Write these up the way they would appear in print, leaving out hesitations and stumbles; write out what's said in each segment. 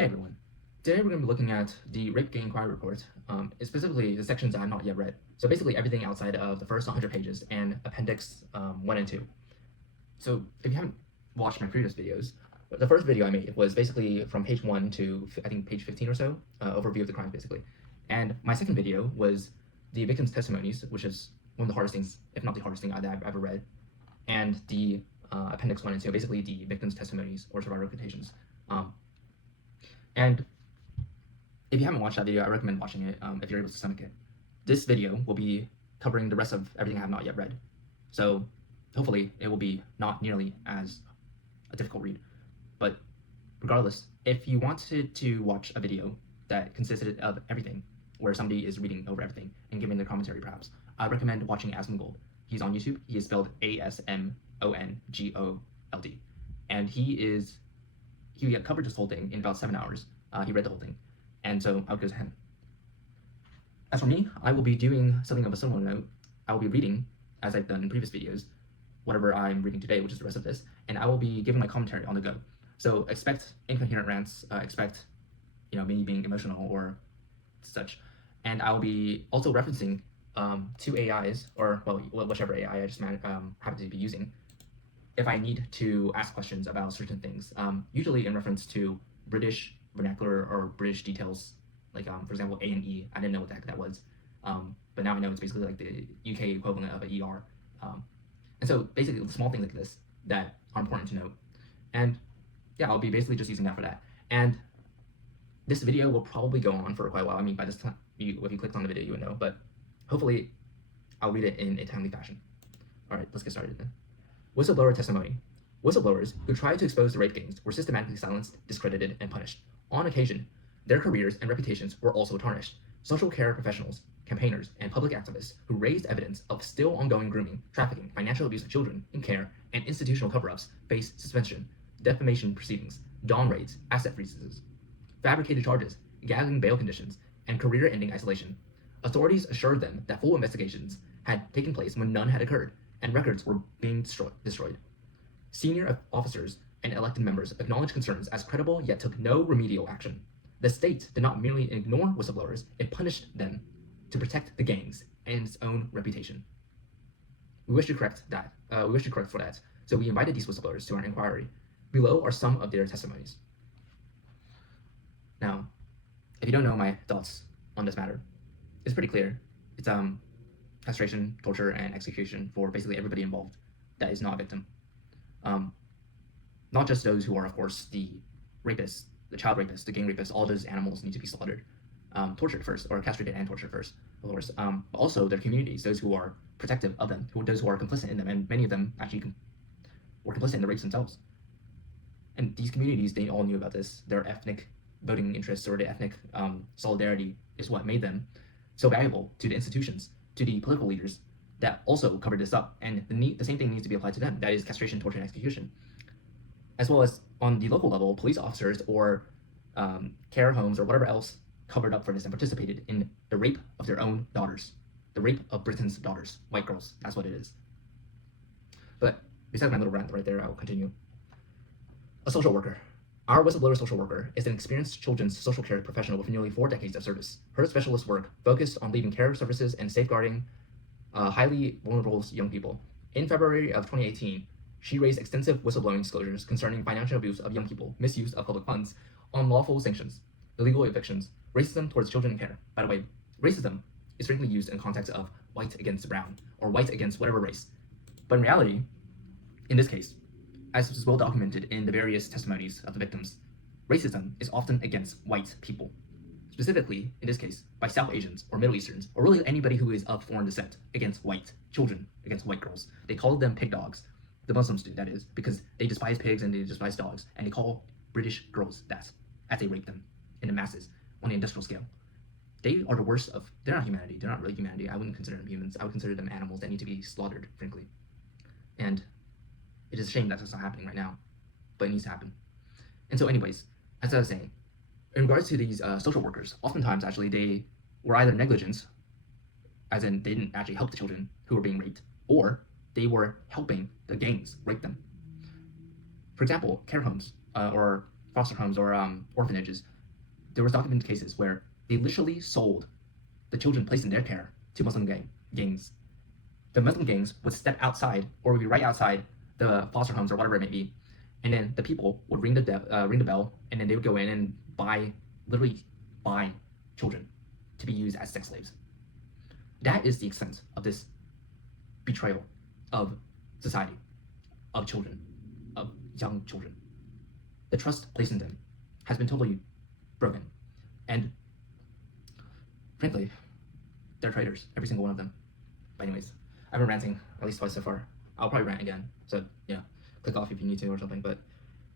Hey everyone. Today we're going to be looking at the Rape Gang Inquiry Report, specifically the sections I have not yet read. So basically everything outside of the first 100 pages and Appendix 1 and 2. So if you haven't watched my previous videos, the first video I made was basically from page 1 to I think page 15 or so, overview of the crimes basically. And my second video was the victims' testimonies, which is one of the hardest things, if not the hardest thing I've ever read, and the Appendix 1 and 2, basically the victims' testimonies or survivor quotations. And if you haven't watched that video, I recommend watching it if you're able to stomach it. This video will be covering the rest of everything I have not yet read. So hopefully it will be not nearly as a difficult read. But regardless, if you wanted to watch a video that consisted of everything, where somebody is reading over everything and giving their commentary perhaps, I recommend watching Asmongold. He's on YouTube. He is spelled Asmongold. And he covered this whole thing in about 7 hours. He read the whole thing. And so I would go to him. As for me, I will be doing something of a similar note. I will be reading, as I've done in previous videos, whatever I'm reading today, which is the rest of this, and I will be giving my commentary on the go. So expect incoherent rants, expect me being emotional or such. And I will be also referencing two AIs, or whichever AI I just happen to be using, if I need to ask questions about certain things, usually in reference to British vernacular or British details, like for example A&E. I didn't know what the heck that was, but now I know it's basically like the UK equivalent of an ER. And so basically the small things like this that are important to note. And yeah, I'll be basically just using that for that. And this video will probably go on for quite a while. I mean, by this time, if you clicked on the video, you would know, but hopefully I'll read it in a timely fashion. All right, let's get started then. Whistleblower testimony. Whistleblowers who tried to expose the rape gangs were systematically silenced, discredited, and punished. On occasion, their careers and reputations were also tarnished. Social care professionals, campaigners, and public activists who raised evidence of still ongoing grooming, trafficking, financial abuse of children in care, and institutional cover-ups faced suspension, defamation proceedings, dawn raids, asset freezes, fabricated charges, gagging bail conditions, and career-ending isolation. Authorities assured them that full investigations had taken place when none had occurred, and records were being destroyed. Senior officers and elected members acknowledged concerns as credible yet took no remedial action. The state did not merely ignore whistleblowers, it punished them to protect the gangs and its own reputation. We wish to correct for that, so we invited these whistleblowers to our inquiry. Below are some of their testimonies. Now, if you don't know my thoughts on this matter, it's pretty clear. It's castration, torture, and execution for basically everybody involved that is not a victim. Not just those who are, of course, the rapists, the child rapists, the gang rapists. All those animals need to be slaughtered, tortured first, or castrated and tortured first, of course. But also their communities, those who are protective of them, those who are complicit in them, and many of them actually were complicit in the rapes themselves. And these communities, they all knew about this. Their ethnic voting interests or the ethnic solidarity is what made them so valuable to the institutions, to the political leaders that also covered this up. And the same thing needs to be applied to them. That is castration, torture, and execution. As well as on the local level, police officers or care homes or whatever else covered up for this and participated in the rape of their own daughters. The rape of Britain's daughters, white girls, that's what it is. But besides my little rant right there, I'll continue. A social worker. Our whistleblower social worker is an experienced children's social care professional with nearly 4 decades of service. Her specialist work focused on leading care services and safeguarding highly vulnerable young people. In February of 2018, she raised extensive whistleblowing disclosures concerning financial abuse of young people, misuse of public funds, unlawful sanctions, illegal evictions, racism towards children in care. By the way, racism is frequently used in the context of white against brown, or white against whatever race. But in reality, in this case, as is well documented in the various testimonies of the victims, racism is often against white people. Specifically, in this case, by South Asians or Middle Easterns, or really anybody who is of foreign descent, against white children, against white girls. They call them pig dogs. The Muslims do, that is, because they despise pigs and they despise dogs, and they call British girls that, as they rape them in the masses on the industrial scale. They are the worst of, they're not humanity, they're not really humanity. I wouldn't consider them humans, I would consider them animals that need to be slaughtered, frankly. And it is a shame that that's not happening right now, but it needs to happen. And so anyways, as I was saying, in regards to these social workers, oftentimes actually they were either negligent, as in they didn't actually help the children who were being raped, or they were helping the gangs rape them. For example, care homes or foster homes or orphanages, there was documented cases where they literally sold the children placed in their care to Muslim gangs. The Muslim gangs would step outside or would be right outside the foster homes or whatever it may be, and then the people would ring the bell, and then they would go in and literally buy children to be used as sex slaves. That is the extent of this betrayal of society, of children, of young children. The trust placed in them has been totally broken. And frankly, they're traitors, every single one of them. But anyways, I've been ranting at least twice so far. I'll probably rant again, so click off if you need to or something. But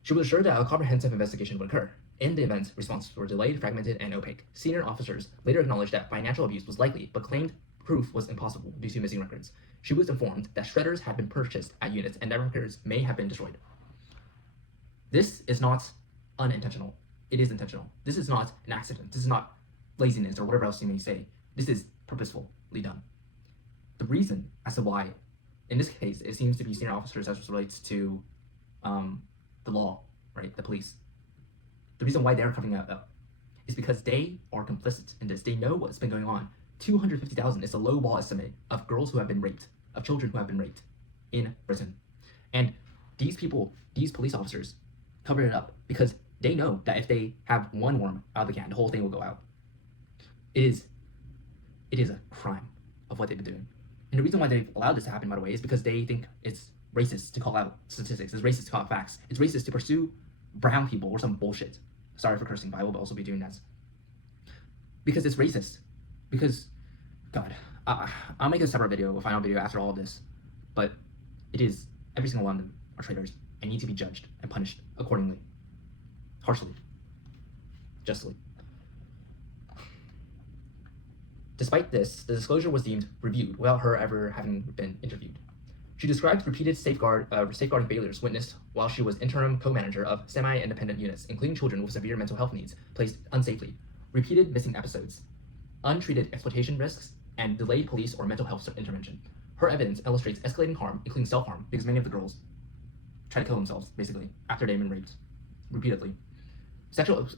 she was assured that a comprehensive investigation would occur. In the event, responses were delayed, fragmented, and opaque. Senior officers later acknowledged that financial abuse was likely, but claimed proof was impossible due to missing records. She was informed that shredders had been purchased at units and that records may have been destroyed. This is not unintentional. It is intentional. This is not an accident. This is not laziness or whatever else you may say. This is purposefully done. The reason as to why, in this case, it seems to be senior officers as it relates to the law, right, the police. The reason why they're covering up is because they are complicit in this. They know what's been going on. 250,000 is a low ball estimate of girls who have been raped, of children who have been raped in Britain. And these people, these police officers, covered it up because they know that if they have one worm out of the can, the whole thing will go out. It is a crime of what they've been doing. And the reason why they've allowed this to happen, by the way, is because they think it's racist to call out statistics, it's racist to call out facts, it's racist to pursue brown people or some bullshit. Sorry for cursing, but I will also be doing that. Because it's racist. Because, God, I'll make a separate video, a final video after all of this, but it is, every single one of them are traitors and need to be judged and punished accordingly, harshly, justly. Despite this, the disclosure was deemed reviewed without her ever having been interviewed. She described repeated safeguarding failures witnessed while she was interim co-manager of semi-independent units, including children with severe mental health needs placed unsafely, repeated missing episodes, untreated exploitation risks, and delayed police or mental health intervention. Her evidence illustrates escalating harm, including self-harm, because many of the girls try to kill themselves, basically, after they've been raped, repeatedly. Sexual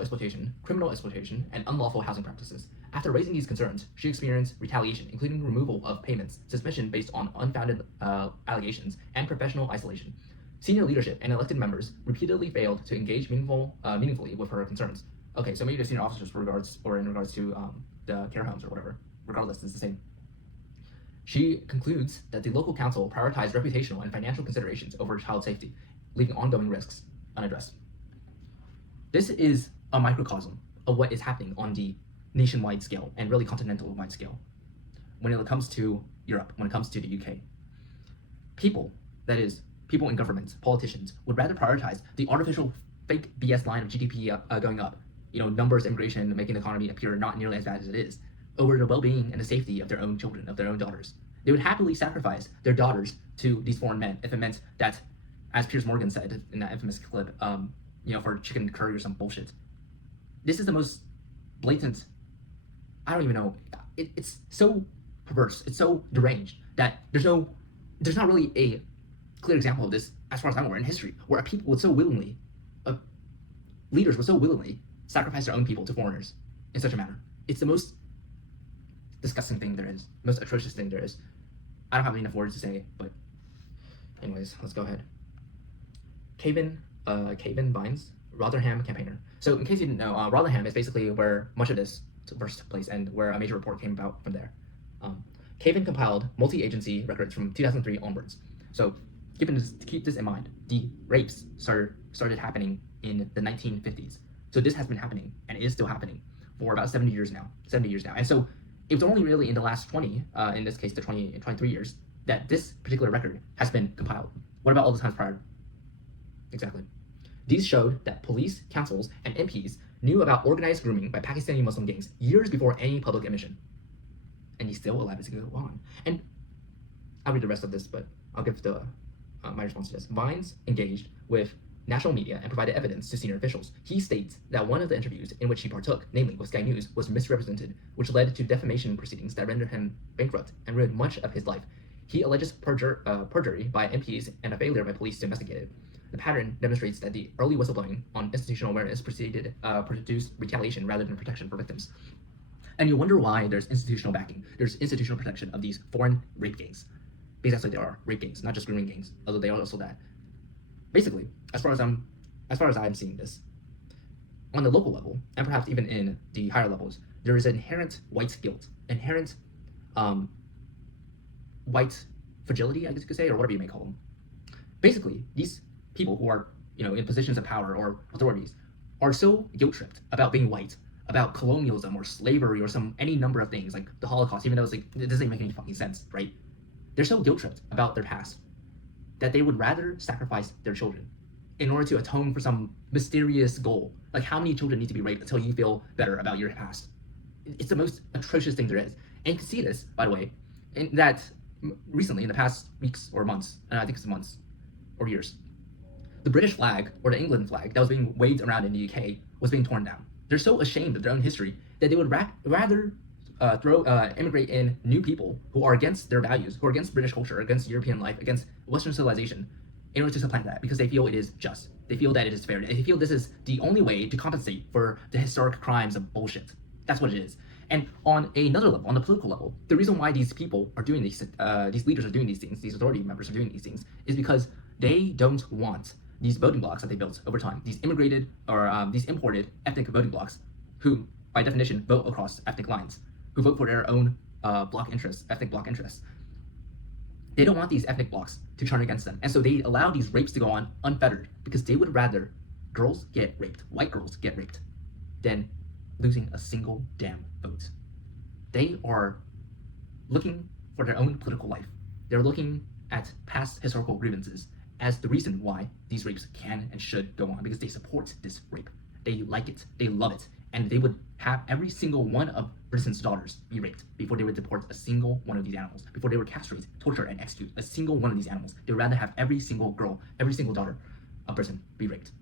exploitation, criminal exploitation, and unlawful housing practices. After raising these concerns, she experienced retaliation, including removal of payments, suspension based on unfounded allegations, and professional isolation. Senior leadership and elected members repeatedly failed to engage meaningfully with her concerns. Okay, so maybe the senior officers in regards to the care homes or whatever. Regardless, it's the same. She concludes that the local council prioritized reputational and financial considerations over child safety, leaving ongoing risks unaddressed. This is a microcosm of what is happening on the nationwide scale and really continental-wide scale when it comes to Europe, when it comes to the UK. People, that is, people in government, politicians, would rather prioritize the artificial fake BS line of GDP going up, numbers, immigration, making the economy appear not nearly as bad as it is, over the well-being and the safety of their own children, of their own daughters. They would happily sacrifice their daughters to these foreign men if it meant that, as Piers Morgan said in that infamous clip, for chicken curry or some bullshit. This is the most blatant, I don't even know, it's so perverse, it's so deranged that there's not really a clear example of this, as far as I'm aware, in history, where people would so willingly, leaders would so willingly sacrifice their own people to foreigners in such a manner. It's the most disgusting thing there is, most atrocious thing there is. I don't have enough words to say, but anyways, let's go ahead. Caven Vines, Rotherham campaigner. So in case you didn't know, Rotherham is basically where much of this first took place and where a major report came about from there. Caven compiled multi-agency records from 2003 onwards. So keep this in mind, the rapes started happening in the 1950s. So this has been happening and it is still happening for about 70 years now. And so it was only really in the last 20, in this case the 23 years, that this particular record has been compiled. What about all the times prior? Exactly. These showed that police, councils, and MPs knew about organized grooming by Pakistani Muslim gangs years before any public admission. And he still allowed it to go on. And I'll read the rest of this, but I'll give my response to this. Vines engaged with national media and provided evidence to senior officials. He states that one of the interviews in which he partook, namely with Sky News, was misrepresented, which led to defamation proceedings that rendered him bankrupt and ruined much of his life. He alleges perjury by MPs and a failure by police to investigate it. The pattern demonstrates that the early whistleblowing on institutional awareness produced retaliation rather than protection for victims. And you wonder why there's institutional backing. There's institutional protection of these foreign rape gangs. Because that's what they are, rape gangs, not just grooming gangs, although they are also that. Basically, as far as I'm seeing this, on the local level, and perhaps even in the higher levels, there is inherent white guilt, inherent white fragility, I guess you could say, or whatever you may call them. Basically, these people who are, in positions of power or authorities are so guilt-tripped about being white, about colonialism or slavery or any number of things, like the Holocaust, even though it doesn't even make any fucking sense, right? They're so guilt-tripped about their past that they would rather sacrifice their children in order to atone for some mysterious goal. Like, how many children need to be raped until you feel better about your past? It's the most atrocious thing there is. And you can see this, by the way, in that recently, in the past weeks or months, and I think it's months or years, the British flag or the England flag that was being waved around in the UK was being torn down. They're so ashamed of their own history that they would rather immigrate in new people who are against their values, who are against British culture, against European life, against Western civilization, in order to supplant that, because they feel it is just. They feel that it is fair. They feel this is the only way to compensate for the historic crimes of bullshit. That's what it is. And on another level, on the political level, the reason why these people are doing these leaders are doing these things, these authority members are doing these things, is because they don't want these voting blocks that they built over time, these immigrated or these imported ethnic voting blocks, who, by definition, vote across ethnic lines, who vote for their own ethnic block interests. They don't want these ethnic blocks to turn against them. And so they allow these rapes to go on unfettered, because they would rather girls get raped, white girls get raped, than losing a single damn vote. They are looking for their own political life. They're looking at past historical grievances as the reason why these rapes can and should go on, because they support this rape. They like it, they love it, and they would have every single one of Britain's daughters be raped before they would deport a single one of these animals, before they would castrate, torture, and execute a single one of these animals. They would rather have every single girl, every single daughter of Britain be raped.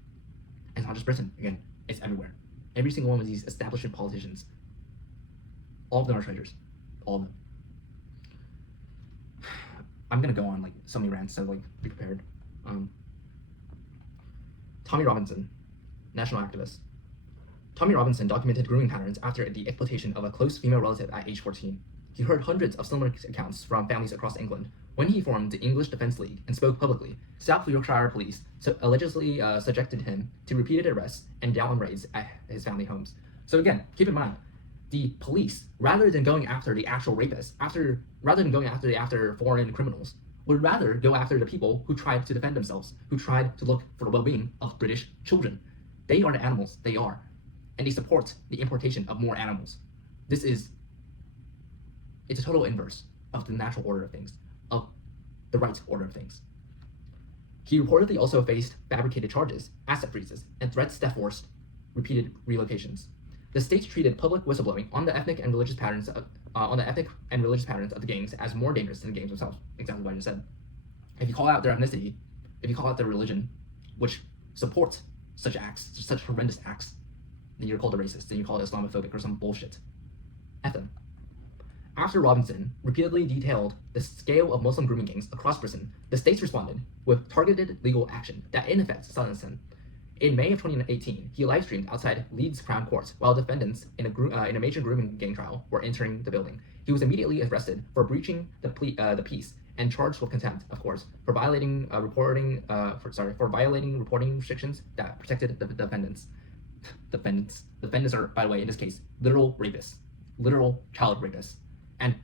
And it's not just Britain, again, it's everywhere. Every single one of these establishment politicians, all of them are traitors, all of them. I'm gonna go on so many rants, so be prepared. Tommy Robinson, national activist. Tommy Robinson documented grooming patterns after the exploitation of a close female relative at age 14. He heard hundreds of similar accounts from families across England. When he formed the English Defence League and spoke publicly, South Yorkshire Police allegedly subjected him to repeated arrests and down raids at his family homes. So again, keep in mind, the police, rather than going after the actual rapists, rather than going after foreign criminals, would rather go after the people who tried to defend themselves, who tried to look for the well-being of British children. They are the animals, they are. And they support the importation of more animals. It's a total inverse of the natural order of things, of the right order of things. He reportedly also faced fabricated charges, asset freezes, and threats that forced repeated relocations. The state treated public whistleblowing on the ethnic and religious patterns of the gangs as more dangerous than the gangs themselves. Exactly what I just said. If you call out their ethnicity, if you call out their religion, which supports such acts, such horrendous acts, then you're called a racist, then you call it Islamophobic or some bullshit. F them. After Robinson repeatedly detailed the scale of Muslim grooming gangs across Britain, the states responded with targeted legal action that in effect silenced him. In May of 2018, he live-streamed outside Leeds Crown Court while defendants in a major grooming gang trial were entering the building. He was immediately arrested for breaching the peace and charged with contempt, of course, for violating reporting restrictions that protected the defendants. Defendants are, by the way, in this case, literal rapists, literal child rapists. And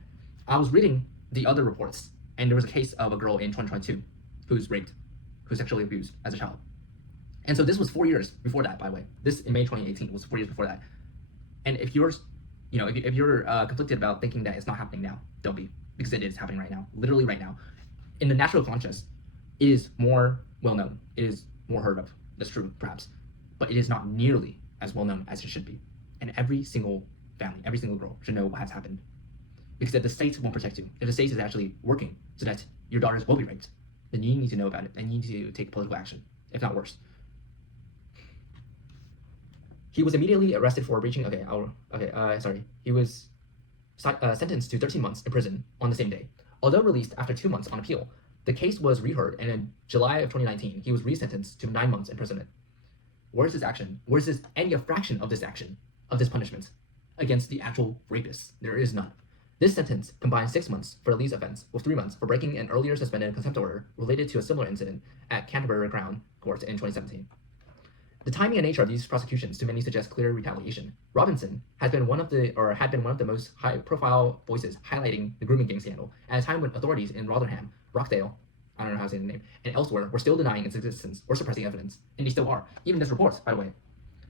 I was reading the other reports, and there was a case of a girl in 2022 who was raped, who was sexually abused as a child. And so this was 4 years before that, by the way. This in May 2018 was 4 years before that. And if you're conflicted about thinking that it's not happening now, don't be, because it is happening right now, literally right now. In the national conscious, it is more well known. It is more heard of. That's true, perhaps, but it is not nearly as well known as it should be. And every single family, every single girl should know what has happened, because if the state won't protect you, if the state is actually working so that your daughters will be raped, then you need to know about it and you need to take political action, if not worse. He was immediately arrested for breaching. He was sentenced to 13 months in prison on the same day. Although released after 2 months on appeal, The case was reheard, and in July of 2019, he was resentenced to 9 months imprisonment. Where's his action? Where's this any fraction of this action, of this punishment, against the actual rapists? There is none. This sentence combines 6 months for Lee's offense with 3 months for breaking an earlier suspended contempt order related to a similar incident at Canterbury Crown Court in 2017. The timing and nature of these prosecutions to many suggest clear retaliation. Robinson had been one of the most high-profile voices highlighting the grooming gang scandal at a time when authorities in Rotherham, Rochdale, I don't know how to say the name, and elsewhere were still denying its existence or suppressing evidence, and they still are. Even this report, by the way,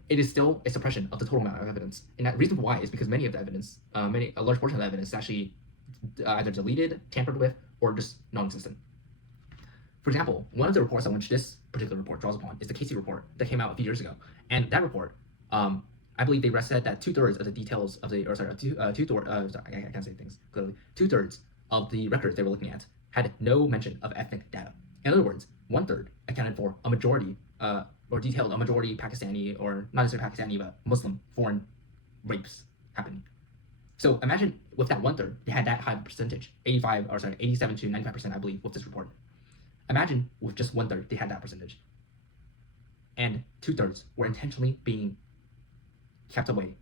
it is still a suppression of the total amount of evidence, and that reason why is because many of the evidence, a large portion of the evidence is actually either deleted, tampered with, or just non-existent. For example, one of the reports on which this particular report draws upon is the Casey report that came out a few years ago. And that report, I believe they said that 2/3 of the details of the, I can't say things clearly. 2/3 of the records they were looking at had no mention of ethnic data. In other words, 1/3 accounted for a majority, or detailed a majority Pakistani, or not necessarily Pakistani, but Muslim foreign rapes happening. So imagine with that 1/3, they had that high percentage, 87 to 95%, I believe, with this report. Imagine with just 1/3, they had that percentage. And 2/3 were intentionally being kept away,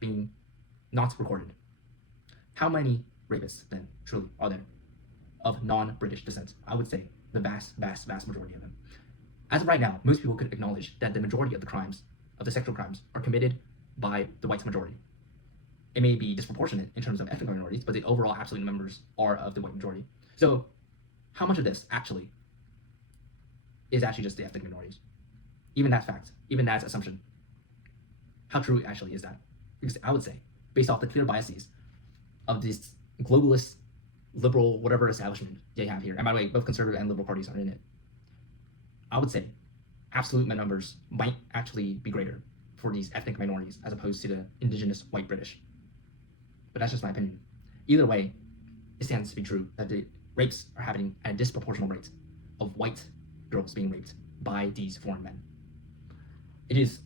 being not recorded. How many rapists, then, truly, are there of non-British descent? I would say the vast, vast, vast majority of them. As of right now, most people could acknowledge that the majority of the crimes, of the sexual crimes, are committed by the white majority. It may be disproportionate in terms of ethnic minorities, but the overall absolute numbers are of the white majority. So, how much of this actually is actually just the ethnic minorities? Even that fact, even that assumption, how true actually is that? Because I would say, based off the clear biases of this globalist, liberal, whatever establishment they have here, and by the way, both conservative and liberal parties are in it, I would say absolute numbers might actually be greater for these ethnic minorities as opposed to the indigenous white British. But that's just my opinion. Either way, it stands to be true that the rapes are happening at a disproportional rate of white girls being raped by these foreign men. It is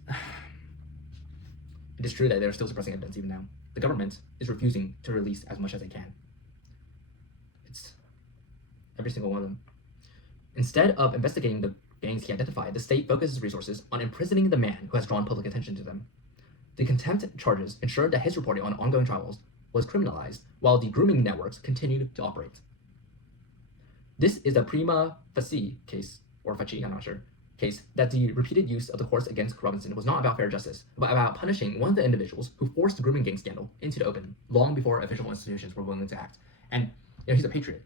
true that they're still suppressing evidence even now. The government is refusing to release as much as they can. It's every single one of them. Instead of investigating the gangs he identified, the state focuses resources on imprisoning the man who has drawn public attention to them. The contempt charges ensured that his reporting on ongoing trials was criminalized, while the grooming networks continued to operate. This is a prima facie case, or facie, I'm not sure, case that the repeated use of the courts against Robinson was not about fair justice, but about punishing one of the individuals who forced the grooming gang scandal into the open, long before official institutions were willing to act. And he's a patriot.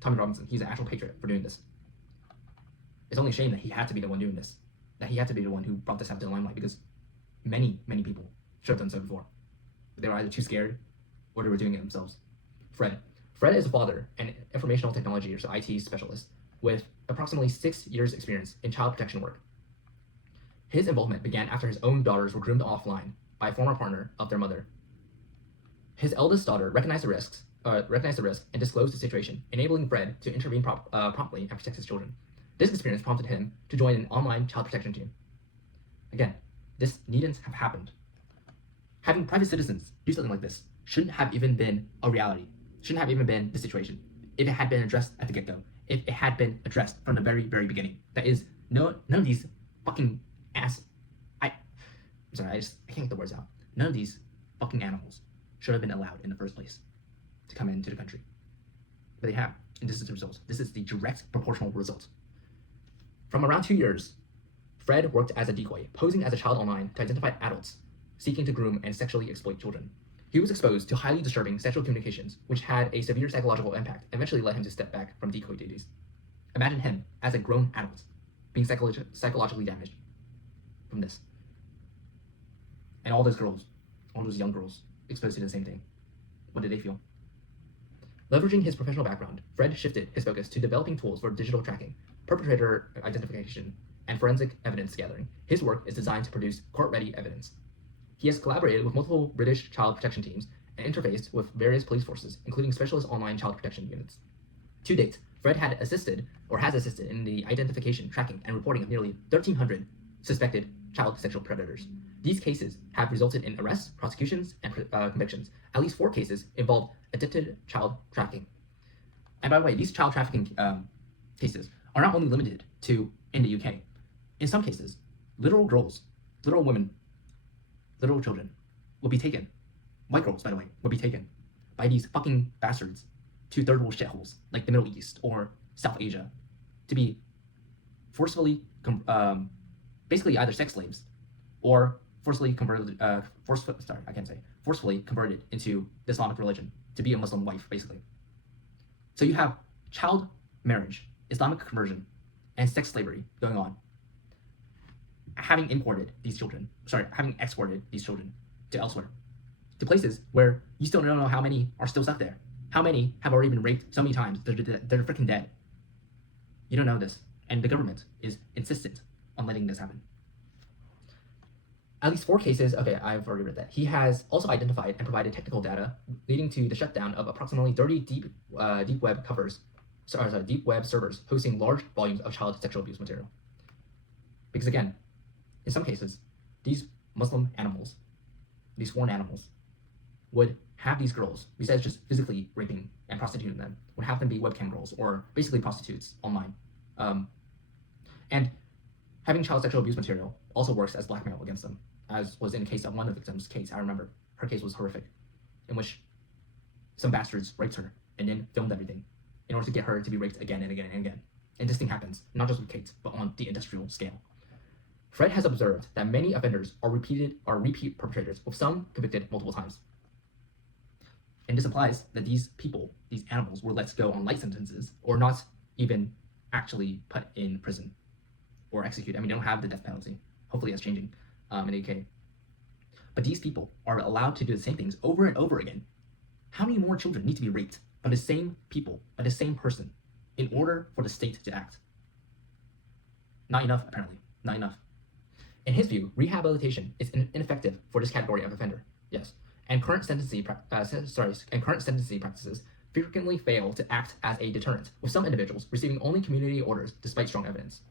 Tommy Robinson, he's an actual patriot for doing this. It's only a shame that he had to be the one doing this, that he had to be the one who brought this out to the limelight, because many, many people should have done so before. But they were either too scared, or they were doing it themselves. Fred is a father and informational technology, or so IT specialist, with approximately 6 years' experience in child protection work. His involvement began after his own daughters were groomed offline by a former partner of their mother. His eldest daughter recognized the risk and disclosed the situation, enabling Fred to intervene promptly and protect his children. This experience prompted him to join an online child protection team. Again, this needn't have happened. Having private citizens do something like this shouldn't have even been a reality, shouldn't have even been the situation, if it had been addressed at the get-go, if it had been addressed from the very, very beginning. That is, none of these fucking I can't get the words out. None of these fucking animals should have been allowed in the first place to come into the country. But they have, and this is the result. This is the direct proportional result. From around 2 years, Fred worked as a decoy, posing as a child online to identify adults seeking to groom and sexually exploit children. He was exposed to highly disturbing sexual communications, which had a severe psychological impact, and eventually led him to step back from decoy duties. Imagine him as a grown adult being psychologically damaged from this. And all those girls, all those young girls, exposed to the same thing. What did they feel? Leveraging his professional background, Fred shifted his focus to developing tools for digital tracking, perpetrator identification, and forensic evidence gathering. His work is designed to produce court-ready evidence. He has collaborated with multiple British child protection teams and interfaced with various police forces, including specialist online child protection units. To date, Fred has assisted in the identification, tracking, and reporting of nearly 1,300 suspected child sexual predators. These cases have resulted in arrests, prosecutions, and convictions. At least 4 cases involved attempted child trafficking. And by the way, these child trafficking cases are not only limited to in the UK. In some cases, literal girls, literal women, literal children will be taken, white girls, by the way, will be taken by these fucking bastards to third world shitholes like the Middle East or South Asia to be forcefully, basically either sex slaves or forcefully converted into the Islamic religion to be a Muslim wife, basically. So you have child marriage, Islamic conversion, and sex slavery going on, having exported these children to elsewhere, to places where you still don't know how many are still stuck there. How many have already been raped so many times they're freaking dead. You don't know this, and the government is insistent on letting this happen. At least 4 cases, okay, I've already read that. He has also identified and provided technical data leading to the shutdown of approximately 30 deep web servers hosting large volumes of child sexual abuse material. Because again, in some cases, these Muslim animals, these sworn animals, would have these girls, besides just physically raping and prostituting them, would have them be webcam girls or basically prostitutes online. And having child sexual abuse material also works as blackmail against them, as was in the case of one of the victims' case. I remember her case was horrific, in which some bastards raped her and then filmed everything in order to get her to be raped again and again and again. And this thing happens not just with Kate, but on the industrial scale. Fred has observed that many offenders are repeat perpetrators, with some convicted multiple times. And this implies that these people, these animals, were let go on light sentences or not even actually put in prison or executed. I mean, they don't have the death penalty. Hopefully that's changing in the UK. But these people are allowed to do the same things over and over again. How many more children need to be raped by the same people, by the same person, in order for the state to act? Not enough, apparently. Not enough. In his view, rehabilitation is ineffective for this category of offender. Yes. And current sentencing practices frequently fail to act as a deterrent, with some individuals receiving only community orders despite strong evidence.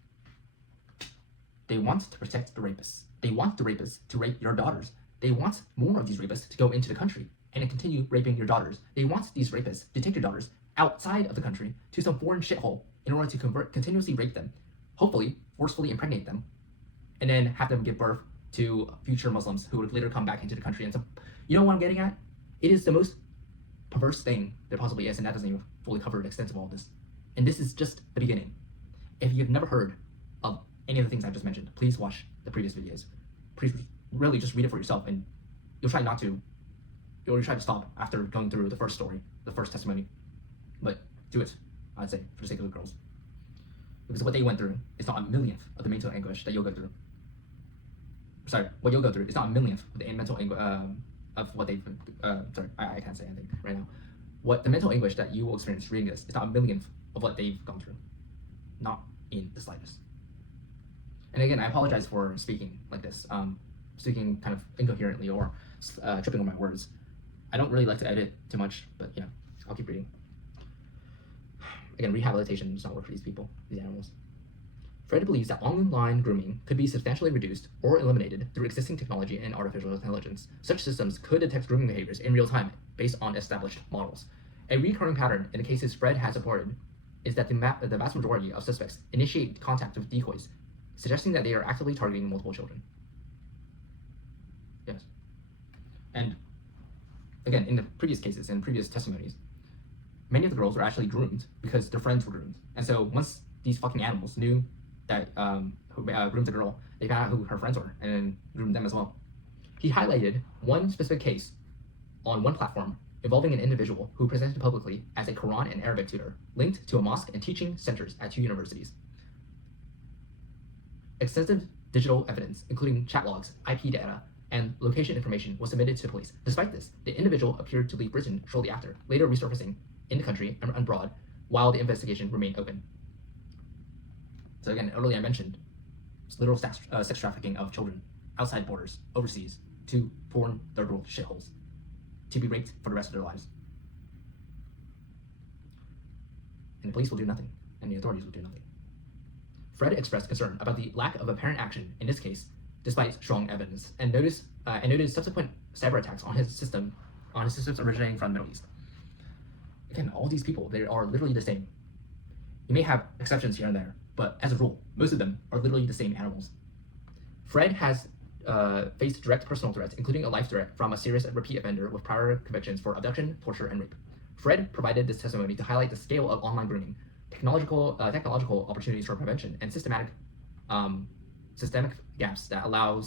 They want to protect the rapists. They want the rapists to rape your daughters. They want more of these rapists to go into the country and continue raping your daughters. They want these rapists to take your daughters outside of the country to some foreign shithole in order to continuously rape them, hopefully forcefully impregnate them, and then have them give birth to future Muslims who would later come back into the country. And so, you know what I'm getting at? It is the most perverse thing there possibly is, and that doesn't even fully cover the extent of all this. And this is just the beginning. If you've never heard of any of the things I've just mentioned, please watch the previous videos. Please really just read it for yourself, and you'll try to stop after going through the first story, the first testimony. But do it, I'd say, for the sake of the girls. Because what they went through is not a millionth of the mental anguish that you'll go through. Sorry, what you'll go through is not a millionth of the mental anguish of what they've been, I can't say anything right now. What the mental anguish that you will experience reading this is not a millionth of what they've gone through. Not in the slightest. And again, I apologize for speaking like this, speaking kind of incoherently or tripping on my words. I don't really like to edit too much, but you know, I'll keep reading. Again, rehabilitation does not work for these people, these animals. Fred believes that online grooming could be substantially reduced or eliminated through existing technology and artificial intelligence. Such systems could detect grooming behaviors in real time based on established models. A recurring pattern in the cases Fred has reported is that the vast majority of suspects initiate contact with decoys, suggesting that they are actively targeting multiple children. Yes. And again, in the previous cases and previous testimonies, many of the girls were actually groomed because their friends were groomed. And so once these fucking animals knew that who groomed the girl, they found out who her friends were and then groomed them as well. He highlighted one specific case on one platform involving an individual who presented publicly as a Quran and Arabic tutor, linked to a mosque and teaching centers at 2 universities. Extensive digital evidence, including chat logs, IP data, and location information was submitted to the police. Despite this, the individual appeared to leave Britain shortly after, later resurfacing in the country and abroad while the investigation remained open. So again, earlier I mentioned literal sex trafficking of children outside borders, overseas, to foreign third world shitholes, to be raped for the rest of their lives. And the police will do nothing, and the authorities will do nothing. Fred expressed concern about the lack of apparent action in this case, despite strong evidence, and noted subsequent cyber attacks on his systems originating from the Middle East. Again, all these people, they are literally the same. You may have exceptions here and there, but as a rule, most of them are literally the same animals. Fred has faced direct personal threats, including a life threat from a serious repeat offender with prior convictions for abduction, torture, and rape. Fred provided this testimony to highlight the scale of online grooming, technological opportunities for prevention, and systemic gaps that allow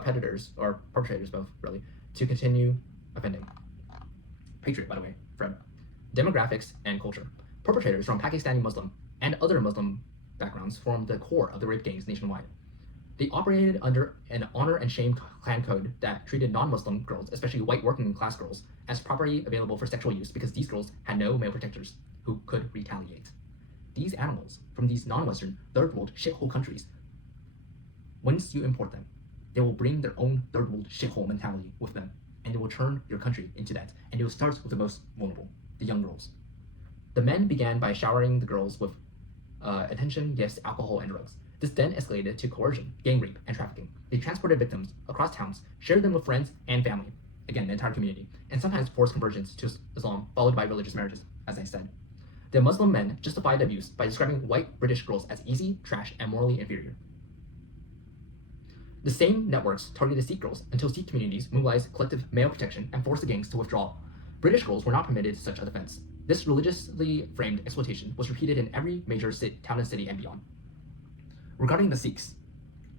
predators or perpetrators both really to continue offending. Patriot, by the way, Fred. Demographics and culture. Perpetrators from Pakistani Muslim and other Muslim backgrounds formed the core of the rape gangs nationwide. They operated under an honor and shame clan code that treated non-Muslim girls, especially white working class girls, as property available for sexual use because these girls had no male protectors who could retaliate. These animals from these non-Western, third world shithole countries, once you import them, they will bring their own third world shithole mentality with them, and they will turn your country into that, and it will start with the most vulnerable, the young girls. The men began by showering the girls with attention, gifts, alcohol, and drugs. This then escalated to coercion, gang rape, and trafficking. They transported victims across towns, shared them with friends and family, again, the entire community, and sometimes forced conversions to Islam, followed by religious marriages, as I said. The Muslim men justified the abuse by describing white British girls as easy, trash, and morally inferior. The same networks targeted Sikh girls until Sikh communities mobilized collective male protection and forced the gangs to withdraw. British girls were not permitted such a defense. This religiously framed exploitation was repeated in every major town and city and beyond. Regarding the Sikhs,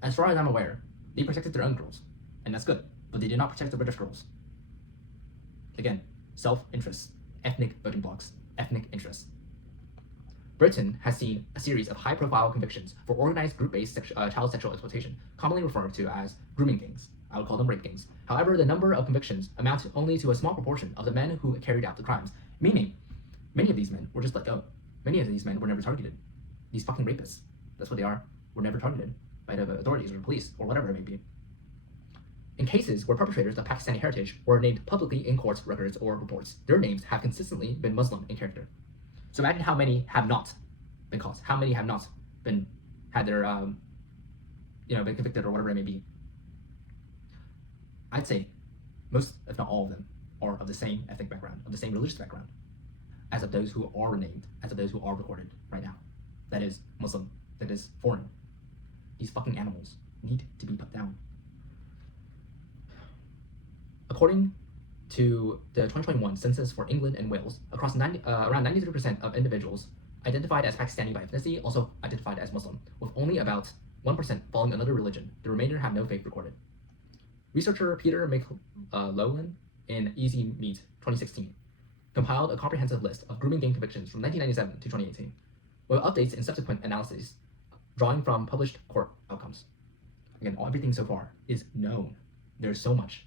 as far as I'm aware, they protected their own girls, and that's good, but they did not protect the British girls. Again, self-interest, ethnic voting blocks, ethnic interests. Britain has seen a series of high-profile convictions for organized group-based child sexual exploitation, commonly referred to as grooming gangs. I would call them rape gangs. However, the number of convictions amount only to a small proportion of the men who carried out the crimes, meaning many of these men were just let go. Many of these men were never targeted. These fucking rapists, that's what they are, were never targeted by the authorities or the police or whatever it may be. In cases where perpetrators of Pakistani heritage were named publicly in court records or reports, their names have consistently been Muslim in character. So imagine how many have not been caught, how many have not been had their been convicted or whatever it may be. I'd say most, if not all of them, are of the same ethnic background, of the same religious background, as of those who are named, as of those who are recorded right now. That is Muslim, that is foreign. These fucking animals need to be put down. According to the 2021 census for England and Wales, across around 93% of individuals identified as Pakistani by ethnicity also identified as Muslim, with only about 1% following another religion. The remainder have no faith recorded. Researcher Peter Lowe in Easy Meat 2016 compiled a comprehensive list of grooming gang convictions from 1997 to 2018, with updates in subsequent analyses, drawing from published court outcomes. Again, everything so far is known. There's so much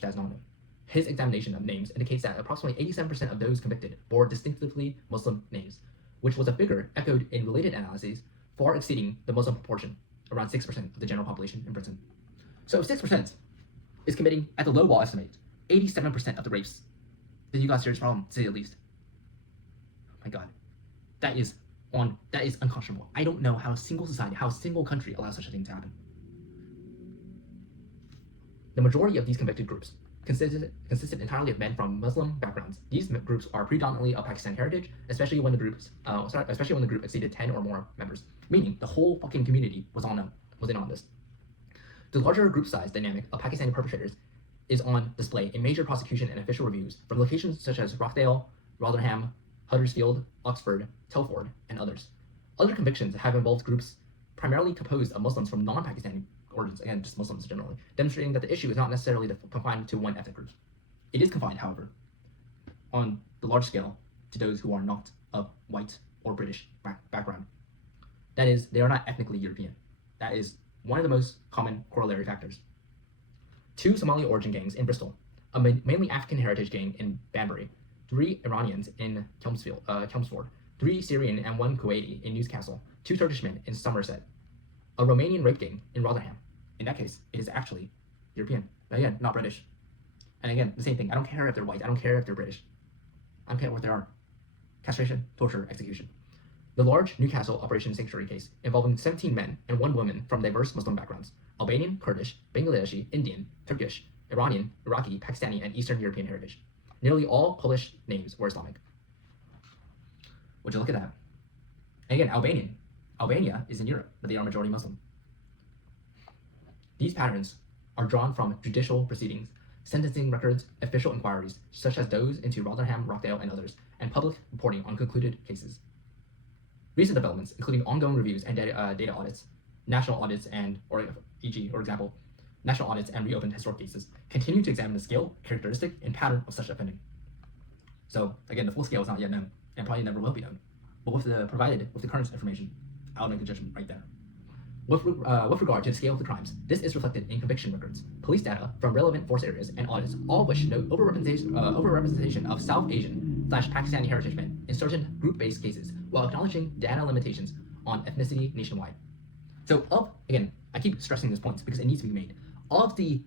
that is not known. His examination of names indicates that approximately 87% of those convicted bore distinctively Muslim names, which was a figure echoed in related analyses, far exceeding the Muslim proportion, around 6% of the general population in Britain. So if 6% is committing, at the low ball estimate, 87% of the rapes, then you got a serious problem, to say the least. Oh my god. That is unconscionable. I don't know how a single society, how a single country allows such a thing to happen. The majority of these convicted groups consisted entirely of men from Muslim backgrounds. These groups are predominantly of Pakistani heritage, especially when the group exceeded 10 or more members, meaning the whole fucking community was in on this. The larger group size dynamic of Pakistani perpetrators is on display in major prosecution and official reviews from locations such as Rochdale, Rotherham, Huddersfield, Oxford, Telford, and others. Other convictions have involved groups primarily composed of Muslims from non-Pakistani origins, again, just Muslims generally, demonstrating that the issue is not necessarily confined to one ethnic group. It is confined, however, on the large scale to those who are not of white or British background. That is, they are not ethnically European. That is one of the most common corollary factors. 2 Somali origin gangs in Bristol, a mainly African heritage gang in Banbury, 3 Iranians in Chelmsford, 3 Syrian and 1 Kuwaiti in Newcastle, 2 Turkish men in Somerset, a Romanian rape gang in Rotherham. In that case, it is actually European. Again, not British. And again, the same thing. I don't care if they're white. I don't care if they're British. I don't care what they are. Castration, torture, execution. The large Newcastle Operation Sanctuary case involving 17 men and 1 woman from diverse Muslim backgrounds: Albanian, Kurdish, Bangladeshi, Indian, Turkish, Iranian, Iraqi, Pakistani, and Eastern European heritage. Nearly all published names were Islamic. Would you look at that? And again, Albania is in Europe, but they are majority Muslim. These patterns are drawn from judicial proceedings, sentencing records, official inquiries, such as those into Rotherham, Rockdale, and others, and public reporting on concluded cases. Recent developments, including ongoing reviews and data audits, national audits and, or example, national audits and reopened historic cases, continue to examine the scale, characteristic, and pattern of such offending. So again, the full scale is not yet known, and probably never will be known. But with the current information, I'll make a judgment right there. With regard to the scale of the crimes, this is reflected in conviction records, police data from relevant force areas, and audits, all of which note overrepresentation of South Asian/Pakistani heritage men in certain group-based cases, while acknowledging data limitations on ethnicity nationwide. So, again, I keep stressing this point because it needs to be made. Of the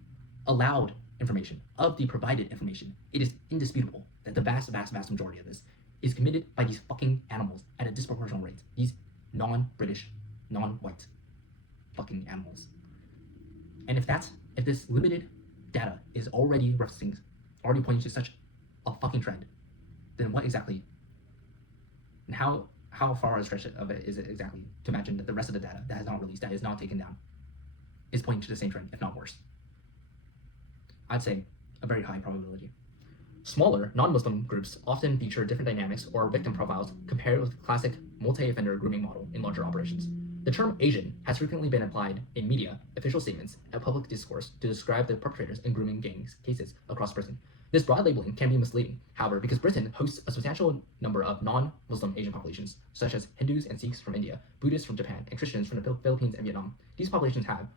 allowed information, of the provided information, it is indisputable that the vast majority of this is committed by these fucking animals at a disproportionate rate. These non-British, non-white fucking animals. And if this limited data is already pointing to such a fucking trend, then what exactly, and how far a stretch of it is it exactly to imagine that the rest of the data that is not released, that is not taken down, is pointing to the same trend, if not worse? I'd say a very high probability. Smaller, non-Muslim groups often feature different dynamics or victim profiles compared with the classic multi-offender grooming model in larger operations. The term Asian has frequently been applied in media, official statements, and public discourse to describe the perpetrators in grooming gangs cases across Britain. This broad labeling can be misleading, however, because Britain hosts a substantial number of non-Muslim Asian populations, such as Hindus and Sikhs from India, Buddhists from Japan, and Christians from the Philippines and Vietnam. These populations have,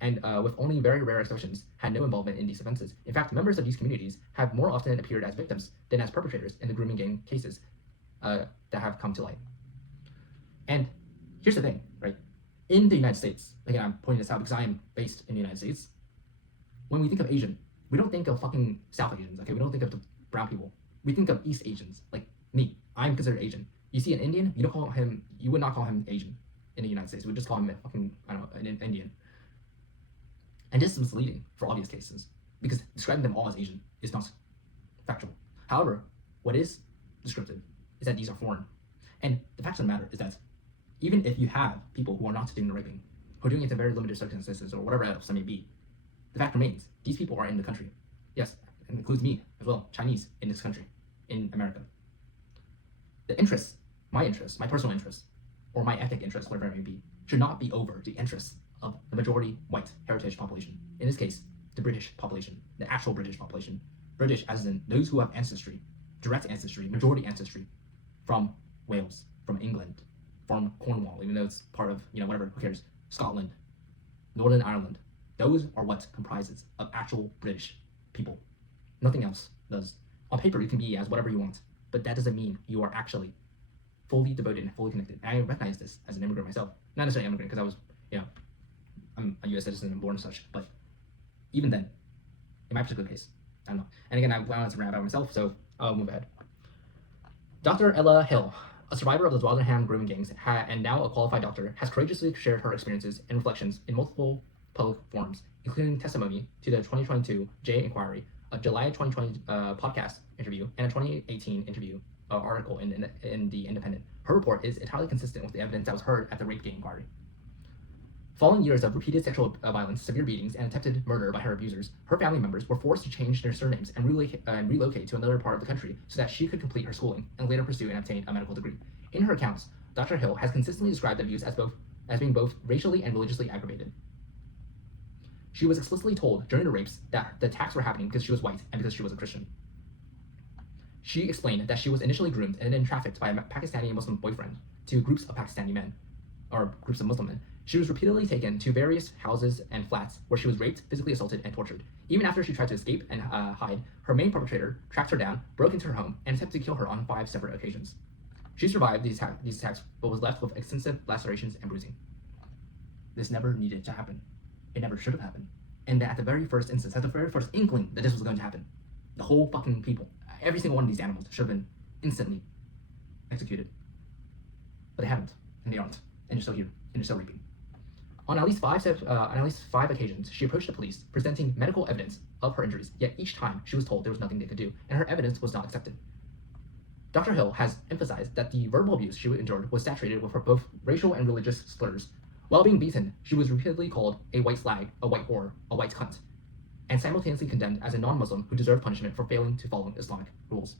and with only very rare exceptions, had no involvement in these offenses. In fact, members of these communities have more often appeared as victims than as perpetrators in the grooming gang cases that have come to light. And here's the thing, right? In the United States, again, I'm pointing this out because I am based in the United States. When we think of Asian, we don't think of fucking South Asians, okay? We don't think of the brown people. We think of East Asians, like me. I'm considered Asian. You see an Indian, you would not call him Asian in the United States. We would just call him an Indian. And this is misleading for obvious cases, because describing them all as Asian is not factual. However, what is descriptive is that these are foreign. And the fact of the matter is that even if you have people who are not doing the raping, who are doing it in very limited circumstances or whatever else it may be, the fact remains, these people are in the country. Yes, it includes me as well, Chinese in this country, in America. The interests, my personal interests, or my ethnic interests, whatever it may be, should not be over the interests of the majority white heritage population. In this case, the British population, the actual British population. British as in those who have ancestry, direct ancestry, majority ancestry from Wales, from England, from Cornwall, even though it's part of, whatever, who cares, Scotland, Northern Ireland. Those are what comprises of actual British people. Nothing else does. On paper, you can be as whatever you want, but that doesn't mean you are actually fully devoted and fully connected. And I recognize this as an immigrant myself. Not necessarily an immigrant, because I was, I'm a U.S. citizen and born as such, but even then, in my particular case, I don't know. And again, I wanted to rant about myself, so I'll move ahead. Dr. Ella Hill, a survivor of the Rotherham grooming gangs and now a qualified doctor, has courageously shared her experiences and reflections in multiple public forums, including testimony to the 2022 J Inquiry, a July 2020 podcast interview, and a 2018 interview article in The Independent. Her report is entirely consistent with the evidence that was heard at the rape gang inquiry. Following years of repeated sexual violence, severe beatings, and attempted murder by her abusers, her family members were forced to change their surnames and relocate to another part of the country so that she could complete her schooling and later pursue and obtain a medical degree. In her accounts, Dr. Hill has consistently described abuse as being both racially and religiously aggravated. She was explicitly told during the rapes that the attacks were happening because she was white and because she was a Christian. She explained that she was initially groomed and then trafficked by a Pakistani Muslim boyfriend to groups of Pakistani men, or groups of Muslim men. She was repeatedly taken to various houses and flats where she was raped, physically assaulted, and tortured. Even after she tried to escape and hide, her main perpetrator tracked her down, broke into her home, and attempted to kill her on 5 separate occasions. She survived these attacks, but was left with extensive lacerations and bruising. This never needed to happen. It never should have happened. And at the very first instance, at the very first inkling that this was going to happen, the whole fucking people, every single one of these animals should have been instantly executed. But they haven't, and they aren't, and they're still here, and they're still raping. On at least five occasions, she approached the police, presenting medical evidence of her injuries, yet each time she was told there was nothing they could do, and her evidence was not accepted. Dr. Hill has emphasized that the verbal abuse she endured was saturated with both racial and religious slurs. While being beaten, she was repeatedly called a white slag, a white whore, a white cunt, and simultaneously condemned as a non-Muslim who deserved punishment for failing to follow Islamic rules.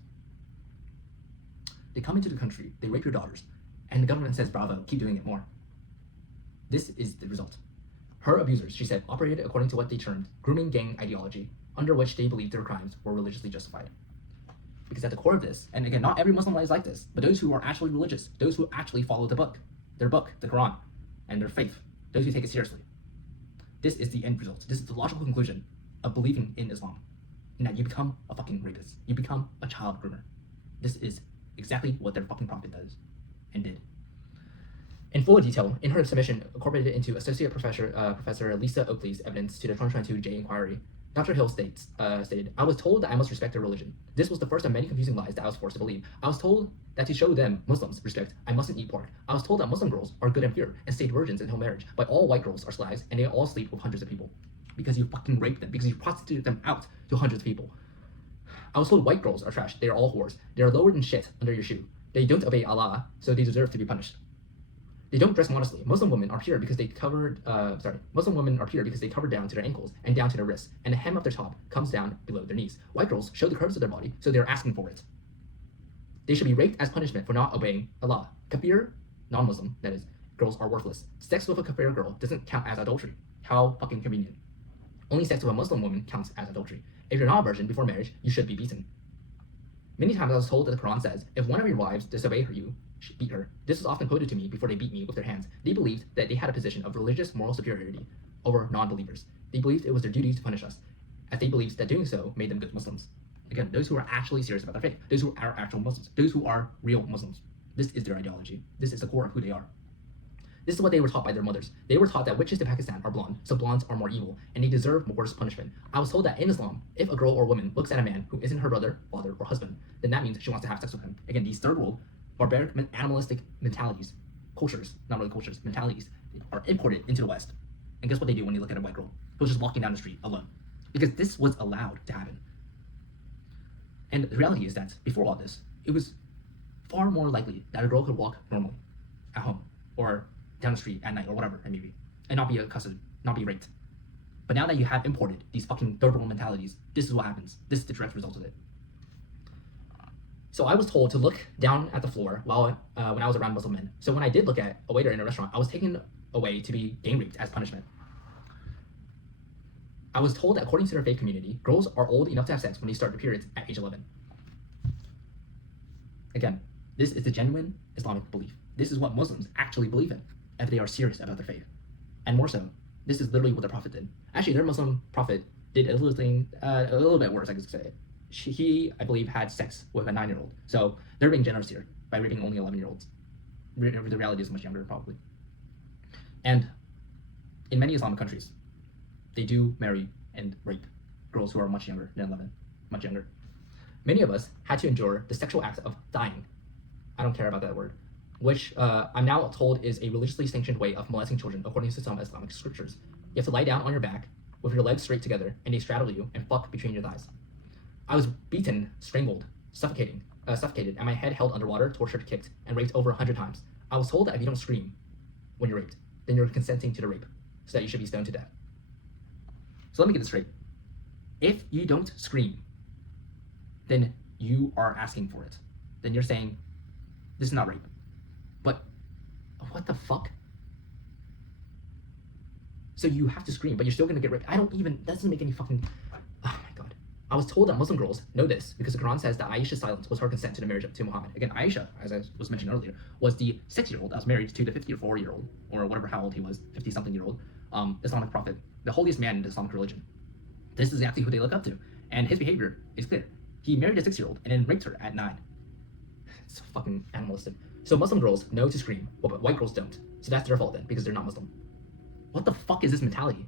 They come into the country, they rape your daughters, and the government says, bravo, keep doing it more. This is the result. Her abusers, she said, operated according to what they termed grooming gang ideology, under which they believed their crimes were religiously justified. Because at the core of this, and again, not every Muslim is like this, but those who are actually religious, those who actually follow the book, their book, the Quran, and their faith, those who take it seriously. This is the end result. This is the logical conclusion of believing in Islam, and that you become a fucking rapist. You become a child groomer. This is exactly what their fucking prophet does, and did. In full detail, in her submission incorporated into Associate Professor Lisa Oakley's evidence to the 2022 J inquiry, Dr. Hill stated, I was told that I must respect their religion. This was the first of many confusing lies that I was forced to believe. I was told that to show them, Muslims, respect, I mustn't eat pork. I was told that Muslim girls are good and pure and stayed virgins until marriage, but all white girls are slaves and they all sleep with hundreds of people. Because you fucking raped them, because you prostituted them out to hundreds of people. I was told white girls are trash, they are all whores. They are lower than shit under your shoe. They don't obey Allah, so they deserve to be punished. They don't dress modestly. Muslim women are pure because they covered down to their ankles and down to their wrists, and the hem of their top comes down below their knees. White girls show the curves of their body, so they are asking for it. They should be raped as punishment for not obeying Allah. Kafir, non-Muslim, that is, girls are worthless. Sex with a kafir girl doesn't count as adultery. How fucking convenient. Only sex with a Muslim woman counts as adultery. If you're not a virgin before marriage, you should be beaten. Many times I was told that the Quran says, if one of your wives disobey her, you should beat her. This was often quoted to me before they beat me with their hands. They believed that they had a position of religious moral superiority over non-believers. They believed it was their duty to punish us, as they believed that doing so made them good Muslims. Again, those who are actually serious about their faith, those who are actual Muslims, those who are real Muslims. This is their ideology. This is the core of who they are. This is what they were taught by their mothers. They were taught that witches in Pakistan are blonde, so blondes are more evil, and they deserve worse punishment. I was told that in Islam, if a girl or woman looks at a man who isn't her brother, father, or husband, then that means she wants to have sex with him. Again, these third world, barbaric, animalistic mentalities, cultures, not really cultures, mentalities, are imported into the West. And guess what they do when you look at a white girl who's just walking down the street alone? Because this was allowed to happen. And the reality is that before all this, it was far more likely that a girl could walk normal at home or down the street at night or whatever it may be, and not be accosted, not be raped. But now that you have imported these fucking third world mentalities, this is what happens. This is the direct result of it. So I was told to look down at the floor while when I was around Muslim men. So when I did look at a waiter in a restaurant, I was taken away to be gang raped as punishment. I was told that according to their faith community, girls are old enough to have sex when they start their periods at age 11. Again, this is the genuine Islamic belief. This is what Muslims actually believe in, if they are serious about their faith. And more so, this is literally what their prophet did. Actually, their Muslim prophet did a little bit worse, I could say. He, I believe, had sex with a 9-year-old. So they're being generous here by raping only 11-year-olds. The reality is much younger, probably. And in many Islamic countries, they do marry and rape girls who are much younger than 11, much younger. Many of us had to endure the sexual act of dying. I don't care about that word. Which I'm now told is a religiously sanctioned way of molesting children according to some Islamic scriptures. You have to lie down on your back with your legs straight together and they straddle you and fuck between your thighs. I was beaten, strangled, suffocated, and my head held underwater, tortured, kicked, and raped over 100 times. I was told that if you don't scream when you're raped, then you're consenting to the rape, so that you should be stoned to death. So let me get this straight. If you don't scream, then you are asking for it. Then you're saying, this is not rape. But what the fuck? So you have to scream, but you're still gonna get raped. That doesn't make any fucking, oh my god. I was told that Muslim girls know this because the Quran says that Aisha's silence was her consent to the marriage to Muhammad. Again, Aisha, as I was mentioned earlier, was the 6-year-old that was married to the 54-year-old, or whatever how old he was, 50-something-year-old, Islamic prophet, the holiest man in the Islamic religion. This is exactly who they look up to, and his behavior is clear. He married a 6-year-old and then raped her at 9. It's fucking animalistic. So Muslim girls know to scream, but white girls don't. So that's their fault then, because they're not Muslim. What the fuck is this mentality?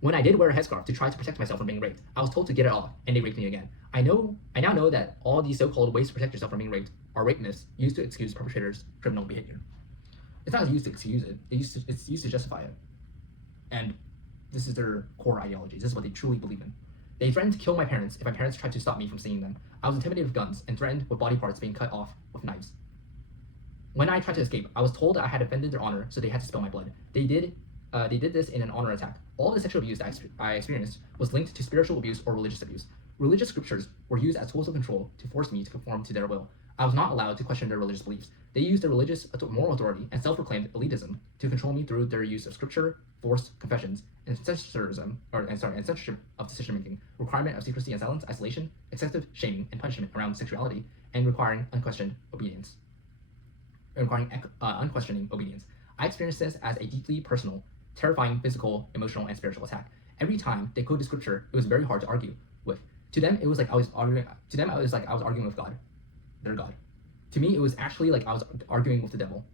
When I did wear a headscarf to try to protect myself from being raped, I was told to get it off, and they raped me again. I now know that all these so-called ways to protect yourself from being raped are rape myths used to excuse perpetrators' criminal behavior. It's not used to excuse it, it's used to justify it. And this is their core ideology. This is what they truly believe in. They threatened to kill my parents if my parents tried to stop me from seeing them. I was intimidated with guns and threatened with body parts being cut off with knives. When I tried to escape, I was told that I had offended their honor, so they had to spill my blood. They did this in an honor attack. All the sexual abuse that I experienced was linked to spiritual abuse or religious abuse. Religious scriptures were used as tools of control to force me to conform to their will. I was not allowed to question their religious beliefs. They used their religious moral authority and self-proclaimed elitism to control me through their use of scripture, forced confessions, and censorship of decision-making, requirement of secrecy and silence, isolation, excessive shaming and punishment around sexuality, and requiring unquestioning obedience. I experienced this as a deeply personal, terrifying physical, emotional, and spiritual attack. Every time they quoted scripture, it was very hard to argue with. To them, it was like I was arguing. To them, I was like I was arguing with God, their God. To me, it was actually like I was arguing with the devil.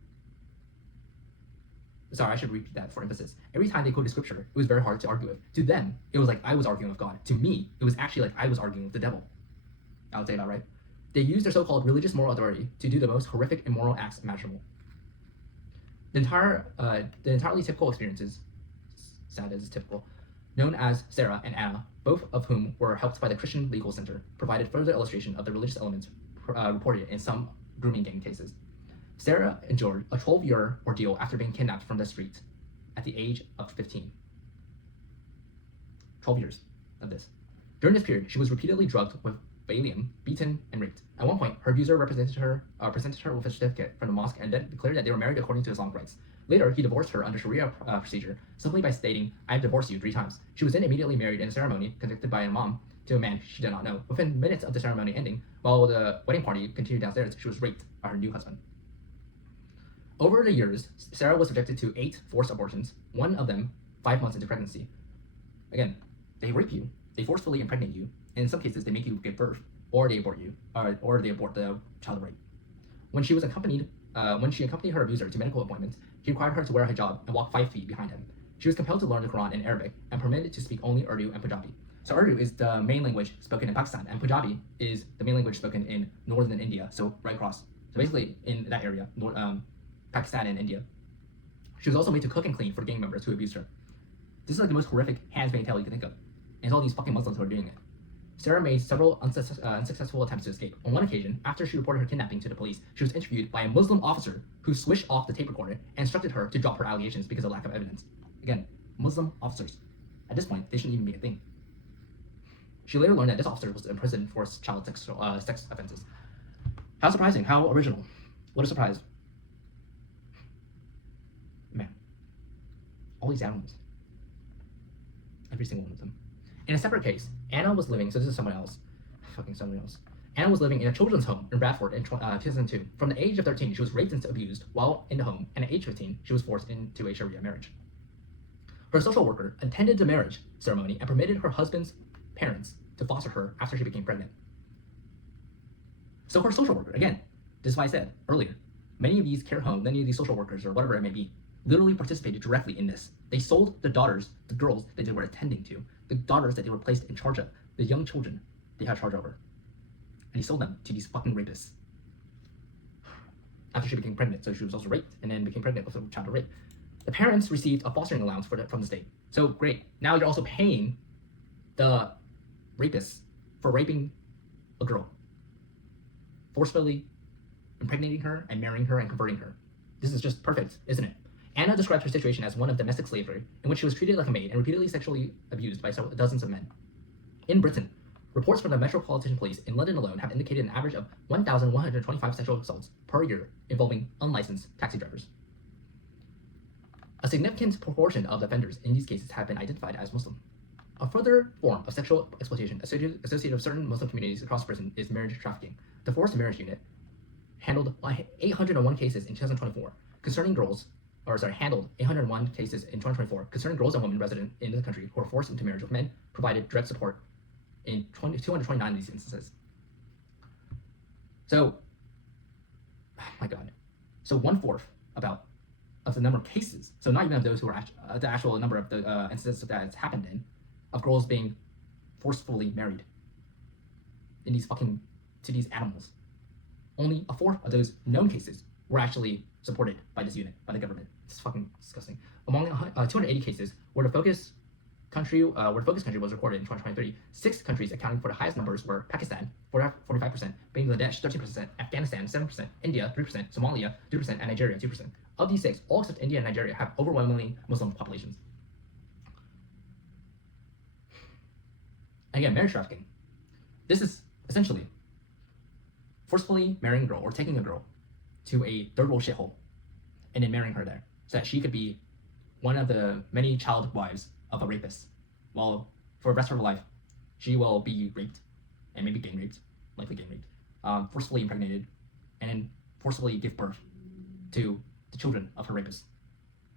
Sorry, I should repeat that for emphasis. Every time they quoted scripture, it was very hard to argue with. To them, it was like I was arguing with God. To me, it was actually like I was arguing with the devil. I would say that right. They used their so-called religious moral authority to do the most horrific immoral acts imaginable. The entirely typical experiences, sad as is typical, known as Sarah and Anna, both of whom were helped by the Christian Legal Center, provided further illustration of the religious elements reported in some grooming gang cases. Sarah endured a 12-year ordeal after being kidnapped from the street at the age of 15. 12 years of this. During this period, she was repeatedly drugged with Valium, beaten, and raped. At one point, her abuser presented her with a certificate from the mosque and then declared that they were married according to Islamic rites. Later, he divorced her under Sharia procedure, simply by stating, "I have divorced you 3 times." She was then immediately married in a ceremony conducted by an imam to a man she did not know. Within minutes of the ceremony ending, while the wedding party continued downstairs, she was raped by her new husband. Over the years, Sarah was subjected to 8 forced abortions, one of them 5 months into pregnancy. Again, they rape you, they forcefully impregnate you, and in some cases they make you give birth, or they abort you, or they abort the child of rape. When she accompanied her abuser to medical appointments, he required her to wear a hijab and walk 5 feet behind him. She was compelled to learn the Quran in Arabic and permitted to speak only Urdu and Punjabi. So Urdu is the main language spoken in Pakistan, and Punjabi is the main language spoken in northern India, so right across. So basically in that area, Pakistan and India. She was also made to cook and clean for gang members who abused her. This is like the most horrific hands-made tale you can think of. And it's all these fucking Muslims who are doing it. Sarah made several unsuccessful attempts to escape. On one occasion, after she reported her kidnapping to the police, she was interviewed by a Muslim officer who switched off the tape recorder and instructed her to drop her allegations because of lack of evidence. Again, Muslim officers. At this point, they shouldn't even be a thing. She later learned that this officer was imprisoned for child sex offenses. How surprising, how original. What a surprise. Man. All these animals. Every single one of them. In a separate case, Anna was living, so this is someone else. Anna was living in a children's home in Bradford in 2002. From the age of 13, she was raped and abused while in the home, and at age 15, she was forced into a Sharia marriage. Her social worker attended the marriage ceremony and permitted her husband's parents to foster her after she became pregnant. So her social worker, again, this is why I said earlier, many of these care homes, many of these social workers, or whatever it may be, literally participated directly in this. They sold the daughters, the girls that they were attending to, the daughters that they were placed in charge of, the young children they had charge over. And he sold them to these fucking rapists. After she became pregnant, so she was also raped and then became pregnant with a child of rape. The parents received a fostering allowance from the state. So great, now you're also paying the rapists for raping a girl, forcefully impregnating her and marrying her and converting her. This is just perfect, isn't it? Anna described her situation as one of domestic slavery, in which she was treated like a maid and repeatedly sexually abused by dozens of men. In Britain, reports from the Metropolitan Police in London alone have indicated an average of 1,125 sexual assaults per year involving unlicensed taxi drivers. A significant proportion of the offenders in these cases have been identified as Muslim. A further form of sexual exploitation associated with certain Muslim communities across Britain is marriage trafficking. The Forced Marriage Unit handled 801 cases in 2024 handled 801 cases in 2024 concerning girls and women resident in the country who were forced into marriage with men, provided direct support in 229 of these instances. So, oh my God. So 1/4 of the number of cases, so not even of those who are the actual number of the instances that it's happened in, of girls being forcefully married in to these animals. Only 1/4 of those known cases were actually supported by this unit, by the government. It's fucking disgusting. Among 280 cases where the focus country where the focus country was recorded in 2023, 6 countries accounting for the highest numbers were Pakistan, 45%, Bangladesh, 13%, Afghanistan, 7%, India, 3%, Somalia, 3%, and Nigeria, 2%. Of these 6, all except India and Nigeria have overwhelmingly Muslim populations. Again, marriage trafficking. This is essentially forcefully marrying a girl or taking a girl to a third world shithole and then marrying her there so that she could be one of the many child wives of a rapist. Well, for the rest of her life, she will be raped and maybe gang raped, likely gang raped, forcefully impregnated, and then forcefully give birth to the children of her rapist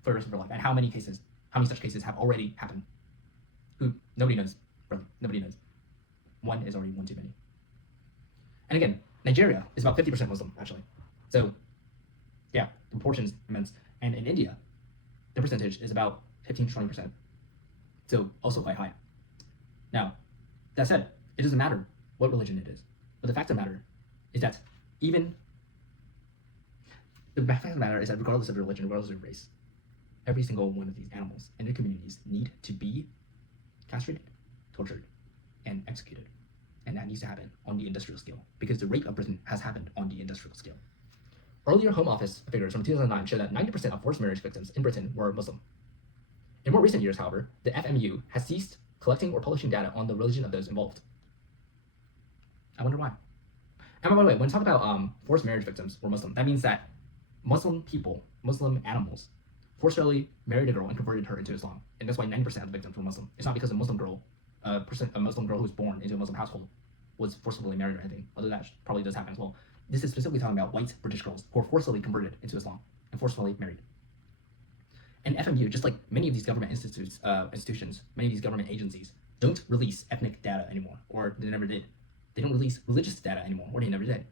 for the rest of her life. And how many such cases have already happened? Nobody knows, really, nobody knows. One is already one too many. And again, Nigeria is about 50% Muslim, actually. So, yeah, the proportion is immense. And in India, the percentage is about 15 to 20%. So, also quite high. Now, that said, it doesn't matter what religion it is. But the fact of the matter is that regardless of your religion, regardless of your race, every single one of these animals and their communities need to be castrated, tortured, and executed. And that needs to happen on the industrial scale, because the rape of Britain has happened on the industrial scale. Earlier Home Office figures from 2009 show that 90% of forced marriage victims in Britain were Muslim. In more recent years, however, the FMU has ceased collecting or publishing data on the religion of those involved. I wonder why. And by the way, when we talk about forced marriage victims were Muslim, that means that Muslim people, Muslim animals, forcibly married a girl and converted her into Islam. And that's why 90% of the victims were Muslim. It's not because a Muslim girl who was born into a Muslim household was forcibly married or anything, although that probably does happen as well. This is specifically talking about white British girls who were forcibly converted into Islam and forcibly married. And FMU, just like many of these government institutions, many of these government agencies, don't release ethnic data anymore, or they never did. They don't release religious data anymore, or they never did. And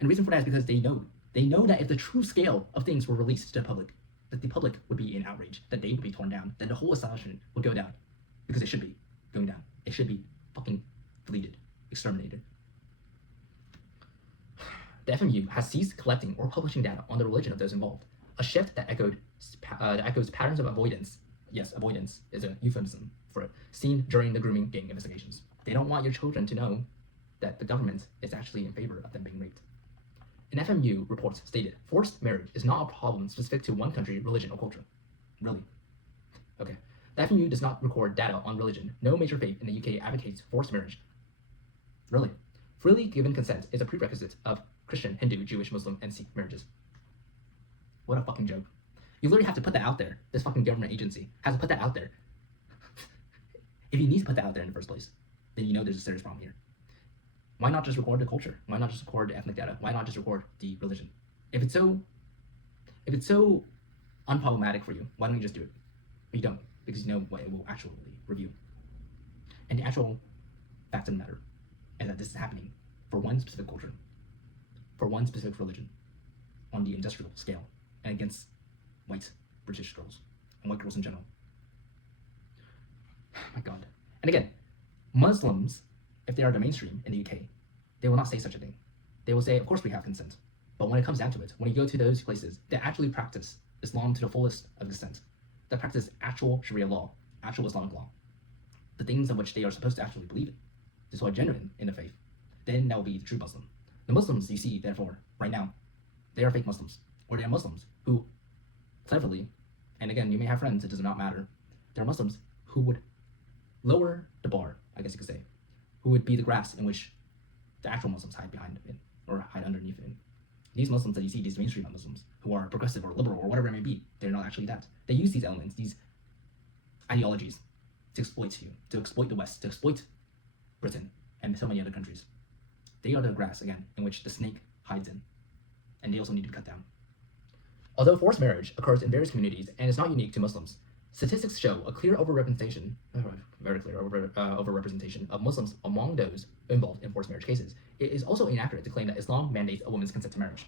the reason for that is because they know that if the true scale of things were released to the public, that the public would be in outrage, that they would be torn down, that the whole establishment would go down, because it should be going down. It should be fucking deleted, exterminated. The FMU has ceased collecting or publishing data on the religion of those involved, a shift that echoes patterns of avoidance. Yes, avoidance is a euphemism for it, seen during the grooming gang investigations. They don't want your children to know that the government is actually in favor of them being raped. An FMU report stated, forced marriage is not a problem specific to one country, religion, or culture. Really? Okay. The FMU does not record data on religion. No major faith in the UK advocates forced marriage. Really? Freely given consent is a prerequisite of Christian, Hindu, Jewish, Muslim, and Sikh marriages. What a fucking joke. You literally have to put that out there. This fucking government agency has to put that out there. If you need to put that out there in the first place, then you know there's a serious problem here. Why not just record the culture? Why not just record the ethnic data? Why not just record the religion? If it's so unproblematic for you, why don't you just do it? But you don't, because you know what it will actually review. And the actual fact of the matter is that this is happening for one specific culture, for one specific religion, on the industrial scale, and against white British girls, and white girls in general. My God. And again, Muslims, if they are the mainstream in the UK, they will not say such a thing. They will say, of course we have consent. But when it comes down to it, when you go to those places that actually practice Islam to the fullest of extent, that practice actual Sharia law, actual Islamic law, the things of which they are supposed to actually believe in, those who are genuine in the faith, then that will be the true Muslim. The Muslims you see, therefore, right now, they are fake Muslims, or they are Muslims who cleverly, and again, you may have friends, it does not matter, they're Muslims who would lower the bar, I guess you could say, who would be the grass in which the actual Muslims hide behind it, or hide underneath it. These Muslims that you see, these mainstream Muslims, who are progressive or liberal or whatever it may be, they're not actually that. They use these elements, these ideologies, to exploit you, to exploit the West, to exploit Britain and so many other countries. They are the grass, again, in which the snake hides in, and they also need to be cut down. Although forced marriage occurs in various communities and is not unique to Muslims, statistics show a clear overrepresentation, very clear overrepresentation of Muslims among those involved in forced marriage cases. It is also inaccurate to claim that Islam mandates a woman's consent to marriage.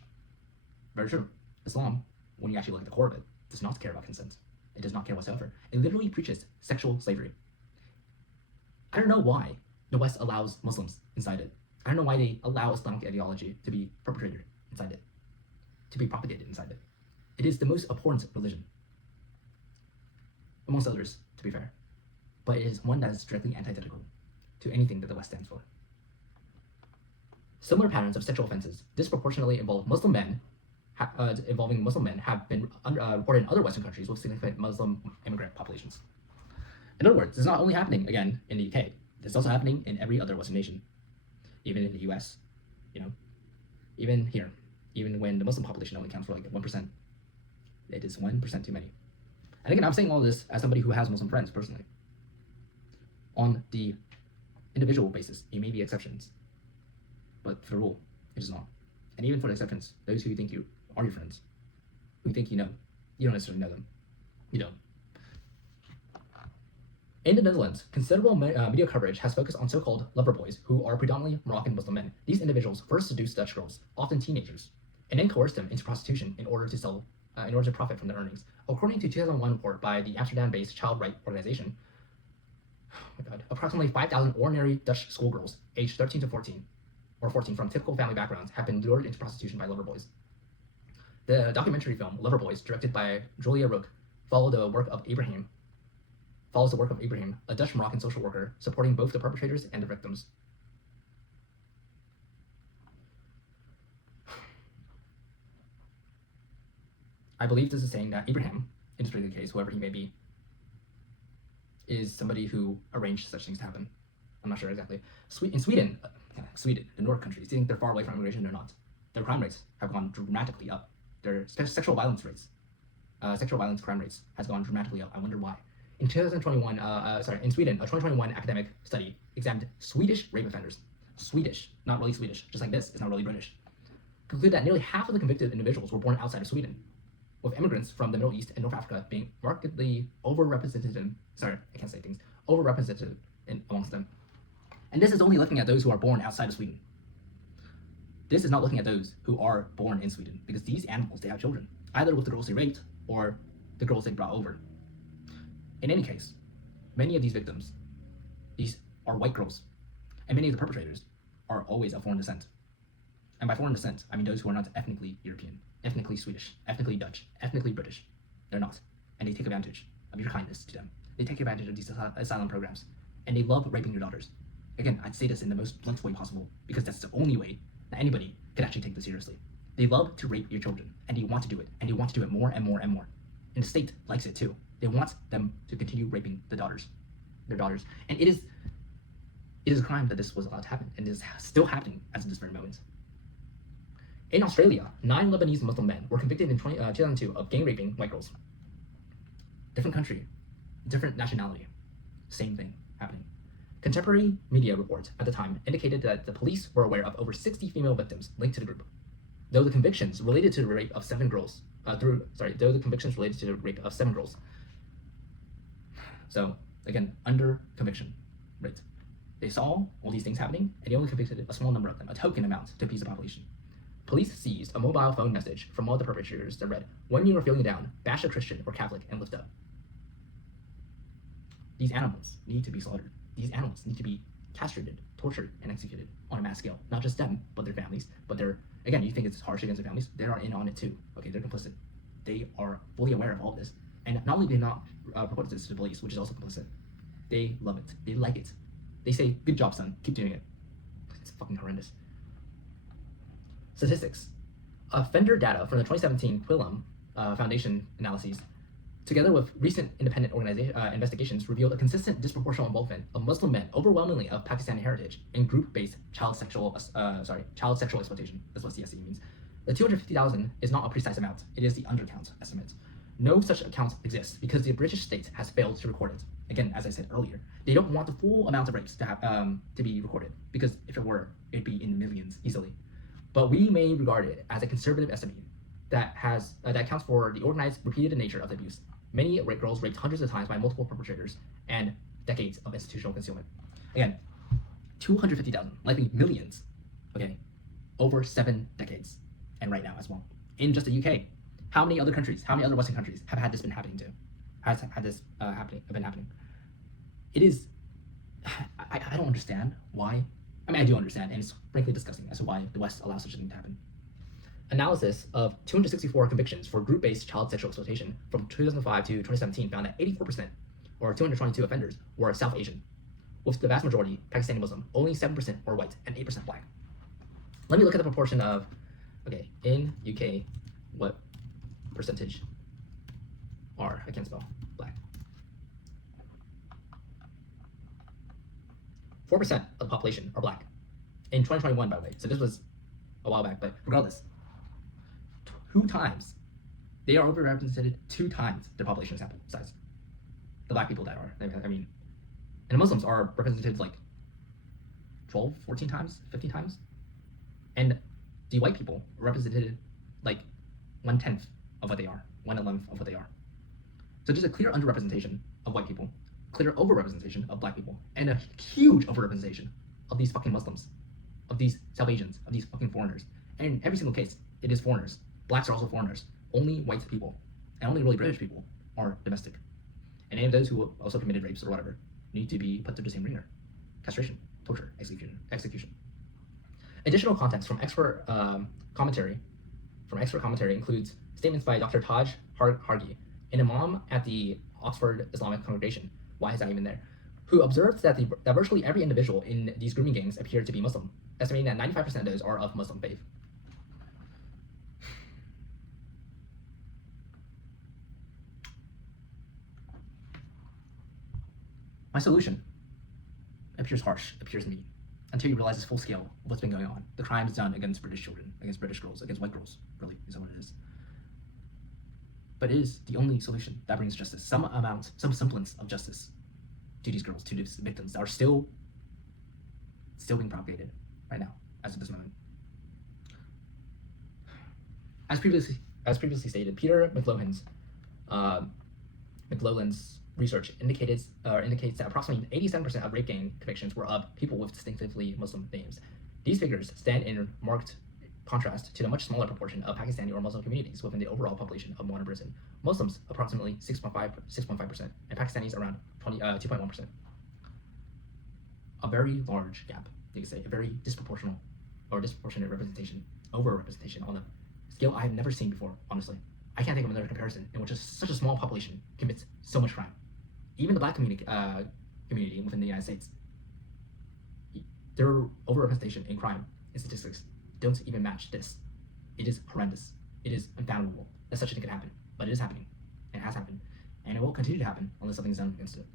Very true. Islam, when you actually look at the core of it, does not care about consent. It does not care whatsoever. It literally preaches sexual slavery. I don't know why the West allows Muslims inside it. I don't know why they allow Islamic ideology to be perpetrated inside it, to be propagated inside it. It is the most abhorrent religion, amongst others, to be fair. but it is one that is directly antithetical to anything that the West stands for. Similar patterns of sexual offenses disproportionately involving Muslim men have been reported in other Western countries with significant Muslim immigrant populations. In other words, this is not only happening, again, in the UK, this is also happening in every other Western nation, even in the US, even here, even when the Muslim population only counts for like 1%. It is 1% too many. And again, I'm saying all this as somebody who has Muslim friends personally. On the individual basis, it may be exceptions, but for the rule, it is not. And even for the exceptions, those who think you are your friends, who think you don't necessarily know them. You don't. In the Netherlands, considerable media coverage has focused on so-called lover boys, who are predominantly Moroccan Muslim men. These individuals first seduce Dutch girls, often teenagers, and then coerce them into prostitution in order to profit from their earnings. According to a 2001 report by the Amsterdam-based child rights organization, approximately 5,000 ordinary Dutch schoolgirls aged 13 to 14, or 14 from typical family backgrounds, have been lured into prostitution by lover boys. The documentary film Lover Boys, directed by Julia Rook, follows the work of Ibrahim, a Dutch Moroccan social worker supporting both the perpetrators and the victims. I believe this is saying that Ibrahim, in this particular case, whoever he may be, is somebody who arranged such things to happen. I'm not sure exactly. In Sweden, the Nordic countries, do you think they're far away from immigration or not? Their crime rates have gone dramatically up. Their sexual violence crime rates has gone dramatically up. I wonder why. In 2021, in Sweden, a 2021 academic study examined Swedish rape offenders. Swedish, not really Swedish, just like this, it's not really British. Concluded that nearly half of the convicted individuals were born outside of Sweden, with immigrants from the Middle East and North Africa being markedly overrepresented amongst them. And this is only looking at those who are born outside of Sweden. This is not looking at those who are born in Sweden, because these animals, they have children, either with the girls they raped or the girls they brought over. In any case, many of these victims, these are white girls, and many of the perpetrators are always of foreign descent. And by foreign descent, I mean those who are not ethnically European, ethnically Swedish, ethnically Dutch, ethnically British. They're not. And they take advantage of your kindness to them. They take advantage of these asylum programs, and they love raping your daughters. Again, I'd say this in the most blunt way possible, because that's the only way that anybody could actually take this seriously. They love to rape your children, and they want to do it, and they want to do it more and more and more. And the state likes it too. They want them to continue raping their daughters. And it is a crime that this was allowed to happen, and it is still happening as of this very moment. In Australia, 9 Lebanese Muslim men were convicted in 2002 of gang raping white girls. Different country, different nationality, same thing happening. Contemporary media reports at the time indicated that the police were aware of over 60 female victims linked to the group, though the convictions related to the rape of 7 girls. So again, under conviction rate. They saw all these things happening, and they only convicted a small number of them, a token amount to appease the population. Police seized a mobile phone message from one of the perpetrators that read, "When you are feeling down, bash a Christian or Catholic and lift up." These animals need to be slaughtered. These animals need to be castrated, tortured, and executed on a mass scale. Not just them, but their families. But again, you think it's harsh against their families? They are in on it too. Okay, they're complicit. They are fully aware of all of this. And not only do they not report this to the police, which is also complicit, they love it. They like it. They say, "Good job, son. Keep doing it." It's fucking horrendous. Statistics. Offender data from the 2017 Quillam Foundation analyses, together with recent independent investigations, revealed a consistent disproportional involvement of Muslim men, overwhelmingly of Pakistani heritage, in group-based child sexual exploitation. That's what CSE means. The 250,000 is not a precise amount. It is the undercount estimate. No such account exists because the British state has failed to record it. Again, as I said earlier, they don't want the full amount of rapes to have to be recorded, because if it were, it'd be in millions easily. But we may regard it as a conservative estimate that accounts for the organized, repeated nature of the abuse. Many girls raped hundreds of times by multiple perpetrators, and decades of institutional concealment. Again, 250,000, likely millions, okay, over 7 decades, and right now as well. In just the UK, how many other Western countries have had this been happening to? Been happening? It is, I don't understand why. I mean, I do understand, and it's frankly disgusting as to why the West allows such a thing to happen. Analysis of 264 convictions for group-based child sexual exploitation from 2005 to 2017 found that 84% or 222 offenders, were South Asian, with the vast majority Pakistani Muslim. Only 7% were white and 8% black. Let me look at the proportion of, okay, in UK, what percentage are, I can't spell, black. 4% of the population are black. In 2021, by the way, so this was a while back, but regardless, 2 times, they are overrepresented 2 times their population sample size. The black people that are, I mean, and the Muslims are represented like 12, 14 times, 15 times. And the white people are represented like 1/10 of what they are, 1/11 of what they are. So there's a clear underrepresentation of white people, clear overrepresentation of black people, and a huge overrepresentation of these fucking Muslims, of these South Asians, of these fucking foreigners. And in every single case, it is foreigners. Blacks are also foreigners. Only white people, and only really British people, are domestic. And any of those who also committed rapes or whatever need to be put through the same ringer. Castration, torture, execution. Additional context from expert commentary includes statements by Dr. Taj Hargi, an imam at the Oxford Islamic congregation, why is that even there, who observed that virtually every individual in these grooming gangs appeared to be Muslim, estimating that 95% of those are of Muslim faith. My solution appears harsh, appears mean, until you realize the full scale of what's been going on. The crimes done against British children, against British girls, against white girls, really, is what it is. But it is the only solution that brings justice, some semblance of justice to these girls, to these victims that are still being propagated right now, as of this moment. As previously stated, Peter McLaughlin's research indicates that approximately 87% of rape gang convictions were of people with distinctively Muslim names. These figures stand in marked contrast to the much smaller proportion of Pakistani or Muslim communities within the overall population of modern Britain. Muslims approximately 6.5%, and Pakistanis around 2.1%. A very large gap, you could say, a very disproportionate representation, over-representation on a scale I have never seen before, honestly. I can't think of another comparison in which such a small population commits so much crime. Even the black community within the United States, their overrepresentation in crime and statistics don't even match this. It is horrendous. It is unfathomable that such a thing could happen, but it is happening, and it has happened, and it will continue to happen unless something is done against it.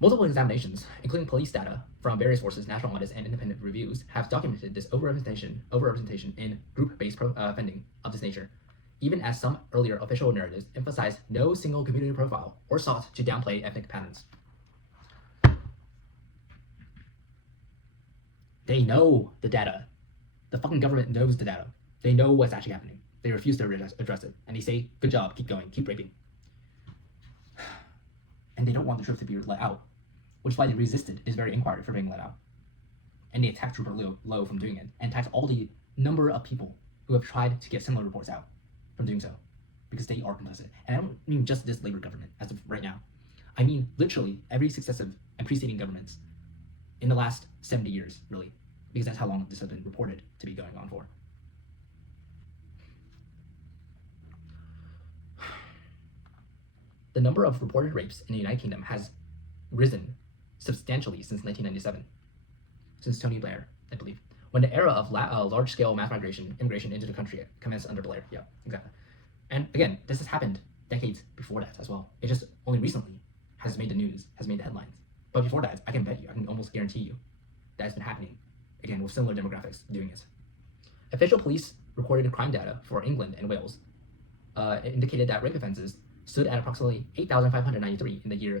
Multiple examinations, including police data from various sources, national audits, and independent reviews, have documented this overrepresentation in group-based offending of this nature, even as some earlier official narratives emphasized no single community profile or sought to downplay ethnic patterns. They know the data. The fucking government knows the data. They know what's actually happening. They refuse to address it, and they say, good job, keep going, keep raping. And they don't want the truth to be let out, which is why they resisted his very inquiry for being let out. And they attacked Rupert Lowe from doing it, and attacked all the number of people who have tried to get similar reports out from doing so, because they are complicit. And I don't mean just this Labour government as of right now. I mean literally every successive and preceding governments in the last 70 years, really, because that's how long this has been reported to be going on for. The number of reported rapes in the United Kingdom has risen substantially since 1997, since Tony Blair, I believe, when the era of large-scale mass immigration into the country commenced under Blair. Yeah, exactly. And again, this has happened decades before that as well. It just only recently has made the news, has made the headlines. But before that, I can almost guarantee you that it's been happening, again, with similar demographics doing it. Official police recorded crime data for England and Wales indicated that rape offenses stood at approximately 8,593 in the year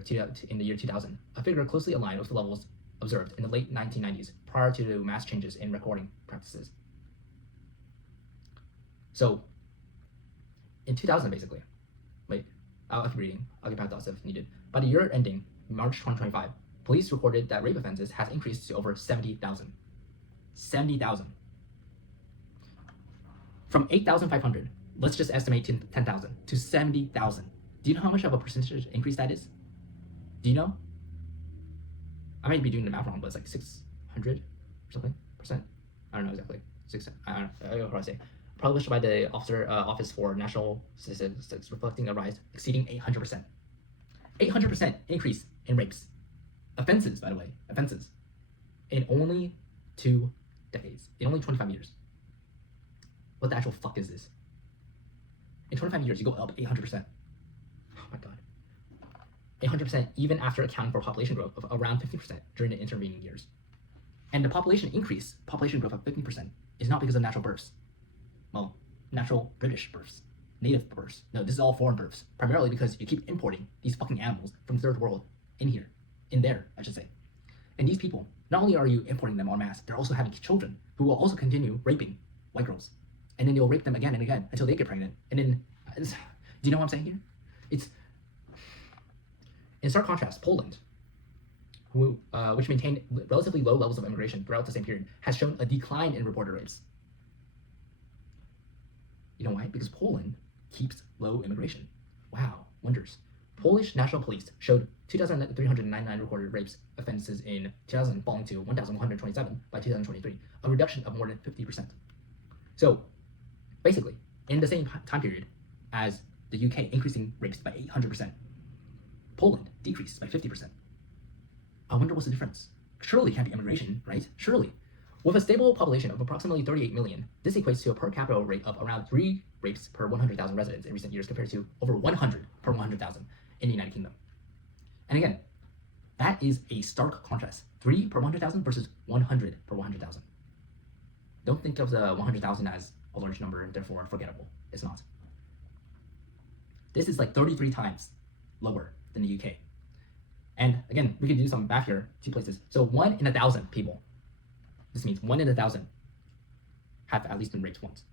2000, a figure closely aligned with the levels observed in the late 1990s prior to the mass changes in recording practices. So, in 2000, basically, I'll keep reading, I'll get back to thoughts if needed. By the year ending March 2025, police recorded that rape offenses has increased to over 70,000. 70,000. From 8,500, let's just estimate to 10,000 to 70,000. Do you know how much of a percentage increase that is? Do you know? I might be doing the math wrong, but it's like 600 or something percent. I don't know exactly. I don't know what I say. Probably listed by the Office for National Statistics, reflecting a rise exceeding 800%. 800% increase in rapes. Offenses, by the way, offenses. In only 2 decades. In only 25 years. What the actual fuck is this? In 25 years, you go up 800%. Oh my god. 800% even after accounting for population growth of around 50% during the intervening years. And the population growth of 50%, is not because of natural births. Well, natural British births, native births. No, this is all foreign births. Primarily because you keep importing these fucking animals from the third world in there, I should say. And these people, not only are you importing them en masse, they're also having children who will also continue raping white girls. And then they'll rape them again and again until they get pregnant. And then, do you know what I'm saying here? It's, in stark contrast, Poland, which maintained relatively low levels of immigration throughout the same period, has shown a decline in reported rapes. You know why? Because Poland keeps low immigration. Wow, wonders. Polish National Police showed 2,399 recorded rapes offenses in 2000, falling to 1,127 by 2023, a reduction of more than 50%. So, basically, in the same time period as the UK increasing rapes by 800%, Poland decreased by 50%. I wonder what's the difference. Surely it can't be immigration, right? Surely. With a stable population of approximately 38 million, this equates to a per capita rate of around 3 rapes per 100,000 residents in recent years compared to over 100 per 100,000 in the United Kingdom. And again, that is a stark contrast. 3 per 100,000 versus 100 per 100,000. Don't think of the 100,000 as a large number and therefore forgettable. It's not. This is like 33 times lower than the UK. And again, we could do some back here, 2 places. So 1 in 1,000 people. This means 1 in 1,000 have at least been raped once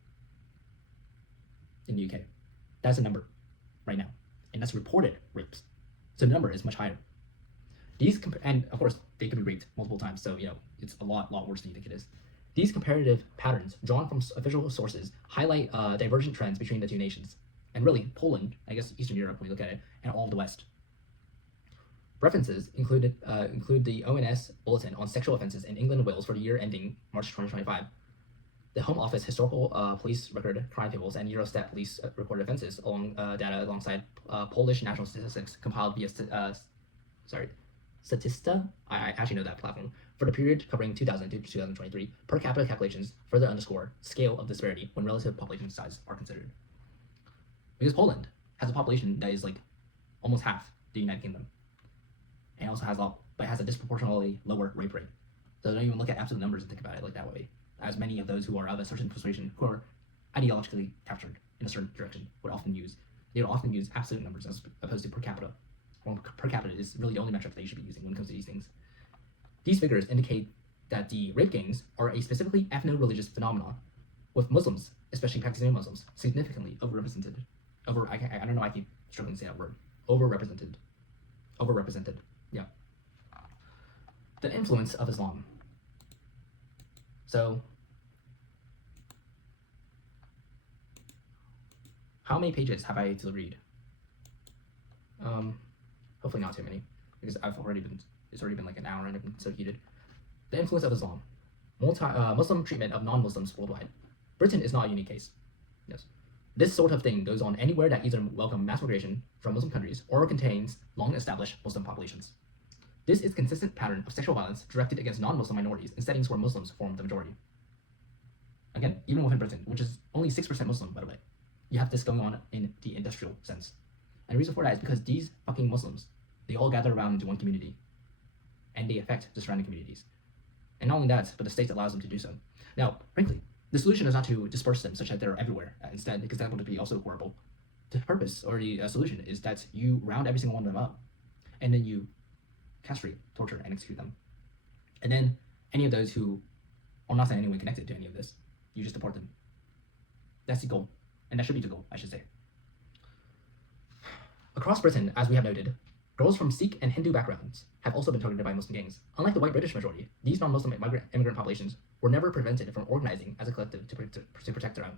in the UK. That's a number right now. And that's reported rapes. So the number is much higher. And of course, they could be raped multiple times. So, it's a lot worse than you think it is. These comparative patterns drawn from official sources highlight divergent trends between the two nations. And really, Poland, I guess Eastern Europe when you look at it, and all of the West. References include the ONS Bulletin on Sexual Offences in England and Wales for the year ending March 2025, the Home Office Historical Police Record Crime Tables, and Eurostat Police Reported Offences data alongside Polish national statistics compiled via Statista. I actually know that platform for the period covering 2000 to 2023. Per capita calculations further underscore scale of disparity when relative population size are considered. Because Poland has a population that is like almost half the United Kingdom. And also has a disproportionately lower rape rate. So don't even look at absolute numbers and think about it like that way. As many of those who are of a certain persuasion, who are ideologically captured in a certain direction, would often use absolute numbers as opposed to per capita. Well, per capita is really the only metric that you should be using when it comes to these things. These figures indicate that the rape gangs are a specifically ethno-religious phenomenon, with Muslims, especially Pakistani Muslims, significantly overrepresented. I don't know, I keep struggling to say that word. Overrepresented. Yeah. The influence of Islam. So, how many pages have I to read? Hopefully not too many, because it's already been like an hour and I've been so heated. The influence of Islam. Muslim treatment of non-Muslims worldwide. Britain is not a unique case. Yes. This sort of thing goes on anywhere that either welcomes mass migration from Muslim countries or contains long-established Muslim populations. This is a consistent pattern of sexual violence directed against non-Muslim minorities in settings where Muslims form the majority. Again, even within Britain, which is only 6% Muslim, by the way, you have this going on in the industrial sense. And the reason for that is because these fucking Muslims, they all gather around into one community, and they affect the surrounding communities. And not only that, but the state allows them to do so. Now, frankly, the solution is not to disperse them such that they're everywhere instead, because that would be also horrible. The purpose or the solution is that you round every single one of them up, and then you castrate, torture, and execute them. And then any of those who are not in any way connected to any of this, you just deport them. That's the goal, and that should be the goal, I should say. Across Britain, as we have noted, girls from Sikh and Hindu backgrounds have also been targeted by Muslim gangs. Unlike the white British majority, these non-Muslim immigrant populations were never prevented from organizing as a collective to protect their own.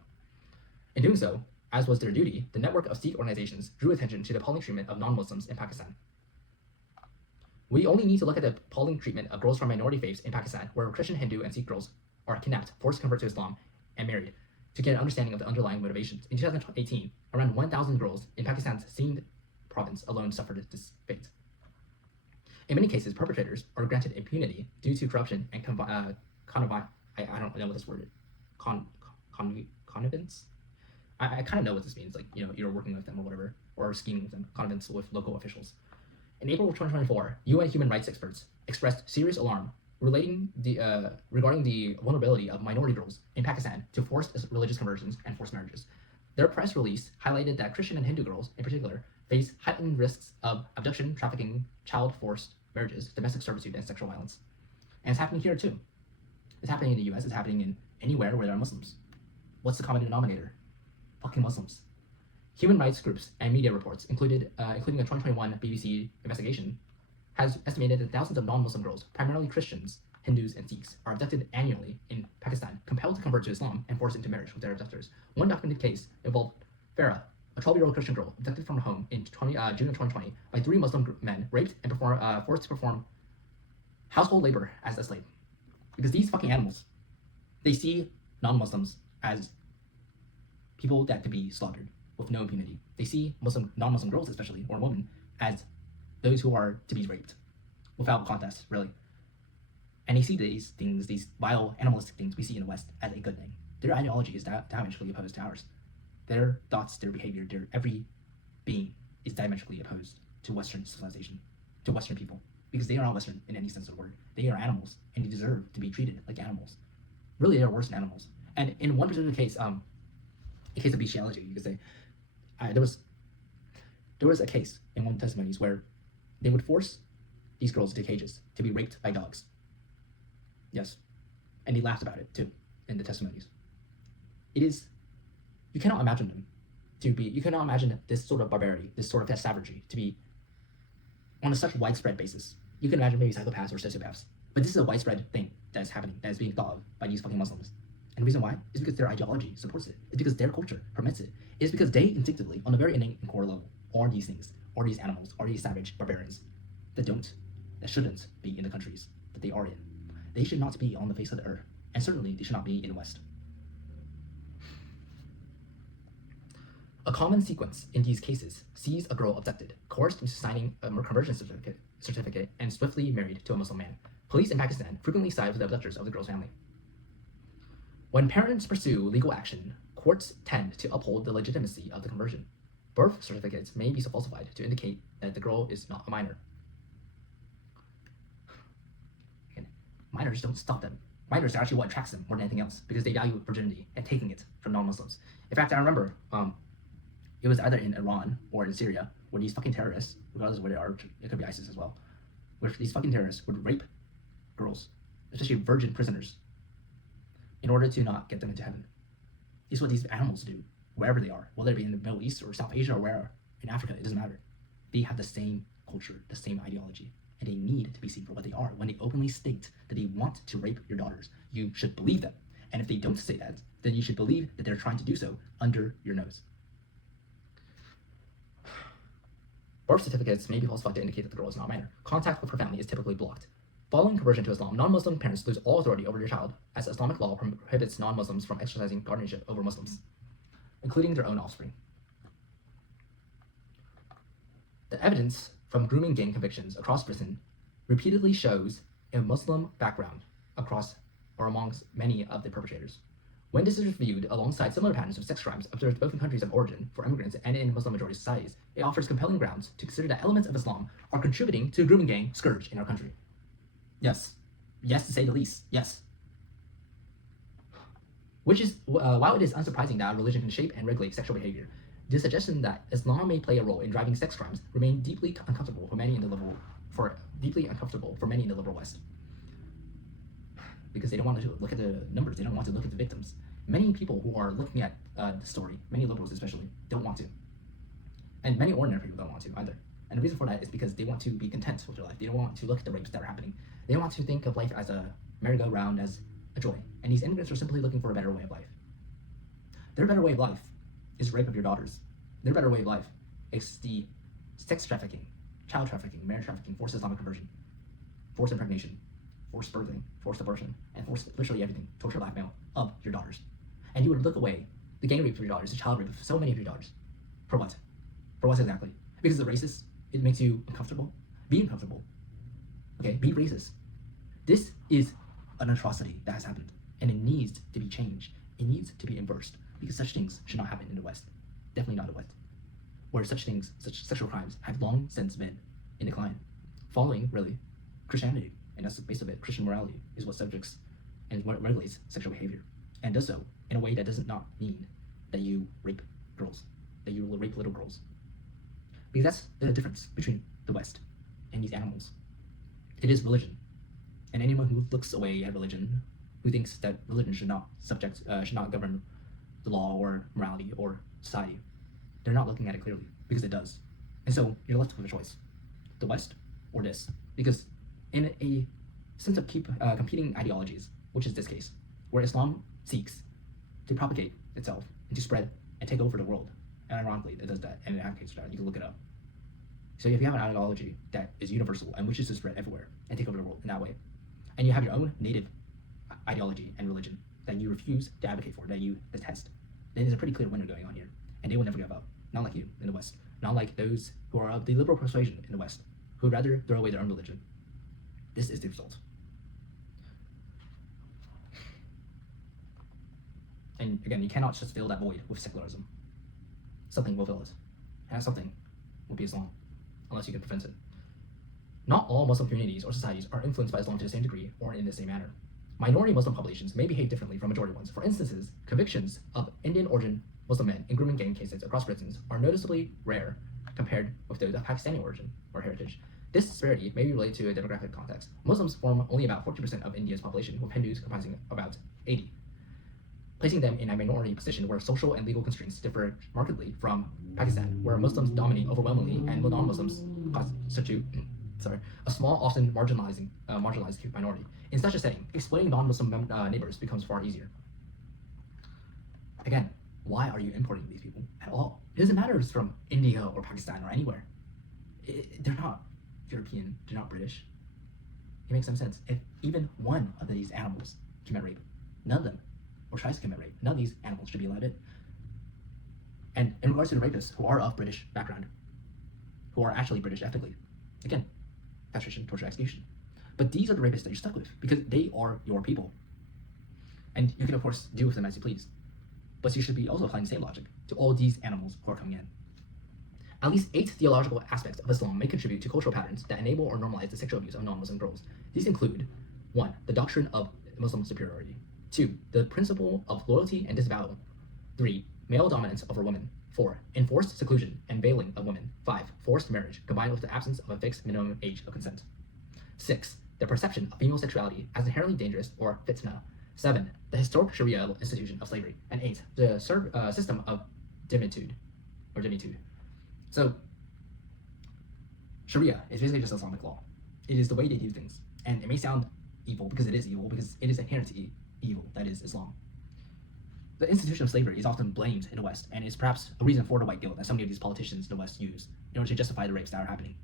In doing so, as was their duty, the network of Sikh organizations drew attention to the appalling treatment of non-Muslims in Pakistan. We only need to look at the appalling treatment of girls from minority faiths in Pakistan, where Christian, Hindu, and Sikh girls are kidnapped, forced to convert to Islam, and married, to get an understanding of the underlying motivations. In 2018, around 1,000 girls in Pakistan seemed province alone suffered this fate. In many cases, perpetrators are granted impunity due to corruption and I don't know what this word is. Connivance? I kind of know what this means, like, you're working with them or whatever, or scheming with them, connivance with local officials. In April of 2024, UN human rights experts expressed serious alarm regarding the vulnerability of minority girls in Pakistan to forced religious conversions and forced marriages. Their press release highlighted that Christian and Hindu girls, in particular, face heightened risks of abduction, trafficking, child forced marriages, domestic servitude, and sexual violence. And it's happening here too. It's happening in the US, it's happening in anywhere where there are Muslims. What's the common denominator? Fucking Muslims. Human rights groups and media reports, including a 2021 BBC investigation, has estimated that thousands of non-Muslim girls, primarily Christians, Hindus, and Sikhs, are abducted annually in Pakistan, compelled to convert to Islam, and forced into marriage with their abductors. One documented case involved Farah, a 12-year-old Christian girl abducted from her home in June of 2020 by 3 Muslim men, raped and forced to perform household labor as a slave. Because these fucking animals, they see non-Muslims as people that could be slaughtered with no impunity. They see non-Muslim girls especially, or women, as those who are to be raped without contest, really. And they see these things, these vile animalistic things we see in the West, as a good thing. Their ideology is diametrically opposed to ours. Their thoughts, their behavior, their every being is diametrically opposed to Western civilization, to Western people, because they are not Western in any sense of the word. They are animals, and they deserve to be treated like animals. Really, they are worse than animals. And in one particular case, a case of bestiality, you could say, there was a case in one of the testimonies where they would force these girls into cages to be raped by dogs. Yes. And they laughed about it too in the testimonies. You cannot imagine you cannot imagine this sort of barbarity, this sort of savagery to be on a such widespread basis. You can imagine maybe psychopaths or sociopaths, but this is a widespread thing that is happening, that is being thought of by these fucking Muslims. And the reason why is because their ideology supports it. It's because their culture permits it. It's because they instinctively, on a very innate and core level, are these things, are these animals, are these savage barbarians that shouldn't be in the countries that they are in. They should not be on the face of the earth, and certainly they should not be in the West. A common sequence in these cases sees a girl abducted, coerced into signing a conversion certificate, and swiftly married to a Muslim man. Police in Pakistan frequently side with the abductors of the girl's family. When parents pursue legal action, courts tend to uphold the legitimacy of the conversion. Birth certificates may be falsified to indicate that the girl is not a minor. Again, minors don't stop them. Minors are actually what attracts them more than anything else, because they value virginity and taking it from non-Muslims. In fact, I remember it was either in Iran or in Syria, where these fucking terrorists, regardless of where they are, it could be ISIS as well, where these fucking terrorists would rape girls, especially virgin prisoners, in order to not get them into heaven. This is what these animals do, wherever they are, whether it be in the Middle East or South Asia or wherever, in Africa, it doesn't matter. They have the same culture, the same ideology, and they need to be seen for what they are. When they openly state that they want to rape your daughters, you should believe them. And if they don't say that, then you should believe that they're trying to do so under your nose. Birth certificates may be falsified to indicate that the girl is not a minor. Contact with her family is typically blocked. Following conversion to Islam, non-Muslim parents lose all authority over their child, as Islamic law prohibits non-Muslims from exercising guardianship over Muslims, including their own offspring. The evidence from grooming gang convictions across Britain repeatedly shows a Muslim background across or amongst many of the perpetrators. When this is viewed alongside similar patterns of sex crimes observed both in countries of origin for immigrants and in Muslim-majority societies, it offers compelling grounds to consider that elements of Islam are contributing to the grooming gang scourge in our country. Yes. Yes, to say the least. Yes. Which is, while it is unsurprising that religion can shape and regulate sexual behavior, the suggestion that Islam may play a role in driving sex crimes remain deeply uncomfortable for many in the liberal West. Because they don't want to look at the numbers, they don't want to look at the victims. Many people who are looking at the story, many liberals especially, don't want to. And many ordinary people don't want to either. And the reason for that is because they want to be content with their life. They don't want to look at the rapes that are happening. They don't want to think of life as a merry-go-round, as a joy. And these immigrants are simply looking for a better way of life. Their better way of life is rape of your daughters. Their better way of life is the sex trafficking, child trafficking, marriage trafficking, forced Islamic conversion, forced impregnation, forced birthing, forced abortion, and forced literally everything, torture, blackmail of your daughters. And you would look away the gang rape of your daughters, the child rape of so many of your daughters. For what? For what exactly? because it's racist. It makes you uncomfortable. Be uncomfortable. Okay, be racist. This is an atrocity that has happened, and it needs to be changed. It needs to be inversed, because such things should not happen in the West. Definitely not the West, where such things, such sexual crimes, have long since been in decline, following, really, Christianity. And that's the base of it. Christian morality is what subjects and what regulates sexual behavior, and does so in a way that does not mean that you rape girls, that you will rape little girls. Because that's the difference between the West and these animals. It is religion. And anyone who looks away at religion, who thinks that religion should not govern the law or morality or society, they're not looking at it clearly, because it does. And so you're left with a choice: the West or this. Because in a sense of competing ideologies, which is this case, where Islam seeks to propagate itself and to spread and take over the world, and ironically it does that, and it advocates for that. You can look it up. So if you have an ideology that is universal and wishes to spread everywhere and take over the world in that way, and you have your own native ideology and religion that you refuse to advocate for, that you detest, then there's a pretty clear winner going on here, and they will never give up. Not like you in the West, not like those who are of the liberal persuasion in the West, who would rather throw away their own religion. This is the result. And again, you cannot just fill that void with secularism. Something will fill it, and that something will be Islam, unless you can prevent it. Not all Muslim communities or societies are influenced by Islam to the same degree or in the same manner. Minority Muslim populations may behave differently from majority ones. For instances, convictions of Indian origin Muslim men in grooming gang cases across Britain are noticeably rare compared with those of Pakistani origin or heritage. This disparity may be related to a demographic context. Muslims form only about 40% of India's population, with Hindus comprising about 80%, placing them in a minority position where social and legal constraints differ markedly from Pakistan, where Muslims dominate overwhelmingly and non-Muslims constitute a small, often marginalized minority. In such a setting, exploiting non-Muslim neighbors becomes far easier. Again, why are you importing these people at all? It doesn't matter if it's from India or Pakistan or anywhere. They're not European, they're not British. It makes some sense. If even one of these animals commit rape, none of them, or tries to commit rape, none of these animals should be allowed in. And in regards to the rapists who are of British background, who are actually British ethnically, again, castration, torture, execution. But these are the rapists that you're stuck with, because they are your people. And you can, of course, deal with them as you please. But you should be also applying the same logic to all these animals who are coming in. At least 8 theological aspects of Islam may contribute to cultural patterns that enable or normalize the sexual abuse of non-Muslim girls. These include 1. The doctrine of Muslim superiority. 2. The principle of loyalty and disavowal. 3. Male dominance over women. 4. Enforced seclusion and veiling of women. 5. Forced marriage, combined with the absence of a fixed minimum age of consent. 6. The perception of female sexuality as inherently dangerous or fitna. 7. The historic Sharia institution of slavery. And 8. The system of Dhimmitude. So, Sharia is basically just Islamic law. It is the way they do things. And it may sound evil, because it is evil, because it is inherently evil, that is Islam. The institution of slavery is often blamed in the West, and is perhaps a reason for the white guilt that so many of these politicians in the West use in order to justify the rapes that are happening.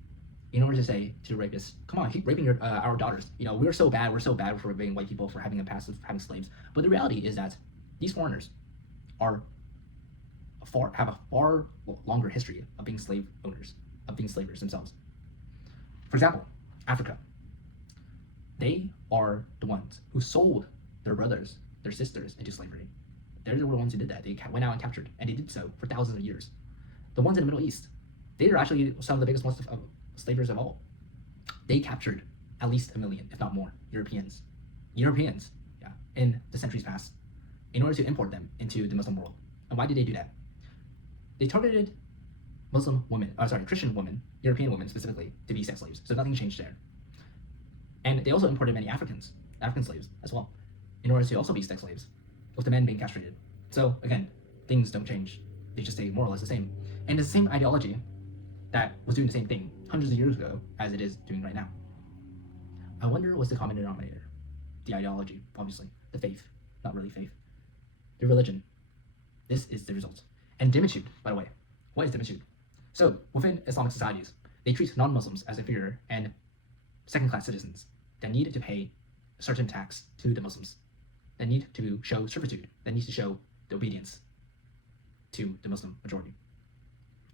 In order to say to rapists, come on, keep raping our daughters. You know, we're so bad for raping white people, for having a past of having slaves. But the reality is that these foreigners have a far longer history of being slave owners, of being slavers themselves. For example, Africa. They are the ones who sold their brothers, their sisters into slavery. They're the ones who did that. They went out and captured, and they did so for thousands of years. The ones in the Middle East, they are actually some of the biggest ones of slavers of all. They captured at least 1 million, if not more, Europeans, in the centuries past, in order to import them into the Muslim world. And why did they do that? They targeted Christian women, European women specifically, to be sex slaves. So nothing changed there. And they also imported many African slaves as well, in order to also be sex slaves, with the men being castrated. So again, things don't change. They just stay more or less the same. And it's the same ideology that was doing the same thing hundreds of years ago as it is doing right now. I wonder what's the common denominator? The ideology, obviously. The faith. Not really faith. The religion. This is the result. And Dhimmitude, by the way. What is Dhimmitude? So, within Islamic societies, they treat non-Muslims as inferior and second-class citizens that need to pay a certain tax to the Muslims, that need to show servitude, that need to show the obedience to the Muslim majority.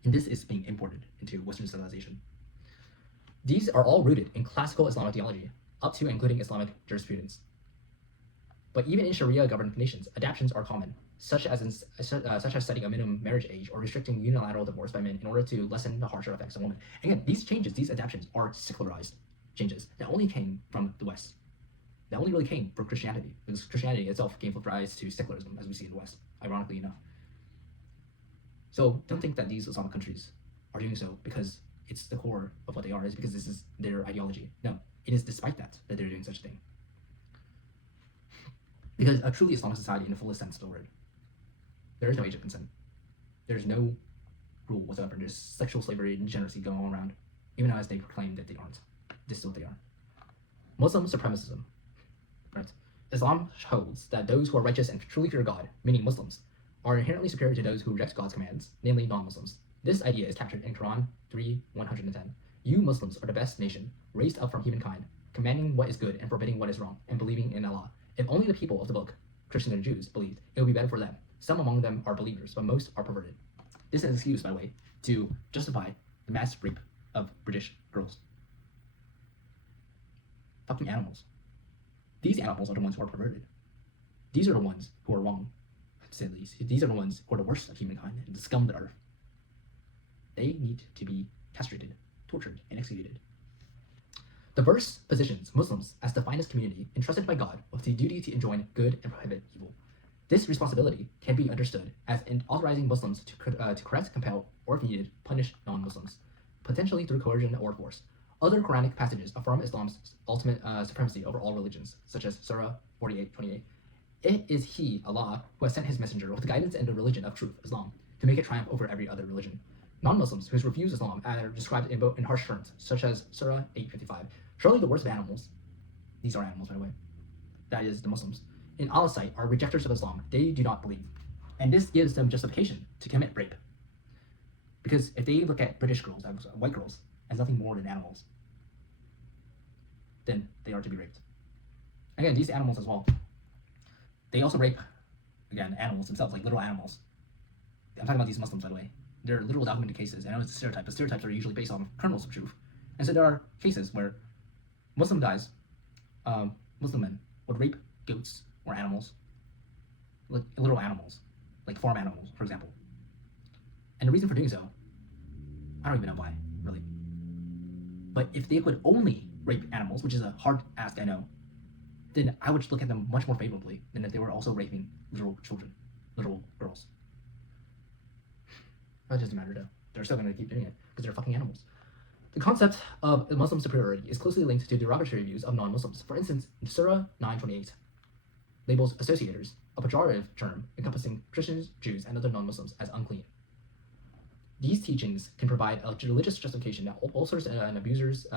And this is being imported into Western civilization. These are all rooted in classical Islamic theology, up to and including Islamic jurisprudence. But even in Sharia-governed nations, adaptations are common, such as setting a minimum marriage age or restricting unilateral divorce by men in order to lessen the harsher effects on women. Again, these changes, these adaptations, are secularized changes that only came from the West. That only really came from Christianity, because Christianity itself gave rise to secularism, as we see in the West, ironically enough. So don't think that these Islamic countries are doing so because it's the core of what they are, is because this is their ideology. No, it is despite that they're doing such a thing. Because a truly Islamic society in the fullest sense of the word, there is no age of consent. There's no rule whatsoever. There's sexual slavery and degeneracy going on around, even as they proclaim that they aren't. This is what they are. Muslim supremacism. Right? Islam holds that those who are righteous and truly fear God, meaning Muslims, are inherently superior to those who reject God's commands, namely non-Muslims. This idea is captured in Quran 3:110. You Muslims are the best nation, raised up from humankind, commanding what is good and forbidding what is wrong, and believing in Allah. If only the people of the book, Christians and Jews, believed, it would be better for them. Some among them are believers, but most are perverted. This is an excuse, by the way, to justify the mass rape of British girls. Fucking animals. These animals are the ones who are perverted. These are the ones who are wrong, to say the least. These are the ones who are the worst of humankind and the scum of the earth. They need to be castrated, tortured, and executed. The verse positions Muslims as the finest community entrusted by God with the duty to enjoin good and prohibit evil. This responsibility can be understood as in authorizing Muslims to correct, compel, or if needed, punish non-Muslims, potentially through coercion or force. Other Quranic passages affirm Islam's ultimate supremacy over all religions, such as Surah 48:28. It is He, Allah, who has sent His messenger with the guidance and the religion of truth, Islam, to make it triumph over every other religion. Non-Muslims who refuse Islam are described in harsh terms, such as Surah 8:55. Surely the worst of animals, these are animals by the way, that is the Muslims, in Allah's sight are rejectors of Islam. They do not believe. And this gives them justification to commit rape. Because if they look at British girls, white girls, as nothing more than animals, then they are to be raped. Again, these animals as well, they also rape, again, animals themselves, like literal animals. I'm talking about these Muslims, by the way. They're literal documented cases. I know it's a stereotype, but stereotypes are usually based on kernels of truth. And so there are cases where Muslim guys, Muslim men, would rape goats or animals, like literal animals, like farm animals, for example. And the reason for doing so, I don't even know why, really. But if they could only rape animals, which is a hard ask, I know, then I would look at them much more favorably than if they were also raping literal children, literal girls. That doesn't matter though. They're still going to keep doing it because they're fucking animals. The concept of Muslim superiority is closely linked to derogatory views of non-Muslims. For instance, Surah 9:28 labels associators, a pejorative term encompassing Christians, Jews, and other non-Muslims, as unclean. These teachings can provide a religious justification that ulcers an abuser's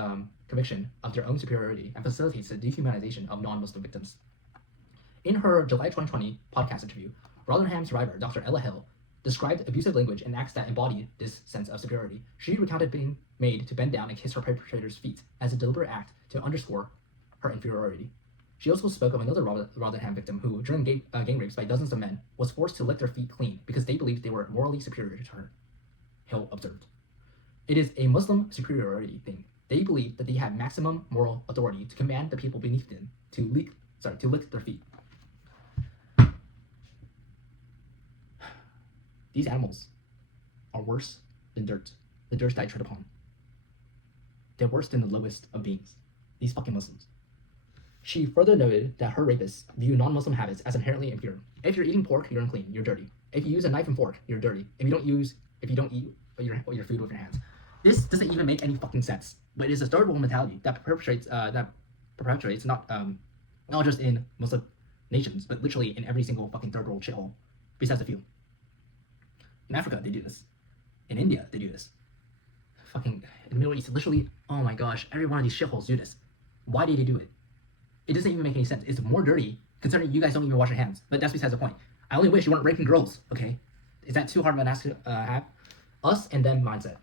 conviction of their own superiority and facilitates the dehumanization of non-Muslim victims. In her July 2020 podcast interview, Rotherham survivor Dr. Ella Hill described abusive language and acts that embodied this sense of superiority. She recounted being made to bend down and kiss her perpetrator's feet as a deliberate act to underscore her inferiority. She also spoke of another Rotherham victim who, during gang rapes by dozens of men, was forced to lick their feet clean because they believed they were morally superior to her. Hill observed. It is a Muslim superiority thing. They believe that they have maximum moral authority to command the people beneath them to lick their feet. These animals are worse than dirt, the dirt that I tread upon. They're worse than the lowest of beings, these fucking Muslims. She further noted that her rapists view non-Muslim habits as inherently impure. If you're eating pork, you're unclean, you're dirty. If you use a knife and fork, you're dirty. If you don't eat your food with your hands. This doesn't even make any fucking sense, but it is a third world mentality that perpetrates not just in Muslim nations, but literally in every single fucking third world shithole, besides a few. In Africa, they do this. In India, they do this. Fucking in the Middle East, literally, oh my gosh, every one of these shitholes do this. Why do they do it? It doesn't even make any sense. It's more dirty, considering you guys don't even wash your hands. But that's besides the point. I only wish you weren't raping girls, okay? Is that too hard of an ask to have? Us and them mindset.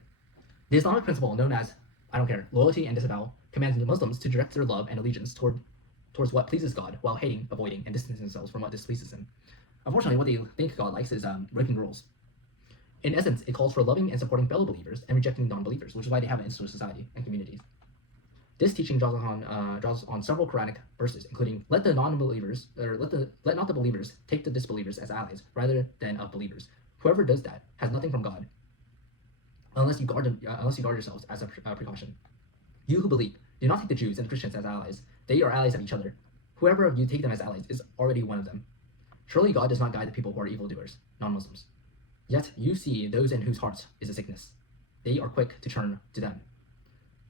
The Islamic principle known as, I don't care, loyalty and disavowal, commands the Muslims to direct their love and allegiance towards what pleases God, while hating, avoiding, and distancing themselves from what displeases Him. Unfortunately, what they think God likes is raping girls. In essence, it calls for loving and supporting fellow believers and rejecting non-believers, which is why they have an institutional society and communities. This teaching draws on several Quranic verses, including let not the believers take the disbelievers as allies rather than of believers. Whoever does that has nothing from God, unless you guard yourselves as a precaution. You who believe, do not take the Jews and the Christians as allies. They are allies of each other. Whoever of you take them as allies is already one of them. Surely God does not guide the people who are evildoers, non-Muslims. Yet you see those in whose hearts is a sickness. They are quick to turn to them.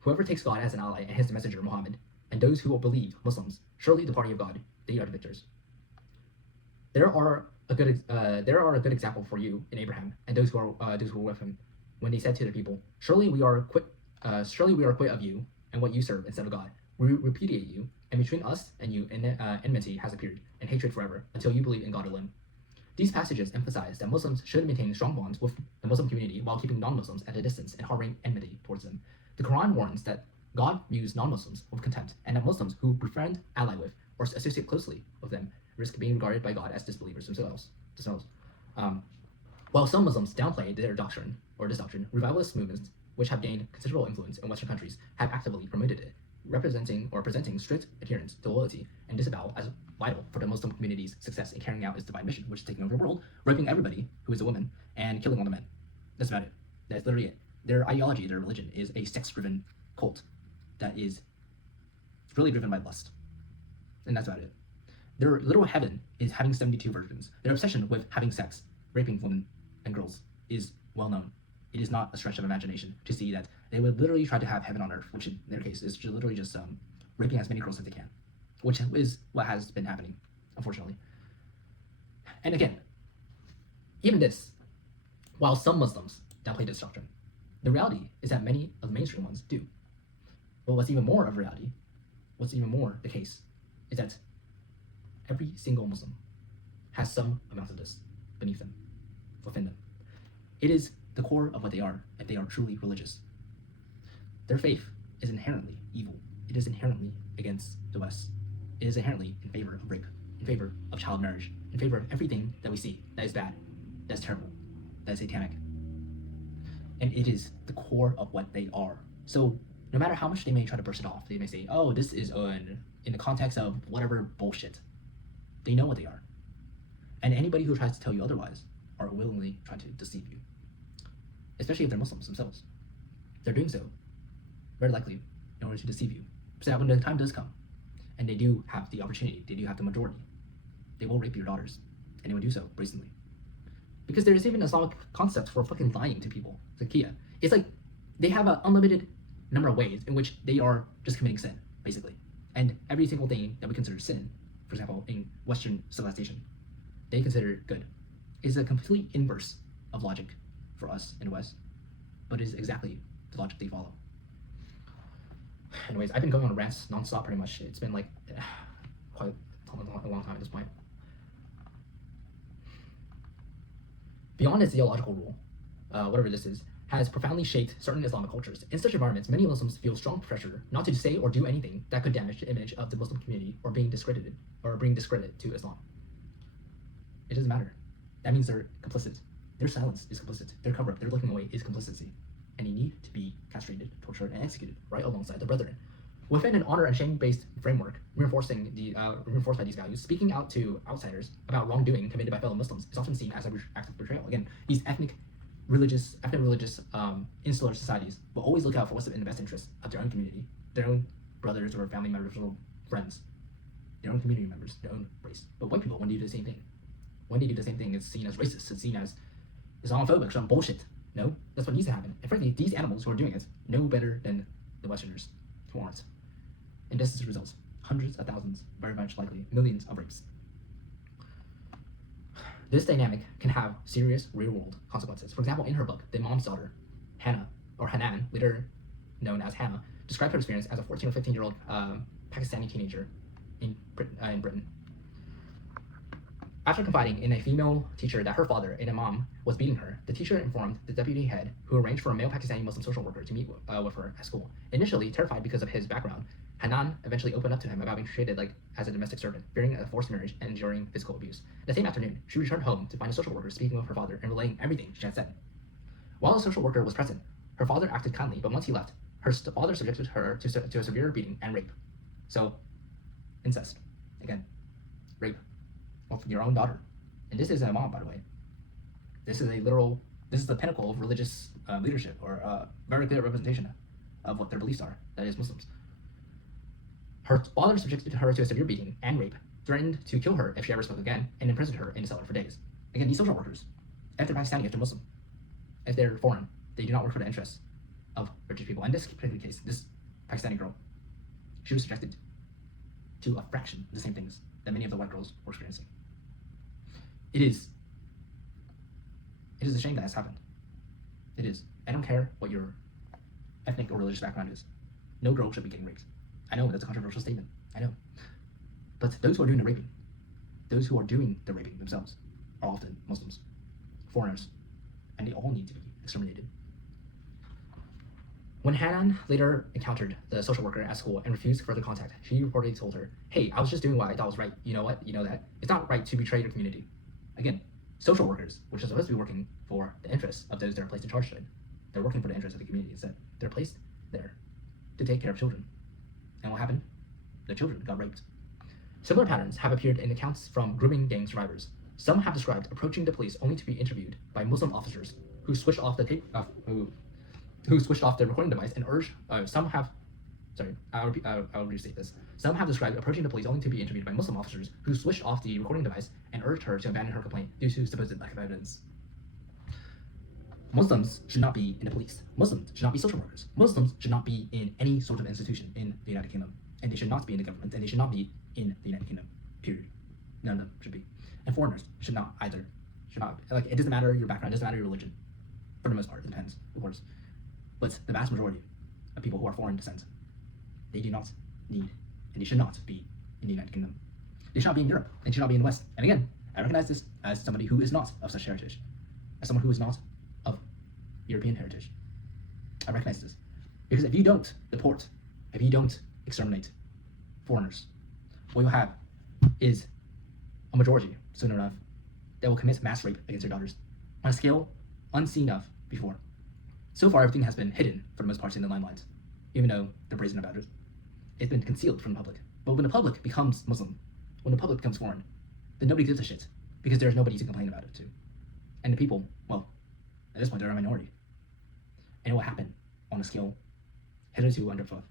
Whoever takes God as an ally and his messenger Muhammad, and those who will believe Muslims, surely the party of God, they are the victors. There are a good example for you in Abraham and those who were with him, when they said to their people, surely we are quit of you and what you serve instead of God. We repudiate you, and between us and you enmity has appeared, and hatred forever, until you believe in God alone. These passages emphasize that Muslims should maintain strong bonds with the Muslim community while keeping non-Muslims at a distance and harboring enmity towards them. The Quran warns that God views non-Muslims with contempt, and that Muslims who befriend, ally with, or associate closely with them risk being regarded by God as disbelievers themselves. While some Muslims downplay this doctrine, revivalist movements, which have gained considerable influence in Western countries, have actively promoted it, presenting strict adherence to loyalty and disavowal as vital for the Muslim community's success in carrying out its divine mission, which is taking over the world, raping everybody who is a woman, and killing all the men. That's about it. That's literally it. Their ideology, their religion, is a sex-driven cult that is really driven by lust. And that's about it. Their literal heaven is having 72 virgins. Their obsession with having sex, raping women and girls, is well known. It is not a stretch of imagination to see that they would literally try to have heaven on earth, which in their case is literally just raping as many girls as they can, which is what has been happening, unfortunately. And again, even this, while some Muslims downplay this doctrine, the reality is that many of the mainstream ones do. But what's even more the case, is that every single Muslim has some amount of this beneath them, within them. It is the core of what they are if they are truly religious. Their faith is inherently evil. It is inherently against the West. It is inherently in favor of rape, in favor of child marriage, in favor of everything that we see that is bad, that is terrible, that is satanic. And it is the core of what they are. So no matter how much they may try to brush it off, they may say, oh, this is in the context of whatever bullshit. They know what they are. And anybody who tries to tell you otherwise are willingly trying to deceive you. Especially if they're Muslims themselves. They're doing so, very likely, in order to deceive you. So that when the time does come, and they do have the opportunity, they do have the majority, they will rape your daughters. And they will do so brazenly. Because there is even Islamic concept for fucking lying to people. Zakiya. It's like they have an unlimited number of ways in which they are just committing sin, basically. And every single thing that we consider sin, for example, in Western civilization, they consider good. It's a complete inverse of logic for us in the West, but it is exactly the logic they follow. Anyways, I've been going on rants nonstop pretty much. It's been like quite a long time at this point. Beyond its theological rule, whatever this is, has profoundly shaped certain Islamic cultures. In such environments, many Muslims feel strong pressure not to say or do anything that could damage the image of the Muslim community or bring discredit to Islam. It doesn't matter. That means they're complicit. Their silence is complicit. Their cover-up, their looking away is complicity. And they need to be castrated, tortured, and executed right alongside their brethren. Within an honor and shame-based framework, reinforced by these values, speaking out to outsiders about wrongdoing committed by fellow Muslims is often seen as an act of betrayal. Again, these ethnic religious insular societies will always look out for what's in the best interest of their own community, their own brothers or family members or friends, their own community members, their own race. But white people, when they do the same thing, it's seen as racist, it's seen as Islamophobic, some bullshit. No, that's what needs to happen. And frankly, these animals who are doing it know better than the Westerners who aren't. And this is the results. Hundreds of thousands, very much likely millions of rapes. This dynamic can have serious real-world consequences. For example, in her book, the Imam's daughter, Hannah, or Hanan, later known as Hannah, described her experience as a 14 or 15-year-old Pakistani teenager in Britain. After confiding in a female teacher that her father, an imam, was beating her, the teacher informed the deputy head, who arranged for a male Pakistani Muslim social worker to meet with her at school. Initially terrified because of his background, Hanan eventually opened up to him about being treated as a domestic servant, fearing a forced marriage and enduring physical abuse. The same afternoon, she returned home to find a social worker speaking with her father and relaying everything she had said. While the social worker was present, her father acted kindly, but once he left, her father subjected her to a severe beating and rape. So, incest. Again, rape of your own daughter. And this is a mom, by the way. This is the pinnacle of religious leadership, or a very clear representation of what their beliefs are, that is Muslims. Her father subjected her to a severe beating and rape, threatened to kill her if she ever spoke again, and imprisoned her in a cellar for days. Again, these social workers, if they're Pakistani, if they're Muslim, if they're foreign, they do not work for the interests of British people. And this particular case, this Pakistani girl, she was subjected to a fraction of the same things that many of the white girls were experiencing. It is a shame that has happened. It is. I don't care what your ethnic or religious background is. No girl should be getting raped. I know that's a controversial statement. I know. But those who are doing the raping, those who are doing the raping themselves, are often Muslims, foreigners, and they all need to be exterminated. When Hanan later encountered the social worker at school and refused further contact, she reportedly told her, "Hey, I was just doing what I thought was right. You know what? You know that? It's not right to betray your community." Again, social workers, which are supposed to be working for the interests of those that are placed in charge of it, they're working for the interests of the community instead. They're placed there to take care of children. And what happened? The children got raped. Similar patterns have appeared in accounts from grooming gang survivors. Some have described approaching the police only to be interviewed by Muslim officers who switched off the recording device and urged. I'll restate this. Some have described approaching the police only to be interviewed by Muslim officers who switched off the recording device and urged her to abandon her complaint due to supposed lack of evidence. Muslims should not be in the police. Muslims should not be social workers. Muslims should not be in any sort of institution in the United Kingdom. And they should not be in the government, and they should not be in the United Kingdom, period. None of them should be. And foreigners should not either. It doesn't matter your background, it doesn't matter your religion. For the most part, it depends, of course. But the vast majority of people who are foreign descent, they do not need, and they should not be in the United Kingdom. They should not be in Europe, and should not be in the West. And again, I recognize this as somebody who is not of such heritage, as someone who is not of European heritage. I recognize this. Because if you don't deport, if you don't exterminate foreigners, what you'll have is a majority, soon enough, that will commit mass rape against their daughters on a scale unseen of before. So far, everything has been hidden for the most part in the limelight, even though they're brazen about it. It's been concealed from the public. But when the public becomes Muslim, when the public becomes foreign, then nobody gives a shit, because there's nobody to complain about it to. And the people, well, at this point, they're a minority. And it will happen on a scale hitherto unheard.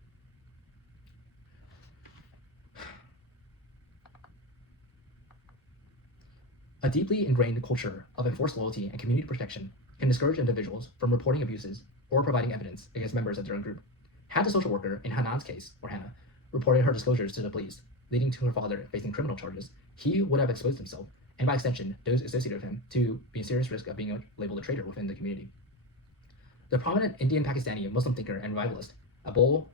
A deeply ingrained culture of enforced loyalty and community protection can discourage individuals from reporting abuses or providing evidence against members of their own group. Had the social worker, in Hanan's case, or Hannah, reported her disclosures to the police, leading to her father facing criminal charges, he would have exposed himself, and by extension, those associated with him, to be a serious risk of being labeled a traitor within the community. The prominent Indian Pakistani Muslim thinker and revivalist, Abul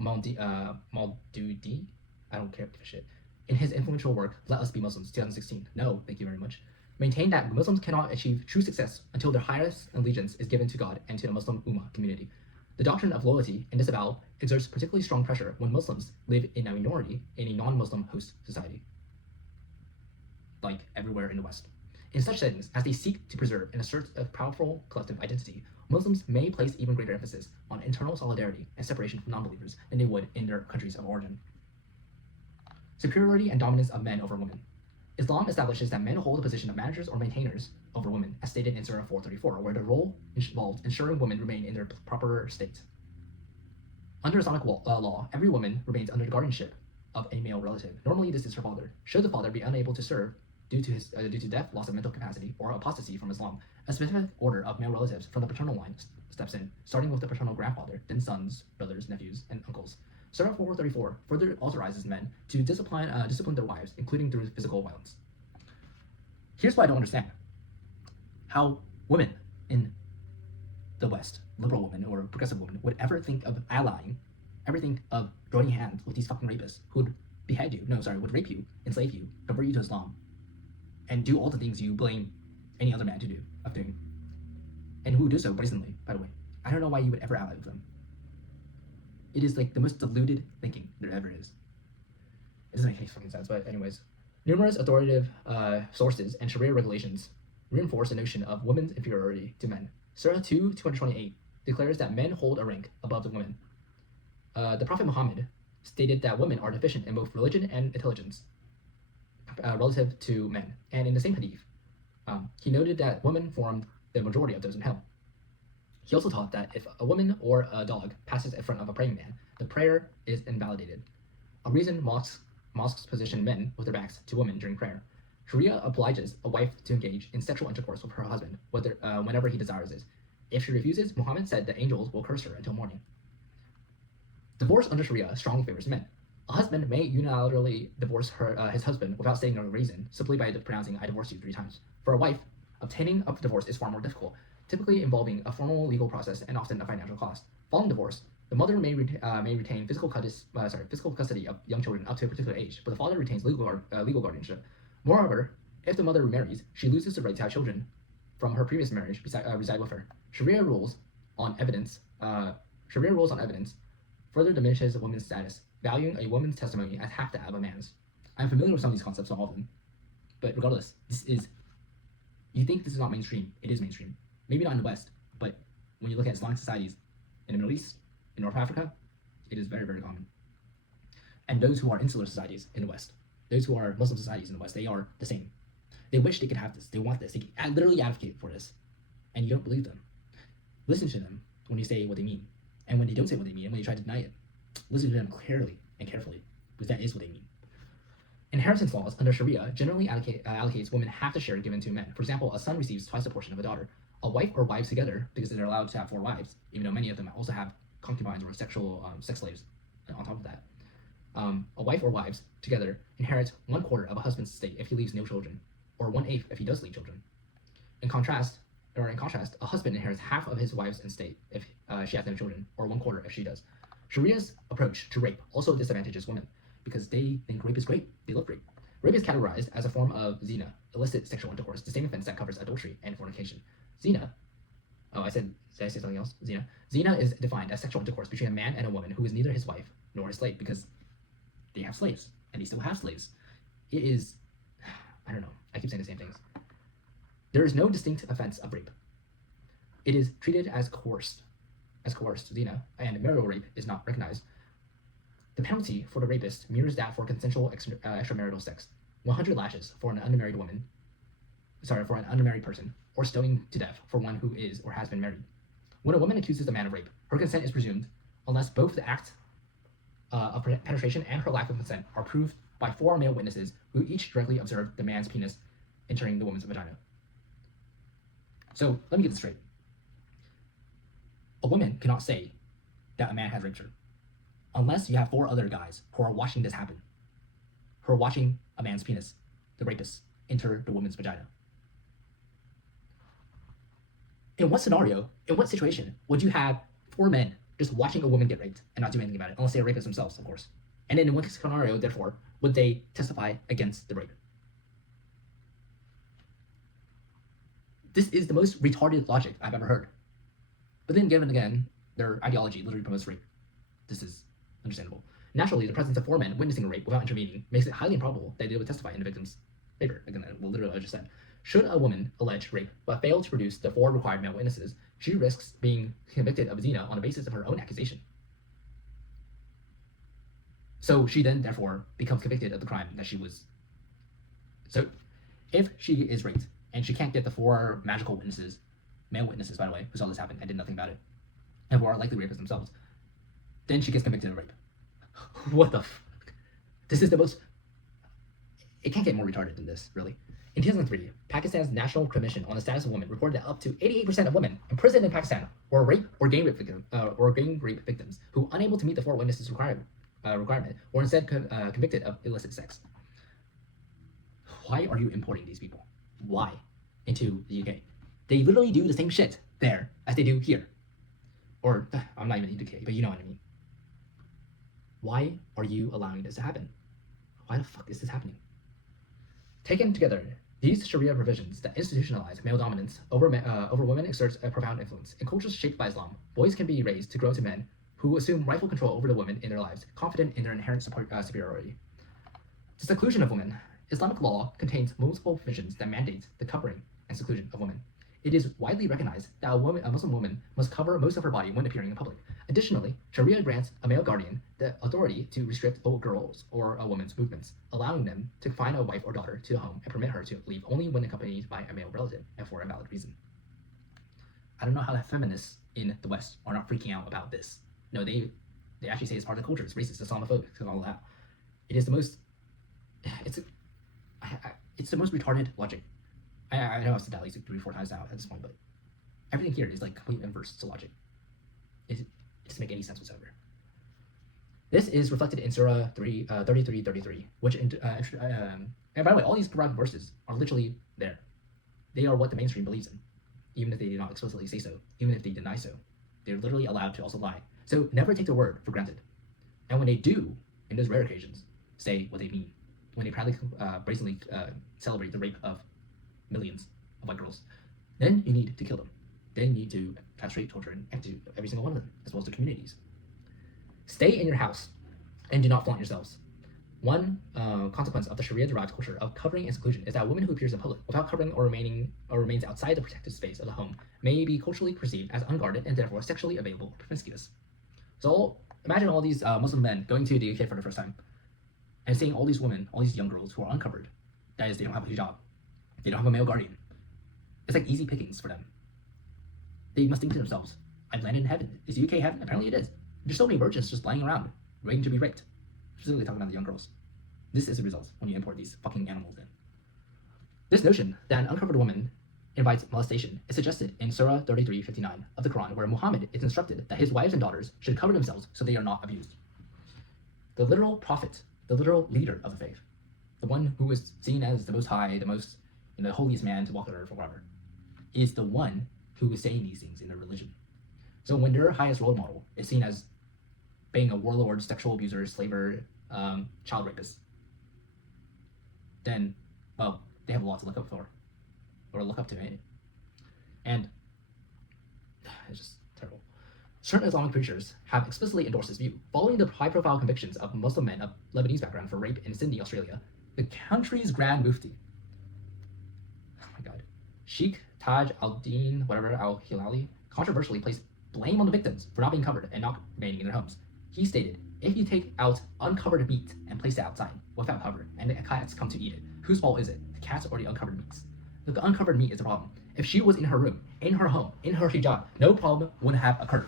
Maududi, I don't care for shit, in his influential work, Let Us Be Muslims, 2016, no, thank you very much, maintained that Muslims cannot achieve true success until their highest allegiance is given to God and to the Muslim Ummah community. The doctrine of loyalty and disavowal exerts particularly strong pressure when Muslims live in a minority in a non-Muslim host society, like everywhere in the West. In such settings, as they seek to preserve and assert a powerful collective identity, Muslims may place even greater emphasis on internal solidarity and separation from non-believers than they would in their countries of origin. Superiority and dominance of men over women. Islam establishes that men hold the position of managers or maintainers over women, as stated in Surah 434, where their role involved ensuring women remain in their proper state. Under Islamic law, every woman remains under the guardianship of a male relative. Normally, this is her father. Should the father be unable to serve due to death, loss of mental capacity, or apostasy from Islam, a specific order of male relatives from the paternal line steps in, starting with the paternal grandfather, then sons, brothers, nephews, and uncles. Surah 434 further authorizes men to discipline their wives, including through physical violence. Here's what I don't understand. How women in the West, liberal women or progressive women, would ever think of allying, ever think of joining hands with these fucking rapists who would would rape you, enslave you, convert you to Islam, and do all the things you blame any other man of doing. And who would do so brazenly, by the way. I don't know why you would ever ally with them. It is like the most deluded thinking there ever is. It doesn't make any fucking sense, but anyways. Numerous authoritative sources and Sharia regulations reinforce the notion of women's inferiority to men. Surah 2:228 declares that men hold a rank above the women. The Prophet Muhammad stated that women are deficient in both religion and intelligence relative to men. And in the same hadith, he noted that women formed the majority of those in hell. He also taught that if a woman or a dog passes in front of a praying man, the prayer is invalidated. A reason mosques position men with their backs to women during prayer. Sharia obliges a wife to engage in sexual intercourse with her husband whenever he desires it. If she refuses, Muhammad said the angels will curse her until morning. Divorce under Sharia strongly favors men. A husband may unilaterally divorce his husband without stating a reason, simply by pronouncing "I divorce you" 3 times. For a wife, obtaining a divorce is far more difficult, typically involving a formal legal process and often a financial cost. Following divorce, the mother may retain physical custody of young children up to a particular age, but the father retains legal guardianship. Moreover, if the mother remarries, she loses the right to have children from her previous marriage reside with her. Sharia rules on evidence further diminishes a woman's status, valuing a woman's testimony as half that of a man's. I'm familiar with some of these concepts, not all of them, but regardless, you think this is not mainstream, it is mainstream. Maybe not in the West, but when you look at Islamic societies in the Middle East, in North Africa, it is very, very common. And those who are insular societies in the West, those who are Muslim societies in the West, they are the same. They wish they could have this, they want this, they literally advocate for this, and you don't believe them. Listen to them when they say what they mean, and when they don't say what they mean, and when they try to deny it, listen to them clearly and carefully, because that is what they mean. Inheritance laws under Sharia generally allocates women half the share given to men. For example, a son receives twice the portion of a daughter. A wife or wives together, because they're allowed to have 4 wives, even though many of them also have concubines or sex slaves on top of that. A wife or wives together inherit 1/4 of a husband's estate if he leaves no children, or 1/8 if he does leave children. In contrast, a husband inherits half of his wife's estate if she has no children, or 1/4 if she does. Sharia's approach to rape also disadvantages women because they think rape is great. They love rape. Rape is categorized as a form of zina, illicit sexual intercourse, the same offense that covers adultery and fornication. Zina, did I say something else? Zina is defined as sexual intercourse between a man and a woman who is neither his wife nor his slave, because they have slaves, and they still have slaves. It is, I don't know, I keep saying the same things. There is no distinct offense of rape. It is treated as coerced zina, and marital rape is not recognized. The penalty for the rapist mirrors that for consensual extramarital sex: 100 lashes for an unmarried person, or stoning to death for one who is or has been married. When a woman accuses a man of rape, her consent is presumed unless both the act of penetration and her lack of consent are proved by 4 male witnesses who each directly observed the man's penis entering the woman's vagina. So let me get this straight. A woman cannot say that a man has raped her unless you have 4 other guys who are watching this happen, who are watching a man's penis, the rapist, enter the woman's vagina. In what scenario, in what situation would you have 4 men just watching a woman get raped and not doing anything about it, unless they are rapists themselves, of course? And then in what scenario, therefore, would they testify against the rape? This is the most retarded logic I've ever heard. But then again, their ideology literally promotes rape. This is understandable. Naturally, the presence of 4 men witnessing a rape without intervening makes it highly improbable that they would testify in the victim's favor. Again, literally I just said. Should a woman allege rape but fail to produce the 4 required male witnesses, she risks being convicted of zina on the basis of her own accusation. So she then, therefore, becomes convicted of the crime that she was. So if she is raped and she can't get the 4 magical witnesses, male witnesses, by the way, who saw this happen and did nothing about it, and who are likely rapists themselves, then she gets convicted of rape. What the fuck? This is the most. It can't get more retarded than this, really. In 2003, Pakistan's National Commission on the Status of Women reported that up to 88% of women imprisoned in Pakistan were rape or gang rape victims who, unable to meet the 4 witnesses requirement, were instead convicted of illicit sex. Why are you importing these people? Why? Into the UK? They literally do the same shit there as they do here. Or, I'm not even in the UK, but you know what I mean. Why are you allowing this to happen? Why the fuck is this happening? Taken together, these Sharia provisions that institutionalize male dominance over women exerts a profound influence. In cultures shaped by Islam, boys can be raised to grow to men who assume rightful control over the women in their lives, confident in their inherent superiority. The Seclusion of Women. Islamic law contains multiple provisions that mandate the covering and Seclusion of Women. It is widely recognized that a Muslim woman must cover most of her body when appearing in public. Additionally, Sharia grants a male guardian the authority to restrict a girl's or a woman's movements, allowing them to confine a wife or daughter to the home and permit her to leave only when accompanied by a male relative and for a valid reason. I don't know how the feminists in the West are not freaking out about this. No, they actually say it's part of the culture, it's racist, it's Islamophobic, and all that. It is the most, it's the most retarded logic. I know I've said that like 3-4 times now at this point, but everything here is like complete inverse to logic. It doesn't make any sense whatsoever. This is reflected in Surah 33:33, which, and by the way, all these Quran verses are literally there. They are what the mainstream believes in, even if they do not explicitly say so, even if they deny so. They're literally allowed to also lie. So never take their word for granted. And when they do, in those rare occasions, say what they mean, when they proudly, brazenly celebrate the rape of millions of white girls, then you need to kill them. Then you need to castrate, torture, and execute every single one of them, as well as the communities. Stay in your house and do not flaunt yourselves. One consequence of the Sharia-derived culture of covering and seclusion is that a woman who appears in public without covering or remains outside the protected space of the home may be culturally perceived as unguarded and therefore sexually available or promiscuous. So imagine all these Muslim men going to the UK for the first time and seeing all these women, all these young girls who are uncovered. That is, they don't have a hijab. They don't have a male guardian. It's like easy pickings for them. They must think to themselves, I've landed in heaven. Is the UK heaven? Apparently it is. There's so many virgins just lying around, waiting to be raped. Specifically talking about the young girls. This is the result when you import these fucking animals in. This notion that an uncovered woman invites molestation is suggested in Surah 33:59 of the Quran, where Muhammad is instructed that his wives and daughters should cover themselves so they are not abused. The literal prophet, the literal leader of the faith, the one who is seen as the most high, the most, the holiest man to walk the earth or whatever, is the one who is saying these things in their religion. So when their highest role model is seen as being a warlord, sexual abuser, slaver, child rapist, then, well, they have a lot to look up for, or look up to, right? And it's just terrible. Certain Islamic preachers have explicitly endorsed this view. Following the high-profile convictions of Muslim men of Lebanese background for rape in Sydney, Australia, the country's Grand Mufti, oh my god, Sheikh Taj al-Din, whatever, al-Hilali, controversially placed blame on the victims for not being covered and not remaining in their homes. He stated, if you take out uncovered meat and place it outside without cover, and the cats come to eat it, whose fault is it? The cats or the uncovered meats? The uncovered meat is the problem. If she was in her room, in her home, in her hijab, no problem would have occurred.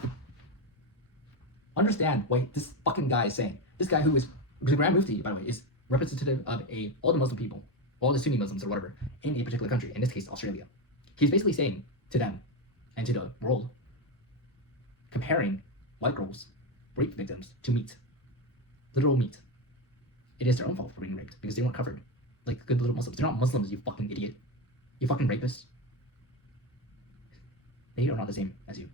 Understand what this fucking guy is saying. This guy who is the Grand Mufti, by the way, is representative of all the Muslim people, all the Sunni Muslims or whatever, in a particular country, in this case, Australia. He's basically saying to them and to the world, comparing white girls, rape victims, to meat. Literal meat. It is their own fault for being raped because they weren't covered. Like good little Muslims. They're not Muslims, you fucking idiot. You fucking rapist. They are not the same as you.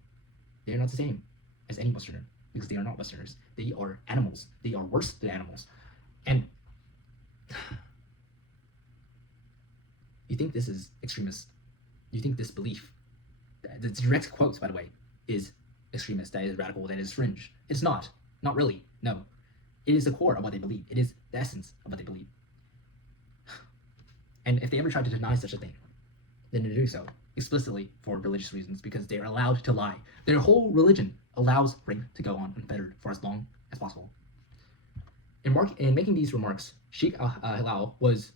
They are not the same as any Westerner because they are not Westerners. They are animals. They are worse than animals. And you think this is extremist? You think this belief, the direct quotes, by the way, is extremist, that is radical, that is fringe? It's not. Not really. No. It is the core of what they believe. It is the essence of what they believe. And if they ever try to deny such a thing, then to do so explicitly for religious reasons, because they are allowed to lie. Their whole religion allows rape to go on unfettered for as long as possible. In making these remarks, Sheikh Hilali was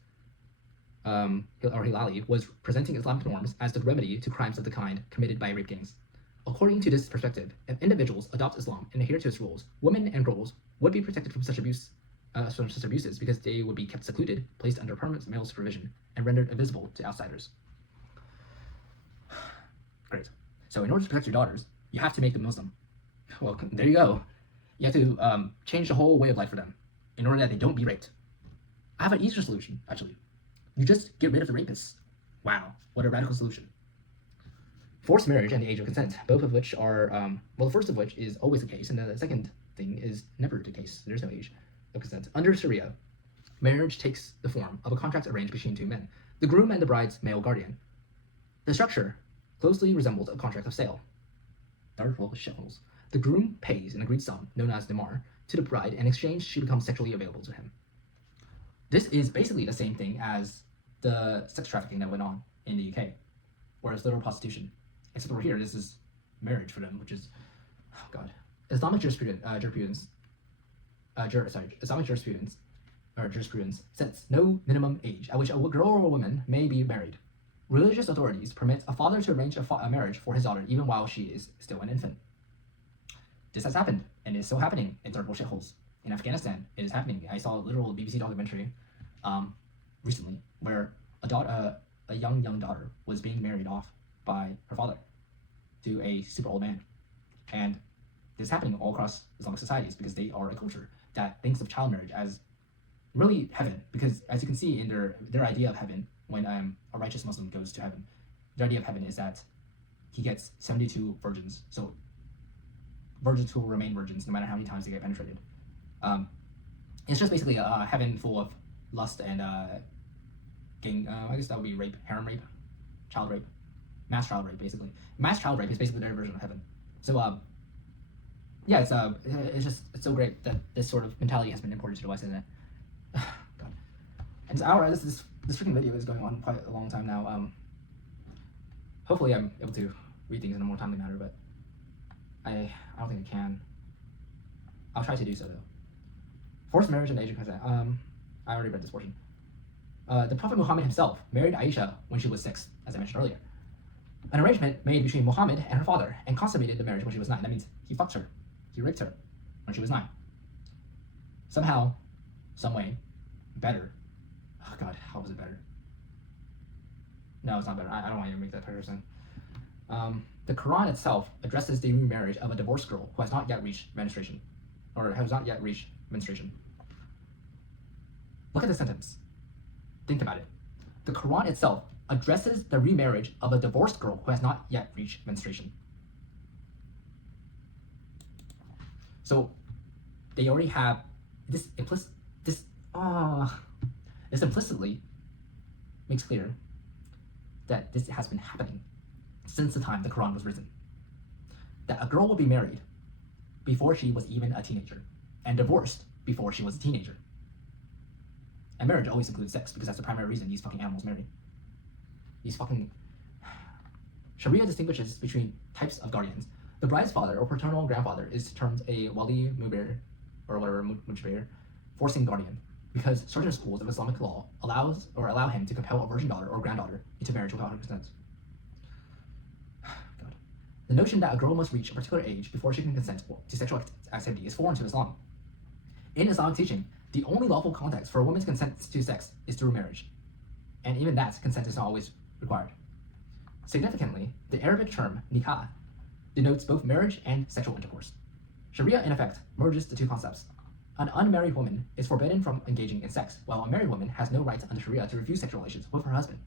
presenting Islamic norms as the remedy to crimes of the kind committed by rape gangs. According to this perspective, if individuals adopt Islam and adhere to its rules, women and girls would be protected from such abuses because they would be kept secluded, placed under permanent male supervision, and rendered invisible to outsiders. Great. So in order to protect your daughters, you have to make them Muslim. Well, there you go. You have to change the whole way of life for them in order that they don't be raped. I have an easier solution, actually. You just get rid of the rapists. Wow, what a radical solution. Forced marriage and the age of consent, both of which are, well, the first of which is always the case, and the second thing is never the case. There's no age of consent. Under Sharia, marriage takes the form of a contract arranged between two men, the groom and the bride's male guardian. The structure closely resembles a contract of sale. Dartful shekels. The groom pays an agreed sum, known as dimar, to the bride, and in exchange she becomes sexually available to him. This is basically the same thing as the sex trafficking that went on in the UK. whereas literal prostitution. Except over here, this is marriage for them, which is, oh god. Islamic jurisprudence sets no minimum age at which a girl or a woman may be married. Religious authorities permit a father to arrange a marriage for his daughter even while she is still an infant. This has happened, and is still happening in third world shitholes. In Afghanistan, it is happening. I saw a literal BBC documentary recently where a young daughter was being married off by her father to a super old man. And this is happening all across Islamic societies because they are a culture that thinks of child marriage as really heaven. Because as you can see in their idea of heaven, when a righteous Muslim goes to heaven, their idea of heaven is that he gets 72 virgins. So virgins who will remain virgins no matter how many times they get penetrated. It's just basically a heaven full of lust and I guess that would be rape, harem rape, child rape, mass child rape, basically. Mass child rape is basically their version of heaven. So yeah, it's so great that this sort of mentality has been imported to the West, isn't it? God. And this freaking video is going on quite a long time now. Hopefully I'm able to read things in a more timely manner, but I don't think I can. I'll try to do so though. Forced marriage and age of consent. I already read this portion. The Prophet Muhammad himself married Aisha when she was 6, as I mentioned earlier. An arrangement made between Muhammad and her father and consummated the marriage when she was 9. That means he fucked her. He raped her when she was 9. Somehow, some way, better. Oh god, how was it better? No, it's not better. I don't want you to make that comparison. The Quran itself addresses the remarriage of a divorced girl who has not yet reached menstruation. Or has not yet reached menstruation. Look at the sentence. Think about it. The Quran itself addresses the remarriage of a divorced girl who has not yet reached menstruation. So they already have this implicitly makes clear that this has been happening since the time the Quran was written. That a girl will be married before she was even a teenager, and divorced before she was a teenager. And marriage always includes sex, because that's the primary reason these fucking animals marry. These fucking... Sharia distinguishes between types of guardians. The bride's father, or paternal grandfather, is termed a wali mubir, or whatever, mujbir, forcing guardian, because certain schools of Islamic law allow him to compel a virgin daughter or granddaughter into marriage without her consent. God. The notion that a girl must reach a particular age before she can consent to sexual activity is foreign to Islam. In Islamic teaching, the only lawful context for a woman's consent to sex is through marriage, and even that consent is not always required. Significantly, the Arabic term nikah denotes both marriage and sexual intercourse. Sharia, in effect, merges the two concepts. An unmarried woman is forbidden from engaging in sex, while a married woman has no right under Sharia to refuse sexual relations with her husband.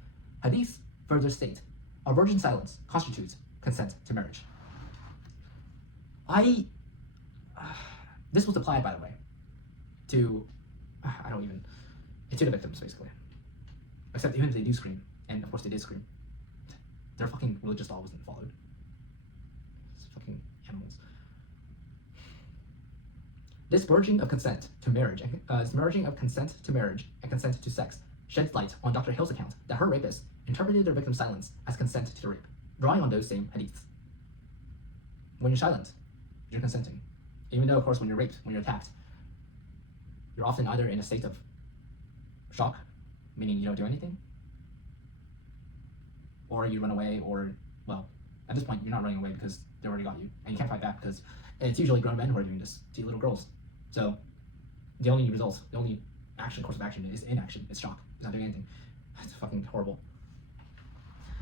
Hadith further state, a virgin silence constitutes consent to marriage. This was applied, by the way, to the victims, basically. Except even if they do scream, and of course they did scream, their fucking religious law wasn't followed. It's fucking animals. This merging of consent to marriage and consent to sex sheds light on Dr. Hill's account that her rapist interpreted their victim's silence as consent to the rape, drawing on those same hadiths. When you're silent, you're consenting. Even though, of course, when you're raped, when you're attacked, you're often either in a state of shock, meaning you don't do anything, or you run away, or, well, at this point, you're not running away because they already got you, and you can't fight back because it's usually grown men who are doing this to little girls. So the only course of action is inaction, it's shock, it's not doing anything. It's fucking horrible.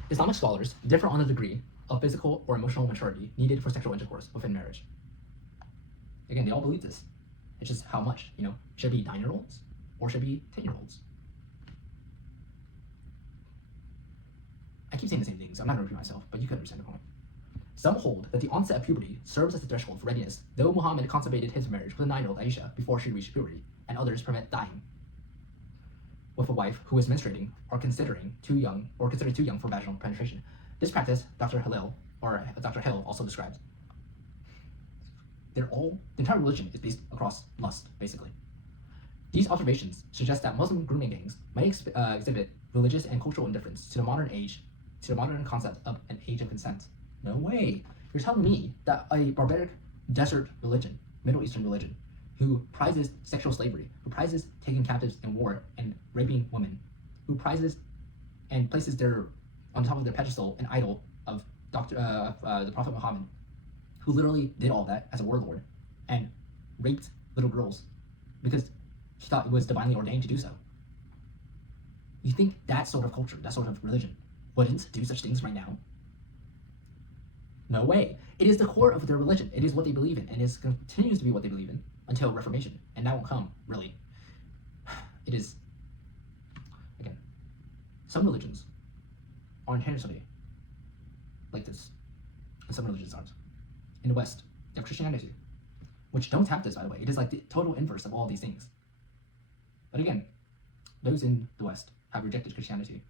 Islamic scholars differ on the degree of physical or emotional maturity needed for sexual intercourse within marriage. Again, they all believe this. It's just how much, should it be 9-year-olds or should it be 10-year-olds? I keep saying the same things, so I'm not going to repeat myself, but you can understand the point. Some hold that the onset of puberty serves as the threshold for readiness, though Muhammad consummated his marriage with a 9-year-old Aisha before she reached puberty, and others permit dying with a wife who is menstruating or considered too young for vaginal penetration. This practice, Dr. Hill also describes. The entire religion is based across lust, basically. These observations suggest that Muslim grooming gangs may exhibit religious and cultural indifference to the modern age to the modern concept of an age of consent. No way. You're telling me that a barbaric desert religion, Middle Eastern religion, who prizes sexual slavery, who prizes taking captives in war and raping women, who prizes and places their on top of their pedestal an idol of the Prophet Muhammad, who literally did all that as a warlord and raped little girls because he thought it was divinely ordained to do so. You think that sort of culture, that sort of religion, wouldn't do such things right now? No way. It is the core of their religion. It is what they believe in, and it continues to be what they believe in until Reformation, and that won't come, really. It is, again, some religions are inherently like this, and some religions aren't. In the West, you have Christianity, which don't have this, by the way. It is like the total inverse of all these things. But again, those in the West have rejected Christianity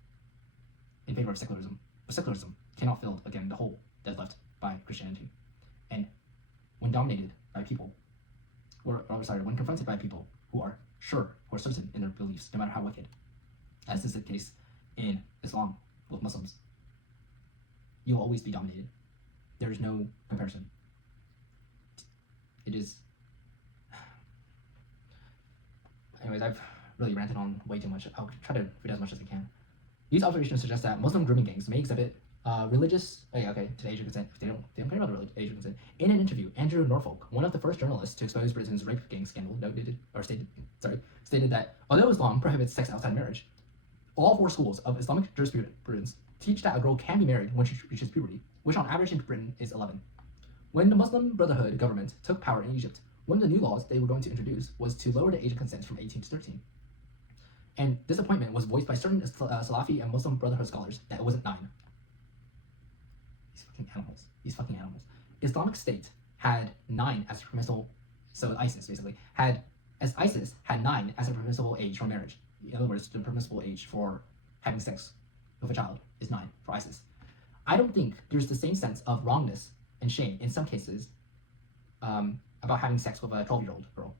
in favor of secularism. But secularism cannot fill, again, the hole that's left by Christianity. And when dominated by people, when confronted by people who are sure, who are certain in their beliefs, no matter how wicked, as is the case in Islam with Muslims, you will always be dominated. There is no comparison. It is... Anyways, I've really ranted on way too much. I'll try to read as much as I can. These observations suggest that Muslim grooming gangs may exhibit religious, to age of consent, if they don't care about the age of consent. In an interview, Andrew Norfolk, one of the first journalists to expose Britain's rape gang scandal, stated that although Islam prohibits sex outside marriage, all 4 schools of Islamic jurisprudence teach that a girl can be married when she reaches puberty, which on average in Britain is 11. When the Muslim Brotherhood government took power in Egypt, one of the new laws they were going to introduce was to lower the age of consent from 18 to 13. And disappointment was voiced by certain Salafi and Muslim Brotherhood scholars that it wasn't 9. These fucking animals. Islamic State had 9 as a permissible, so ISIS basically, ISIS had 9 as a permissible age for marriage. In other words, the permissible age for having sex with a child is 9 for ISIS. I don't think there's the same sense of wrongness and shame in some cases about having sex with a 12-year-old girl.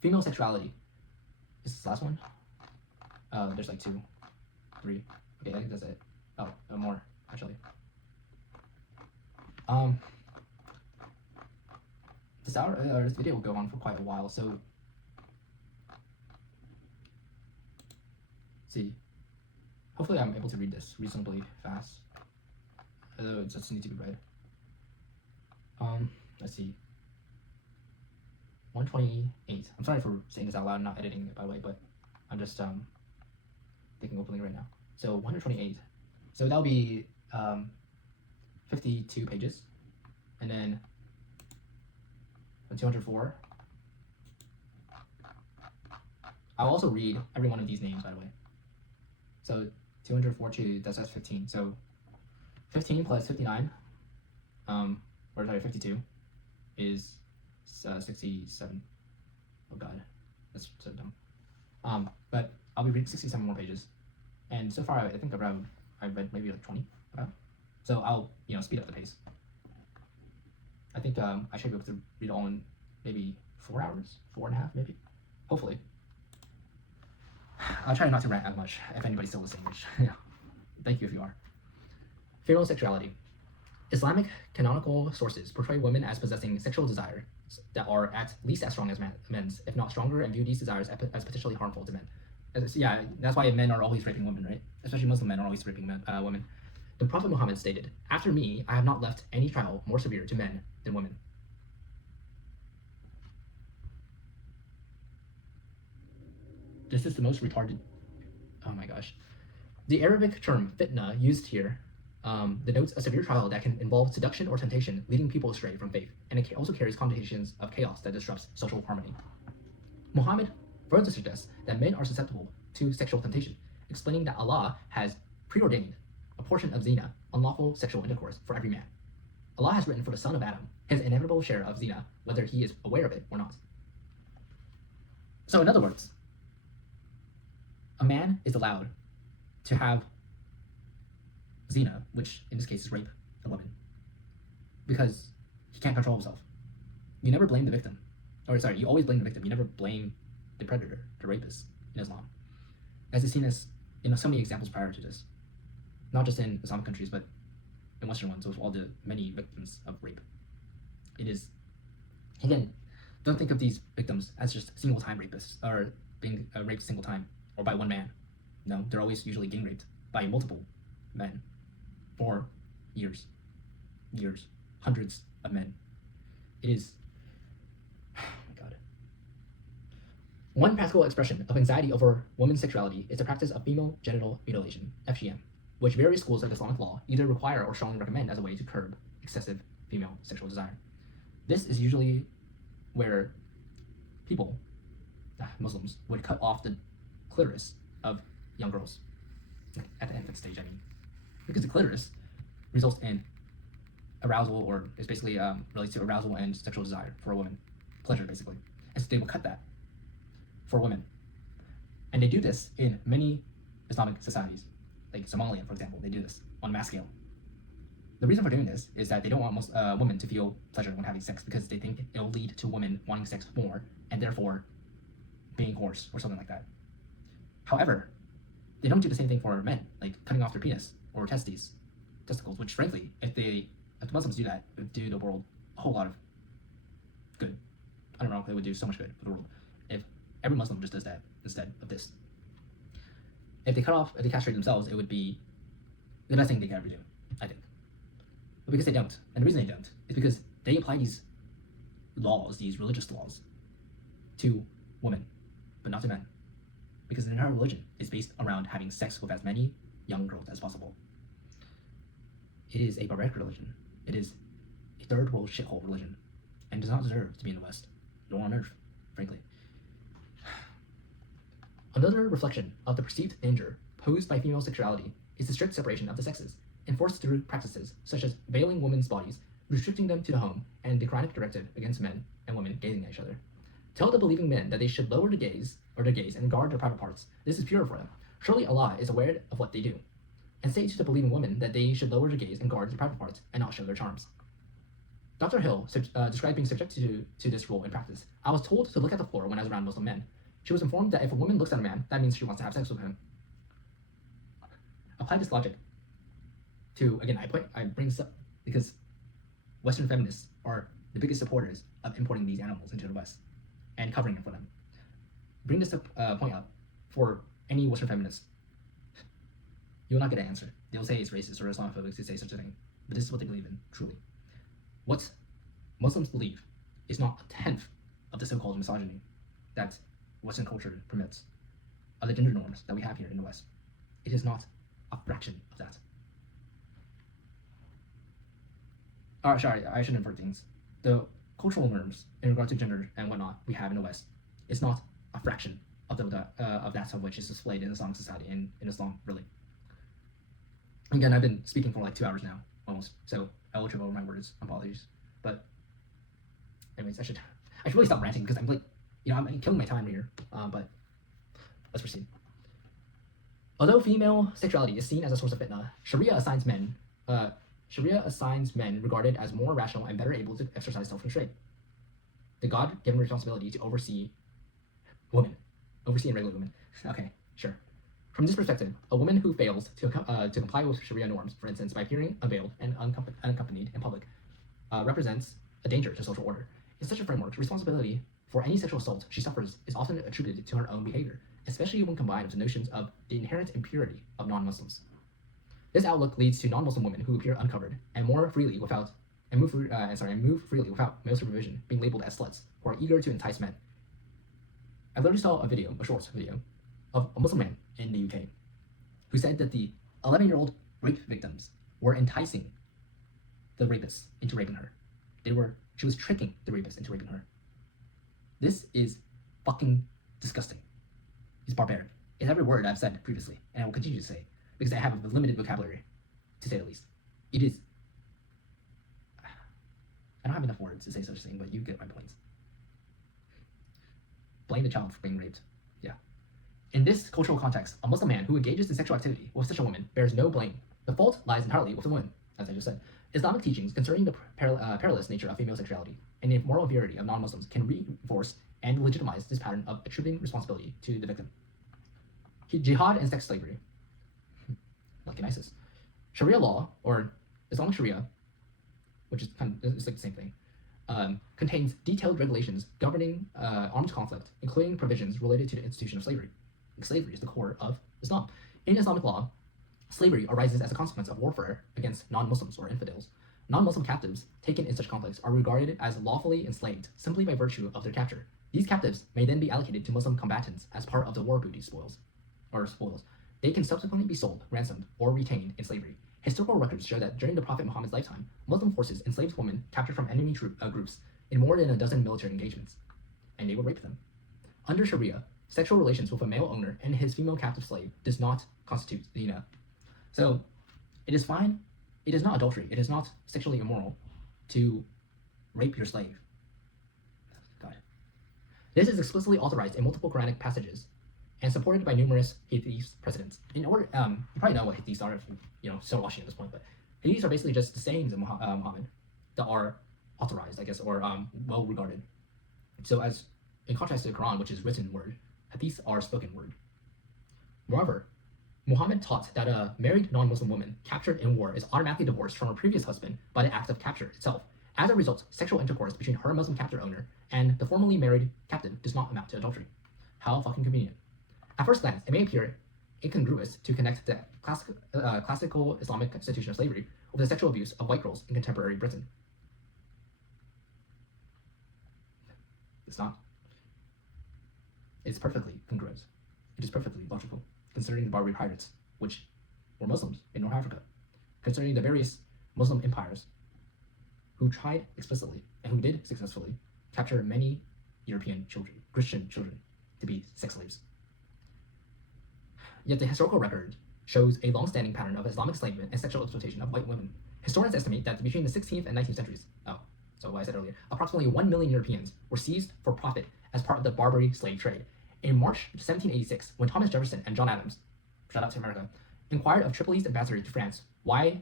Female sexuality. Is this the last one? There's like 2, 3. Okay, I think that's it. Oh, more, actually. This video will go on for quite a while, so... see. Hopefully I'm able to read this reasonably fast. Although it just needs to be read. Let's see. 128. I'm sorry for saying this out loud, not editing it by the way, but I'm just thinking openly right now. So 128. So that'll be 52 pages. And then 204. I'll also read every one of these names, by the way. So 204 to that's 15. So 15 plus 59, or sorry, 52 is 67. Oh god, that's so dumb. But I'll be reading 67 more pages, and so far I think I've read maybe like 20 about. So I'll speed up the pace. I think I should be able to read it all in maybe 4 hours, 4.5 maybe, hopefully. I'll try not to rant as much if anybody's still listening, which, yeah, thank you if you are. Female sexuality. Islamic canonical sources portray women as possessing sexual desires that are at least as strong as men's, if not stronger, and view these desires as potentially harmful to men. Yeah, that's why men are always raping women, right? Especially Muslim men are always raping women. The Prophet Muhammad stated, "After me, I have not left any trial more severe to men than women." This is the most retarded. Oh my gosh. The Arabic term fitna used here denotes a severe trial that can involve seduction or temptation, leading people astray from faith, and it also carries connotations of chaos that disrupts social harmony. Muhammad further suggests that men are susceptible to sexual temptation, explaining that Allah has preordained a portion of zina, unlawful sexual intercourse, for every man. Allah has written for the son of Adam his inevitable share of zina, whether he is aware of it or not. So in other words, a man is allowed to have zina, which in this case is rape a woman, because he can't control himself. You never blame the victim. You always blame the victim. You never blame the predator, the rapist in Islam, as is seen as in so many examples prior to this, not just in Islamic countries, but in Western ones, with all the many victims of rape. It is, again, don't think of these victims as just single-time rapists, or being raped a single time, or by one man. No, they're always usually getting raped by multiple men for years, hundreds of men. It is, oh my God. One practical expression of anxiety over women's sexuality is the practice of female genital mutilation, FGM, which various schools of Islamic law either require or strongly recommend as a way to curb excessive female sexual desire. This is usually where people, Muslims, would cut off the clitoris of young girls at the infant stage, I mean, because the clitoris results in arousal, or is basically relates to arousal and sexual desire for a woman, pleasure basically, and so they will cut that for women. And they do this in many Islamic societies, like Somalia, for example. They do this on a mass scale. The reason for doing this is that they don't want women to feel pleasure when having sex, because they think it will lead to women wanting sex more and therefore being coerced or something like that. However, they don't do the same thing for men, like cutting off their penis or testicles, which frankly, if the Muslims do that, it would do the world a whole lot of good. I don't know, it would do so much good for the world if every Muslim just does that instead of this. If they castrate themselves, it would be the best thing they could ever do, I think. But because they don't, and the reason they don't is because they apply these laws, these religious laws, to women, but not to men. Because the entire religion is based around having sex with as many young girls as possible. It is a barbaric religion. It is a third world shithole religion, and does not deserve to be in the West, nor on Earth, frankly. Another reflection of the perceived danger posed by female sexuality is the strict separation of the sexes, enforced through practices such as veiling women's bodies, restricting them to the home, and the Quranic directive against men and women gazing at each other. Tell the believing men that they should lower their gaze and guard their private parts. This is pure for them. Surely Allah is aware of what they do. And say to the believing women that they should lower their gaze and guard their private parts and not show their charms. Dr. Hill described being subject to this rule in practice. I was told to look at the floor when I was around Muslim men. She was informed that if a woman looks at a man, that means she wants to have sex with him. Apply this logic to, again, I bring this up because Western feminists are the biggest supporters of importing these animals into the West and covering it for them. Bring this point up for any Western feminists. You will not get an answer. They will say it's racist or Islamophobic to say such a thing, but this is what they believe in, truly. What Muslims believe is not a tenth of the so-called misogyny that Western culture permits, of the gender norms that we have here in the West. It is not a fraction of that. Sorry, I should invert things. The cultural norms in regard to gender and whatnot we have in the West is not a fraction of that of which is displayed in Islamic society and in Islam, really. Again, I've been speaking for like 2 hours now, almost, so I will trip over my words. Apologies. But anyways, I should really stop ranting because I'm like, I'm killing my time here. But let's proceed. Although female sexuality is seen as a source of fitna, Sharia assigns men regarded as more rational and better able to exercise self-constraint. The God-given responsibility to oversee and regulate women. Okay, sure. From this perspective, a woman who fails to comply with Sharia norms, for instance, by appearing unveiled and unaccompanied in public, represents a danger to social order. In such a framework, responsibility for any sexual assault she suffers is often attributed to her own behavior, especially when combined with the notions of the inherent impurity of non-Muslims. This outlook leads to non-Muslim women who appear uncovered and move freely without male supervision, being labeled as sluts who are eager to entice men. I literally saw a short video of a Muslim man in the UK who said that the 11-year-old rape victims were enticing the rapists into raping her. She was tricking the rapists into raping her. This is fucking disgusting. It's barbaric. It's every word I've said previously, and I will continue to say, because I have a limited vocabulary, to say the least. It is... I don't have enough words to say such a thing, but you get my points. Blame the child for being raped. Yeah. In this cultural context, a Muslim man who engages in sexual activity with such a woman bears no blame. The fault lies entirely with the woman, as I just said. Islamic teachings concerning the perilous nature of female sexuality and the moral inferiority of non-Muslims can reinforce and legitimize this pattern of attributing responsibility to the victim. Jihad and Sex Slavery like in ISIS. Sharia law, or Islamic Sharia, which is it's like the same thing, contains detailed regulations governing armed conflict, including provisions related to the institution of slavery. Slavery is the core of Islam. In Islamic law, slavery arises as a consequence of warfare against non-Muslims or infidels. Non-Muslim captives taken in such conflicts are regarded as lawfully enslaved simply by virtue of their capture. These captives may then be allocated to Muslim combatants as part of the war booty spoils. They can subsequently be sold, ransomed, or retained in slavery. Historical records show that during the Prophet Muhammad's lifetime, Muslim forces enslaved women captured from enemy groups in more than a dozen military engagements, and they would rape them. Under Sharia, sexual relations with a male owner and his female captive slave does not constitute zina. So, it is fine. It is not adultery. It is not sexually immoral to rape your slave. God. This is explicitly authorized in multiple Quranic passages and supported by numerous hadith precedents. In order, you probably know what hadiths are if you still watching at this point, but hadiths are basically just the sayings of Muhammad that are authorized, I guess, or well regarded. So, as in contrast to the Quran, which is written word, hadiths are spoken word. Moreover, Muhammad taught that a married non-Muslim woman captured in war is automatically divorced from her previous husband by the act of capture itself. As a result, sexual intercourse between her Muslim captor owner and the formerly married captive does not amount to adultery. How fucking convenient. At first glance, it may appear incongruous to connect the classical Islamic institution of slavery with the sexual abuse of white girls in contemporary Britain. It's not. It's perfectly congruent. It is perfectly logical, considering the Barbary pirates, which were Muslims in North Africa, considering the various Muslim empires who tried explicitly, and who did successfully, capture many European children, Christian children, to be sex slaves. Yet the historical record shows a long-standing pattern of Islamic enslavement and sexual exploitation of white women. Historians estimate that between the 16th and 19th centuries, so what I said earlier, approximately 1 million Europeans were seized for profit as part of the Barbary slave trade. In March 1786, when Thomas Jefferson and John Adams, shout out to America, inquired of Tripoli's ambassador to France why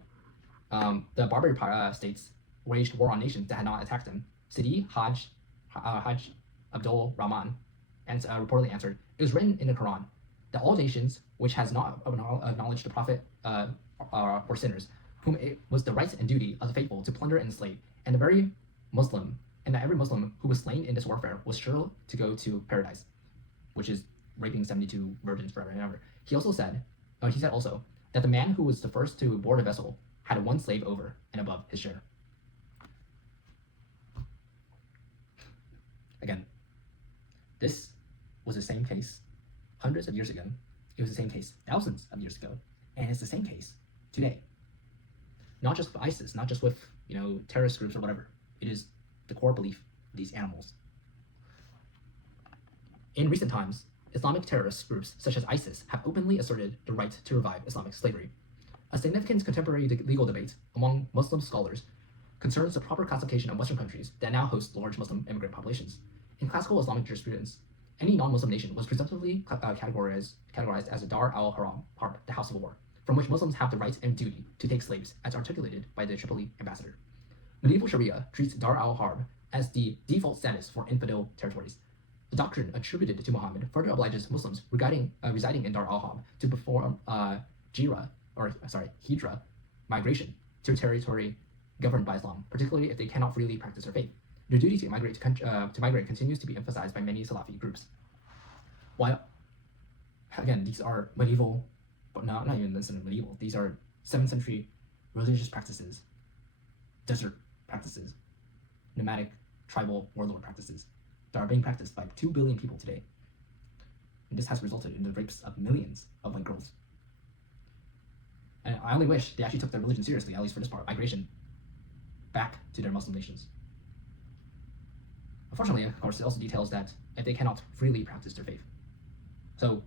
the Barbary states waged war on nations that had not attacked them, Sidi Hajj Abdul Rahman reportedly answered, "It was written in the Quran that all nations which has not acknowledged the Prophet were sinners, whom it was the right and duty of the faithful to plunder and enslave, and that every Muslim who was slain in this warfare was sure to go to paradise," which is raping 72 virgins forever and ever. He said also that the man who was the first to board a vessel had one slave over and above his share. Again, this was the same case hundreds of years ago. It was the same case thousands of years ago, and it's the same case today. Not just with ISIS, not just with terrorist groups or whatever. It is the core belief of these animals. In recent times, Islamic terrorist groups such as ISIS have openly asserted the right to revive Islamic slavery. A significant contemporary legal debate among Muslim scholars concerns the proper classification of Western countries that now host large Muslim immigrant populations. In classical Islamic jurisprudence, any non-Muslim nation was presumptively categorized as a Dar al-Haram, Harb, the house of war, from which Muslims have the right and duty to take slaves, as articulated by the Tripoli ambassador. Medieval Sharia treats Dar al-Harb as the default status for infidel territories. The doctrine attributed to Muhammad further obliges Muslims residing in Dar al-Harb to perform hijra migration to a territory governed by Islam, particularly if they cannot freely practice their faith. Their duty to migrate continues to be emphasized by many Salafi groups. While, again, these are medieval, but not even necessarily medieval. These are 7th century religious practices, desert practices, nomadic, tribal warlord practices that are being practiced by 2 billion people today. And this has resulted in the rapes of millions of white girls. And I only wish they actually took their religion seriously, at least for this part, migration back to their Muslim nations. Unfortunately, of course, it also details that if they cannot freely practice their faith. So,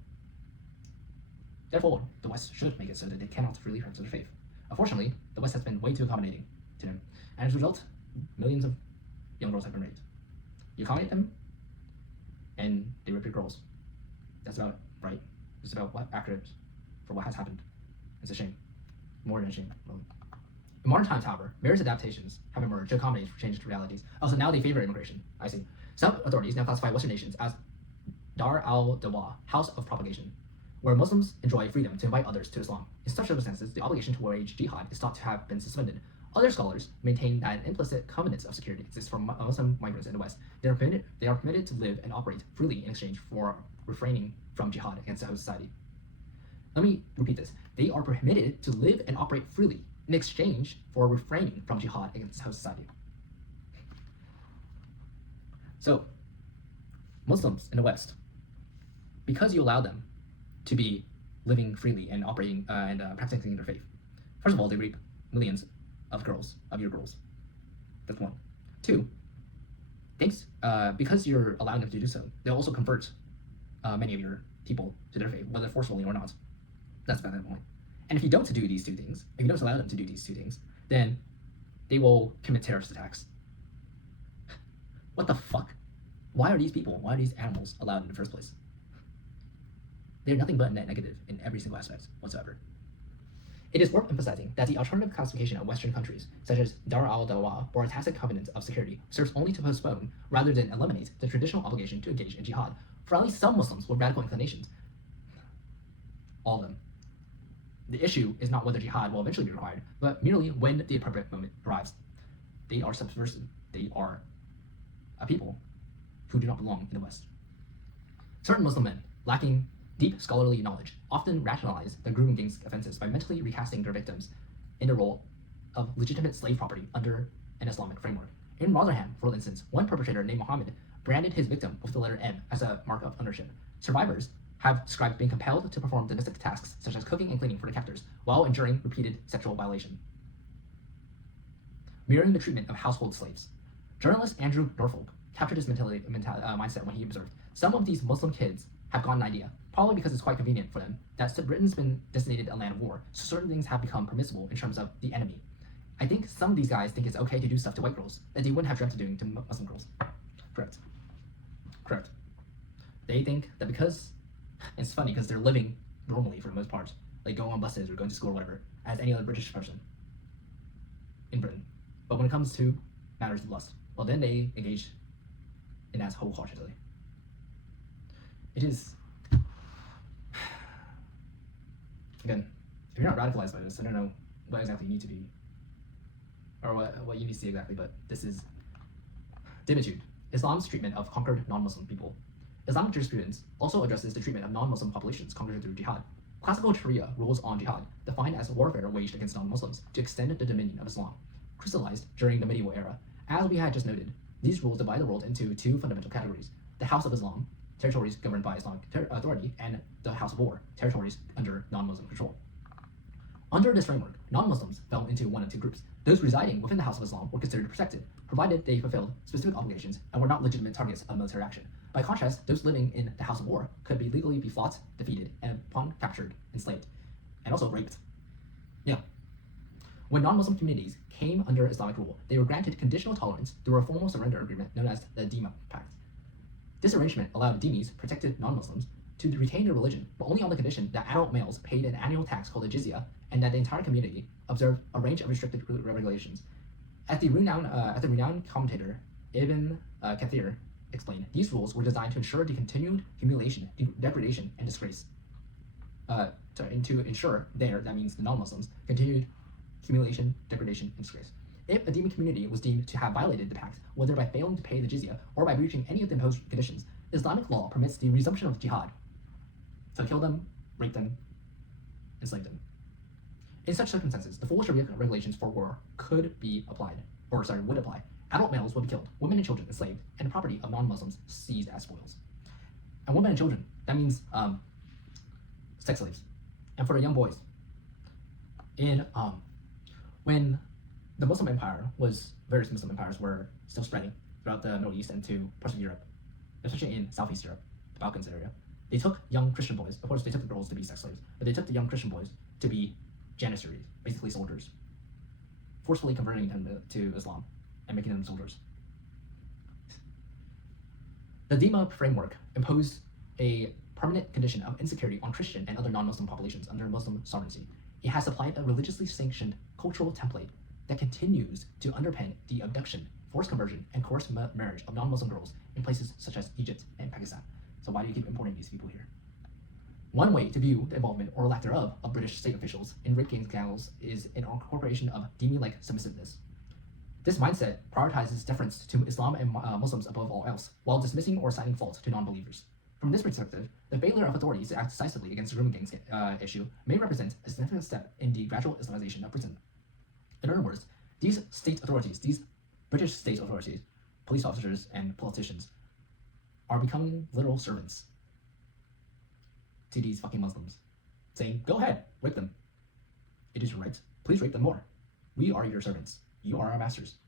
therefore, the West should make it so that they cannot freely practice their faith. Unfortunately, the West has been way too accommodating to them. And as a result, millions of young girls have been raped. You accommodate them, and they rape your girls. That's about right. It's about what accurate for what has happened. It's a shame. More than a shame, really. In modern times, however, various adaptations have emerged to accommodate for changed realities. Also, now they favor immigration. I see. Some authorities now classify Western nations as Dar al-Dawa, House of Propagation, where Muslims enjoy freedom to invite others to Islam. In such circumstances, the obligation to wage jihad is thought to have been suspended. Other scholars maintain that an implicit covenant of security exists for Muslim migrants in the West. They are permitted to live and operate freely in exchange for refraining from jihad against the host society. Let me repeat this. They are permitted to live and operate freely in exchange for refraining from jihad against the host society. So, Muslims in the West, because you allow them to be living freely and operating and practicing their faith, first of all, they rape millions of your girls. That's one. Two, thanks, because you're allowing them to do so, they'll also convert many of your people to their faith, whether forcefully or not. That's about that point. And if you don't do these two things, if you don't allow them to do these two things, then they will commit terrorist attacks. What the fuck? Why are these animals allowed in the first place? They're nothing but net negative in every single aspect whatsoever. It is worth emphasizing that the alternative classification of Western countries, such as Dar al-Dawa or a tacit covenant of security, serves only to postpone, rather than eliminate, the traditional obligation to engage in jihad for at least some Muslims with radical inclinations. All of them. The issue is not whether jihad will eventually be required, but merely when the appropriate moment arrives. They are subversive. They are a people who do not belong in the West. Certain Muslim men, lacking deep scholarly knowledge, often rationalize the grooming gangs offenses by mentally recasting their victims in the role of legitimate slave property under an Islamic framework. In Rotherham, for instance, one perpetrator named Muhammad branded his victim with the letter M as a mark of ownership. Survivors have described being compelled to perform domestic tasks such as cooking and cleaning for the captors while enduring repeated sexual violation. Mirroring the treatment of household slaves. Journalist Andrew Norfolk captured his mindset when he observed, some of these Muslim kids have gotten an idea, probably because it's quite convenient for them, that Britain's been designated a land of war, so certain things have become permissible in terms of the enemy. I think some of these guys think it's okay to do stuff to white girls that they wouldn't have dreamt of doing to Muslim girls. Correct. They think that because, it's funny because they're living normally for the most part, like going on buses or going to school or whatever, as any other British person in Britain. But when it comes to matters of lust, well then they engage in that wholeheartedly. It is, again, if you're not radicalized by this, I don't know what exactly you need to be, or what you need to see exactly, but this is Dhimmitude, Islam's treatment of conquered non-Muslim people. Islamic jurisprudence also addresses the treatment of non-Muslim populations conquered through jihad. Classical Sharia rules on jihad, defined as warfare waged against non-Muslims to extend the dominion of Islam, crystallized during the medieval era. As we had just noted, these rules divide the world into two fundamental categories: the House of Islam, territories governed by Islamic authority, and the House of War, territories under non-Muslim control. Under this framework, non-Muslims fell into one of two groups. Those residing within the House of Islam were considered protected, provided they fulfilled specific obligations and were not legitimate targets of military action. By contrast, those living in the House of War could be legally be fought, defeated, and upon captured, enslaved, and also raped. When non-Muslim communities came under Islamic rule, they were granted conditional tolerance through a formal surrender agreement known as the Dhimma Pact. This arrangement allowed dhimmis, protected non-Muslims, to retain their religion, but only on the condition that adult males paid an annual tax called a jizya, and that the entire community observed a range of restricted regulations. As the renowned commentator Ibn Kathir explained, these rules were designed to ensure the continued humiliation, degradation, and disgrace. And to ensure that means the non-Muslims, continued humiliation, degradation, and disgrace. If a dhimmi community was deemed to have violated the pact, whether by failing to pay the jizya or by breaching any of the imposed conditions, Islamic law permits the resumption of jihad, to kill them, rape them, enslave them. In such circumstances, the full Sharia regulations for war would apply. Adult males would be killed, women and children enslaved, and the property of non-Muslims seized as spoils. And women and children, that means sex slaves. And for the young boys, when the Muslim Empire various Muslim empires were still spreading throughout the Middle East and to parts of Europe, especially in Southeast Europe, the Balkans area, they took young Christian boys. Of course, they took the girls to be sex slaves, but they took the young Christian boys to be janissaries, basically soldiers, forcefully converting them to Islam and making them soldiers. The Dhimma framework imposed a permanent condition of insecurity on Christian and other non-Muslim populations under Muslim sovereignty. It has supplied a religiously sanctioned cultural template that continues to underpin the abduction, forced conversion, and coerced marriage of non-Muslim girls in places such as Egypt and Pakistan. So why do you keep importing these people here? One way to view the involvement or lack thereof of British state officials in rape gang scandals is an incorporation of Dhimmi-like submissiveness. This mindset prioritizes deference to Islam and Muslims above all else, while dismissing or assigning fault to non-believers. From this perspective, the failure of authorities to act decisively against the grooming gang issue may represent a significant step in the gradual Islamization of Britain. In other words, these state authorities, these British state authorities, police officers and politicians, are becoming literal servants to these fucking Muslims, saying, go ahead, rape them. It is your right. Please rape them more. We are your servants. You are our masters.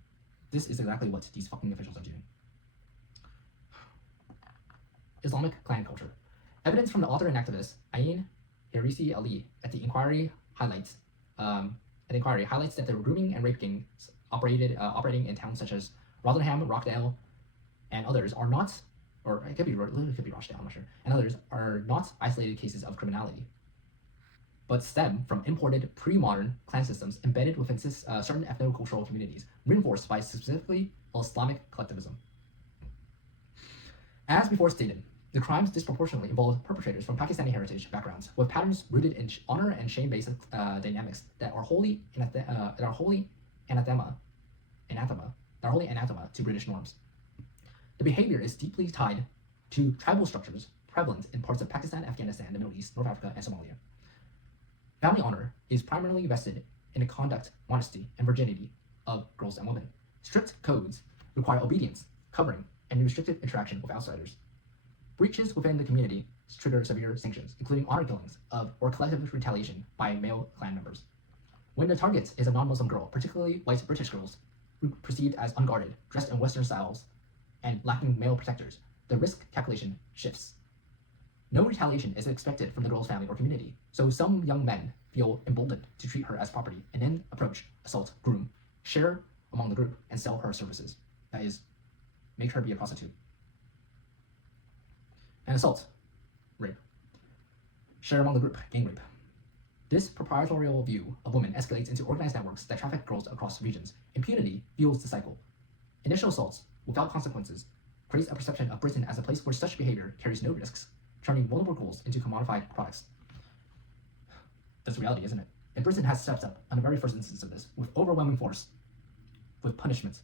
This is exactly what these fucking officials are doing. Islamic clan culture. Evidence from the author and activist Ayn Hirsi Ali at the inquiry highlights that the grooming and rape gangs operating in towns such as Rotherham, Rochdale, and others are not, or it could be Rochdale, I'm not sure, and others are not isolated cases of criminality, but stem from imported pre-modern clan systems embedded within certain ethno-cultural communities, reinforced by specifically Islamic collectivism. As before stated, the crimes disproportionately involve perpetrators from Pakistani heritage backgrounds, with patterns rooted in honor and shame-based dynamics that are wholly anathema to British norms. The behavior is deeply tied to tribal structures prevalent in parts of Pakistan, Afghanistan, the Middle East, North Africa, and Somalia. Family honor is primarily vested in the conduct, modesty, and virginity of girls and women. Strict codes require obedience, covering, and restricted interaction with outsiders. Breaches within the community trigger severe sanctions, including honor killings or collective retaliation by male clan members. When the target is a non-Muslim girl, particularly white British girls, perceived as unguarded, dressed in Western styles, and lacking male protectors, the risk calculation shifts. No retaliation is expected from the girl's family or community, so some young men feel emboldened to treat her as property and then approach, assault, groom, share among the group, and sell her services. That is, make her be a prostitute. And assault, rape. Share among the group, gang rape. This proprietorial view of women escalates into organized networks that traffic girls across regions. Impunity fuels the cycle. Initial assaults, without consequences, creates a perception of Britain as a place where such behavior carries no risks, turning vulnerable girls into commodified products. That's the reality, isn't it? And Britain has stepped up on the very first instance of this, with overwhelming force, with punishment.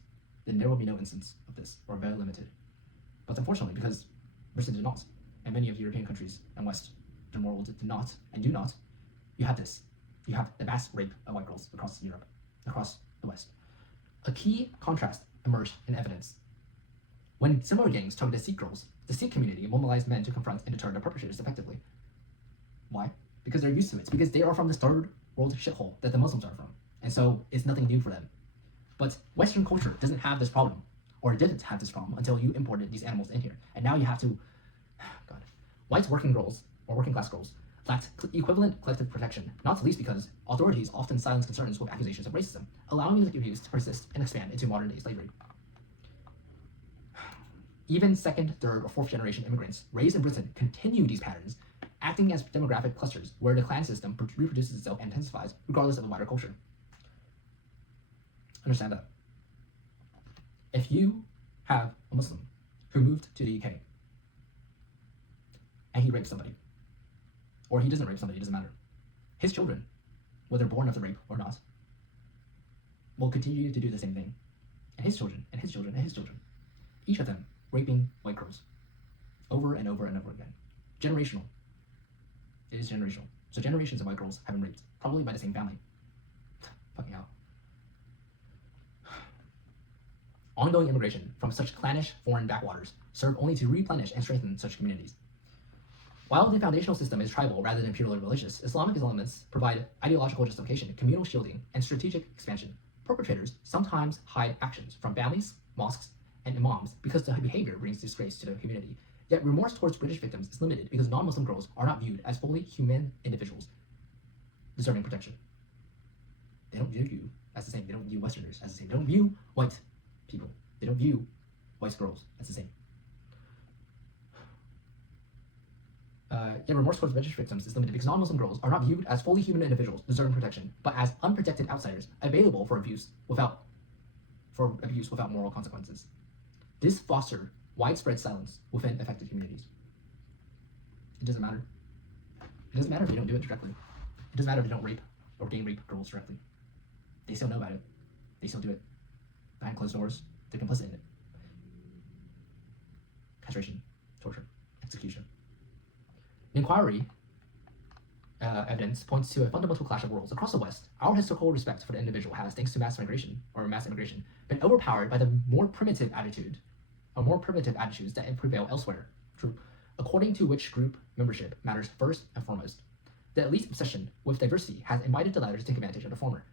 Then there will be no instance of this, or very limited. But unfortunately, because Britain did not, and many of the European countries and West, the world did not, and do not, you have this. You have the mass rape of white girls across Europe, across the West. A key contrast emerged in evidence. When similar gangs targeted Sikh girls, the Sikh community mobilized men to confront and deter the perpetrators effectively. Why? Because they're used to it. It's because they are from this third world shithole that the Muslims are from. And so it's nothing new for them. But Western culture doesn't have this problem, or it didn't have this problem until you imported these animals in here. And now you have to, God, white working girls, or working class girls, lacked equivalent collective protection, not least because authorities often silence concerns with accusations of racism, allowing the abuse to persist and expand into modern-day slavery. Even second, third, or fourth generation immigrants raised in Britain continue these patterns, acting as demographic clusters where the clan system reproduces itself and intensifies, regardless of the wider culture. Understand that. If you have a Muslim who moved to the UK and he rapes somebody, or he doesn't rape somebody, it doesn't matter, his children, whether born of the rape or not, will continue to do the same thing. And his children, and his children, and his children. Each of them raping white girls over and over and over again. Generational. It is generational. So generations of white girls have been raped, probably by the same family. Fucking hell. Ongoing immigration from such clannish foreign backwaters serve only to replenish and strengthen such communities. While the foundational system is tribal rather than purely religious, Islamic elements provide ideological justification, communal shielding, and strategic expansion. Perpetrators sometimes hide actions from families, mosques, and imams because the behavior brings disgrace to the community. Yet remorse towards British victims is limited because non-Muslim girls are not viewed as fully human individuals deserving protection. They don't view you as the same. They don't view Westerners as the same. They don't view white people. They don't view white girls as the same. Yet remorse towards British victims is limited because non-Muslim girls are not viewed as fully human individuals deserving protection, but as unprotected outsiders available for abuse without moral consequences. This fosters widespread silence within affected communities. It doesn't matter. It doesn't matter if you don't do it directly. It doesn't matter if you don't rape or gang rape girls directly. They still know about it. They still do it. Behind closed doors, they're complicit in it. Castration, torture, execution. The inquiry evidence points to a fundamental clash of worlds. Across the West, our historical respect for the individual has, thanks to mass immigration, been overpowered by the more primitive attitudes that prevail elsewhere. True. According to which group membership matters first and foremost. The elite's obsession with diversity has invited the latter to take advantage of the former.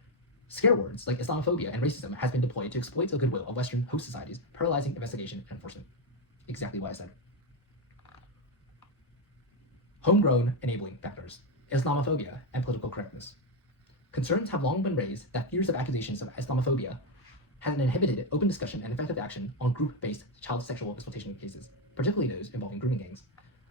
Scare words like Islamophobia and racism has been deployed to exploit the goodwill of Western host societies, paralyzing investigation and enforcement. Exactly what I said. Homegrown enabling factors. Islamophobia and political correctness. Concerns have long been raised that fears of accusations of Islamophobia has inhibited open discussion and effective action on group-based child sexual exploitation cases, particularly those involving grooming gangs.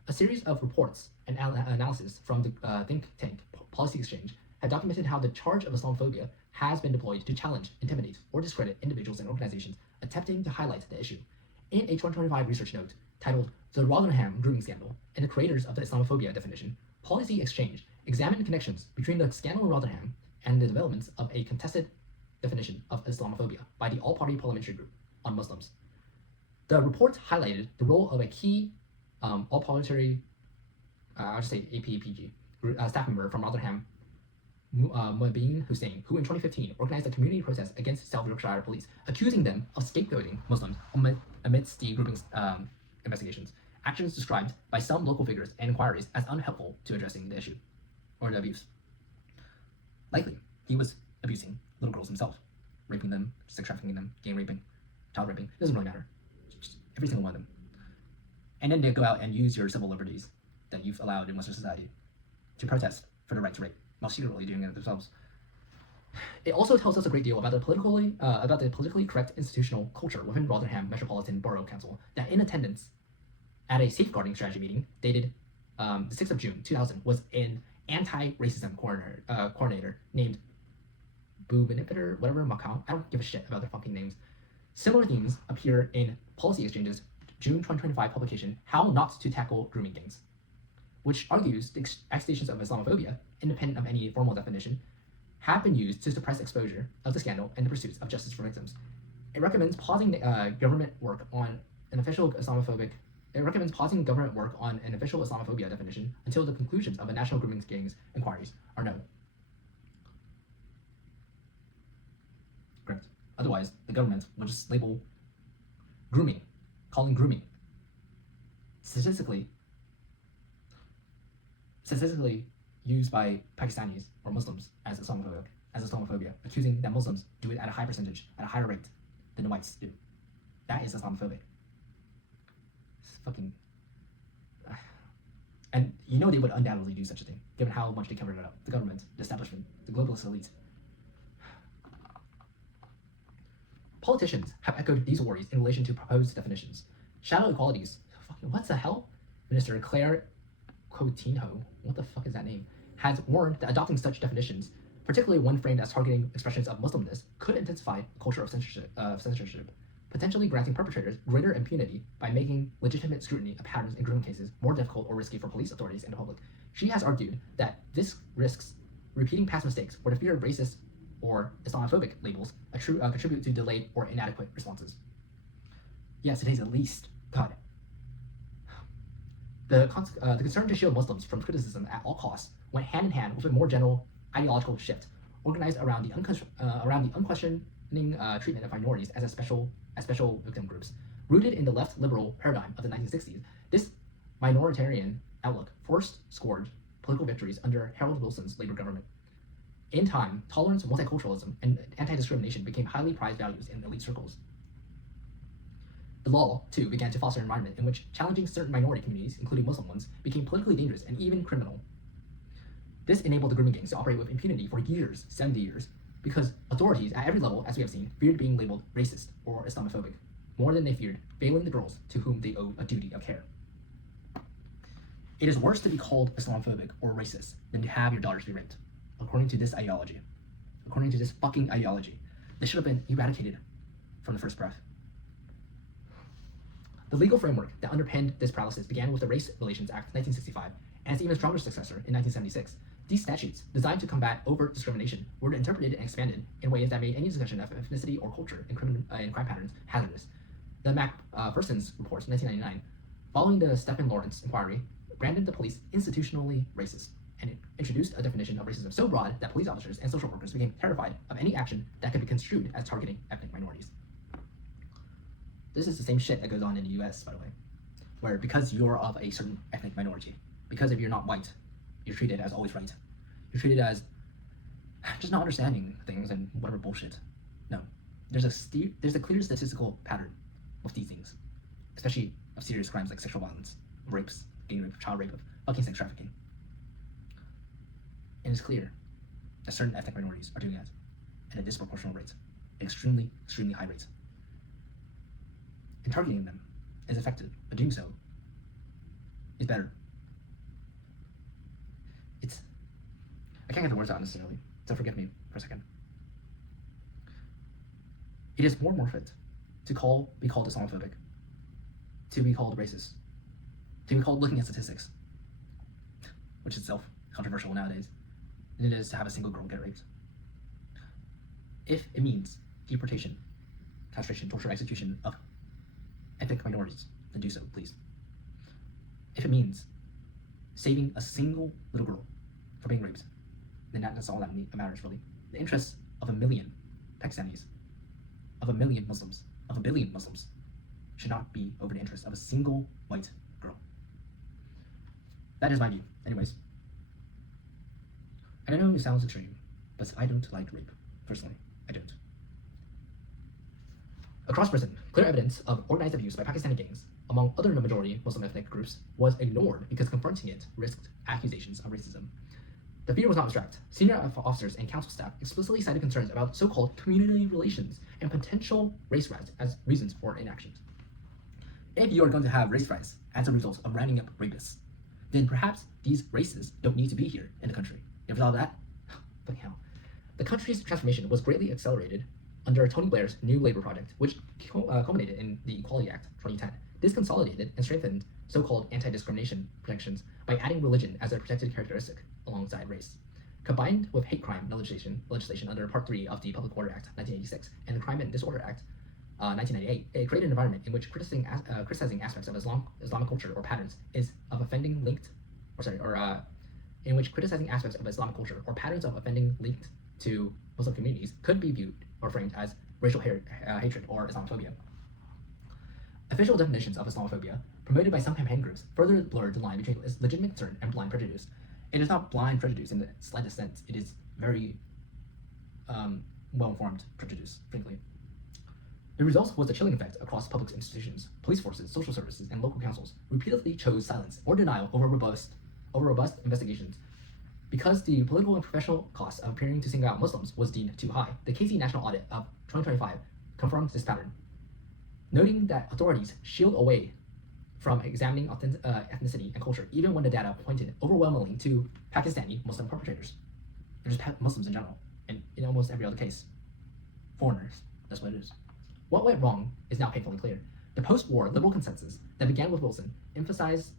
A series of reports and analysis from the think tank Policy Exchange have documented how the charge of Islamophobia has been deployed to challenge, intimidate, or discredit individuals and organizations attempting to highlight the issue. In a 125 research note titled The Rotherham Grooming Scandal and the Creators of the Islamophobia Definition, Policy Exchange examined connections between the scandal in Rotherham and the developments of a contested definition of Islamophobia by the All-Party Parliamentary Group on Muslims. The report highlighted the role of a key all-parliamentary, I'll just say APPG, staff member from Rotherham, Mubin Hussain, who in 2015 organized a community protest against South Yorkshire Police, accusing them of scapegoating Muslims amidst the grouping's investigations. Actions described by some local figures and inquiries as unhelpful to addressing the issue, or the abuse. Likely, he was abusing little girls himself, raping them, sex trafficking them, gang raping, child raping. It doesn't really matter. Just every single one of them. And then they go out and use your civil liberties that you've allowed in Western society to protest for the right to rape, while secretly doing it themselves. It also tells us a great deal about the politically correct institutional culture within Rotherham Metropolitan Borough Council that in attendance at a safeguarding strategy meeting dated the 6th of June 2000 was an anti-racism coordinator named Bubinipiter, whatever, Macau. I don't give a shit about their fucking names. Similar themes appear in Policy Exchange's June 2025 publication, How Not to Tackle Grooming Gangs, which argues the accusations of Islamophobia, independent of any formal definition, have been used to suppress exposure of the scandal and the pursuits of justice for victims. It recommends pausing government work on an official Islamophobia definition until the conclusions of the National Grooming Gangs inquiries are known. Correct. Otherwise, the government will just label calling grooming statistically used by Pakistanis or Muslims as Islamophobia, accusing that Muslims do it at a high percentage, at a higher rate than the whites do. That is Islamophobic. It's fucking... And you know they would undoubtedly do such a thing, given how much they covered it up. The government, the establishment, the globalist elite. Politicians have echoed these worries in relation to proposed definitions. Shadow equalities. Fucking what the hell? Minister Claire Coutinho, what the fuck is that name, has warned that adopting such definitions, particularly one framed as targeting expressions of Muslimness, could intensify a culture of censorship, potentially granting perpetrators greater impunity by making legitimate scrutiny of patterns in grooming cases more difficult or risky for police authorities and the public. She has argued that this risks repeating past mistakes or the fear of racist or Islamophobic labels contribute to delayed or inadequate responses. Yes, it is at least. God. The concern to shield Muslims from criticism at all costs went hand in hand with a more general ideological shift, organized around the unquestioning treatment of minorities as special victim groups. Rooted in the left liberal paradigm of the 1960s, this minoritarian outlook first scored political victories under Harold Wilson's Labour government. In time, tolerance, multiculturalism, and anti-discrimination became highly prized values in elite circles. The law, too, began to foster an environment in which challenging certain minority communities, including Muslim ones, became politically dangerous and even criminal. This enabled the grooming gangs to operate with impunity for years, 70 years, because authorities at every level, as we have seen, feared being labeled racist or Islamophobic, more than they feared failing the girls to whom they owed a duty of care. It is worse to be called Islamophobic or racist than to have your daughters be raped, according to this ideology. According to this fucking ideology. This should have been eradicated from the first breath. The legal framework that underpinned this paralysis began with the Race Relations Act 1965 and its even stronger successor in 1976. These statutes, designed to combat overt discrimination, were interpreted and expanded in ways that made any discussion of ethnicity or culture in crime patterns hazardous. The Macpherson's report, 1999, following the Stephen Lawrence inquiry, branded the police institutionally racist, and it introduced a definition of racism so broad that police officers and social workers became terrified of any action that could be construed as targeting ethnic minorities. This is the same shit that goes on in the US, by the way, where because you're of a certain ethnic minority, because if you're not white, you're treated as always right. You're treated as just not understanding things and whatever bullshit. No, there's a clear statistical pattern with these things, especially of serious crimes like sexual violence, rapes, gang rape, child rape, of fucking sex trafficking. And it's clear that certain ethnic minorities are doing that at a disproportionate rate, extremely, extremely high rates. And targeting them is effective, but doing so is better. I can't get the words out necessarily, so forgive me for a second. It is more fit to be called Islamophobic, to be called racist, to be called looking at statistics, which is itself controversial nowadays, than it is to have a single girl get raped. If it means deportation, castration, torture, execution of ethnic minorities, then do so, please. If it means saving a single little girl from being raped, then that's all that matters, really. The interests of a million Pakistanis, of a million Muslims, of a billion Muslims, should not be over the interests of a single white girl. That is my view, anyways. And I know it sounds extreme, but I don't like rape. Personally, I don't. Across Britain, clear evidence of organized abuse by Pakistani gangs, among other majority Muslim ethnic groups, was ignored because confronting it risked accusations of racism. The fear was not abstract. Senior officers and council staff explicitly cited concerns about so-called community relations and potential race riots as reasons for inaction. If you are going to have race riots as a result of rounding up rapists, then perhaps these races don't need to be here in the country. You ever thought of that? Fucking hell. The country's transformation was greatly accelerated under Tony Blair's New Labour Project, which culminated in the Equality Act 2010. This consolidated and strengthened so-called anti-discrimination protections by adding religion as a protected characteristic alongside race. Combined with hate crime legislation under Part 3 of the Public Order Act 1986 and the Crime and Disorder Act 1998, it created an environment in which criticizing aspects of Islamic culture or patterns in which criticizing aspects of Islamic culture or patterns of offending linked to Muslim communities could be viewed or framed as racial hatred or Islamophobia. Official definitions of Islamophobia, promoted by some campaign groups, further blurred the line between legitimate concern and blind prejudice. It is not blind prejudice in the slightest sense. It is very well-informed prejudice, frankly. The result was the chilling effect across public institutions. Police forces, social services, and local councils repeatedly chose silence or denial over robust investigations. Because the political and professional cost of appearing to single out Muslims was deemed too high, the KC National Audit of 2025 confirmed this pattern, noting that authorities shield away from examining ethnicity and culture, even when the data pointed overwhelmingly to Pakistani Muslim perpetrators, or just Muslims in general, and in almost every other case, foreigners. That's what it is. What went wrong is now painfully clear. The post-war liberal consensus that began with Wilson emphasized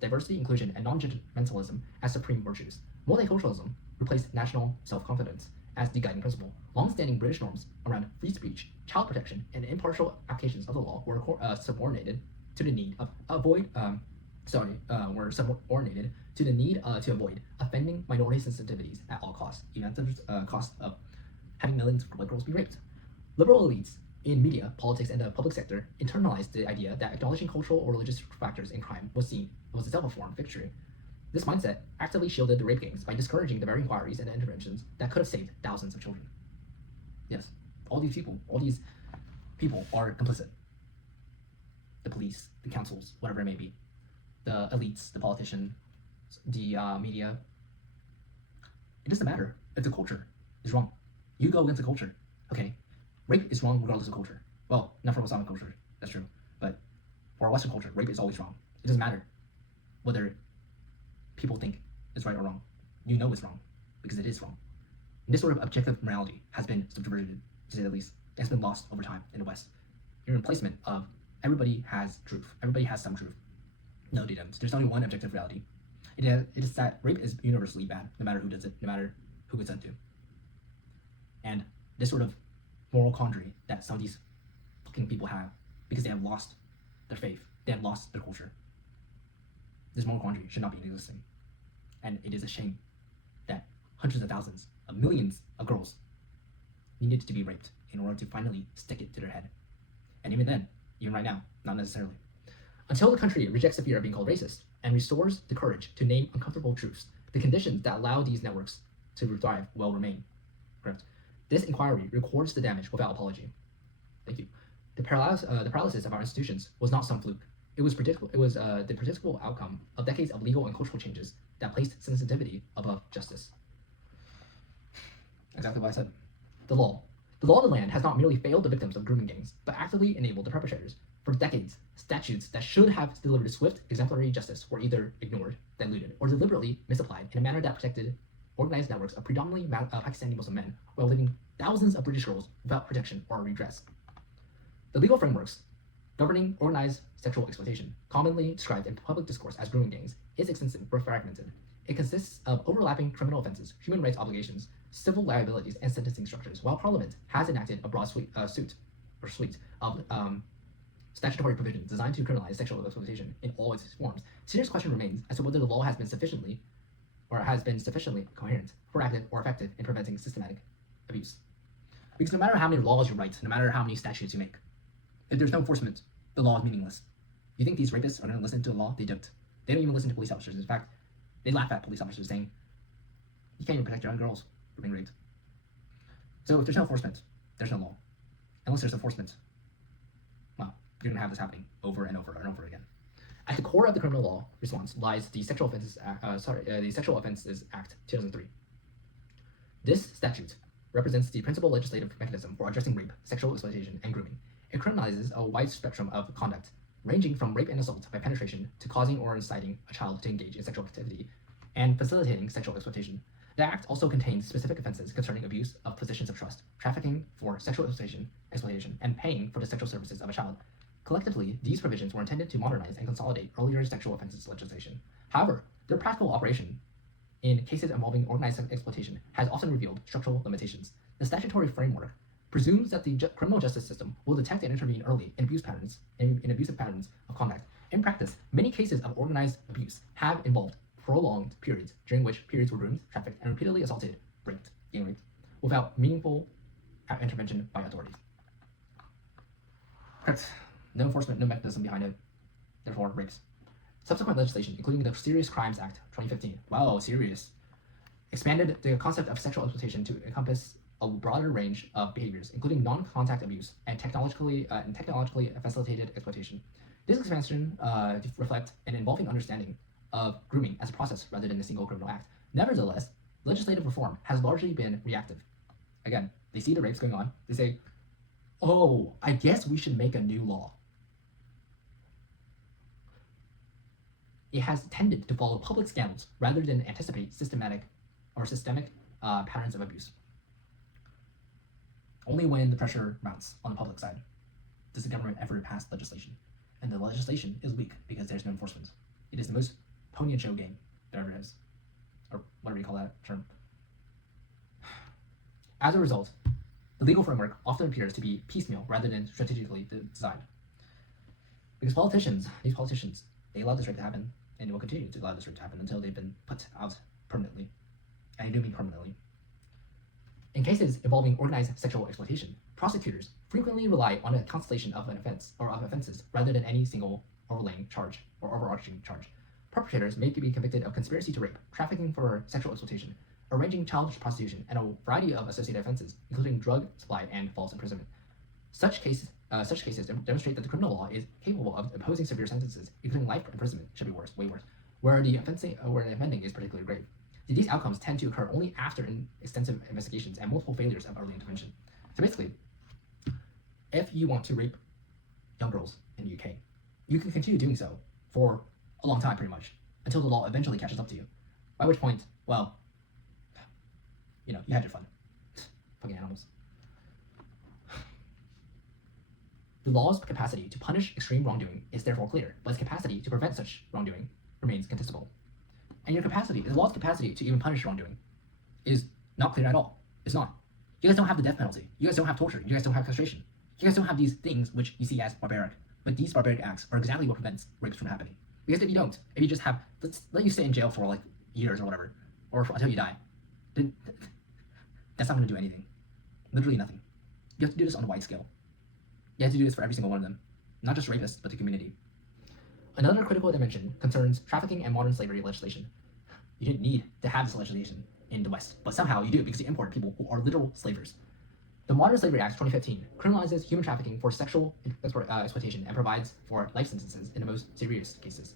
diversity, inclusion, and non-judgmentalism as supreme virtues. Multiculturalism replaced national self-confidence as the guiding principle. Long-standing British norms around free speech, child protection, and impartial applications of the law were subordinated to the need to avoid offending minority sensitivities at all costs, even at the cost of having millions of white girls be raped. Liberal elites in media, politics, and the public sector internalized the idea that acknowledging cultural or religious factors in crime was itself a form of victory. This mindset actively shielded the rape gangs by discouraging the very inquiries and interventions that could have saved thousands of children. Yes, all these people are complicit. The police, the councils, whatever it may be, the elites, the politicians, the media. It doesn't matter if the culture is wrong. You go against the culture. Okay, rape is wrong regardless of culture. Well, not for Islamic culture, that's true. But for Western culture, rape is always wrong. It doesn't matter whether people think it's right or wrong. You know it's wrong because it is wrong. And this sort of objective morality has been subverted, to say the least. It's been lost over time in the West. In replacement of everybody has truth. Everybody has some truth. No, they don't. There's only one objective reality. It is that rape is universally bad, no matter who does it, no matter who it's done to. And this sort of moral quandary that some of these fucking people have, because they have lost their faith, they have lost their culture. This moral quandary should not be existing. And it is a shame that hundreds of thousands of millions of girls needed to be raped in order to finally stick it to their head. And even then, even right now, not necessarily. Until the country rejects the fear of being called racist and restores the courage to name uncomfortable truths, the conditions that allow these networks to thrive will remain. Correct. This inquiry records the damage without apology. Thank you. The paralysis of our institutions was not some fluke. It was predictable. It was the predictable outcome of decades of legal and cultural changes that placed sensitivity above justice. Exactly what I said. The law of the land has not merely failed the victims of grooming gangs, but actively enabled the perpetrators. For decades, statutes that should have delivered swift, exemplary justice were either ignored, diluted, or deliberately misapplied in a manner that protected organized networks of predominantly Pakistani Muslim men while leaving thousands of British girls without protection or redress. The legal frameworks governing organized sexual exploitation, commonly described in public discourse as grooming gangs, is extensive but fragmented. It consists of overlapping criminal offenses, human rights obligations, civil liabilities, and sentencing structures, while Parliament has enacted a broad suite of statutory provisions designed to criminalize sexual exploitation in all its forms. Serious question remains as to whether the law has been sufficiently coherent, proactive, or effective in preventing systematic abuse. Because no matter how many laws you write, no matter how many statutes you make, if there's no enforcement, the law is meaningless. You think these rapists are going to listen to the law? They don't. They don't even listen to police officers. In fact, they laugh at police officers saying, you can't even protect your own girls from being raped. So if there's no enforcement, there's no law. Unless there's enforcement, well, you're going to have this happening over and over and over again. At the core of the criminal law response lies the Sexual Offences Act 2003. This statute represents the principal legislative mechanism for addressing rape, sexual exploitation, and grooming. It criminalizes a wide spectrum of conduct, ranging from rape and assault by penetration to causing or inciting a child to engage in sexual activity and facilitating sexual exploitation. The Act also contains specific offenses concerning abuse of positions of trust, trafficking for sexual exploitation, and paying for the sexual services of a child. Collectively, these provisions were intended to modernize and consolidate earlier sexual offenses legislation. However, their practical operation in cases involving organized exploitation has often revealed structural limitations. The statutory framework presumes that the criminal justice system will detect and intervene early in abusive patterns of conduct. In practice, many cases of organized abuse have involved prolonged periods during which periods were groomed, trafficked, and repeatedly assaulted, raped, without meaningful intervention by authorities. Correct. No enforcement, no mechanism behind it, therefore rapes. Subsequent legislation, including the Serious Crimes Act 2015, wow, serious, expanded the concept of sexual exploitation to encompass a broader range of behaviors, including non-contact abuse and technologically facilitated exploitation. This expansion reflects an evolving understanding of grooming as a process rather than a single criminal act. Nevertheless, legislative reform has largely been reactive. Again, they see the rapes going on, they say, oh, I guess we should make a new law. It has tended to follow public scandals rather than anticipate systemic patterns of abuse. Only when the pressure mounts on the public side does the government ever pass legislation. And the legislation is weak because there's no enforcement. It is the most pony and show game there ever is. Or whatever you call that term. As a result, the legal framework often appears to be piecemeal rather than strategically designed. Because these politicians, they allow this rape to happen, and they will continue to allow this rape to happen until they've been put out permanently. And I do mean permanently. In cases involving organized sexual exploitation, prosecutors frequently rely on a constellation of offenses rather than any single overarching charge. Perpetrators may be convicted of conspiracy to rape, trafficking for sexual exploitation, arranging child prostitution, and a variety of associated offenses, including drug supply and false imprisonment. Such cases demonstrate that the criminal law is capable of imposing severe sentences, including life imprisonment should be way worse, where the offending is particularly grave. These outcomes tend to occur only after extensive investigations and multiple failures of early intervention. So basically, if you want to rape young girls in the UK, you can continue doing so for a long time, pretty much, until the law eventually catches up to you. By which point, well, you had your fun. Fucking animals. The law's capacity to punish extreme wrongdoing is therefore clear, but its capacity to prevent such wrongdoing remains contestable. And your capacity, the law's capacity to even punish wrongdoing is not clear at all. It's not. You guys don't have the death penalty. You guys don't have torture. You guys don't have castration. You guys don't have these things which you see as barbaric. But these barbaric acts are exactly what prevents rapes from happening. Because if you don't, if you just have, let's let you stay in jail for like years or whatever, or until you die, then that's not going to do anything. Literally nothing. You have to do this on a wide scale. You have to do this for every single one of them. Not just rapists, but the community. Another critical dimension concerns trafficking and modern slavery legislation. You didn't need to have this legislation in the West, but somehow you do because you import people who are literal slavers. The Modern Slavery Act 2015 criminalizes human trafficking for sexual exploitation and provides for life sentences in the most serious cases.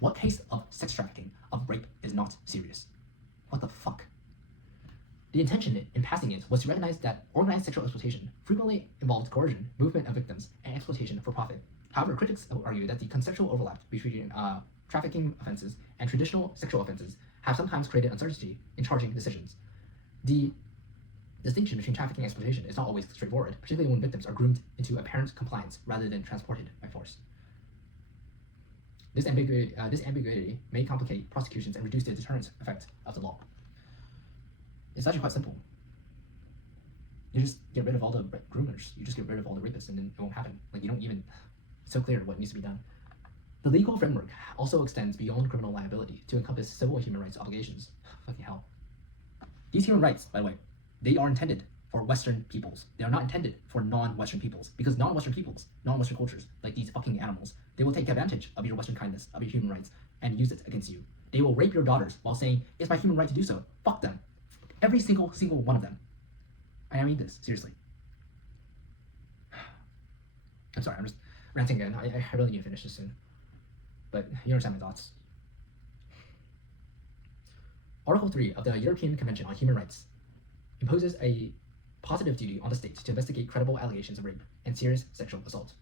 What case of sex trafficking, of rape, is not serious? What the fuck? The intention in passing it was to recognize that organized sexual exploitation frequently involved coercion, movement of victims, and exploitation for profit. However, critics argue that the conceptual overlap between trafficking offenses and traditional sexual offenses have sometimes created uncertainty in charging decisions. The distinction between trafficking and exploitation is not always straightforward, particularly when victims are groomed into apparent compliance rather than transported by force. This ambiguity may complicate prosecutions and reduce the deterrent effect of the law. It's actually quite simple. You just get rid of all the groomers. You just get rid of all the rapists, and then it won't happen. Like, you don't even. It's so clear what needs to be done. The legal framework also extends beyond criminal liability to encompass civil and human rights obligations. Fucking hell. These human rights, by the way, they are intended for Western peoples. They are not intended for non-Western peoples, because non-Western peoples, non-Western cultures, like these fucking animals, they will take advantage of your Western kindness, of your human rights, and use it against you. They will rape your daughters while saying, it's my human right to do so. Fuck them. Every single one of them. And I mean this, seriously. I'm sorry, I'm just ranting again. I really need to finish this soon. But you understand my thoughts. Article 3 of the European Convention on Human Rights imposes a positive duty on the state to investigate credible allegations of rape and serious sexual assault.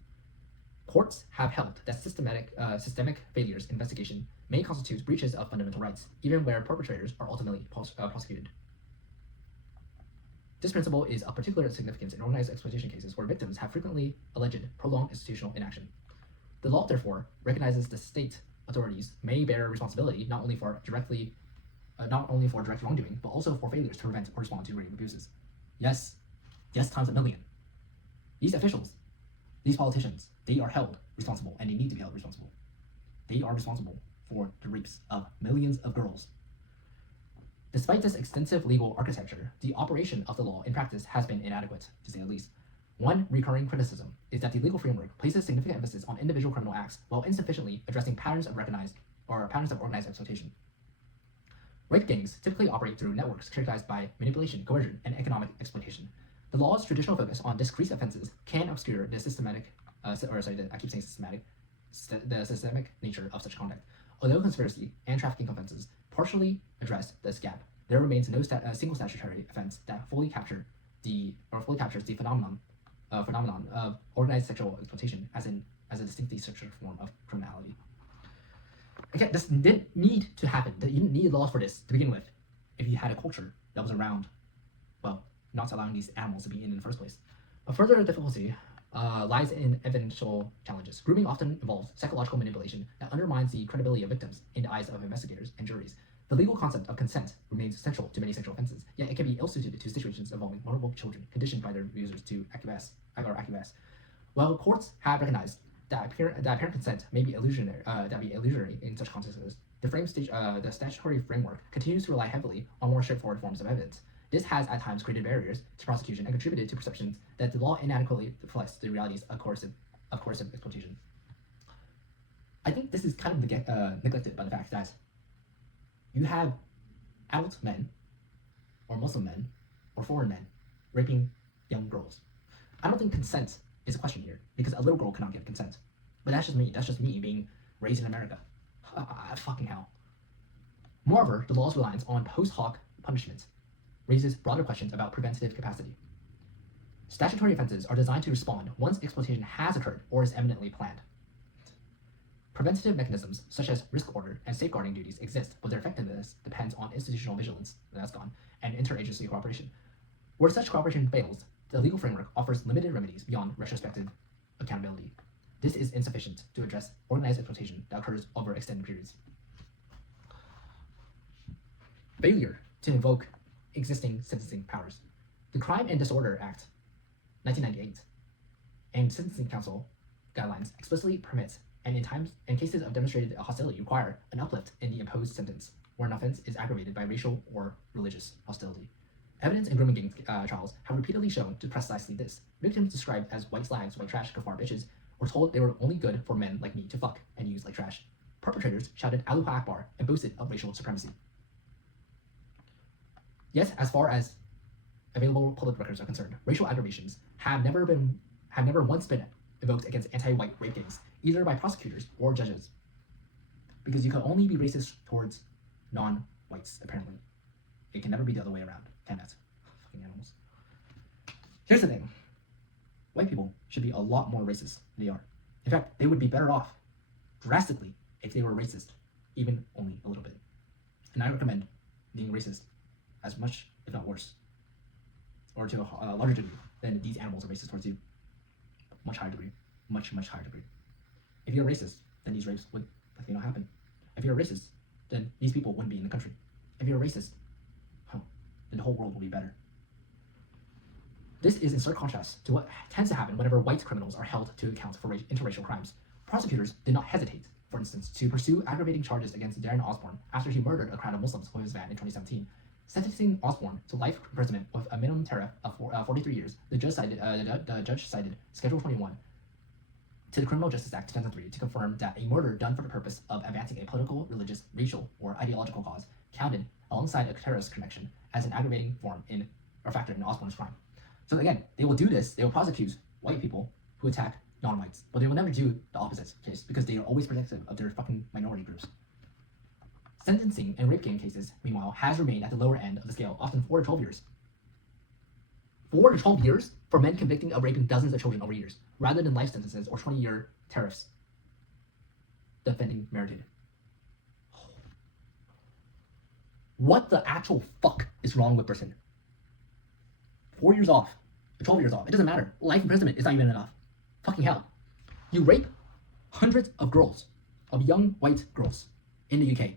Courts have held that systemic failures in investigation may constitute breaches of fundamental rights, even where perpetrators are ultimately prosecuted. This principle is of particular significance in organized exploitation cases where victims have frequently alleged prolonged institutional inaction. The law, therefore, recognizes the state authorities may bear responsibility not only for direct wrongdoing, but also for failures to prevent or respond to rape abuses. Yes times a million. These officials, these politicians, they are held responsible, and they need to be held responsible. They are responsible for the rapes of millions of girls. Despite this extensive legal architecture, the operation of the law in practice has been inadequate, to say the least. One recurring criticism is that the legal framework places significant emphasis on individual criminal acts while insufficiently addressing patterns of organized exploitation. Rape gangs typically operate through networks characterized by manipulation, coercion, and economic exploitation. The law's traditional focus on discrete offenses can obscure the systemic nature of such conduct. Although conspiracy and trafficking offenses partially address this gap, there remains no single statutory offense that fully captures the phenomenon of organized sexual exploitation as a distinctly structured form of criminality. Again, this didn't need to happen. You didn't need laws for this to begin with. If you had a culture that was around, well, not allowing these animals to be in the first place. A further difficulty lies in evidential challenges. Grooming often involves psychological manipulation that undermines the credibility of victims in the eyes of investigators and juries. The legal concept of consent remains central to many sexual offenses, yet it can be ill-suited to situations involving vulnerable children conditioned by their abusers to acquiesce. While courts have recognized that apparent consent may be illusory in such contexts, the statutory framework continues to rely heavily on more straightforward forms of evidence. This has at times created barriers to prosecution and contributed to perceptions that the law inadequately reflects the realities of coercive exploitation. I think this is kind of neglected by the fact that you have adult men, or Muslim men, or foreign men raping young girls. I don't think consent is a question here, because a little girl cannot give consent. But that's just me. That's just me being raised in America. Fucking hell. Moreover, the law's reliance on post hoc punishment raises broader questions about preventative capacity. Statutory offenses are designed to respond once exploitation has occurred or is eminently planned. Preventative mechanisms such as risk order and safeguarding duties exist, but their effectiveness depends on institutional vigilance, and interagency cooperation. Where such cooperation fails, the legal framework offers limited remedies beyond retrospective accountability. This is insufficient to address organized exploitation that occurs over extended periods. failure to invoke existing sentencing powers. The Crime and Disorder Act, 1998, and Sentencing Council guidelines explicitly permit and in cases of demonstrated hostility require an uplift in the imposed sentence where an offense is aggravated by racial or religious hostility. Evidence in grooming gang trials have repeatedly shown to precisely this. Victims described as white slags, white trash, kafar bitches were told they were only good for men like me to fuck and use like trash. Perpetrators shouted Allahu Akbar and boasted of racial supremacy. Yet, as far as available public records are concerned, racial aggravations have never once been invoked against anti-white rape gangs, either by prosecutors or judges. Because you can only be racist towards non-whites, apparently. It can never be the other way around, can it? Fucking animals. Here's the thing. White people should be a lot more racist than they are. In fact, they would be better off, drastically, if they were racist, even only a little bit. And I recommend being racist as much, if not worse, or to a larger degree than these animals are racist towards you. Much higher degree. Much higher degree. If you're racist, then these rapes would likely not happen. If you're a racist, then these people wouldn't be in the country. If you're a racist, then the whole world will be better. This is in stark contrast to what tends to happen whenever white criminals are held to account for interracial crimes. Prosecutors did not hesitate, for instance, to pursue aggravating charges against Darren Osborne after he murdered a crowd of Muslims with his van in 2017. Sentencing Osborne to life imprisonment with a minimum tariff of 43 years, the judge cited Schedule 21 to the Criminal Justice Act 2003 to confirm that a murder done for the purpose of advancing a political, religious, racial, or ideological cause counted alongside a terrorist connection as an aggravating form in or factor in Osborne's crime. So again, they will do this, they will prosecute white people who attack non-whites, but they will never do the opposite case because they are always protective of their fucking minority groups. Sentencing in rape gang cases, meanwhile, has remained at the lower end of the scale, often 4 to 12 years. 4 to 12 years for men convicted of raping dozens of children over years, rather than life sentences or 20-year tariffs. Defending merited. What the actual fuck is wrong with Britain? 4 years off, or 12 years off, it doesn't matter. Life imprisonment is not even enough. Fucking hell. You rape hundreds of girls, of young white girls in the UK.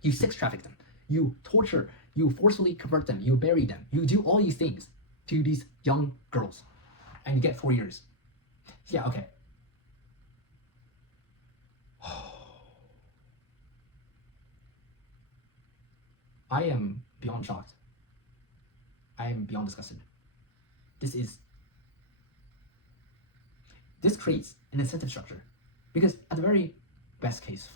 You sex traffic them. You torture, you forcefully convert them, you bury them. You do all these things to these young girls. And you get 4 years. Yeah, okay. I am beyond shocked. I am beyond disgusted. This creates an incentive structure. Because at the very best case,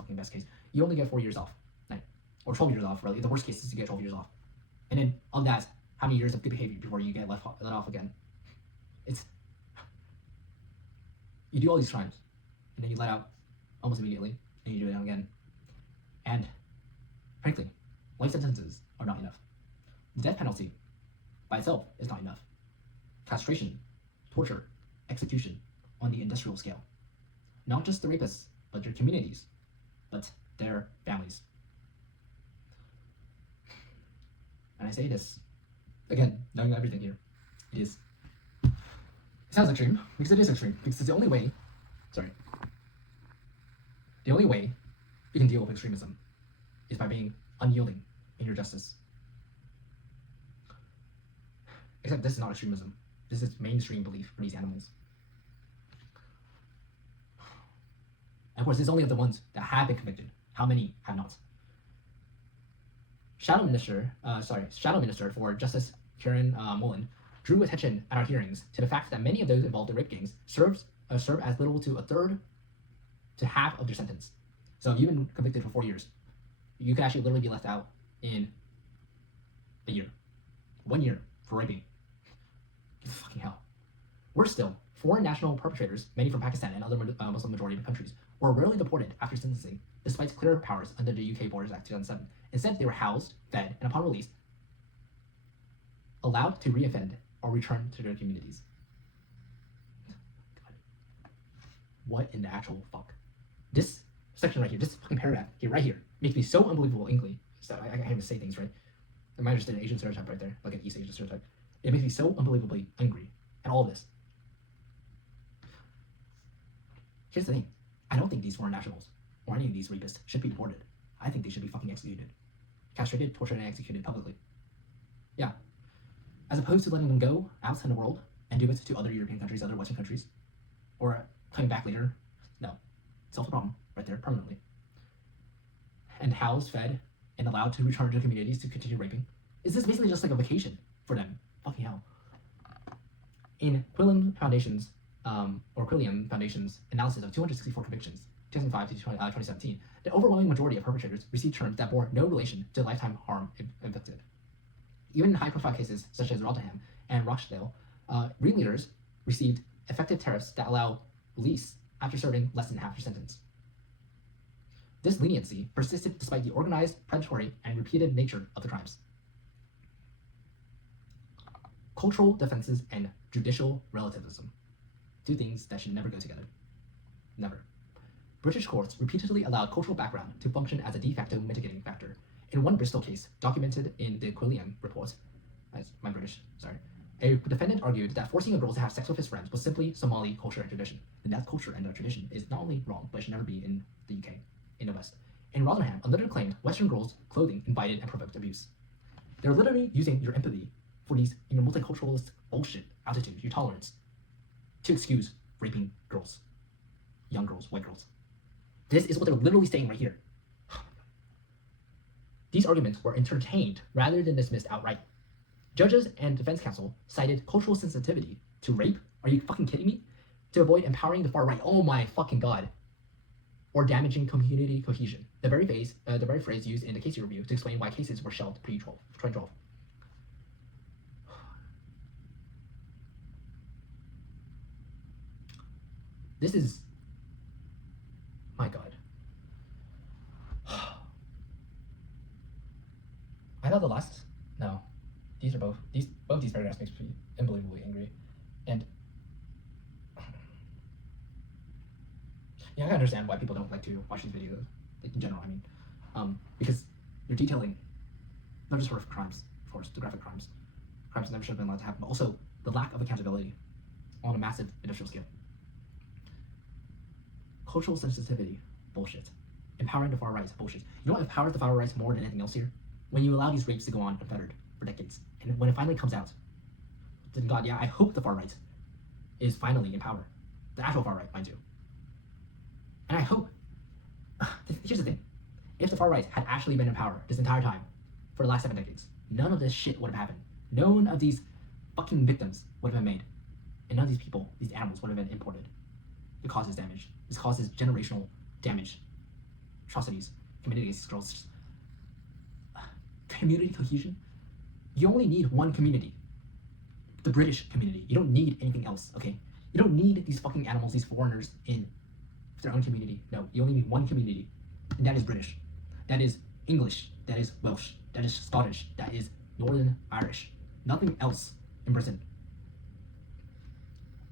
you only get 4 years off. Right? Or 12 years off, really. The worst case is you get 12 years off. And then on that, how many years of good behavior before you get let off again? You do all these crimes, and then you let out almost immediately, and you do it again. And frankly, life sentences are not enough. The death penalty by itself is not enough. Castration, torture, execution on the industrial scale. Not just the rapists, but their communities, but their families. And I say this, again, knowing everything here, it sounds extreme, because it is extreme, because it's the only way you can deal with extremism is by being unyielding in your justice. Except this is not extremism. This is mainstream belief for these animals. And of course, this is only of the ones that have been convicted. How many have not? Shadow Minister for Justice Kieran Mullen drew attention at our hearings to the fact that many of those involved in rape gangs serve as little to a third to half of their sentence. So if you've been convicted for 4 years, you could actually literally be left out in a year. 1 year for raping. Fucking hell. Worse still, foreign national perpetrators, many from Pakistan and other Muslim majority countries, were rarely deported after sentencing, despite clear powers under the UK Borders Act 2007. Instead, they were housed, fed, and upon release, allowed to reoffend or return to their communities. God. What in the actual fuck? This section right here, this fucking paragraph here, right here, makes me so unbelievable angry. So I can't even say things right. I might just did an Asian stereotype right there, like an East Asian stereotype. It makes me so unbelievably angry at all of this. Here's the thing. I don't think these foreign nationals or any of these rapists should be deported. I think they should be fucking executed. castrated, tortured, and executed publicly. Yeah. As opposed to letting them go out in the world and do it to other European countries, other Western countries, or coming back later. No. Solve the problem right there permanently. And housed, fed, and allowed to return to communities to continue raping. Is this basically just like a vacation for them? Fucking hell. In Quilliam Foundation's analysis of 264 convictions, 2005 to 2017, the overwhelming majority of perpetrators received terms that bore no relation to lifetime harm inflicted. Even in high-profile cases such as Rotherham and Rochdale, ringleaders received effective tariffs that allow release after serving less than half their sentence. This leniency persisted despite the organized, predatory, and repeated nature of the crimes. Cultural defenses and judicial relativism. Two things that should never go together. Never. British courts repeatedly allowed cultural background to function as a de facto mitigating factor. In one Bristol case, documented in the Quilliam report, a defendant argued that forcing a girl to have sex with his friends was simply Somali culture and tradition. And that culture and tradition is not only wrong, but it should never be in the UK, in the West. In Rotherham, a litigant claimed Western girls' clothing invited and provoked abuse. They're literally using your empathy for these in your multiculturalist bullshit attitude, your tolerance, to excuse raping girls, young girls, white girls. This is what they're literally saying right here. These arguments were entertained rather than dismissed outright. Judges and defense counsel cited cultural sensitivity to rape. Are you fucking kidding me? To avoid empowering the far right. Oh my fucking god. Or damaging community cohesion. The very phrase used in the case review to explain why cases were shelved pre-2012. This is, my god. I thought the last, no, these are both these paragraphs makes me unbelievably angry, and yeah, I can understand why people don't like to watch these videos, like in general. I mean, because you're detailing not just sort of crimes, of course, the graphic crimes that never should have been allowed to happen, but also the lack of accountability on a massive industrial scale. Cultural sensitivity, bullshit. Empowering the far right, bullshit. You know what empowers the far right more than anything else here? When you allow these rapes to go on unfettered for decades, and when it finally comes out, then God, yeah, I hope the far right is finally in power. The actual far right, mind you. And I hope, here's the thing, if the far right had actually been in power this entire time, for the last 7 decades, none of this shit would have happened. None of these fucking victims would have been made. And none of these people, these animals, would have been imported. It causes damage. This causes generational damage. Atrocities committed against girls. Community cohesion. You only need one community. The British community. You don't need anything else, okay? You don't need these fucking animals, these foreigners in their own community. No, you only need one community. And that is British. That is English. That is Welsh. That is Scottish. That is Northern Irish. Nothing else in Britain.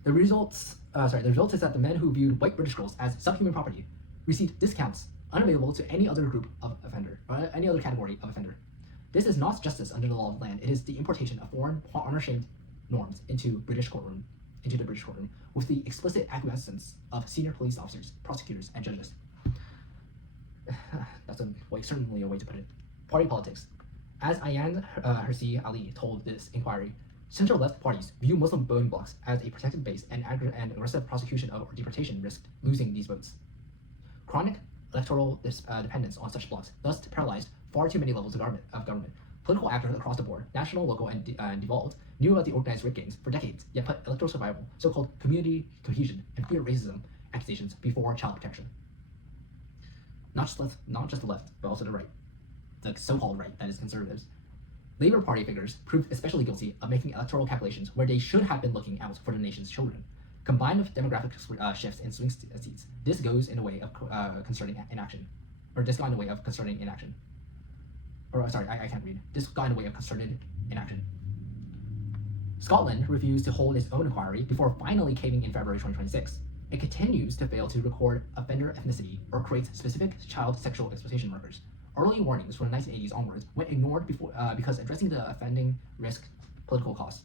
The result is that the men who viewed white British girls as subhuman property received discounts unavailable to any other group of offender, or any other category of offender. This is not justice under the law of the land. It is the importation of foreign, honor-shamed norms into the British courtroom, with the explicit acquiescence of senior police officers, prosecutors, and judges. That's certainly a way to put it. Party politics. As Ayan Hirsi Ali told this inquiry, center-left parties view Muslim voting blocs as a protected base, and aggressive prosecution or deportation risked losing these votes. Chronic electoral dependence on such blocs thus paralyzed far too many levels of government. Political actors across the board, national, local, and devolved, knew about the organized rape gangs for decades, yet put electoral survival, so-called community cohesion, and fear racism accusations before child protection. Not just the left, but also the right. The so-called right, that is conservatives. Labour Party figures proved especially guilty of making electoral calculations where they should have been looking out for the nation's children. Combined with demographic shifts in swing seats, this goes in the way of concerning inaction. This got in the way of concerning inaction. I can't read. This got in the way of concerted inaction. Scotland refused to hold its own inquiry before finally caving in February 2026. It continues to fail to record offender ethnicity or create specific child sexual exploitation workers. Early warnings from the 1980s onwards went ignored because addressing the offending risked political costs.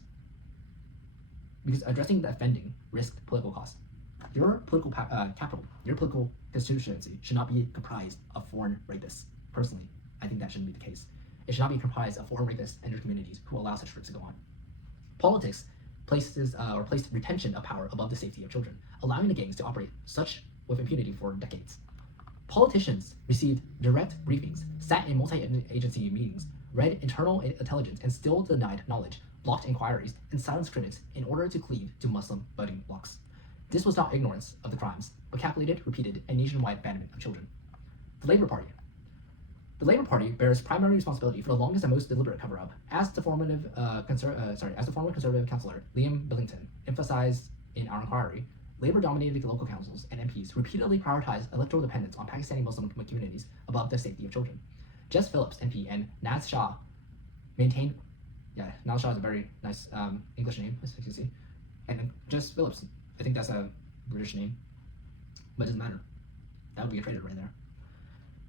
Your political capital, your political constituency should not be comprised of foreign rapists. Personally, I think that shouldn't be the case. It should not be comprised of foreign rapists and their communities who allow such trips to go on. Politics placed retention of power above the safety of children, allowing the gangs to operate such with impunity for decades. Politicians received direct briefings, sat in multi-agency meetings, read internal intelligence, and still denied knowledge, blocked inquiries, and silenced critics in order to cleave to Muslim voting blocs. This was not ignorance of the crimes, but calculated, repeated, and nationwide abandonment of children. The Labour Party. The Labour Party bears primary responsibility for the longest and most deliberate cover-up. As the former Conservative councillor Liam Billington emphasized in our inquiry, Labour-dominated local councils and MPs repeatedly prioritized electoral dependence on Pakistani Muslim communities above the safety of children. Jess Phillips, MP, and Naz Shah maintained. Naz Shah is a very nice English name, as you can see. And Jess Phillips, I think that's a British name, but it doesn't matter. That would be a traitor right there.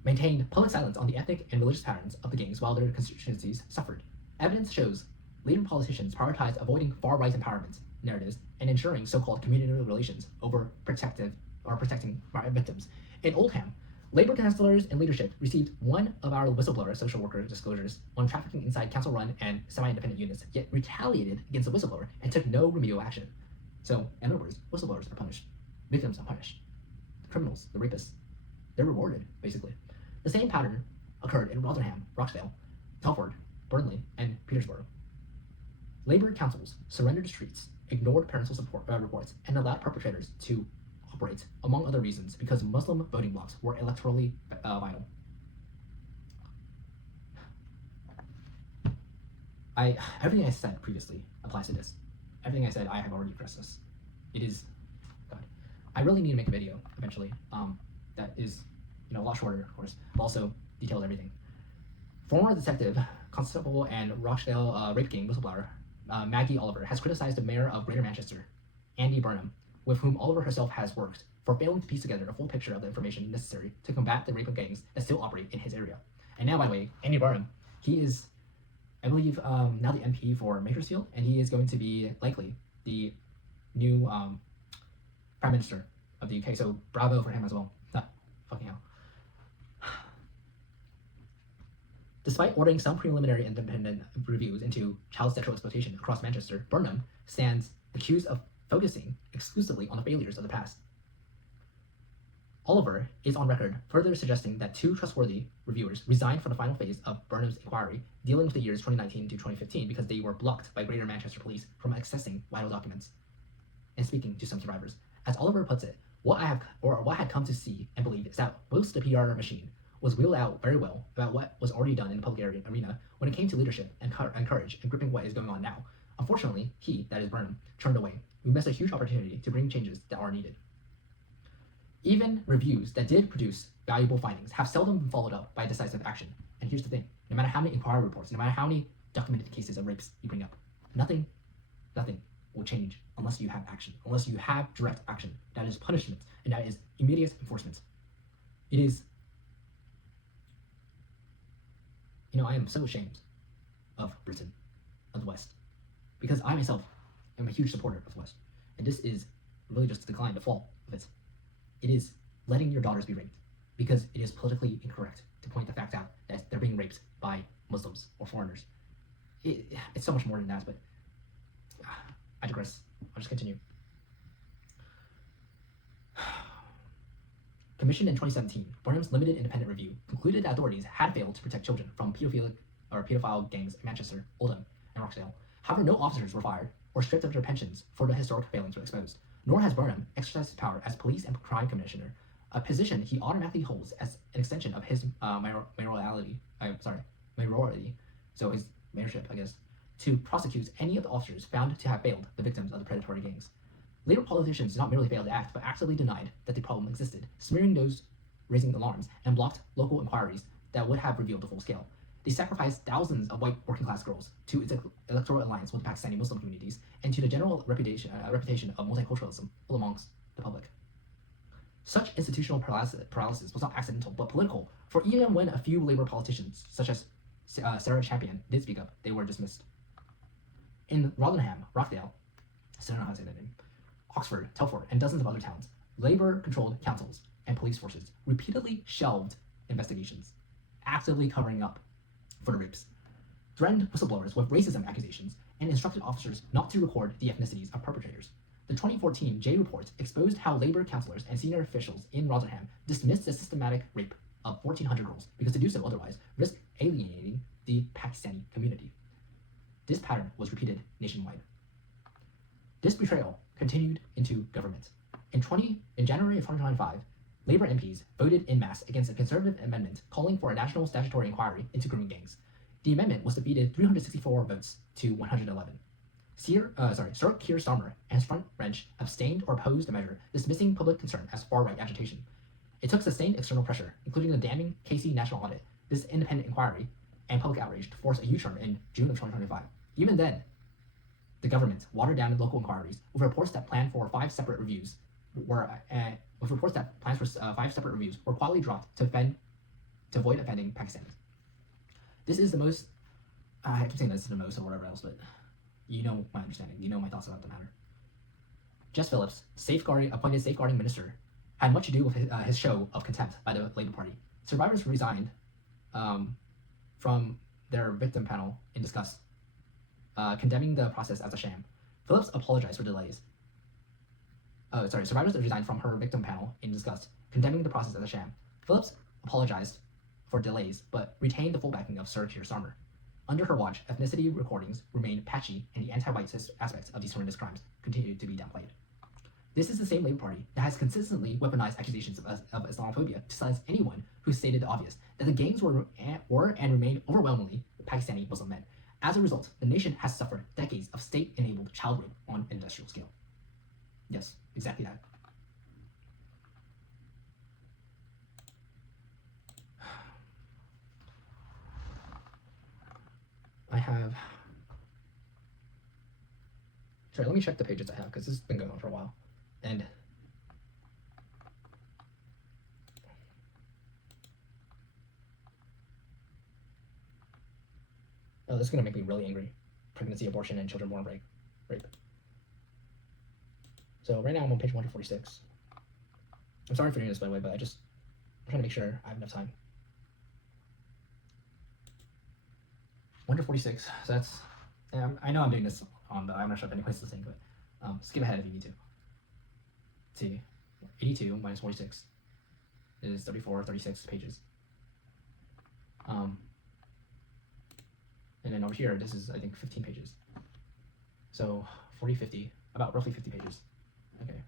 Maintained public silence on the ethnic and religious patterns of the gangs while their constituencies suffered. Evidence shows Labour politicians prioritized avoiding far-right empowerment narratives and ensuring so-called community relations over protecting victims. In Oldham, Labour councillors and leadership received one of our whistleblower social worker disclosures on trafficking inside council-run and semi-independent units, yet retaliated against the whistleblower and took no remedial action. So, in other words, whistleblowers are punished. Victims are punished. The criminals, the rapists, they're rewarded, basically. The same pattern occurred in Rotherham, Rochdale, Telford, Burnley, and Peterborough. Labour councils surrendered the streets, ignored parental support reports, and allowed perpetrators to operate, among other reasons, because Muslim voting blocs were electorally vital. Everything I said previously applies to this. Everything I said, I have already addressed this. It is, God, I really need to make a video eventually that is, a lot shorter, of course, but also details everything. Former detective, constable, and Rochdale rape king whistleblower Maggie Oliver has criticized the mayor of Greater Manchester, Andy Burnham, with whom Oliver herself has worked, for failing to piece together a full picture of the information necessary to combat the rape gangs that still operate in his area. And now, by the way, Andy Burnham, he is, I believe, now the MP for Makersfield, and he is going to be likely the new Prime Minister of the UK. So bravo for him as well. Fucking hell. Despite ordering some preliminary independent reviews into child sexual exploitation across Manchester, Burnham stands accused of focusing exclusively on the failures of the past. Oliver is on record further suggesting that two trustworthy reviewers resigned for the final phase of Burnham's inquiry, dealing with the years 2019 to 2015 because they were blocked by Greater Manchester Police from accessing vital documents and speaking to some survivors. As Oliver puts it, what I had come to see and believe is that most of the PR machine was wheeled out very well about what was already done in the public arena when it came to leadership and courage and gripping what is going on now. Unfortunately, he, that is Burnham, turned away. We missed a huge opportunity to bring changes that are needed. Even reviews that did produce valuable findings have seldom been followed up by decisive action. And here's the thing, no matter how many inquiry reports, no matter how many documented cases of rapes you bring up, nothing will change unless you have action, unless you have direct action. That is punishment, and that is immediate enforcement. It is, I am so ashamed of Britain, of the West, because I myself am a huge supporter of the West, and this is really just the decline, the fall of it. It is letting your daughters be raped, because it is politically incorrect to point the fact out that they're being raped by Muslims or foreigners. It's so much more than that, but I digress. I'll just continue. Commissioned in 2017, Burnham's limited independent review concluded that authorities had failed to protect children from pedophile gangs in Manchester, Oldham, and Rochdale. However, no officers were fired or stripped of their pensions for the historic failings were exposed, nor has Burnham exercised his power as police and crime commissioner, a position he automatically holds as an extension of his mayoralty, so his mayorship, I guess, to prosecute any of the officers found to have failed the victims of the predatory gangs. Later politicians did not merely fail to act, but actively denied that the problem existed, smearing those raising alarms, and blocked local inquiries that would have revealed the full scale. They sacrificed thousands of white working-class girls to its electoral alliance with Pakistani Muslim communities and to the general reputation of multiculturalism amongst the public. Such institutional paralysis was not accidental, but political, for even when a few Labour politicians, such as Sarah Champion, did speak up, they were dismissed. In Rotherham, Rochdale, I don't know how to say that name, Oxford, Telford, and dozens of other towns, Labour-controlled councils and police forces repeatedly shelved investigations, actively covering up for the rapes, threatened whistleblowers with racism accusations, and instructed officers not to record the ethnicities of perpetrators. The 2014 J report exposed how labor counselors and senior officials in Rotherham dismissed the systematic rape of 1,400 girls because to do so otherwise risked alienating the Pakistani community. This pattern was repeated nationwide. This betrayal continued into government. In January of 2025, Labour MPs voted en masse against a Conservative amendment calling for a national statutory inquiry into grooming gangs. The amendment was defeated 364 votes to 111. Sir Keir Starmer and his front bench abstained or opposed the measure, dismissing public concern as far-right agitation. It took sustained external pressure, including the damning Casey National Audit, this independent inquiry, and public outrage to force a U-turn in June of 2025. Even then, the government watered down the local inquiries with reports that plans for 5 separate reviews were quietly dropped to avoid offending Pakistanis. This is the most, I keep saying this is the most or whatever else, but you know my understanding, you know my thoughts about the matter. Jess Phillips, appointed safeguarding minister, had much to do with his show of contempt by the Labour Party. Survivors resigned from their victim panel in disgust, condemning the process as a sham. Phillips apologized for delays. Survivors resigned from her victim panel in disgust, condemning the process as a sham. Phillips apologized for delays, but retained the full backing of Sir Keir Starmer. Under her watch, ethnicity recordings remained patchy, and the anti-white aspects of these horrendous crimes continued to be downplayed. This is the same Labour Party that has consistently weaponized accusations of Islamophobia to silence anyone who stated the obvious, that the gangs were and remain overwhelmingly Pakistani Muslim men. As a result, the nation has suffered decades of state-enabled child rape on an industrial scale. Yes, exactly that. Let me check the pages I have, because this has been going on for a while. And this is going to make me really angry. Pregnancy, abortion, and children born rape. So right now I'm on page 146. I'm sorry for doing this, by the way, but I'm trying to make sure I have enough time. 146. So that's, I know I'm doing this on, but I'm not sure if anyone's listening, but skip ahead if you need to. Let's see, 82 minus 46 is 34, 36 pages. And then over here, this is, I think, 15 pages. So 40, 50, about roughly 50 pages. Okay.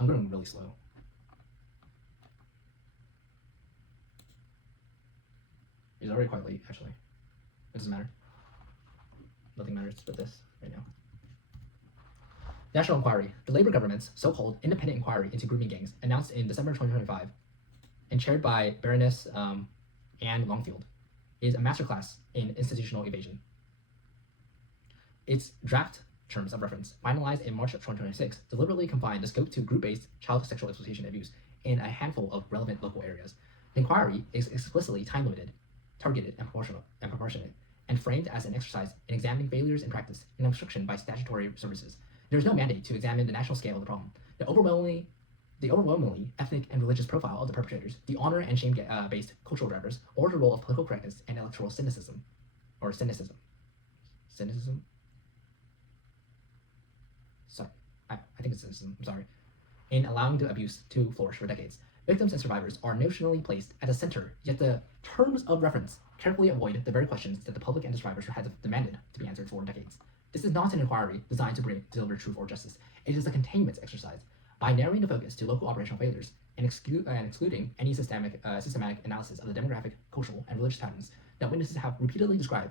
I'm going really slow. It's already quite late, actually. It doesn't matter. Nothing matters but this right now. National Inquiry. The Labour government's so-called independent inquiry into grooming gangs, announced in December 2025 and chaired by Baroness Anne Longfield, is a masterclass in institutional evasion. Its draft terms of reference, finalized in March of 2026, deliberately confined the scope to group-based child sexual exploitation and abuse in a handful of relevant local areas. The inquiry is explicitly time-limited, targeted, and proportionate, and framed as an exercise in examining failures in practice and obstruction by statutory services. There is no mandate to examine the national scale of the problem. The overwhelmingly ethnic and religious profile of the perpetrators, the honor and shame-based cultural drivers, or the role of political correctness and electoral cynicism. Sorry, I think it's cynicism, I'm sorry. In allowing the abuse to flourish for decades. Victims and survivors are notionally placed at the center, yet the terms of reference carefully avoid the very questions that the public and the survivors have demanded to be answered for decades. This is not an inquiry designed to deliver truth or justice. It is a containment exercise. By narrowing the focus to local operational failures and excluding any systematic analysis of the demographic, cultural, and religious patterns that witnesses have repeatedly described,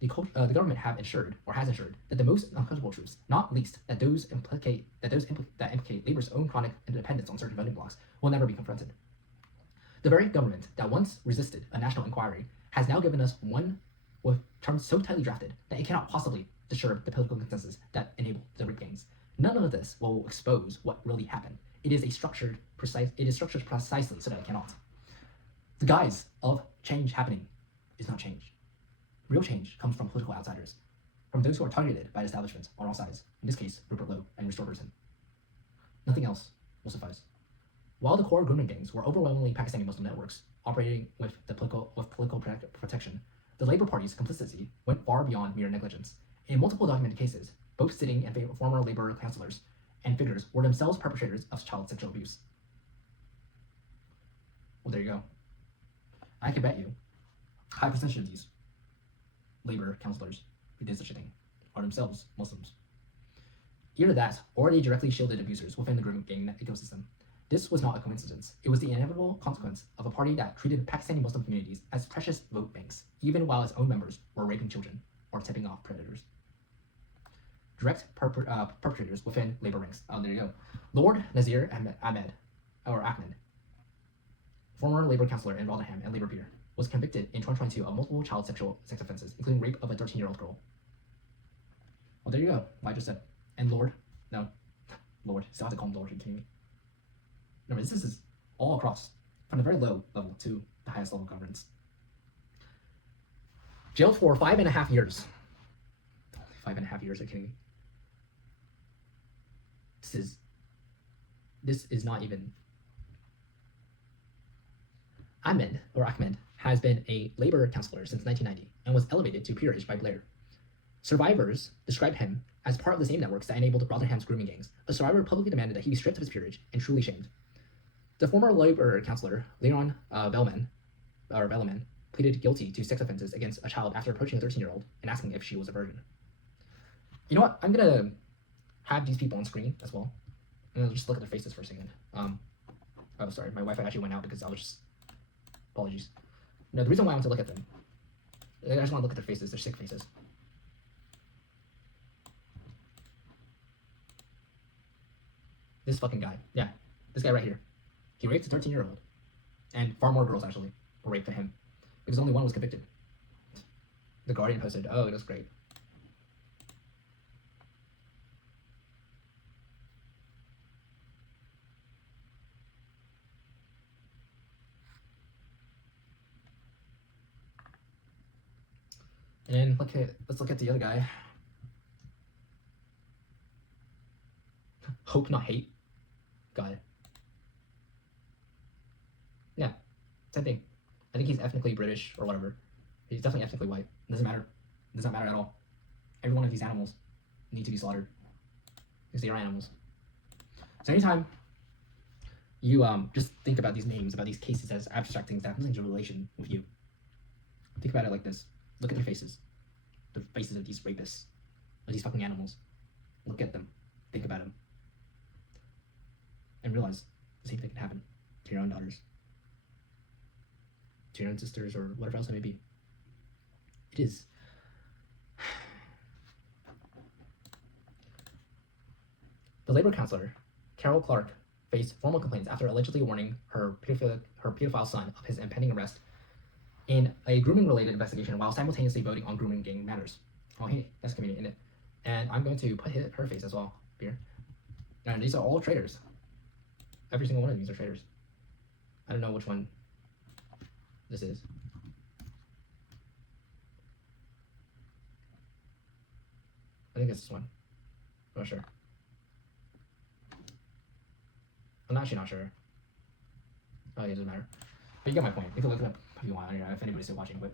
the government has ensured that the most uncomfortable truths, not least that those implicate labor's own chronic dependence on certain voting blocks, will never be confronted. The very government that once resisted a national inquiry has now given us one with terms so tightly drafted that it cannot possibly disturb the political consensus that enabled the rape gangs. None of this will expose what really happened. It is structured precisely so that it cannot. The guise of change happening is not change. Real change comes from political outsiders, from those who are targeted by the establishment on all sides, in this case, Rupert, Lowe, and Restorperson. Nothing else will suffice. While the core grooming gangs were overwhelmingly Pakistani Muslim networks, operating with political protection, the Labour Party's complicity went far beyond mere negligence. In multiple documented cases, both sitting and former Labour councillors and figures were themselves perpetrators of child sexual abuse. Well, there you go. I can bet you a high percentage of these Labour councillors who did such a thing are themselves Muslims. Either that, or they directly shielded abusers within the grooming gang ecosystem. This was not a coincidence. It was the inevitable consequence of a party that treated Pakistani Muslim communities as precious vote banks, even while its own members were raping children or tipping off predators. Direct perpetrators within Labour ranks. Oh, there you go. Lord Nazir Ahmed, former Labour councillor in Rotherham and Labour peer, was convicted in 2022 of multiple child sex offences, including rape of a 13-year-old girl. Well, there you go. What I just said. And Lord, still have to call him Lord, are you kidding me? No, this is all across, from the very low level to the highest level of governance. Jailed for 5.5 years. 5.5 years, are you kidding me? This is not even. Ahmed has been a Labour councillor since 1990 and was elevated to peerage by Blair. Survivors described him as part of the same networks that enabled Rotherham's grooming gangs. A survivor publicly demanded that he be stripped of his peerage and truly shamed. The former Labour councillor, Leon Bellman, pleaded guilty to sex offences against a child after approaching a 13-year-old and asking if she was a virgin. You know what? I'm going to have these people on screen as well. And I'll just look at their faces for a second. Oh, sorry. My Wi-Fi actually went out because I was just... Apologies. No, the reason why I want to look at them, I just want to look at their faces. Their sick faces. This fucking guy. Yeah, this guy right here. He raped a 13-year-old. And far more girls, actually, were raped than him. Because only one was convicted. The Guardian posted, oh, it was great. And then let's look at the other guy. Hope not hate. Got it. Yeah, same thing. I think he's ethnically British or whatever. He's definitely ethnically white. It doesn't matter. It does not matter at all. Every one of these animals need to be slaughtered because they are animals. So anytime you just think about these names, about these cases as abstract things that have nothing to relation with you, think about it like this. Look at their faces. The faces of these rapists, of these fucking animals. Look at them. Think about them. And realize the same thing can happen to your own daughters, to your own sisters, or whatever else it may be. It is. The Labour councillor, Carol Clark, faced formal complaints after allegedly warning her pedophile son of his impending arrest in a grooming-related investigation while simultaneously voting on grooming gang matters. Oh, hey, that's convenient, isn't it? And I'm going to put her face as well here. And these are all traitors. Every single one of these are traitors. I don't know which one this is. I think it's this one. I'm not sure. I'm actually not sure. Oh, yeah, it doesn't matter. But you get my point. You can look it up if you want, if anybody's still watching. But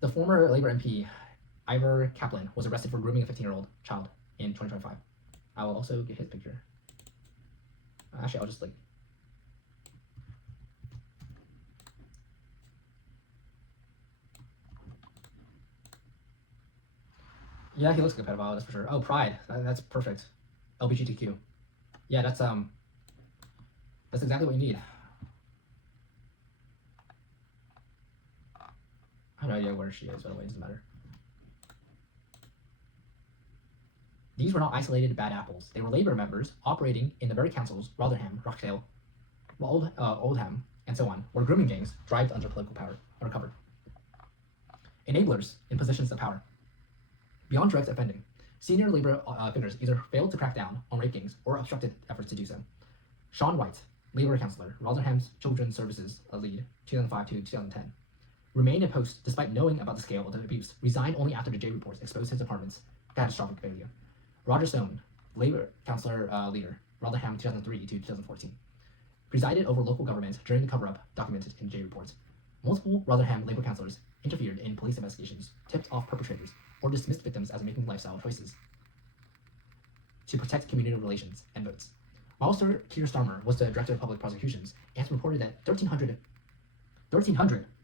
the former Labour MP, Ivor Kaplan, was arrested for grooming a 15-year-old child in 2025. I will also get his picture. Actually, I'll just like... Yeah, he looks like a pedophile, that's for sure. Oh, Pride. That's perfect. LGBTQ. Yeah, that's exactly what you need. I have no idea where she is, by the way, it doesn't matter. These were not isolated bad apples. They were Labour members operating in the very councils, Rotherham, Rochdale, Oldham, and so on, where grooming gangs thrived under political power, uncovered. Enablers in positions of power. Beyond direct offending, senior Labour figures either failed to crack down on rape gangs or obstructed efforts to do so. Sean White, Labour councillor, Rotherham's Children's Services lead, 2005 to 2010, remained in post despite knowing about the scale of the abuse, resigned only after the J reports exposed his department's catastrophic failure. Roger Stone, Labour councillor leader, Rotherham 2003 to 2014, presided over local government during the cover-up documented in J reports. Multiple Rotherham Labour councillors interfered in police investigations, tipped off perpetrators, or dismissed victims as making lifestyle choices to protect community relations and votes. While Sir Keir Starmer was the director of public prosecutions, it has reported that 13,000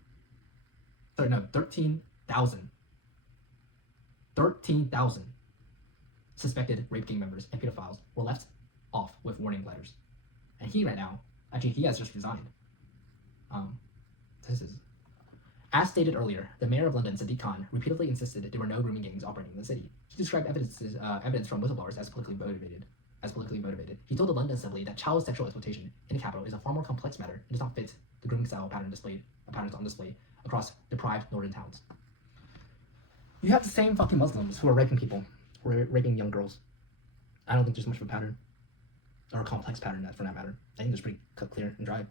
suspected rape gang members and pedophiles were left off with warning letters. And he right now, actually he has just resigned. As stated earlier, the mayor of London, Sadiq Khan, repeatedly insisted there were no grooming gangs operating in the city. He described evidence from whistleblowers as politically motivated. He told the London Assembly that child sexual exploitation in the capital is a far more complex matter and does not fit the grooming style patterns on display across deprived northern towns. You have the same fucking Muslims who are raping people, who are raping young girls. I don't think there's much of a pattern, or a complex pattern for that matter. I think it's pretty clear and dry,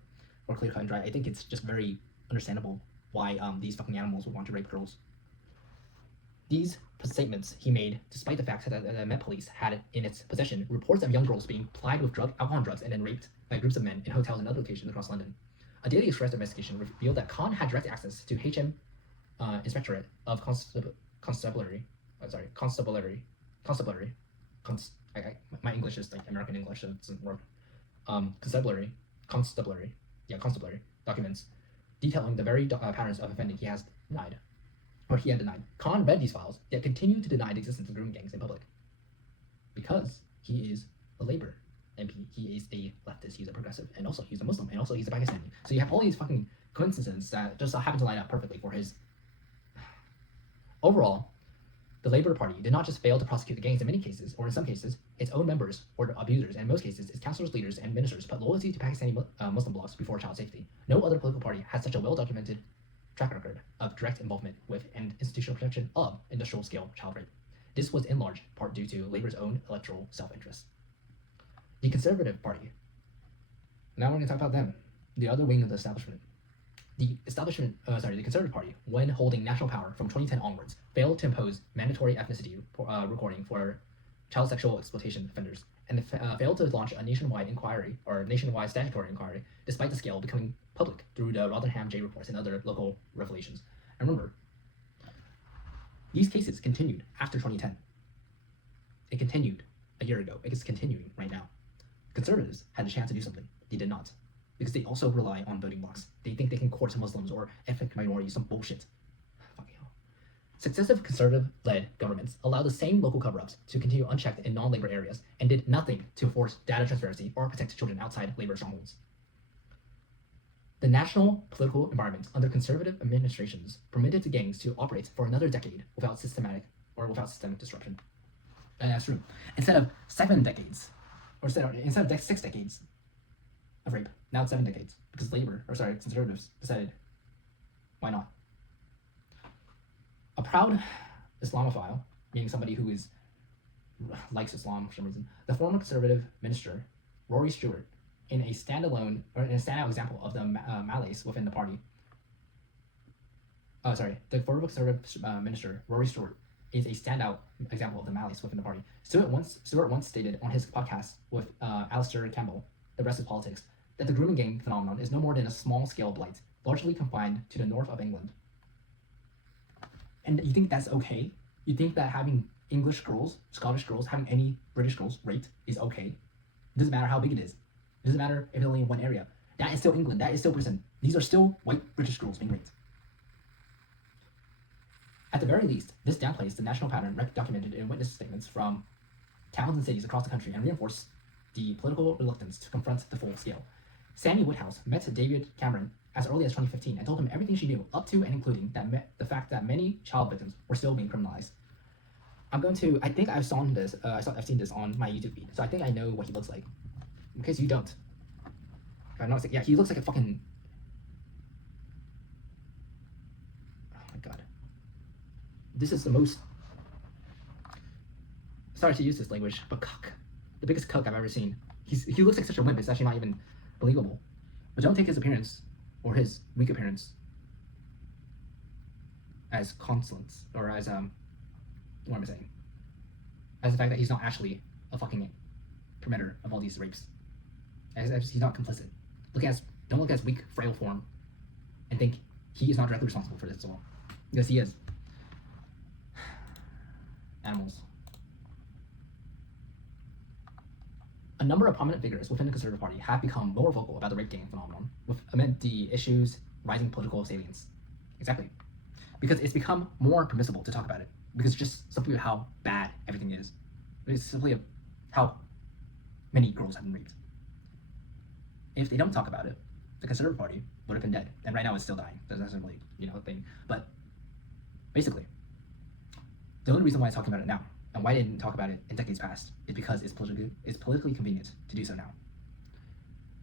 or clear cut and dry. I think it's just very understandable why these fucking animals would want to rape girls. These statements he made, despite the fact that the Met Police had in its possession reports of young girls being plied with alcohol and drugs and then raped by groups of men in hotels and other locations across London. A Daily Express investigation revealed that Khan had direct access to HM Inspectorate of Constabulary. My English is like American English, so it doesn't work. Constabulary documents detailing the very patterns of offending he had denied. Khan read these files, yet continued to deny the existence of grooming gangs in public. Because he is a Labour MP, he is a leftist, he's a progressive, and also he's a Muslim, and also he's a Pakistani. So you have all these fucking coincidences that just happen to line up perfectly for his... Overall, the Labour Party did not just fail to prosecute the gangs in many cases, or in some cases, its own members or abusers, and in most cases, its councillors, leaders, and ministers put loyalty to Pakistani Muslim blocs before child safety. No other political party has such a well-documented track record of direct involvement with and institutional protection of industrial-scale child rape. This was in large part due to Labour's own electoral self-interest. The Conservative Party. Now we're going to talk about them, the other wing of the establishment. The Conservative Party, when holding national power from 2010 onwards, failed to impose mandatory ethnicity recording for child sexual exploitation offenders, and failed to launch a nationwide statutory inquiry, despite the scale becoming public through the Rotherham J reports and other local revelations. And remember, these cases continued after 2010. It continued a year ago. It is continuing right now. Conservatives had a chance to do something. They did not. Because they also rely on voting blocks. They think they can court Muslims or ethnic minorities, some bullshit. Fucking hell. Successive conservative-led governments allowed the same local cover-ups to continue unchecked in non-Labour areas and did nothing to enforce data transparency or protect children outside Labour strongholds. The national political environment under conservative administrations permitted the gangs to operate for another decade without systemic disruption. And that's true. Instead of 6 decades of rape, now it's 7 decades, because conservatives decided, why not? A proud Islamophile, meaning somebody who likes Islam for some reason, the former conservative minister, Rory Stewart, in a standout example of the malaise within the party. The former conservative minister, Rory Stewart, is a standout example of the malice within the party. Stewart once stated on his podcast with Alistair Campbell, The Rest is Politics, that the grooming gang phenomenon is no more than a small-scale blight, largely confined to the north of England. And you think that's okay? You think that having English girls, Scottish girls, having any British girls raped is okay? It doesn't matter how big it is. It doesn't matter if it's only in one area. That is still England. That is still Britain. These are still white British girls being raped. At the very least, this downplays the national pattern documented in witness statements from towns and cities across the country and reinforces the political reluctance to confront the full scale. Sammy Woodhouse met David Cameron as early as 2015 and told him everything she knew, up to and including the fact that many child victims were still being criminalized. I think I've seen this on my YouTube feed, so I think I know what he looks like. In case you don't. Yeah, he looks like a fucking... Oh my god. This is the most... Sorry to use this language, but cuck. The biggest cuck I've ever seen. He looks like such a wimp, it's actually not even believable. But don't take his appearance, or his weak appearance, as consolence, or as, what am I saying? As the fact that he's not actually a fucking permitter of all these rapes. As he's not complicit. don't look at his weak, frail form and think he is not directly responsible for this as well. Because he is. Animals. A number of prominent figures within the Conservative Party have become more vocal about the rape gang phenomenon, amid the issue's rising political salience. Exactly. Because it's become more permissible to talk about it. Because it's just simply how bad everything is. It's simply how many girls have been raped. If they don't talk about it, the Conservative Party would have been dead. And right now it's still dying. That's really, a thing. But basically, the only reason why I'm talking about it now, and why I didn't talk about it in decades past, is because it's politically convenient to do so now.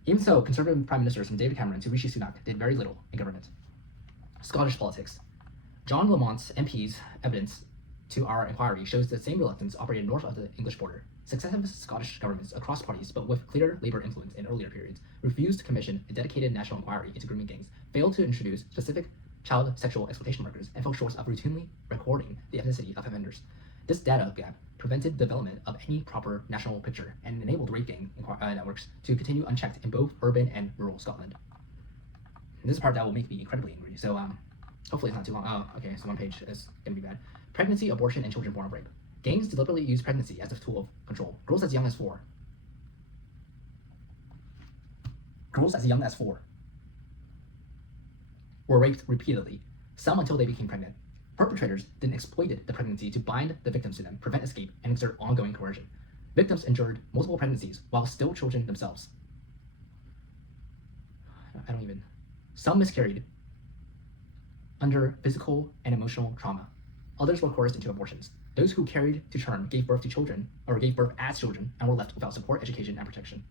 Even so, Conservative Prime Ministers from David Cameron to Rishi Sunak did very little in government. Scottish politics. John Lamont's MP's evidence to our inquiry shows the same reluctance operated north of the English border. Successive Scottish governments across parties, but with clear Labour influence in earlier periods, refused to commission a dedicated national inquiry into grooming gangs, failed to introduce specific child sexual exploitation markers, and fell short of routinely recording the ethnicity of offenders. This data gap prevented development of any proper national picture and enabled rape gang networks to continue unchecked in both urban and rural Scotland. And this is the part that will make me incredibly angry, so hopefully it's not too long. Oh, okay, so one page is gonna be bad. Pregnancy, abortion, and children born of rape. Gangs deliberately use pregnancy as a tool of control. Girls as young as 4 were raped repeatedly, some until they became pregnant. Perpetrators then exploited the pregnancy to bind the victims to them, prevent escape, and exert ongoing coercion. Victims endured multiple pregnancies while still children themselves. Some miscarried under physical and emotional trauma. Others were coerced into abortions. Those who carried to term gave birth as children and were left without support, education, and protection.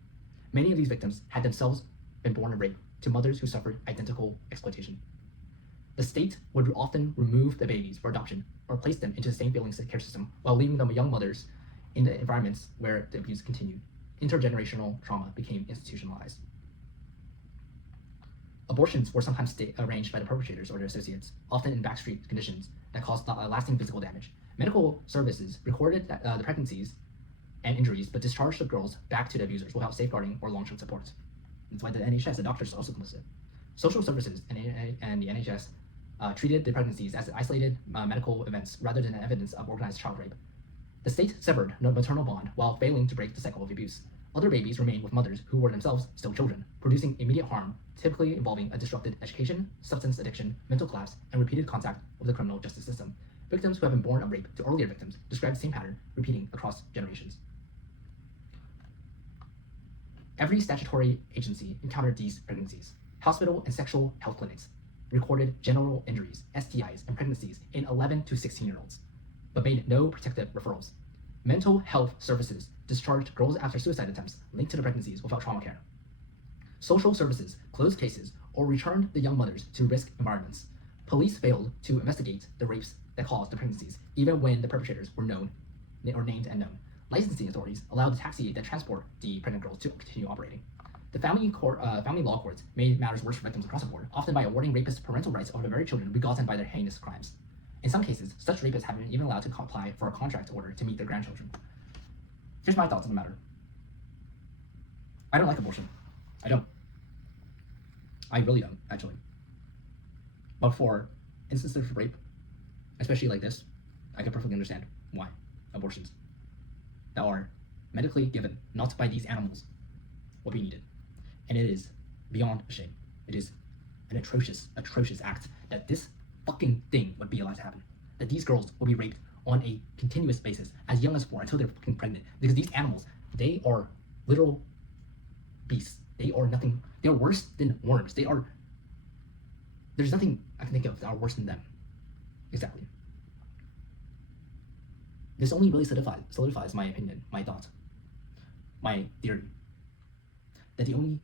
Many of these victims had themselves been born of rape to mothers who suffered identical exploitation. The state would often remove the babies for adoption or place them into the same failing care system while leaving them young mothers in the environments where the abuse continued. Intergenerational trauma became institutionalized. Abortions were sometimes arranged by the perpetrators or their associates, often in backstreet conditions that caused lasting physical damage. Medical services recorded the pregnancies and injuries, but discharged the girls back to the abusers without safeguarding or long-term support. That's why the NHS, the doctors, are also complicit. Social services and the NHS treated the pregnancies as isolated medical events rather than evidence of organized child rape. The state severed the maternal bond while failing to break the cycle of abuse. Other babies remained with mothers who were themselves still children, producing immediate harm, typically involving a disrupted education, substance addiction, mental collapse, and repeated contact with the criminal justice system. Victims who have been born of rape to earlier victims describe the same pattern, repeating across generations. Every statutory agency encountered these pregnancies. Hospital and sexual health clinics recorded genital injuries, STIs, and pregnancies in 11 to 16-year-olds, but made no protective referrals. Mental health services discharged girls after suicide attempts linked to the pregnancies without trauma care. Social services closed cases or returned the young mothers to risk environments. Police failed to investigate the rapes that caused the pregnancies, even when the perpetrators were known or named and known. Licensing authorities allowed the taxi that transport the pregnant girls to continue operating. The family law courts made matters worse for victims across the board, often by awarding rapists parental rights over the very children begotten by their heinous crimes. In some cases, such rapists have been even allowed to apply for a contract order to meet their grandchildren. Here's my thoughts on the matter. I don't like abortion. I don't. I really don't, actually. But for instances of rape, especially like this, I can perfectly understand why abortions that are medically given, not by these animals, would be needed. And it is beyond a shame. It is an atrocious, atrocious act that this fucking thing would be allowed to happen. That these girls will be raped on a continuous basis, as young as 4, until they're fucking pregnant. Because these animals, they are literal beasts. They are nothing. They are worse than worms. There's nothing I can think of that are worse than them. Exactly. This only really solidifies my opinion, my thought, my theory, that the only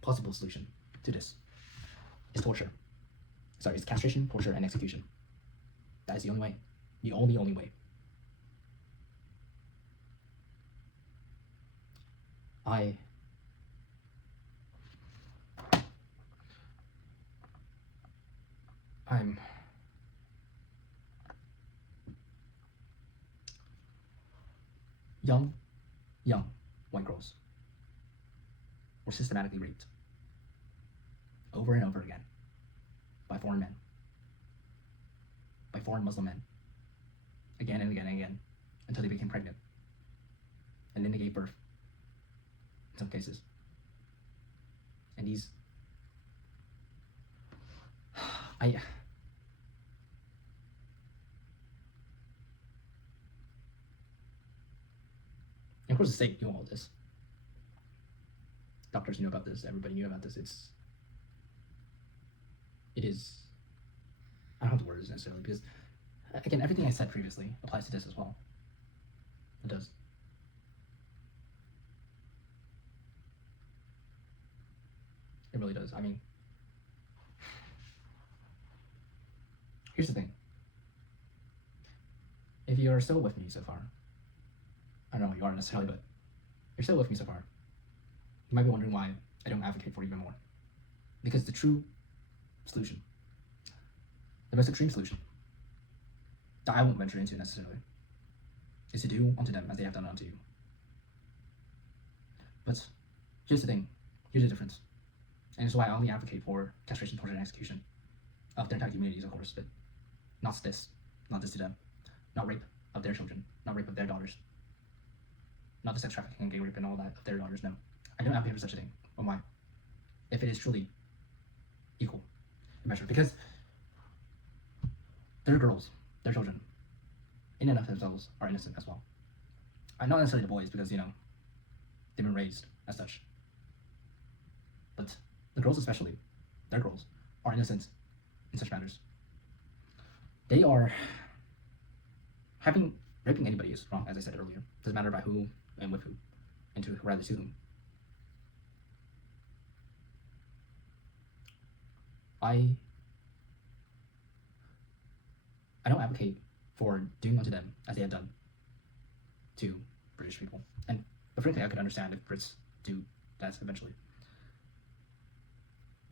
possible solution to this is torture. It's castration, torture, and execution. That is the only way. The only way. I'm young white girls were systematically raped over and over again by foreign men, by foreign Muslim men, again and again and again, until they became pregnant. And then they gave birth, in some cases. And these, and of course the state knew all this. Doctors knew about this, everybody knew about this. It is, I don't have the words necessarily, because again, everything I said previously applies to this as well. It does. It really does. I mean, here's the thing. If you're still with me so far, I don't know what you are necessarily, but you're still with me so far, you might be wondering why I don't advocate for it even more. Because the true solution, the most extreme solution, that I won't venture into necessarily, is to do unto them as they have done unto you. But here's the thing, here's the difference. And it's why I only advocate for castration, torture, and execution of their entire communities, of course, but not this to them. Not rape of their children, not rape of their daughters, not the sex trafficking and gay rape and all that of their daughters, no. I don't advocate for such a thing. But why? If it is truly equal in measure. Because their girls, their children, in and of themselves are innocent as well. Not necessarily the boys, because, you know, they've been raised as such. But the girls especially, their girls, are innocent in such matters. They are raping anybody is wrong, as I said earlier. Doesn't matter by who and with who, and to whom. I don't advocate for doing unto them as they have done to British people. But frankly, I could understand if Brits do that eventually.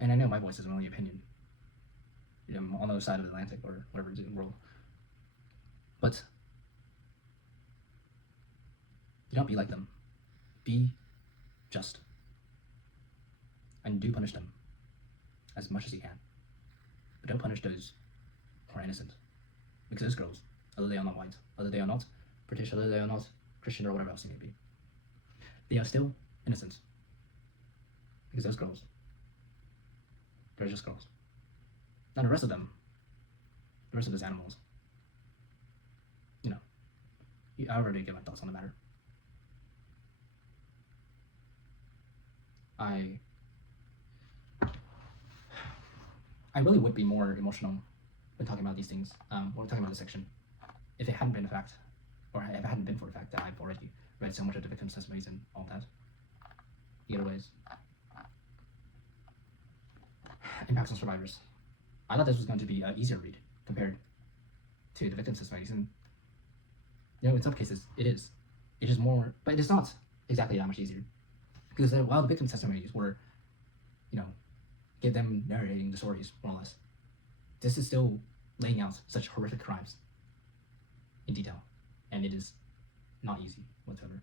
And I know my voice is only opinion. You know, I'm on the other side of the Atlantic or whatever it is in the world. But do not be like them. Be just. And do punish them as much as you can. But don't punish those who are innocent. Because those girls, whether they are not white, whether they are not British, whether they are not Christian or whatever else they may be, they are still innocent. Because those girls, they're just girls. Now the rest of them, the rest of those animals, you know, I already gave my thoughts on the matter. I really would be more emotional when talking about these things, or talking about this section, if it hadn't been a fact, or if it hadn't been for the fact that I've already read so much of the victims' testimonies and all that. The other ways. Impacts on survivors. I thought this was going to be an easier read compared to the victims' testimonies, and you know, in some cases it is. It is more, but it's not exactly that much easier, because while the victims' testimonies were, you know, get them narrating the stories more or less, this is still laying out such horrific crimes in detail, and it is not easy whatsoever.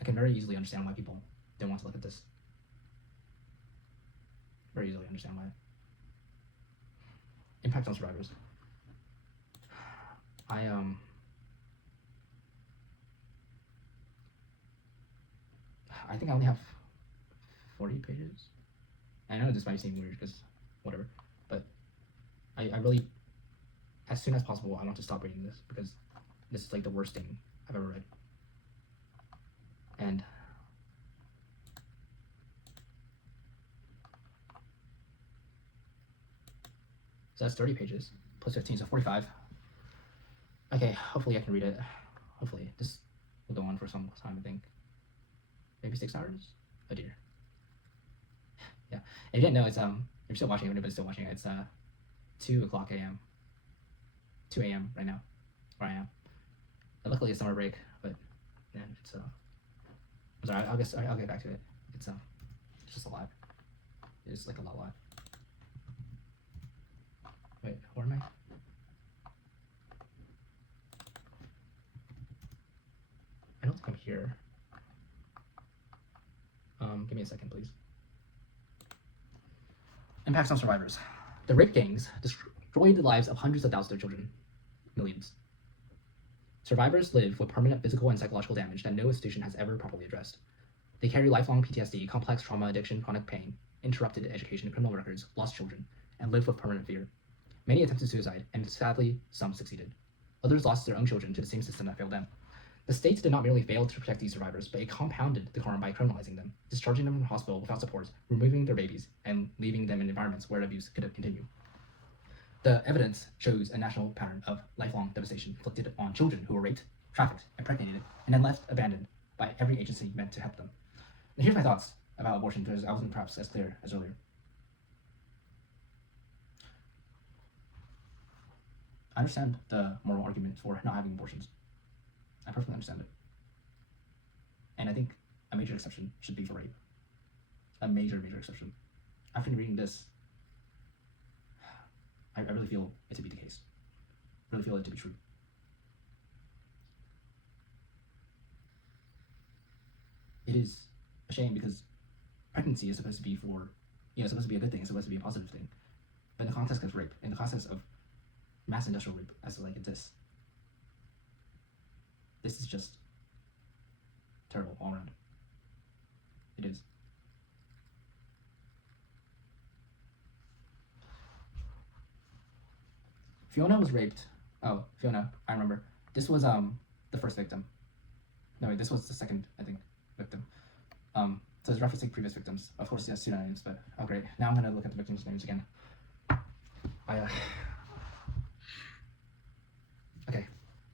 I can very easily understand why people don't want to look at this. Very easily understand why. Impact on survivors. I think I only have 40 pages. I know this might seem weird because whatever, but I really, as soon as possible, I want to stop reading this because this is like the worst thing I've ever read. And so that's 30 pages plus 15, so 45. Okay, hopefully I can read it. Hopefully this will go on for some time, I think. Maybe 6 hours? Oh dear. Yeah, if you didn't know, it's if you're still watching, if anybody's still watching, it's 2 o'clock a.m. 2 a.m. right now, where I am. And luckily it's summer break, but man, it's I'm sorry, I'll get back to it. It's just a lot. It's like a lot. Wait, where am I? I don't think I'm here. Give me a second, please. Impacts on survivors. The rape gangs destroyed the lives of hundreds of thousands of children, millions. Survivors live with permanent physical and psychological damage that no institution has ever properly addressed. They carry lifelong PTSD, complex trauma, addiction, chronic pain, interrupted education, criminal records, lost children, and live with permanent fear. Many attempted suicide, and sadly, some succeeded. Others lost their own children to the same system that failed them. The state did not merely fail to protect these survivors, but it compounded the harm by criminalizing them, discharging them from the hospital without support, removing their babies, and leaving them in environments where abuse could continue. The evidence shows a national pattern of lifelong devastation inflicted on children who were raped, trafficked, impregnated, and then left abandoned by every agency meant to help them. And here's my thoughts about abortion, because I wasn't perhaps as clear as earlier. I understand the moral argument for not having abortions. I perfectly understand it. And I think a major exception should be for rape. A major exception. After reading this, I really feel it to be the case. I really feel it to be true. It is a shame because pregnancy is supposed to be supposed to be a good thing, it's supposed to be a positive thing. But in the context of rape, in the context of mass industrial rape, as like this is just terrible all around. It is. Fiona was raped. Oh, Fiona, I remember. This was the first victim. No, wait, this was the second, I think, victim. So it's referencing previous victims. Of course, yes, pseudonyms, but oh great. Now I'm gonna look at the victims' names again. Okay,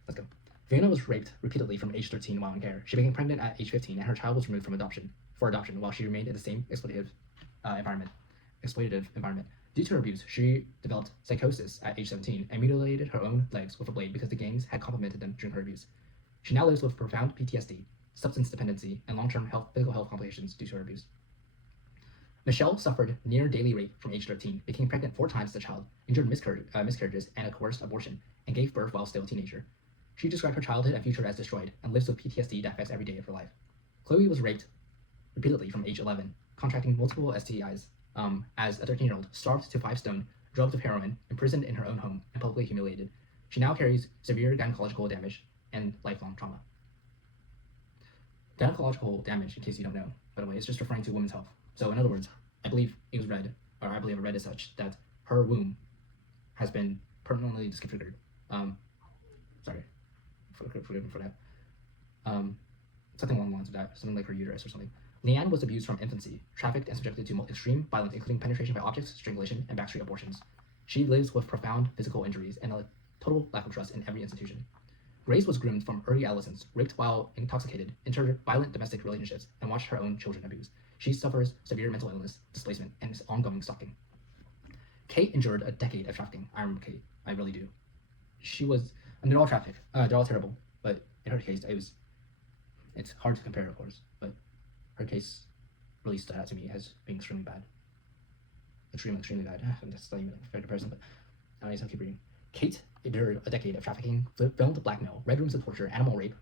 let's go. Fiona was raped repeatedly from age 13 while in care. She became pregnant at age 15, and her child was removed from adoption while she remained in the same exploitative environment. Due to her abuse, she developed psychosis at age 17 and mutilated her own legs with a blade because the gangs had complimented them during her abuse. She now lives with profound PTSD, substance dependency, and long-term physical health complications due to her abuse. Michelle suffered near daily rape from age 13, became pregnant 4 times as a child, endured miscarriages and a coerced abortion, and gave birth while still a teenager. She described her childhood and future as destroyed, and lives with PTSD that affects every day of her life. Chloe was raped repeatedly from age 11, contracting multiple STIs as a 13-year-old, starved to 5 stone, drugged with heroin, imprisoned in her own home, and publicly humiliated. She now carries severe gynecological damage and lifelong trauma. Gynecological damage, in case you don't know, by the way, is just referring to women's health. So in other words, I believe I read as such, that her womb has been permanently disfigured. Forgive me for that. Something along the lines of that, something like her uterus or something. Leanne was abused from infancy, trafficked and subjected to extreme violence, including penetration by objects, strangulation, and backstreet abortions. She lives with profound physical injuries and a total lack of trust in every institution. Grace was groomed from early adolescence, raped while intoxicated, entered violent domestic relationships, and watched her own children abused. She suffers severe mental illness, displacement, and ongoing stalking. Kate endured a decade of trafficking. I remember Kate. I really do. They're all trafficked. They're all terrible. But in her case, it's hard to compare, of course, but her case really stood out to me as being extremely bad. Extremely bad. That's not even a fair comparison, but anyways, I'll keep reading. Kate endured a decade of trafficking, filmed blackmail, red rooms of torture, animal rape,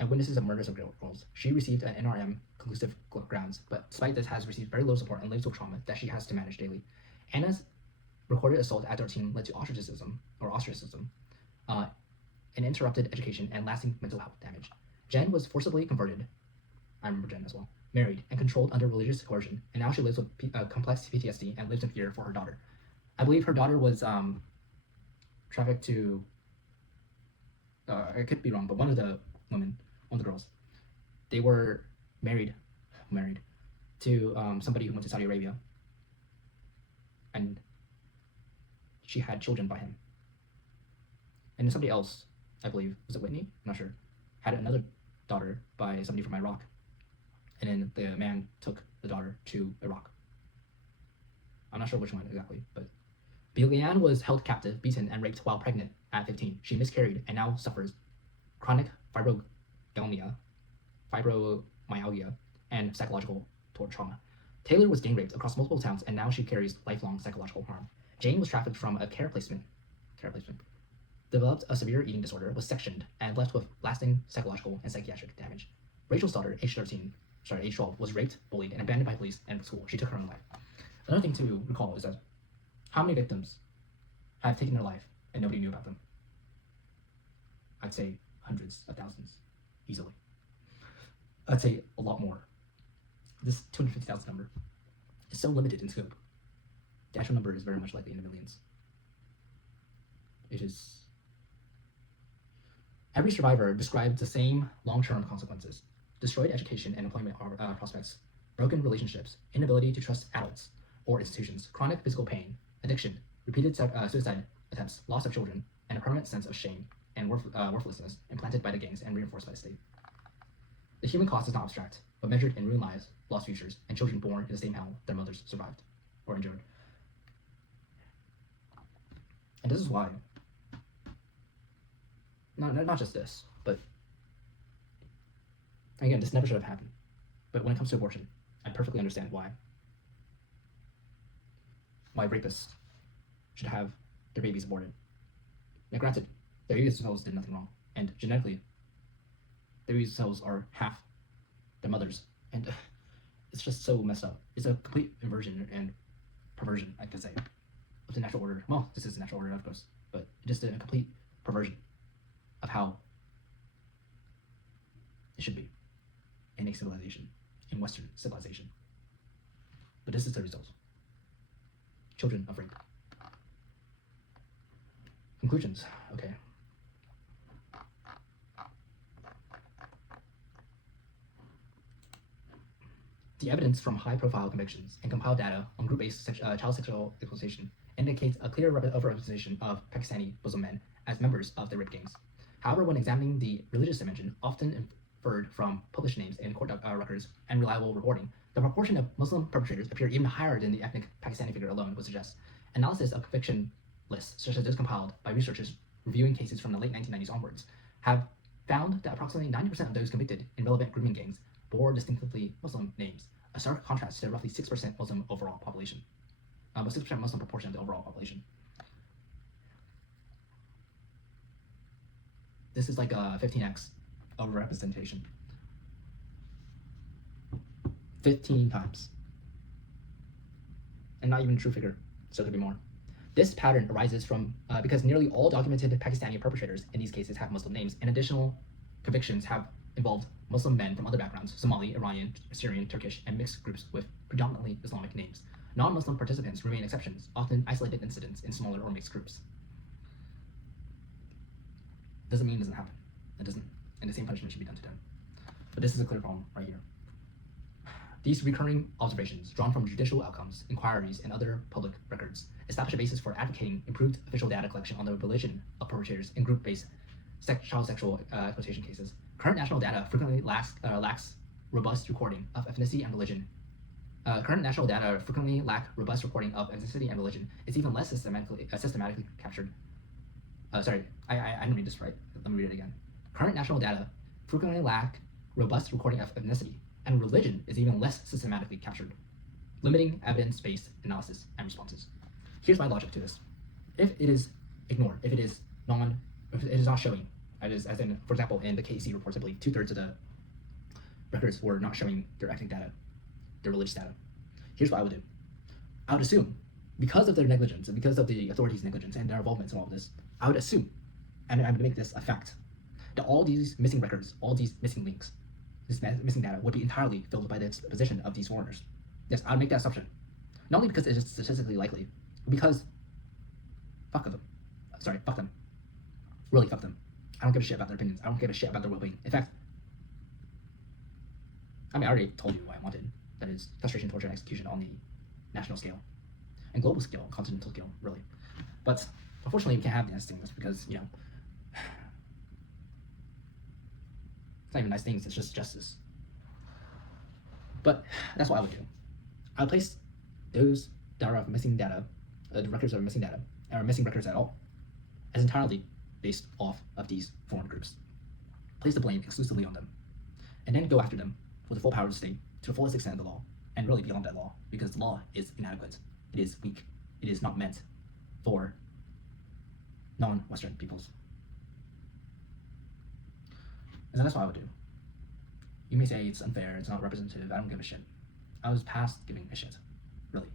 and witnesses of murders of girls. She received an NRM conclusive grounds, but despite this has received very little support and lives with trauma that she has to manage daily. Anna's recorded assault at 13 led to ostracism, an interrupted education, and lasting mental health damage. Jen was forcibly converted, I remember Jen as well, married, and controlled under religious coercion, and now she lives with complex PTSD and lives in fear for her daughter. I believe her daughter was trafficked to, I could be wrong, but one of the girls, they were married to somebody who went to Saudi Arabia, and she had children by him. And somebody else, I believe, was it Whitney? I'm not sure, had another daughter by somebody from Iraq. And then the man took the daughter to Iraq. I'm not sure which one exactly, but Leanne was held captive, beaten, and raped while pregnant at 15. She miscarried and now suffers chronic fibromyalgia, and psychological trauma. Taylor was gang raped across multiple towns, and now she carries lifelong psychological harm. Jane was trafficked from a care placement, developed a severe eating disorder, was sectioned, and left with lasting psychological and psychiatric damage. Rachel's daughter, age 12, was raped, bullied, and abandoned by police and school. She took her own life. Another thing to recall is that How many victims have taken their life and nobody knew about them? I'd say hundreds of thousands, easily. I'd say a lot more. This 250,000 number is so limited in scope. The actual number is very much likely in the millions. It is. Every survivor described the same long-term consequences: destroyed education and employment prospects, broken relationships, inability to trust adults or institutions, chronic physical pain, addiction, repeated suicide attempts, loss of children, and a permanent sense of shame and worthlessness implanted by the gangs and reinforced by the state. The human cost is not abstract, but measured in ruined lives, lost futures, and children born in the same hell their mothers survived or endured. And this is why, not just this, but again, this never should have happened. But when it comes to abortion, I perfectly understand why rapists should have their babies aborted. Now, granted, their babies themselves did nothing wrong, and genetically, their babies themselves are half their mothers, and it's just so messed up. It's a complete inversion and perversion, I could say, of the natural order. Well, this is the natural order, of course, but just a complete perversion of how it should be in a civilization, in Western civilization. But this is the result. Children of rape. Conclusions. Okay. The evidence from high-profile convictions and compiled data on group-based child sexual exploitation indicates a clear overrepresentation of Pakistani Muslim men as members of the rape gangs. However, when examining the religious dimension, often inferred from published names in court records and reliable reporting, the proportion of Muslim perpetrators appear even higher than the ethnic Pakistani figure alone would suggest. Analysis of conviction lists, such as those compiled by researchers reviewing cases from the late 1990s onwards, have found that approximately 90% of those convicted in relevant grooming gangs bore distinctively Muslim names, a stark contrast to the roughly 6% Muslim overall population. 6% Muslim proportion of the overall population. This is like a 15x overrepresentation. 15 times. And not even a true figure, so there could be more. This pattern arises from because nearly all documented Pakistani perpetrators in these cases have Muslim names, and additional convictions have involved Muslim men from other backgrounds: Somali, Iranian, Syrian, Turkish, and mixed groups with predominantly Islamic names. Non-Muslim participants remain exceptions, often isolated incidents in smaller or mixed groups. Doesn't mean it doesn't happen. It doesn't. And the same punishment should be done to them. But this is a clear problem right here. These recurring observations, drawn from judicial outcomes, inquiries, and other public records, establish a basis for advocating improved official data collection on the religion of perpetrators in group-based child sexual exploitation cases. Current national data frequently lacks robust recording of ethnicity and religion. Current national data frequently lack robust recording of ethnicity and religion. It's even less systematically captured. Sorry, I didn't read this right. Let me read it again. Current national data frequently lack robust recording of ethnicity, and religion is even less systematically captured, limiting evidence-based analysis and responses. Here's my logic to this. If it is ignored, if it is not showing, as in, for example, in the KEC reports, I believe 2/3 of the records were not showing their ethnic data, their religious data. Here's what I would do. I would assume, because of their negligence and because of the authorities' negligence and their involvement in all of this, I would assume, and I would make this a fact, that all these missing records, all these missing links, this missing data would be entirely filled by the exposition of these foreigners. Yes, I would make that assumption. Not only because it is statistically likely, but because fuck them. Fuck them. Really, fuck them. I don't give a shit about their opinions. I don't give a shit about their well-being. In fact, I already told you what I wanted. That is castration, torture, and execution on the national scale. And global scale, continental scale, really. But unfortunately, we can't have these things because, it's not even nice things, it's just justice. But that's what I would do. I would place those that are of missing data, the records that are missing data, or missing records at all, as entirely based off of these foreign groups. Place the blame exclusively on them, and then go after them with the full power of the state to the fullest extent of the law, and really beyond that law, because the law is inadequate. It is weak. It is not meant for non-Western peoples. And so that's what I would do. You may say it's unfair, it's not representative, I don't give a shit. I was past giving a shit, really.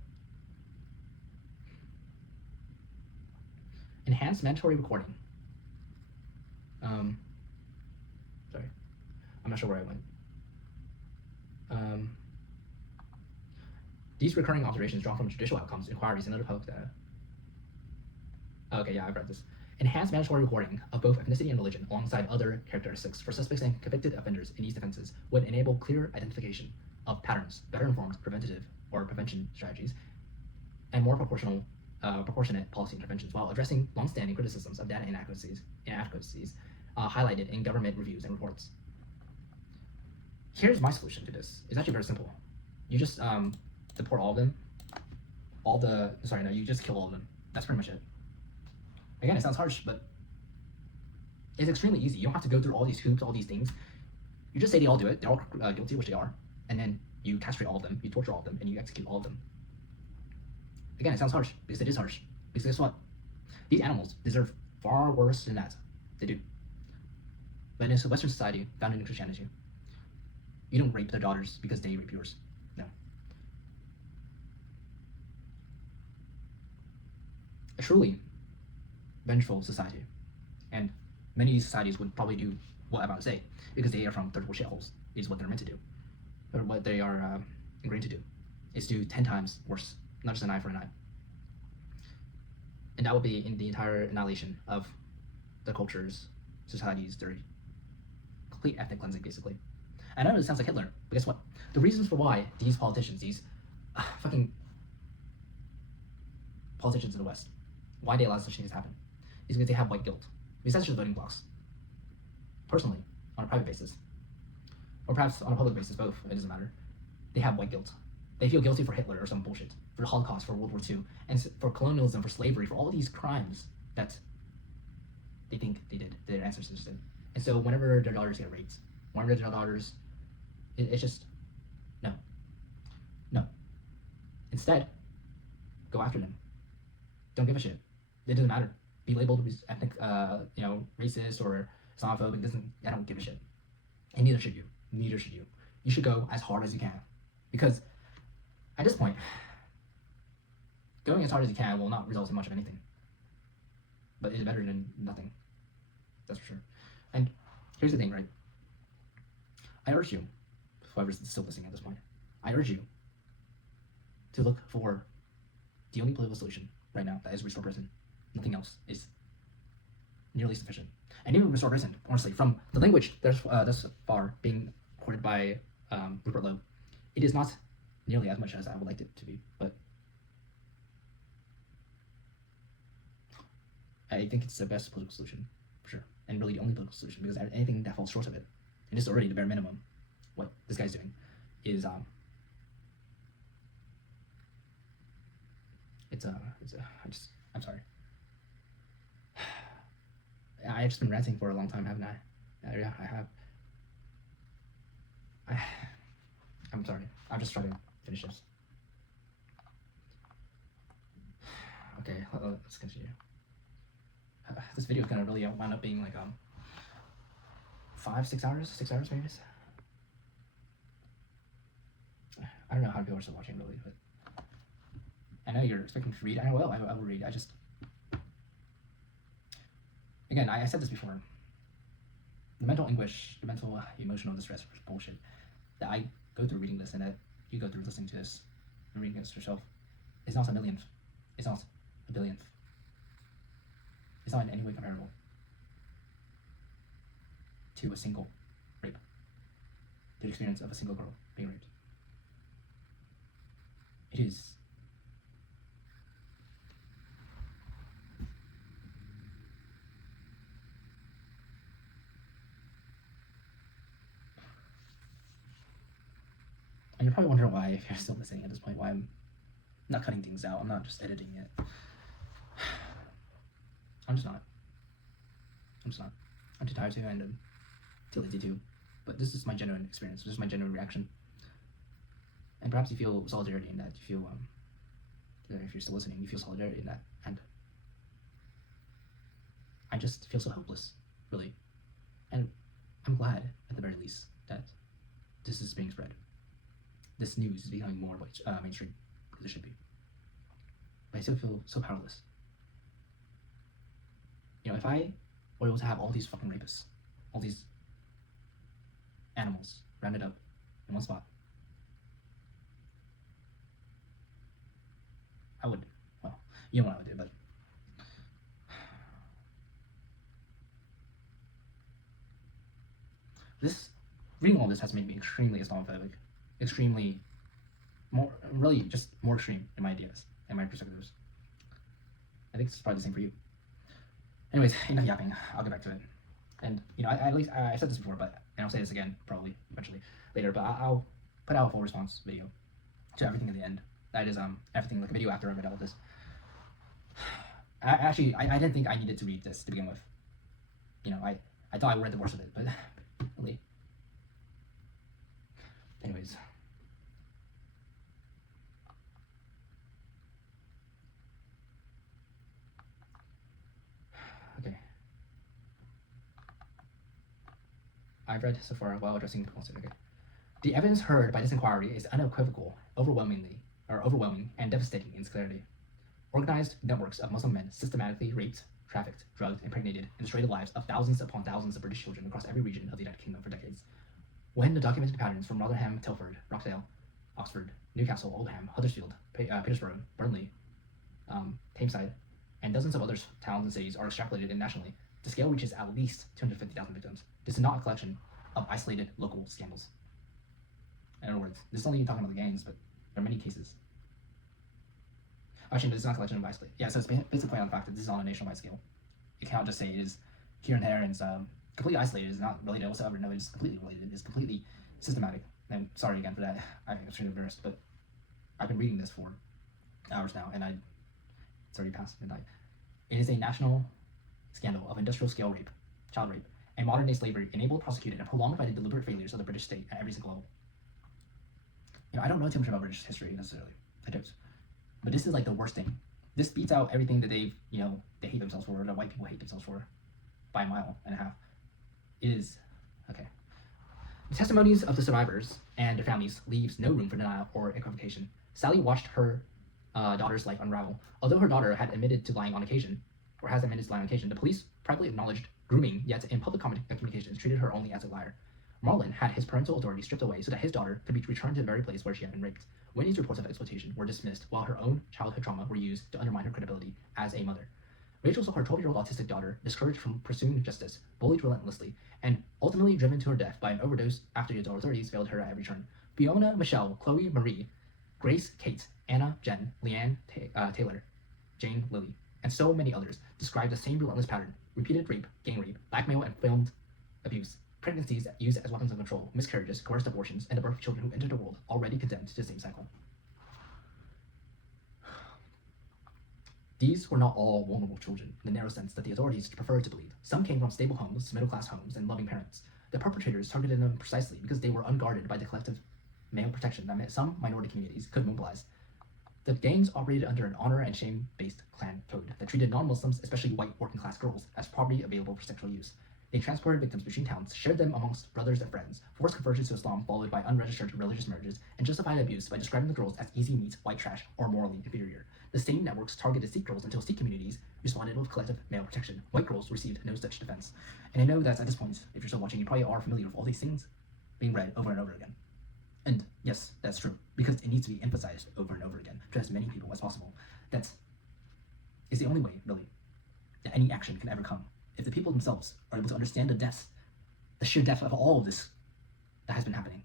Enhanced mandatory recording. Sorry, I'm not sure where I went. These recurring observations drawn from judicial outcomes, inquiries, and other public data. Okay, yeah, I've read this. Enhanced mandatory recording of both ethnicity and religion alongside other characteristics for suspects and convicted offenders in these offenses would enable clear identification of patterns, better informed preventative or prevention strategies, and more proportionate policy interventions while addressing long-standing criticisms of data inadequacies highlighted in government reviews and reports. Here's my solution to this. It's actually very simple. You just deport all of them. You just kill all of them. That's pretty much it. Again, it sounds harsh, but it's extremely easy. You don't have to go through all these hoops, all these things. You just say they all do it. They're all guilty, which they are. And then you castrate all of them, you torture all of them, and you execute all of them. Again, it sounds harsh, because it is harsh. Because guess what? These animals deserve far worse than that. They do. But in a Western society founded in Christianity, you don't rape their daughters because they rape yours. No. A truly vengeful society, and many societies would probably do what I'm about to say, because they are from third world shitholes, is what they're meant to do, or what they are ingrained to do, is do 10 times worse, not just an eye for an eye. And that would be in the entire annihilation of the cultures, societies, their complete ethnic cleansing, basically. And I know it sounds like Hitler, but guess what? The reasons for why these politicians, these fucking politicians in the West, why they allow such things to happen, is because they have white guilt. Because that's just voting blocks. Personally, on a private basis, or perhaps on a public basis, both, it doesn't matter. They have white guilt. They feel guilty for Hitler or some bullshit, for the Holocaust, for World War II, and for colonialism, for slavery, for all of these crimes that they think they did, their ancestors did. And so whenever their daughters get raped, whenever their daughters, it's just, no. Instead, go after them. Don't give a shit. It doesn't matter. Be labeled ethnic, racist or Islamophobic. I don't give a shit. And neither should you. You should go as hard as you can. Because at this point, going as hard as you can will not result in much of anything. But it's better than nothing. That's for sure. And here's the thing, right? I urge you, whoever's still listening at this point, I urge you to look for the only political solution right now that is restore prison. Nothing else is nearly sufficient. And even restore prison, honestly, from the language thus far being quoted by Rupert Lowe, it is not nearly as much as I would like it to be, but I think it's the best political solution, for sure, and really the only political solution, because anything that falls short of it, and this is already the bare minimum, what this guy's doing, is I'm sorry. I've just been ranting for a long time, haven't I? Yeah, I have. I'm sorry. I'm just trying to finish this. Okay, let's continue. This video is gonna really wind up being like 6 hours maybe. I don't know how many people are still watching really, but I know you're expecting to read. I will read. Again, I said this before. The mental anguish, the mental emotional distress bullshit that I go through reading this and that you go through listening to this and reading this yourself, it's not a millionth. It's not a billionth. It's not in any way comparable to a single rape, the experience of a single girl being raped. It is and you're probably wondering why, if you're still listening at this point, why I'm not cutting things out. I'm not just editing it. I'm just not. I'm too tired to, and too lazy to. But this is my genuine experience. This is my genuine reaction. And perhaps you feel solidarity in that. You feel, if you're still listening, you feel solidarity in that. And I just feel so helpless, really. And I'm glad, at the very least, that this is being spread. This news is becoming more mainstream, because it should be. But I still feel so powerless. You know, if I were able to have all these fucking rapists, all these animals rounded up in one spot, I would, well, you know what I would do, but reading all this has made me extremely Islamophobic, extremely really just more extreme in my ideas and my perspectives. I think it's probably the same for you. Anyways, enough yapping. I'll get back to it. And you know, I said this before, and I'll say this again probably eventually later. But I'll put out a full response video to everything at the end. That is everything, like a video after I read all this. I didn't think I needed to read this to begin with. You know, I thought I read the worst of it, but really. Anyways. Okay. I've read so far while addressing the concept. Okay. The evidence heard by this inquiry is unequivocal, overwhelming, and devastating in its clarity. Organized networks of Muslim men systematically raped, trafficked, drugged, impregnated, and destroyed the lives of thousands upon thousands of British children across every region of the United Kingdom for decades. When the documented patterns from Rotherham, Telford, Rochdale, Oxford, Newcastle, Oldham, Huddersfield, Peterborough, Burnley, Tameside, and dozens of other towns and cities are extrapolated nationally, the scale reaches at least 250,000 victims. This is not a collection of isolated local scandals. In other words, this is only talking about the gangs, but there are many cases. Actually, this is not a collection of isolated. Yeah, so it's basically on the fact that this is on a nationwide scale. You cannot just say it is here and there and it's completely isolated. It's not related whatsoever. No, it's completely related. It's completely systematic. And sorry again for that. I'm extremely embarrassed, but I've been reading this for hours now, and it's already past midnight. It is a national scandal of industrial scale rape, child rape, and modern day slavery enabled, prosecuted, and prolonged by the deliberate failures of the British state at every single level. You know, I don't know too much about British history necessarily. I don't. But this is like the worst thing. This beats out everything that they hate themselves for, or that white people hate themselves for, by a mile and a half. It is, okay. The testimonies of the survivors and their families leaves no room for denial or equivocation. Sally watched her daughter's life unravel. Although her daughter had admitted to lying on occasion, the police privately acknowledged grooming, yet in public communications treated her only as a liar. Marlon had his parental authority stripped away so that his daughter could be returned to the very place where she had been raped. Whitney's reports of exploitation were dismissed, while her own childhood trauma were used to undermine her credibility as a mother. Rachel saw her 12-year-old autistic daughter discouraged from pursuing justice, bullied relentlessly, and ultimately driven to her death by an overdose after the authorities failed her at every turn. Fiona, Michelle, Chloe, Marie, Grace, Kate, Anna, Jen, Leanne, Taylor, Jane, Lily, and so many others describe the same relentless pattern: repeated rape, gang rape, blackmail, and filmed abuse, pregnancies used as weapons of control, miscarriages, coerced abortions, and the birth of children who entered the world already condemned to the same cycle. These were not all vulnerable children, in the narrow sense that the authorities preferred to believe. Some came from stable homes, middle-class homes, and loving parents. The perpetrators targeted them precisely because they were unguarded by the collective male protection that some minority communities could mobilize. The gangs operated under an honor and shame-based clan code that treated non-Muslims, especially white working-class girls, as property available for sexual use. They transported victims between towns, shared them amongst brothers and friends, forced conversions to Islam followed by unregistered religious marriages, and justified abuse by describing the girls as easy meat, white trash, or morally inferior. The same networks targeted Sikh girls until Sikh communities responded with collective male protection. White girls received no such defense. And I know that at this point, if you're still watching, you probably are familiar with all these things being read over and over again. And yes, that's true, because it needs to be emphasized over and over again to as many people as possible. That is the only way, really, that any action can ever come. If the people themselves are able to understand the sheer depth of all of this that has been happening,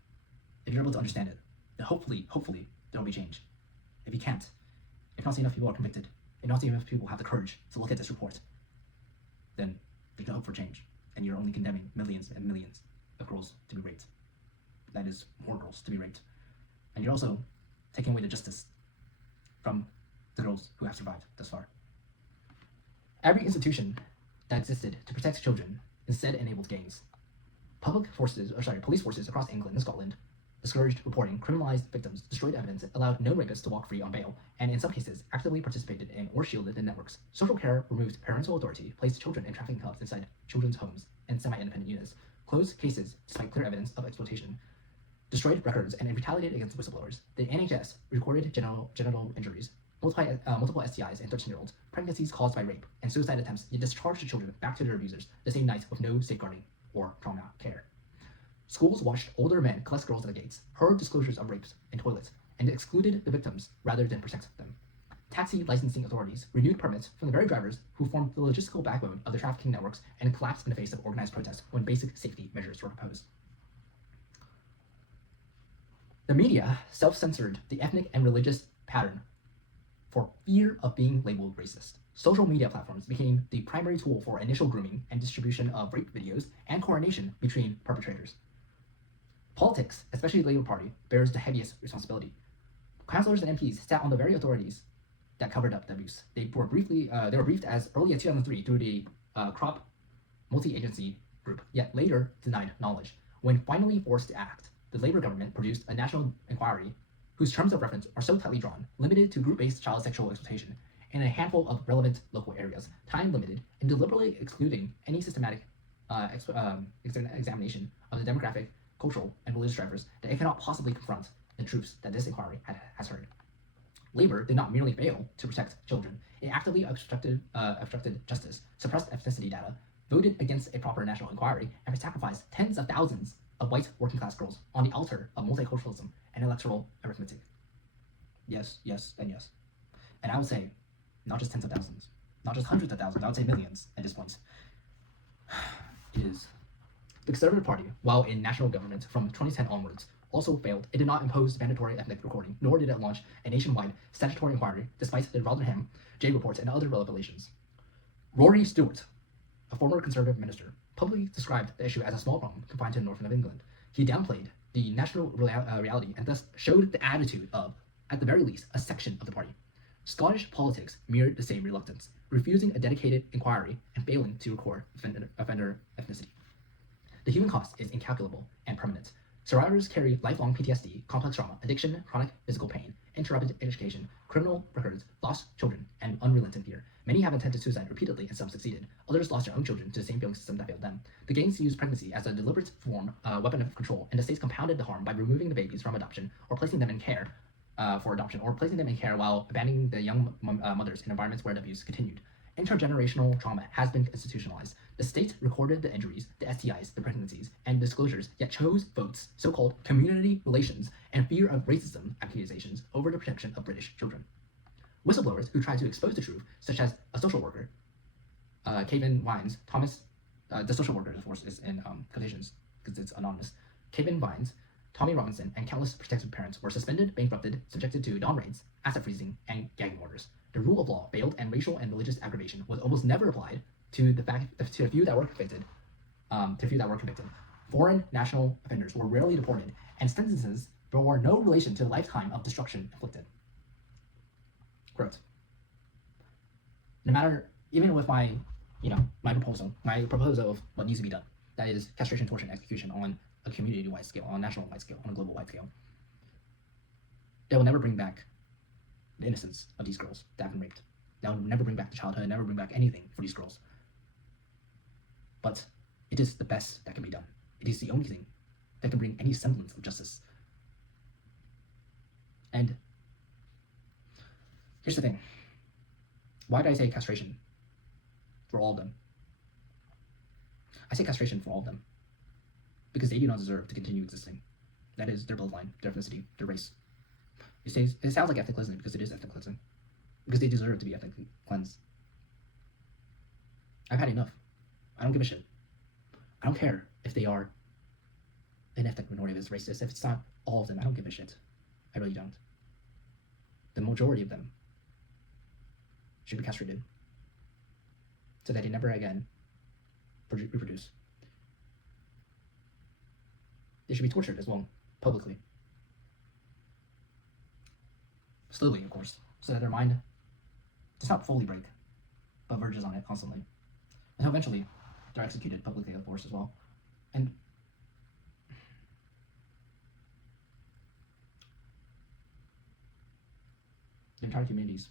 if you're able to understand it, then hopefully there will be change. If you can't, if not enough people are convicted, if not enough people have the courage to look at this report, then there's no hope for change, and you're only condemning millions and millions of girls to be raped. That is, more girls to be raped. And you're also taking away the justice from the girls who have survived thus far. Every institution that existed to protect children instead enabled gangs. Police forces across England and Scotland discouraged reporting, criminalized victims, destroyed evidence, allowed no rapists to walk free on bail, and in some cases actively participated in or shielded the networks. Social care removed parental authority, placed children in trafficking hubs inside children's homes and semi-independent units, closed cases despite clear evidence of exploitation, destroyed records, and retaliated against whistleblowers. The NHS recorded genital injuries, multiple STIs in 13-year-olds, pregnancies caused by rape, and suicide attempts, yet discharged the children back to their abusers the same night with no safeguarding or trauma care. Schools watched older men collect girls at the gates, heard disclosures of rapes in toilets, and excluded the victims rather than protect them. Taxi licensing authorities renewed permits from the very drivers who formed the logistical backbone of the trafficking networks and collapsed in the face of organized protest when basic safety measures were proposed. The media self-censored the ethnic and religious pattern for fear of being labeled racist. Social media platforms became the primary tool for initial grooming and distribution of rape videos and coordination between perpetrators. Politics, especially the Labour Party, bears the heaviest responsibility. Councillors and MPs sat on the very authorities that covered up the abuse. They were briefed as early as 2003 through the crop multi-agency group, yet later denied knowledge. When finally forced to act, the Labour government produced a national inquiry whose terms of reference are so tightly drawn, limited to group-based child sexual exploitation in a handful of relevant local areas, time-limited, and deliberately excluding any systematic examination of the demographic, cultural, and religious drivers, that it cannot possibly confront the truths that this inquiry has heard. Labour did not merely fail to protect children, it actively obstructed justice, suppressed ethnicity data, voted against a proper national inquiry, and sacrificed tens of thousands of white working-class girls on the altar of multiculturalism and electoral arithmetic. Yes, yes, and yes. And I would say, not just tens of thousands, not just hundreds of thousands, I would say millions at this point. It is. The Conservative Party, while in national government from 2010 onwards, also failed. It did not impose mandatory ethnic recording, nor did it launch a nationwide statutory inquiry, despite the Rotherham J reports and other revelations. Rory Stewart, a former Conservative minister, publicly described the issue as a small problem confined to the north of England. He downplayed the national reality and thus showed the attitude of, at the very least, a section of the party. Scottish politics mirrored the same reluctance, refusing a dedicated inquiry and failing to record offender ethnicity. The human cost is incalculable and permanent. Survivors carry lifelong PTSD, complex trauma, addiction, chronic physical pain, interrupted education, criminal records, lost children, and unrelenting fear. Many have attempted suicide repeatedly and some succeeded. Others lost their own children to the same feeling system that failed them. The gangs used pregnancy as a deliberate weapon of control, and the states compounded the harm by removing the babies from adoption or placing them in care for adoption, or placing them in care while abandoning the young mothers in environments where the abuse continued. Intergenerational trauma has been institutionalized. The state recorded the injuries, the STIs, the pregnancies, and disclosures, yet chose votes, so-called community relations, and fear of racism accusations over the protection of British children. Whistleblowers who tried to expose the truth, such as a social worker, Caven Vines, the social worker, of course, is in quotations because it's anonymous. Caven Vines, Tommy Robinson, and countless protective parents were suspended, bankrupted, subjected to dawn raids, asset freezing, and gagging orders. The rule of law failed, and racial and religious aggravation was almost never applied to the few that were convicted. Foreign national offenders were rarely deported, and sentences bore no relation to the lifetime of destruction inflicted. Quote. No matter, even with my proposal of what needs to be done, that is castration, torture, and execution on a community-wide scale, on a national-wide scale, on a global-wide scale, they will never bring back the innocence of these girls that have been raped. That will never bring back the childhood, never bring back anything for these girls. But it is the best that can be done. It is the only thing that can bring any semblance of justice. And here's the thing. Why did I say castration for all of them? I say castration for all of them because they do not deserve to continue existing. That is their bloodline, their ethnicity, their race. It sounds like ethnic cleansing because it is ethnic cleansing. Because they deserve to be ethnically cleansed. I've had enough. I don't give a shit. I don't care if they are an ethnic minority that's racist. If it's not all of them, I don't give a shit. I really don't. The majority of them should be castrated so that they never again reproduce. They should be tortured as well, publicly. Slowly, of course, so that their mind does not fully break, but verges on it constantly. Until eventually, they're executed publicly, of course, as well. And the entire communities,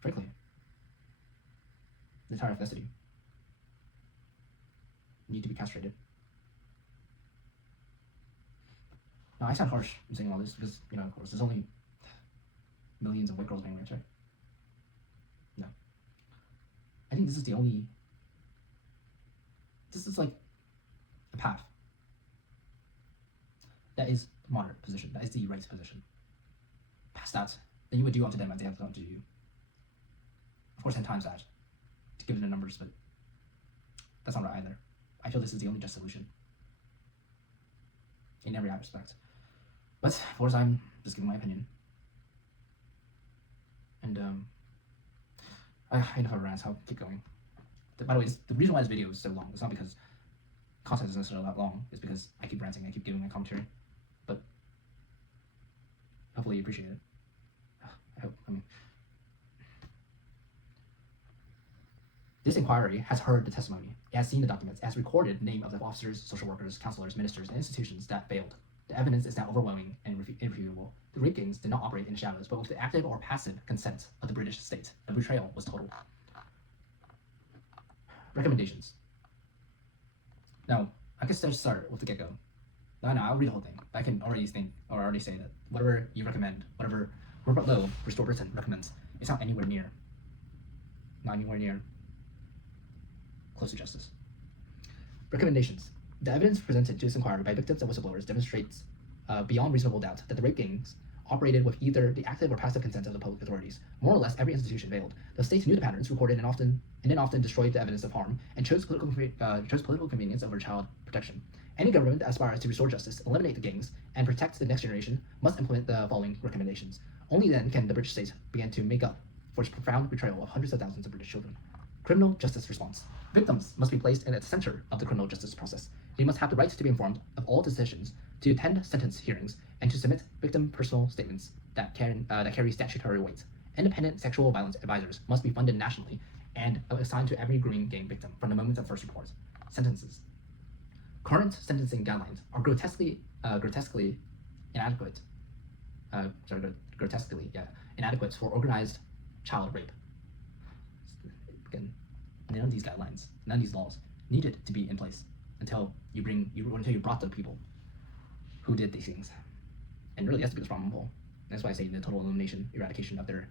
frankly, the entire ethnicity need to be castrated. Now, I sound harsh in saying all this because, of course, there's only millions of white girls being raped, right? No. I think this is like a path that is the moderate position, that is the right position. Past that, then you would do unto them as they have done to you. Of course, 10 times that, to give it the numbers, but that's not right either. I feel this is the only just solution in every aspect. But, of course, I'm just giving my opinion. And, I enough of a rant, I'll keep going. By the way, the reason why this video is so long is not because content is necessarily that long, it's because I keep ranting, I keep giving my commentary. But hopefully you appreciate it. I hope. This inquiry has heard the testimony, it has seen the documents, it has recorded the name of the officers, social workers, counselors, ministers, and institutions that failed. The evidence is now overwhelming and irrefutable. The rape gangs did not operate in the shadows, but with the active or passive consent of the British state. The betrayal was total. Recommendations. Now, I can start with the get-go. No, I'll read the whole thing. I can already say that whatever you recommend, whatever Rupert Lowe, Restore Britain, recommends, it's not anywhere near close to justice. Recommendations. The evidence presented to this inquiry by victims and whistleblowers demonstrates beyond reasonable doubt that the rape gangs operated with either the active or passive consent of the public authorities. More or less every institution failed. The state knew the patterns, recorded and then often destroyed the evidence of harm, and chose political convenience over child protection. Any government that aspires to restore justice, eliminate the gangs, and protect the next generation must implement the following recommendations. Only then can the British state begin to make up for its profound betrayal of hundreds of thousands of British children. Criminal justice response. Victims must be placed at the center of the criminal justice process. They must have the right to be informed of all decisions, to attend sentence hearings, and to submit victim personal statements that carry statutory weight. Independent sexual violence advisors must be funded nationally and assigned to every grooming gang victim from the moment of first report. Sentences. Current sentencing guidelines are grotesquely inadequate. Inadequate for organized child rape. Again, none of these guidelines, none of these laws needed to be in place until you brought the people who did these things. And really that's the biggest problem of all. That's why I say the total elimination, eradication of their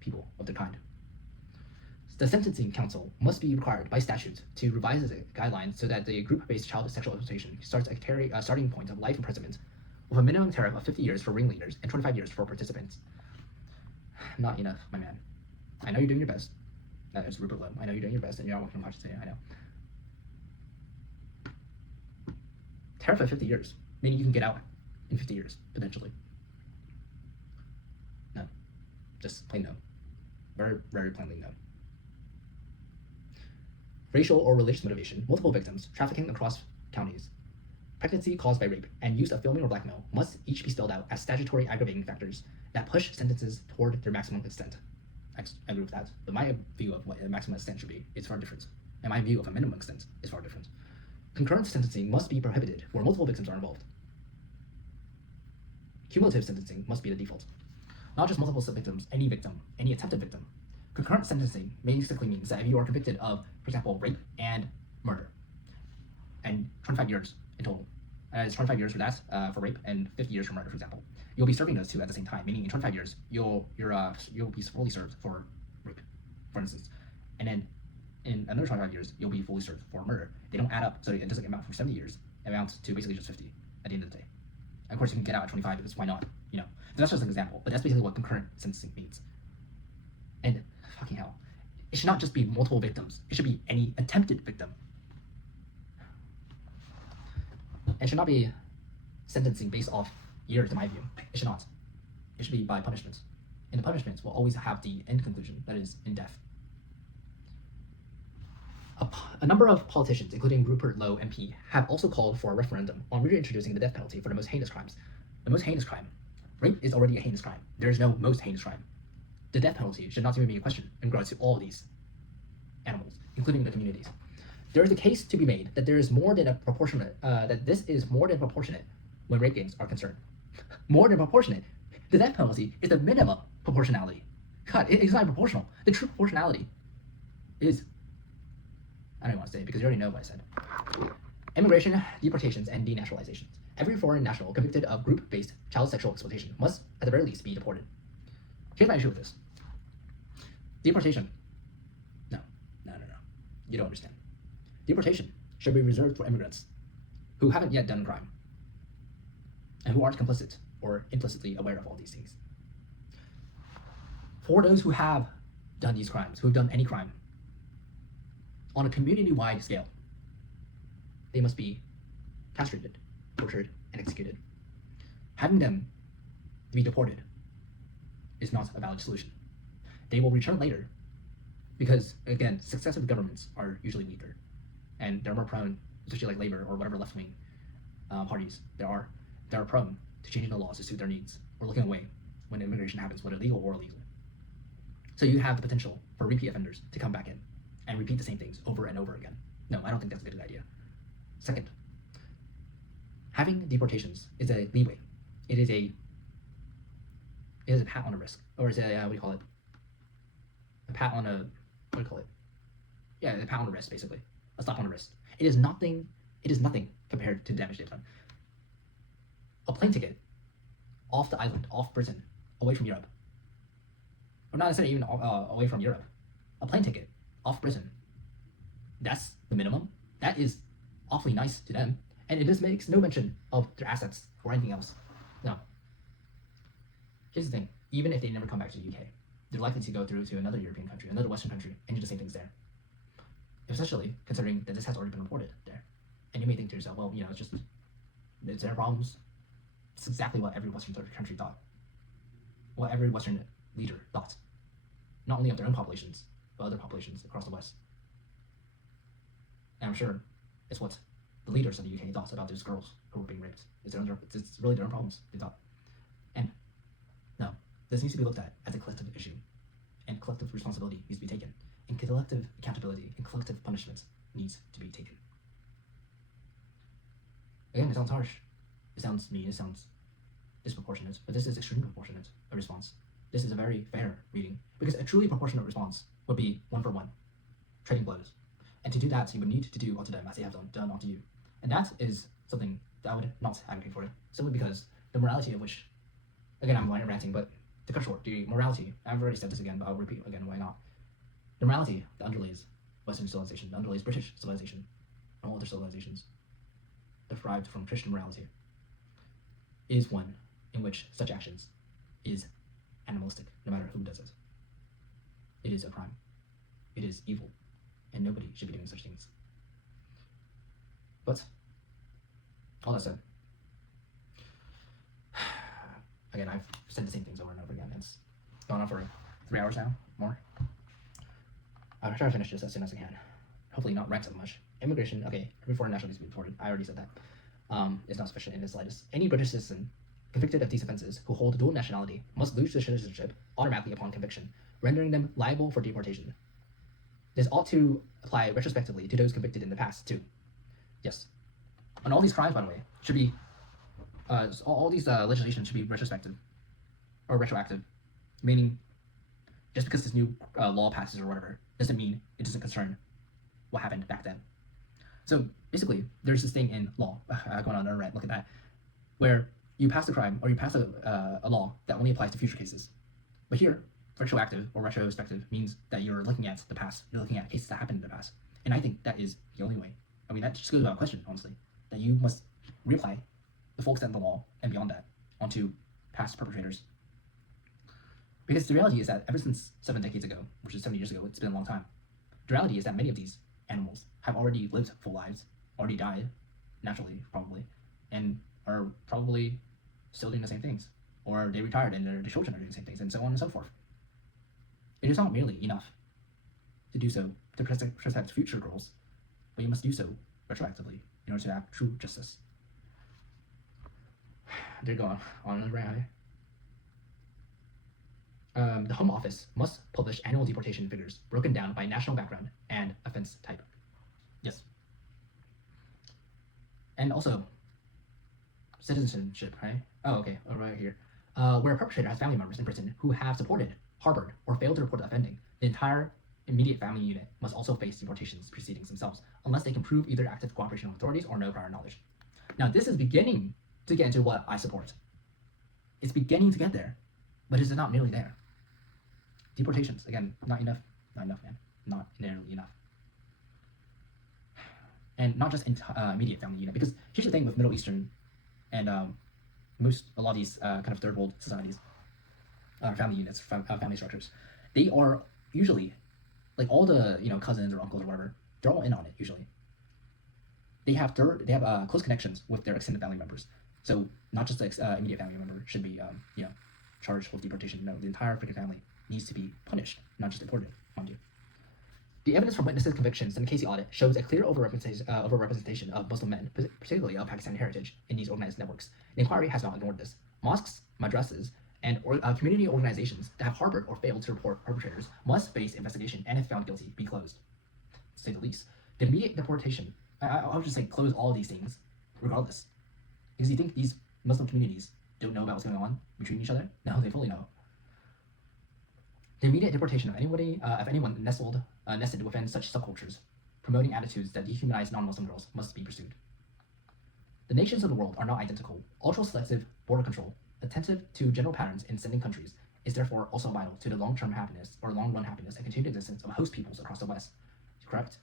people, of their kind. The Sentencing Council must be required by statute to revise the guidelines so that the group-based child sexual exploitation starts at a starting point of life imprisonment with a minimum term of 50 years for ringleaders and 25 years for participants. Not enough, my man. I know you're doing your best. That is Rupert Lowe. I know you're doing your best and you're not working hard today, I know. Term for 50 years, meaning you can get out in 50 years, potentially. No. Just plain no. Very, very plainly no. Racial or religious motivation, multiple victims, trafficking across counties, pregnancy caused by rape, and use of filming or blackmail must each be spelled out as statutory aggravating factors that push sentences toward their maximum extent. I agree with that, but my view of what a maximum extent should be is far different, and my view of a minimum extent is far different. Concurrent sentencing must be prohibited where multiple victims are involved. Cumulative sentencing must be the default. Not just multiple victims, any victim, any attempted victim. Concurrent sentencing basically means that if you are convicted of, for example, rape and murder, and 25 years in total, it's 25 years for that, for rape, and 50 years for murder, for example, you'll be serving those two at the same time, meaning in 25 years, you'll be fully served for rape, for instance, and then in another 25 years, you'll be fully served for murder. They don't add up, so it doesn't amount for 70 years, it amounts to basically just 50 at the end of the day. And of course, you can get out at 25 because why not, you know? So that's just an example, but that's basically what concurrent sentencing means. And fucking hell, it should not just be multiple victims, it should be any attempted victim. It should not be sentencing based off years, in my view. It should not. It should be by punishments. And the punishments will always have the end conclusion, that is, in death. A number of politicians, including Rupert Lowe MP, have also called for a referendum on reintroducing the death penalty for the most heinous crimes. The most heinous crime. Rape is already a heinous crime. There is no most heinous crime. The death penalty should not even be a question in regards to all these animals, including the communities. There is a case to be made that there is more than a proportionate, that this is more than proportionate when rape gangs are concerned. More than proportionate. The death penalty is the minimum proportionality. God, it's not proportional. The true proportionality is, I don't even want to say it because you already know what I said. Immigration, deportations, and denaturalisations. Every foreign national convicted of group-based child sexual exploitation must, at the very least, be deported. Here's my issue with this. Deportation. No. You don't understand. Deportation should be reserved for immigrants who haven't yet done crime and who aren't complicit or implicitly aware of all these things. For those who have done these crimes, who have done any crime, on a community-wide scale, they must be castrated, tortured, and executed. Having them be deported is not a valid solution. They will return later because, again, successive governments are usually weaker, and they're more prone, especially like Labour or whatever left-wing parties there are, they're prone to changing the laws to suit their needs or looking away when immigration happens, whether legal or illegal. So you have the potential for repeat offenders to come back in and repeat the same things over and over again. No, I don't think that's a good idea. Second, having deportations is a leeway. It is a pat on the wrist, or is a what do you call it? A pat on a what do you call it? Yeah, a pat on the wrist, basically. A slap on the wrist. It is nothing compared to the damage they've done. A plane ticket off the island, off Britain, away from Europe, or not necessarily even away from Europe. A plane ticket off Britain. That's the minimum. That is awfully nice to them, and it just makes no mention of their assets or anything else. No. Here's the thing: even if they never come back to the UK, they're likely to go through to another European country, another Western country, and do the same things there. Especially considering that this has already been reported there. And you may think to yourself, well, it's their problems. It's exactly what every Western country thought. What every Western leader thought. Not only of their own populations, but other populations across the West. And I'm sure it's what the leaders of the UK thought about those girls who were being raped. It's really their own problems, they thought. And no, this needs to be looked at as a collective issue. And collective responsibility needs to be taken. And collective accountability and collective punishment needs to be taken. Again, it sounds harsh. It sounds mean. It sounds disproportionate. But this is extremely proportionate, a response. This is a very fair reading. Because a truly proportionate response would be 1-for-1, trading blows. And to do that, you would need to do unto them as they have done unto you. And that is something that I would not advocate for it. Simply because the morality of which, again, I'm ranting, but to cut short, the morality, I've already said this again, but I'll repeat again, why not? The morality that underlays Western civilization, that underlays British civilization, and all other civilizations derived from Christian morality, is one in which such actions is animalistic, no matter who does it. It is a crime. It is evil, and nobody should be doing such things. But, all that said, again, I've said the same things over and over again. It's gone on for 3 hours now, more. I'll try to finish this as soon as I can. Hopefully not rant so much. Immigration, okay, every foreign national needs to be deported. I already said that. It's not sufficient in the slightest. Any British citizen convicted of these offenses who hold dual nationality must lose their citizenship automatically upon conviction, rendering them liable for deportation. This ought to apply retrospectively to those convicted in the past, too. Yes. And all these crimes, by the way, should be, all these legislation should be retrospective, or retroactive, meaning just because this new law passes or whatever, doesn't mean it doesn't concern what happened back then. So basically, there's this thing in law, going on a rant, look at that, where you pass a crime or you pass a law that only applies to future cases. But here, retroactive or retrospective means that you're looking at the past, you're looking at cases that happened in the past. And I think that is the only way. I mean, that just goes without question, honestly, that you must reapply the full extent of the law and beyond that onto past perpetrators. Because the reality is that ever since 7 decades ago, which is 70 years ago, it's been a long time. The reality is that many of these animals have already lived full lives, already died, naturally, probably, and are probably still doing the same things. Or they retired and their children are doing the same things, and so on and so forth. It is not merely enough to do so to protect future girls, but you must do so retroactively in order to have true justice. They're going on another rant. The Home Office must publish annual deportation figures broken down by national background and offense type. Yes. And also, citizenship, right? Oh, okay, right here. Where a perpetrator has family members in Britain who have supported, harbored, or failed to report offending, the entire immediate family unit must also face deportations proceedings themselves, unless they can prove either active cooperation with authorities or no prior knowledge. Now, this is beginning to get into what I support. It's beginning to get there, but it's not nearly there. Deportations, again, not enough, man, not nearly enough. And not just immediate family unit, because here's the thing with Middle Eastern and a lot of these kind of third world societies, family units, family structures, they are usually, like all the cousins or uncles or whatever, they're all in on it usually. They have close connections with their extended family members, so not just the immediate family member should be charged with deportation. No, the entire freaking family needs to be punished, not just deported, mind you. The evidence from witnesses' convictions in the Casey audit shows a clear overrepresentation of Muslim men, particularly of Pakistani heritage, in these organized networks. The inquiry has not ignored this. Mosques, madrasas, and community organizations that have harbored or failed to report perpetrators must face investigation and, if found guilty, be closed, to say the least. The immediate deportation, I would just say close all of these things, regardless. Because you think these Muslim communities don't know about what's going on between each other? No, they fully know. The immediate deportation of anyone nested within such subcultures, promoting attitudes that dehumanize non-Muslim girls, must be pursued. The nations of the world are not identical. Ultra-selective border control, attentive to general patterns in sending countries, is therefore also vital to the long-run happiness and continued existence of host peoples across the West. Correct?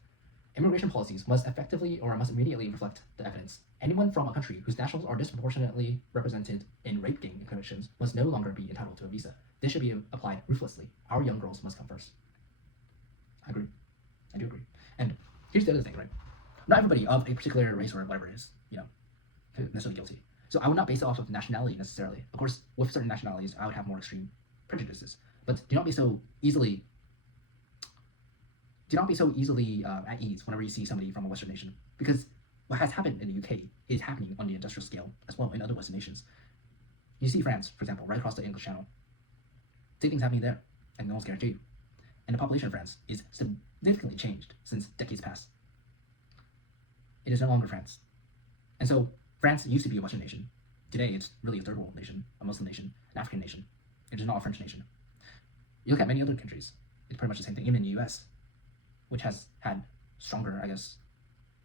Immigration policies must immediately reflect the evidence. Anyone from a country whose nationals are disproportionately represented in rape gang convictions must no longer be entitled to a visa. This should be applied ruthlessly. Our young girls must come first. I agree. I do agree. And here's the other thing, right? Not everybody of a particular race or whatever is, necessarily guilty. So I would not base it off of nationality necessarily. Of course, with certain nationalities, I would have more extreme prejudices. But do not be so easily at ease whenever you see somebody from a Western nation, because what has happened in the UK is happening on the industrial scale as well in other Western nations. You see France, for example, right across the English Channel. Same things happening there, and no one's guaranteed you. And the population of France is significantly changed since decades past. It is no longer France. And so France used to be a Western nation. Today it's really a third world nation, a Muslim nation, an African nation. It is not a French nation. You look at many other countries, it's pretty much the same thing. Even in the US, which has had stronger, I guess,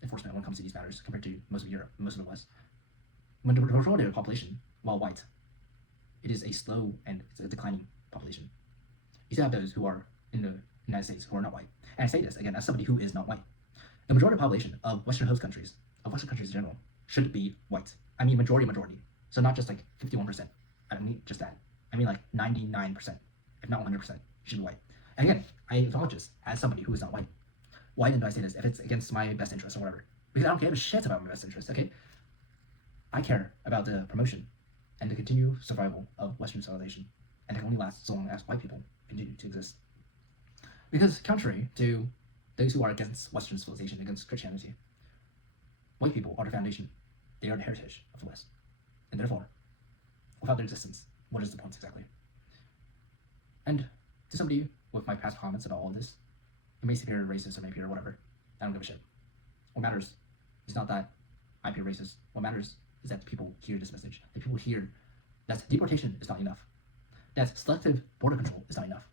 enforcement when it comes to these matters compared to most of Europe, most of the West. When the majority of the population, while white, it is a slow and it's a declining population. You still have those who are in the United States who are not white. And I say this, again, as somebody who is not white. The majority of the population of Western host countries, of Western countries in general, should be white. I mean majority. So not just like 51%. I don't mean just that. I mean like 99%, if not 100%, should be white. And again, I acknowledge this as somebody who is not white. Why didn't I say this if it's against my best interest or whatever? Because I don't give a shit about my best interest, okay? I care about the promotion and the continued survival of Western civilization. And it can only last so long as white people continue to exist. Because contrary to those who are against Western civilization, against Christianity, white people are the foundation. They are the heritage of the West. And therefore, without their existence, what is the point exactly? And to somebody with my past comments about all of this, it may appear racist or may appear whatever. I don't give a shit. What matters is not that I appear racist. What matters is that people hear this message. That people hear that deportation is not enough. That selective border control is not enough.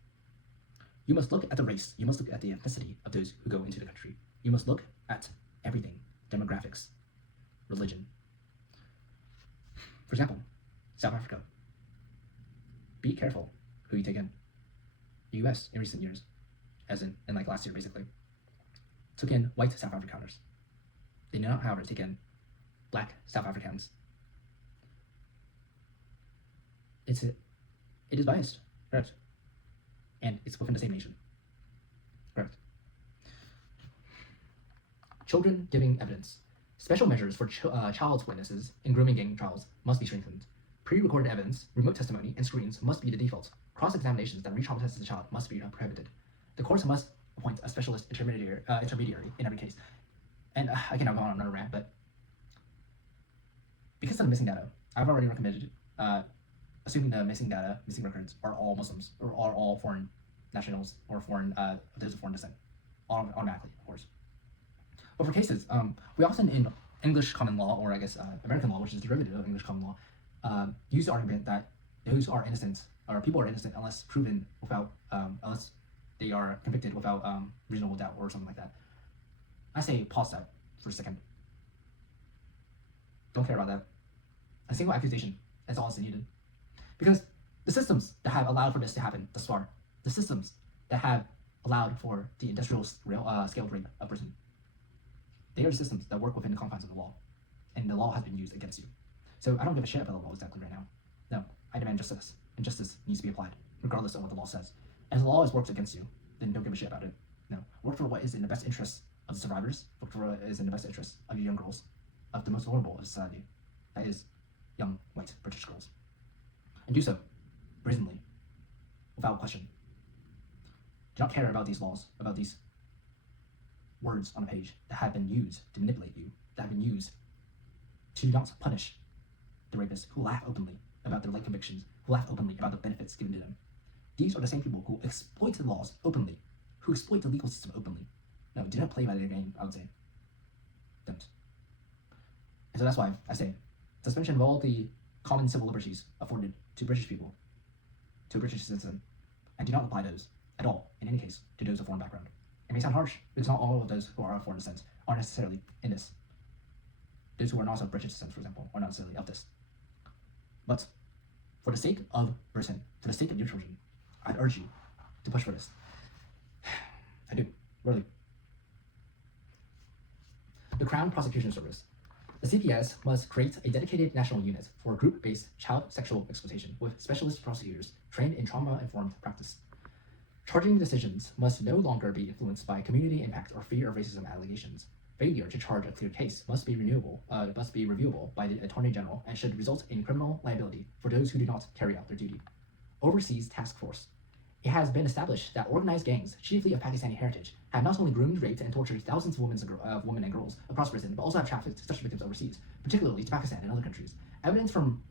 You must look at the race. You must look at the ethnicity of those who go into the country. You must look at everything. Demographics, religion. For example, South Africa. Be careful who you take in. The US in recent years, as in like last year basically, took in white South Afrikaners. They did not, however, take in black South Africans. It is biased, correct? And it's within the same nation, correct? Children giving evidence. Special measures for child witnesses in grooming gang trials must be strengthened. Pre-recorded evidence, remote testimony, and screens must be the default. Cross-examinations that re-traumatize the child must be prohibited. The courts must appoint a specialist intermediary in every case. And again, I'll go on another rant, but because of the missing data, I've already recommended, assuming the missing records are all Muslims, or are all foreign nationals, or foreign, those of foreign descent, automatically, of course. But for cases, we often in English common law, or I guess American law, which is derivative of English common law, use the argument that those are innocent, or people are innocent unless proven without, unless they are convicted without reasonable doubt or something like that. I say pause that for a second. Don't care about that. A single accusation, that's all that's needed. Because the systems that have allowed for this to happen thus far the systems that have allowed for the industrial scaled rape of Britain, they are the systems that work within the confines of the law, and the law has been used against you. So I don't give a shit about the law exactly right now. No, I demand justice, and justice needs to be applied, regardless of what the law says. As the law works against you, then don't give a shit about it. No, work for what is in the best interests of the survivors, work for what is in the best interests of your young girls, of the most vulnerable of society, that is, young, white, British girls. And do so, brazenly, without question. Do not care about these laws, about these words on a page that have been used to manipulate you, that have been used to not punish the rapists who laugh openly about their late convictions, who laugh openly about the benefits given to them. These are the same people who exploit the laws openly, who exploit the legal system openly. No, do not play by their game, I would say. Don't. And so that's why I say, suspension of all the common civil liberties afforded to British people, to a British citizen, and do not apply those at all, in any case, to those of foreign background. It may sound harsh, because not all of those who are of foreign descent are necessarily in this. Those who are not of British descent, for example, are not necessarily of this. But for the sake of Britain, for the sake of your children, I urge you to push for this. I do, really. The Crown Prosecution Service. The CPS must create a dedicated national unit for group-based child sexual exploitation with specialist prosecutors trained in trauma-informed practice. Charging decisions must no longer be influenced by community impact or fear of racism allegations. Failure to charge a clear case must be reviewable by the Attorney General and should result in criminal liability for those who do not carry out their duty. Overseas Task Force. It has been established that organized gangs, chiefly of Pakistani heritage, have not only groomed, raped, and tortured thousands of women and girls across Britain, but also have trafficked such victims overseas, particularly to Pakistan and other countries. Evidence from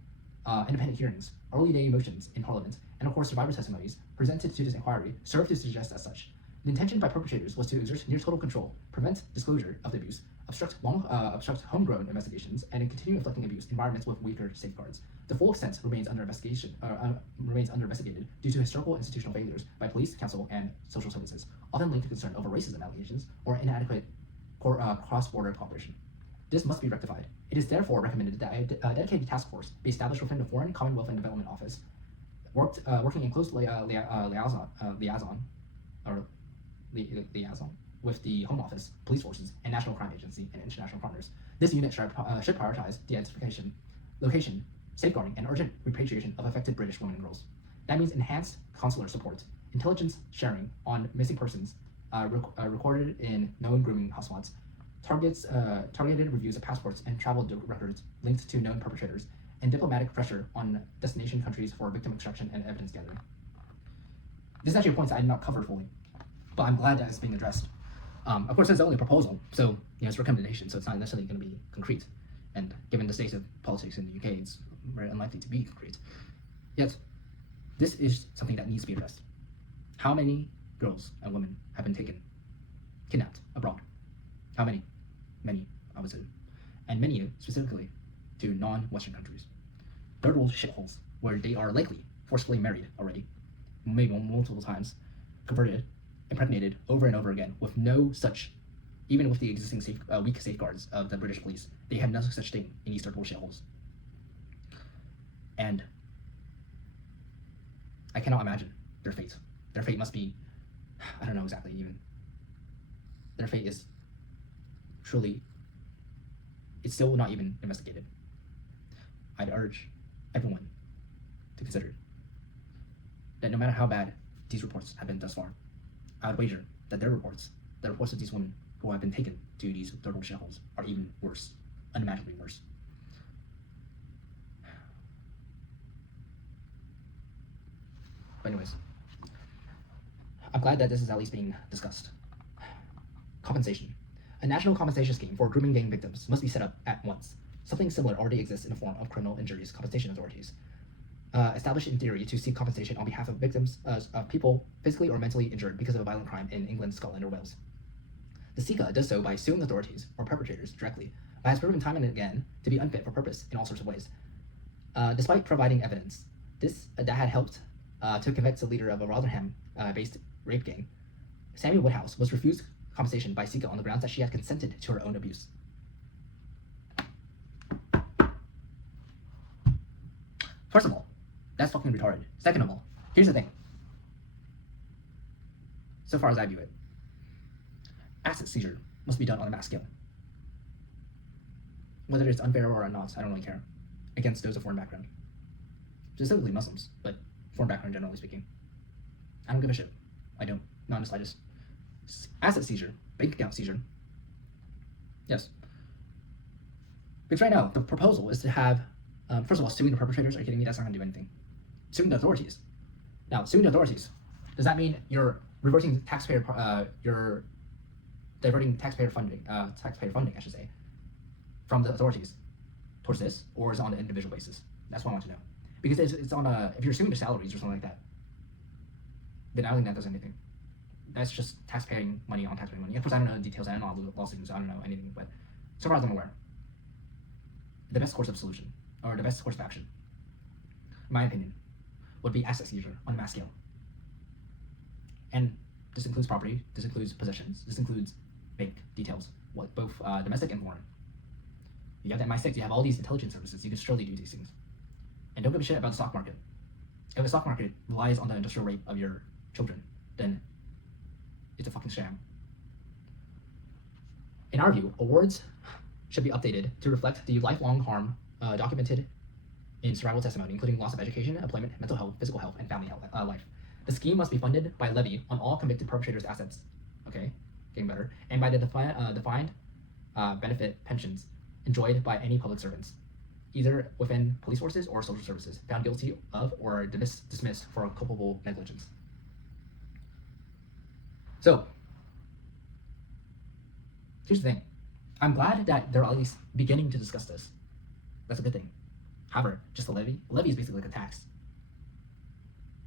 independent hearings, early day motions in Parliament, and of course survivor testimonies presented to this inquiry serve to suggest as such. The intention by perpetrators was to exert near total control, prevent disclosure of the abuse, obstruct homegrown investigations, and continue inflicting abuse in environments with weaker safeguards. The full extent remains under investigated due to historical institutional failures by police, council, and social services, often linked to concern over racism allegations or inadequate cross-border cooperation. This must be rectified. It is therefore recommended that a dedicated task force be established within the Foreign, Commonwealth, and Development Office, working in close liaison with the Home Office, police forces, and National Crime Agency and international partners. This unit should prioritize the identification, location, safeguarding, and urgent repatriation of affected British women and girls. That means enhanced consular support, intelligence sharing on missing persons recorded in known grooming hotspots, targeted reviews of passports and travel records linked to known perpetrators, and diplomatic pressure on destination countries for victim extraction and evidence gathering. This is actually a point that I did not cover fully, but I'm glad that it's being addressed. Of course, it's only a proposal, so it's a recommendation, so it's not necessarily going to be concrete. And given the state of politics in the UK, it's very unlikely to be concrete. Yet, this is something that needs to be addressed. How many girls and women have been kidnapped abroad? How many? Many, I would say. And many specifically to non-Western countries. Third world shitholes, where they are likely forcibly married already, maybe multiple times, converted, impregnated over and over again with no such, even with the existing weak safeguards of the British police, they have no such thing in these third world shitholes. And I cannot imagine their fate. Their fate must be, I don't know exactly even. Their fate is truly, it's still not even investigated. I'd urge everyone to consider that no matter how bad these reports have been thus far, I would wager that their reports, the reports of these women who have been taken to these third world shitholes, are even worse, unimaginably worse. But anyways, I'm glad that this is at least being discussed. Compensation. A national compensation scheme for grooming gang victims must be set up at once. Something similar already exists in the form of criminal injuries compensation authorities, established in theory to seek compensation on behalf of victims of people physically or mentally injured because of a violent crime in England, Scotland, or Wales. The SICA does so by suing authorities or perpetrators directly, but has proven time and again to be unfit for purpose in all sorts of ways. Despite providing evidence, that had helped to convict the leader of a Rotherham-based rape gang, Samuel Woodhouse was refused compensation by SICA on the grounds that she had consented to her own abuse. First of all, that's fucking retarded. Second of all, here's the thing. so far as I view it, asset seizure must be done on a mass scale. Whether it's unfair or not, I don't really care, against those of foreign background. Specifically Muslims, but foreign background generally speaking. I don't give a shit. I don't. Not in the slightest. Asset seizure, bank account seizure. Yes. Because right now, the proposal is to have, first of all, suing the perpetrators. Are you kidding me? That's not going to do anything. Suing the authorities. Now, suing the authorities, does that mean you're reverting taxpayer, you're diverting taxpayer funding, I should say, from the authorities towards this, or is it on an individual basis? That's what I want to know. Because it's on a, if you're suing the salaries or something like that, then I don't think that does anything. That's just taxpaying money on taxpaying money. Of course, I don't know the details. I don't know all the lawsuits. I don't know anything. But so far as I'm aware, the best course of solution, or the best course of action, in my opinion, would be asset seizure on a mass scale. And this includes property, this includes possessions, this includes bank details, both domestic and foreign. You have the MI6, you have all these intelligence services, you can surely do these things. And don't give a shit about the stock market. If the stock market relies on the industrial rape of your children, then it's a fucking sham. In our view, awards should be updated to reflect the lifelong harm documented in survival testimony, including loss of education, employment, mental health, physical health, and family health, life. The scheme must be funded by a levy on all convicted perpetrators' assets. Okay, getting better. And by the defined benefit pensions enjoyed by any public servants, either within police forces or social services, found guilty of or dismissed for culpable negligence. So, here's the thing. I'm glad that they're at least beginning to discuss this. That's a good thing. However, just a levy is basically like a tax.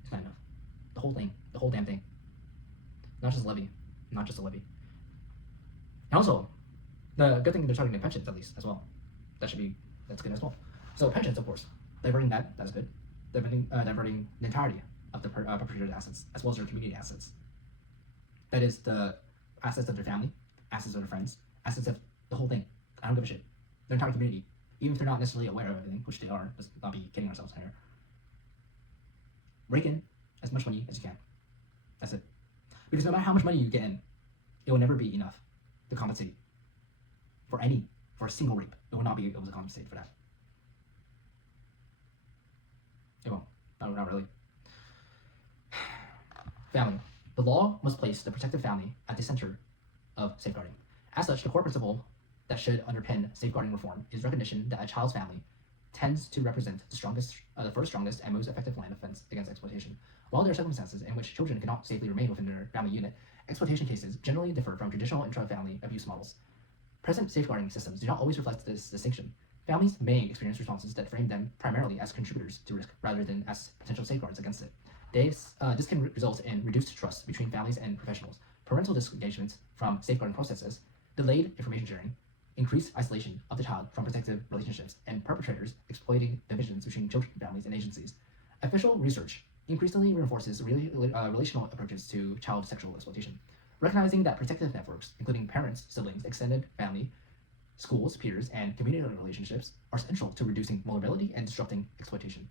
It's not enough. The whole thing, the whole damn thing. Not just a levy. And also, the good thing they're targeting pensions at least as well. That's good as well. So pensions, of course, diverting that's good. Diverting the entirety of the perpetrator's assets, as well as their community assets. That is the assets of their family, assets of their friends, assets of the whole thing. I don't give a shit. Their entire community, even if they're not necessarily aware of everything, which they are. Let's not be kidding ourselves here. Rake in as much money as you can. That's it. Because no matter how much money you get in, it will never be enough to compensate for a single rape. It will not be able to compensate for that. It won't. No, not really. Family. The law must place the protective family at the center of safeguarding. As such, the core principle that should underpin safeguarding reform is recognition that a child's family tends to represent the first, strongest, and most effective line of defense against exploitation. While there are circumstances in which children cannot safely remain within their family unit, exploitation cases generally differ from traditional intra-family abuse models. Present safeguarding systems do not always reflect this distinction. Families may experience responses that frame them primarily as contributors to risk rather than as potential safeguards against it. This can result in reduced trust between families and professionals, parental disengagement from safeguarding processes, delayed information sharing, increased isolation of the child from protective relationships, and perpetrators exploiting divisions between children, families, and agencies. Official research increasingly reinforces relational approaches to child sexual exploitation, recognizing that protective networks, including parents, siblings, extended family, schools, peers, and community relationships, are central to reducing vulnerability and disrupting exploitation.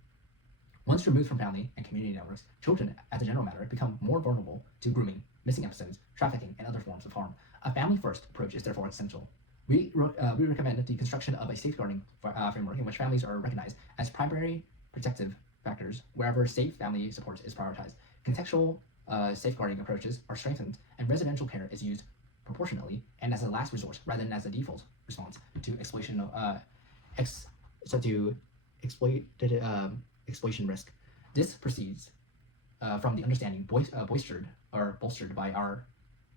Once removed from family and community networks, children, as a general matter, become more vulnerable to grooming, missing episodes, trafficking, and other forms of harm. A family-first approach is therefore essential. We recommend the construction of a safeguarding framework in which families are recognized as primary protective factors wherever safe family support is prioritized. Contextual safeguarding approaches are strengthened, and residential care is used proportionately and as a last resort rather than as a default response to exploitation exploitation risk. This proceeds from the understanding bolstered by our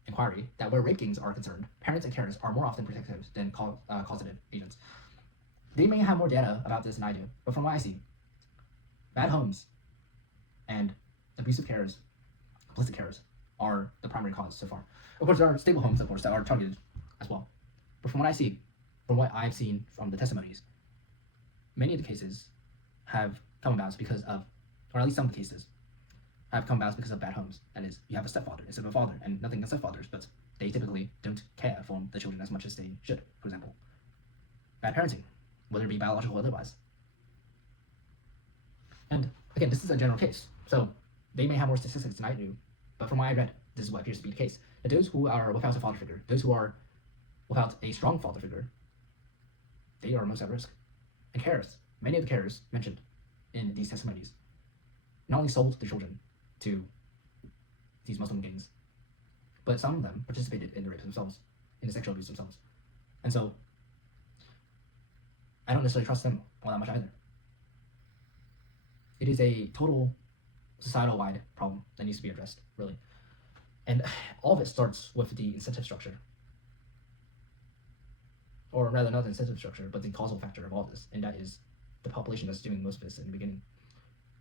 inquiry that where rape gangs are concerned, parents and carers are more often protective than causative agents. They may have more data about this than I do, but from what I see, bad homes and abusive carers, implicit carers, are the primary cause so far. Of course, there are stable homes, of course, that are targeted as well. But from what I see, from what I've seen from the testimonies, many of the cases have come about because of, or at least some of the cases, have come about because of bad homes. That is, you have a stepfather instead of a father, and nothing against stepfathers, but they typically don't care for the children as much as they should, for example. Bad parenting, whether it be biological or otherwise. And again, this is a general case, so they may have more statistics than I do, but from what I read, this is what appears to be the case, that those who are without a father figure, those who are without a strong father figure, they are most at risk. And carers, many of the carers mentioned in these testimonies, not only sold their children to these Muslim gangs, but some of them participated in the rape themselves, in the sexual abuse themselves. And so, I don't necessarily trust them all that much either. It is a total societal-wide problem that needs to be addressed, really. And all of it starts with the incentive structure. Or rather, not the incentive structure, but the causal factor of all this, and that is the population that's doing most of this in the beginning.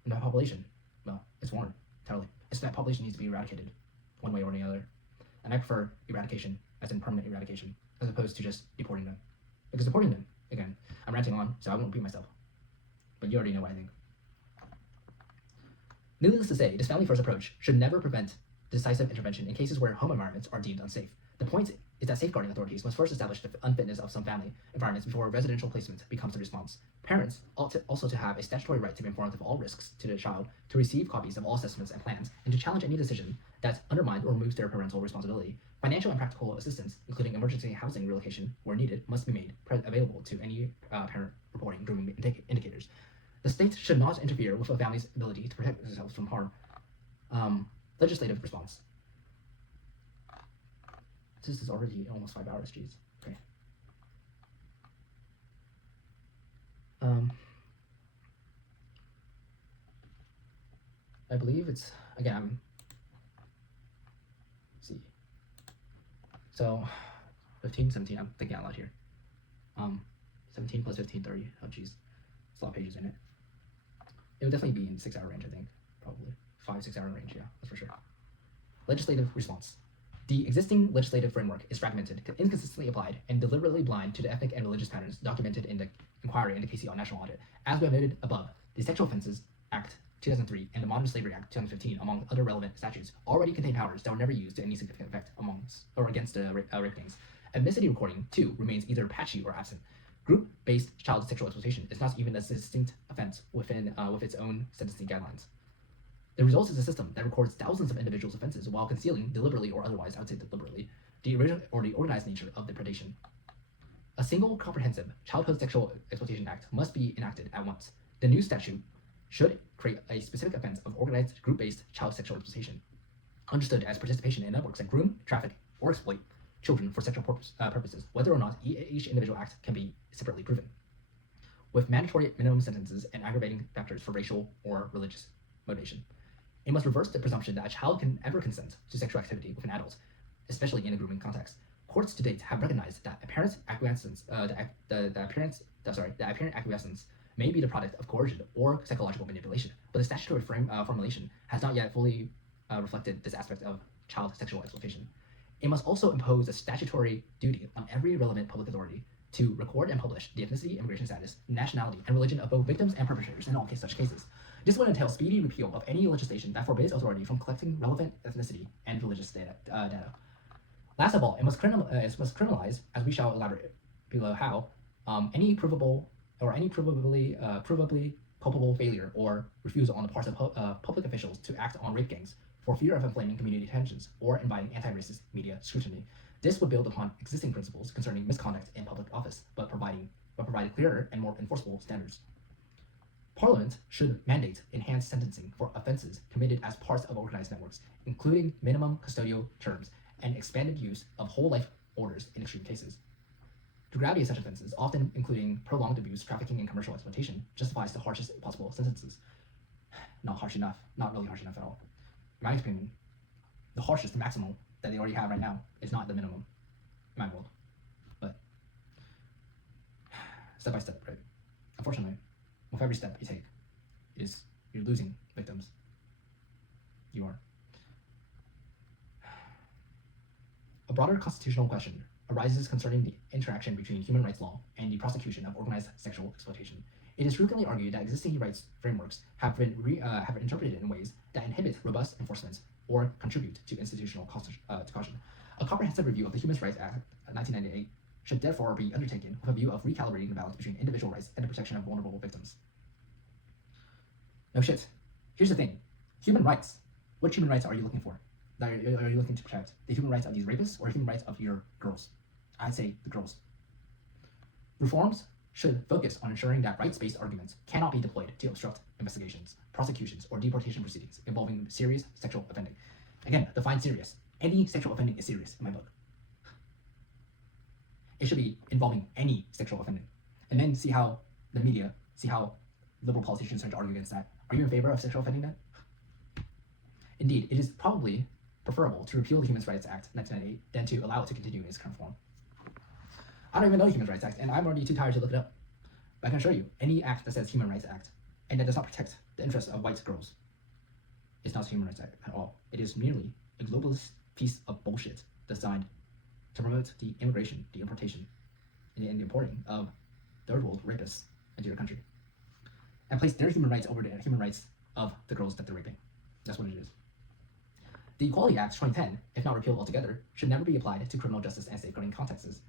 And that population, well, it's warned entirely. It's that population needs to be eradicated, one way or the other. And I prefer eradication, as in permanent eradication, as opposed to just deporting them. Because deporting them, again, I'm ranting on, so I won't repeat myself. But you already know what I think. Needless to say, this family-first approach should never prevent decisive intervention in cases where home environments are deemed unsafe. The point is that safeguarding authorities must first establish the unfitness of some family environments before residential placement becomes the response. Parents ought also to have a statutory right to be informed of all risks to the child, to receive copies of all assessments and plans, and to challenge any decision that undermines or removes their parental responsibility. Financial and practical assistance, including emergency housing relocation where needed, must be made available to any parent reporting grooming indicators. The state should not interfere with a family's ability to protect themselves from harm. Legislative response. This is already almost 5 hours, jeez. Okay. I believe it's, again, let's see. So, 15, 17, I'm thinking out loud here. 17 plus 15, 30, oh jeez. There's a lot of pages in it. It would definitely be in 6 hour range, I think. Probably 5-6 hour range, yeah, that's for sure. Legislative response. The existing legislative framework is fragmented, inconsistently applied, and deliberately blind to the ethnic and religious patterns documented in the inquiry and the KC on national audit. As we have noted above, the Sexual Offences Act 2003 and the Modern Slavery Act 2015, among other relevant statutes, already contain powers that were never used to any significant effect against rape gangs. Ethnicity recording, too, remains either patchy or absent. Group-based child sexual exploitation is not even a distinct offense with its own sentencing guidelines. The result is a system that records thousands of individuals' offenses while concealing, deliberately or otherwise, I would say deliberately, the original or the organized nature of the predation. A single comprehensive Childhood Sexual Exploitation Act must be enacted at once. The new statute should create a specific offense of organized group-based child sexual exploitation, understood as participation in networks that groom, traffic, or exploit children for sexual purposes, whether or not each individual act can be separately proven, with mandatory minimum sentences and aggravating factors for racial or religious motivation. It must reverse the presumption that a child can ever consent to sexual activity with an adult, especially in a grooming context. Courts to date have recognized that apparent acquiescence, apparent acquiescence may be the product of coercion or psychological manipulation, but the statutory formulation has not yet fully reflected this aspect of child sexual exploitation. It must also impose a statutory duty on every relevant public authority to record and publish the ethnicity, immigration status, nationality, and religion of both victims and perpetrators in all such cases. This would entail speedy repeal of any legislation that forbids authority from collecting relevant ethnicity and religious data. Last of all, it must criminalize, as we shall elaborate below how, any provable or any provably culpable failure or refusal on the part of public officials to act on rape gangs for fear of inflaming community tensions or inviting anti-racist media scrutiny. This would build upon existing principles concerning misconduct in public office, but provide clearer and more enforceable standards. Parliament should mandate enhanced sentencing for offenses committed as parts of organized networks, including minimum custodial terms and expanded use of whole life orders in extreme cases. The gravity of such offenses, often including prolonged abuse, trafficking, and commercial exploitation, justifies the harshest possible sentences. Not harsh enough, not really harsh enough at all. In my opinion, the harshest, the maximum that they already have right now is not the minimum in my world. But step by step, right? Unfortunately, with every step you take, you're losing victims. You are. A broader constitutional question arises concerning the interaction between human rights law and the prosecution of organized sexual exploitation. It is frequently argued that existing rights frameworks have been interpreted in ways that inhibit robust enforcement or contribute to institutional caution. A comprehensive review of the Human Rights Act of 1998 should therefore be undertaken with a view of recalibrating the balance between individual rights and the protection of vulnerable victims. No shit. Here's the thing. Human rights. What human rights are you looking for? that are you looking to protect? The human rights of these rapists or human rights of your girls? I'd say the girls. Reforms should focus on ensuring that rights-based arguments cannot be deployed to obstruct investigations, prosecutions, or deportation proceedings involving serious sexual offending. Again, define serious. Any sexual offending is serious in my book. It should be involving any sexual offending. And then see how the media, see how liberal politicians try to argue against that. Are you in favor of sexual offending then? Indeed, it is probably preferable to repeal the Human Rights Act 1998 than to allow it to continue in its current form. I don't even know the Human Rights Act, and I'm already too tired to look it up. But I can assure you, any act that says Human Rights Act and that does not protect the interests of white girls is not a Human Rights Act at all. It is merely a globalist piece of bullshit designed to promote the immigration, the importation, and the importing of third world rapists into your country, and place their human rights over the human rights of the girls that they're raping. That's what it is. The Equality Act 2010, if not repealed altogether, should never be applied to criminal justice and safeguarding contexts.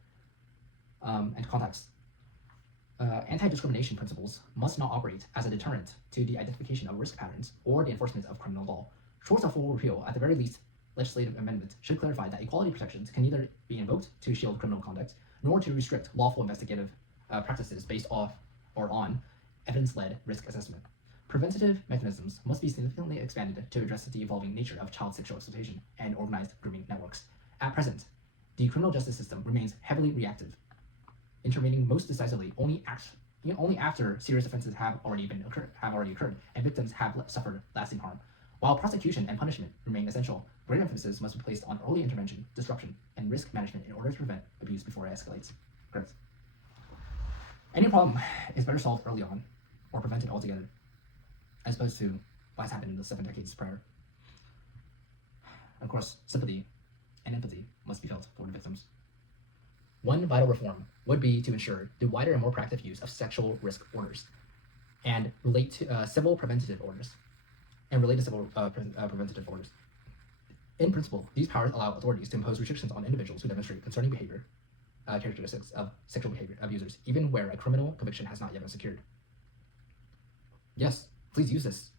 Anti-discrimination principles must not operate as a deterrent to the identification of risk patterns or the enforcement of criminal law. Short of full repeal, at the very least, legislative amendment should clarify that equality protections can neither be invoked to shield criminal conduct nor to restrict lawful investigative practices based off or on evidence-led risk assessment. Preventative mechanisms must be significantly expanded to address the evolving nature of child sexual exploitation and organized grooming networks. At present, the criminal justice system remains heavily reactive, intervening most decisively only after serious offenses have already occurred and victims have suffered lasting harm. While prosecution and punishment remain essential, greater emphasis must be placed on early intervention, disruption, and risk management in order to prevent abuse before it escalates. Correct. Any problem is better solved early on or prevented altogether, as opposed to what has happened in the 7 decades prior. Of course, sympathy and empathy must be felt for the victims. One vital reform would be to ensure the wider and more proactive use of sexual risk orders and relate to civil preventative orders and related civil preventative orders. In principle, these powers allow authorities to impose restrictions on individuals who demonstrate concerning behavior, characteristics of sexual behavior abusers, even where a criminal conviction has not yet been secured. Yes, please use this.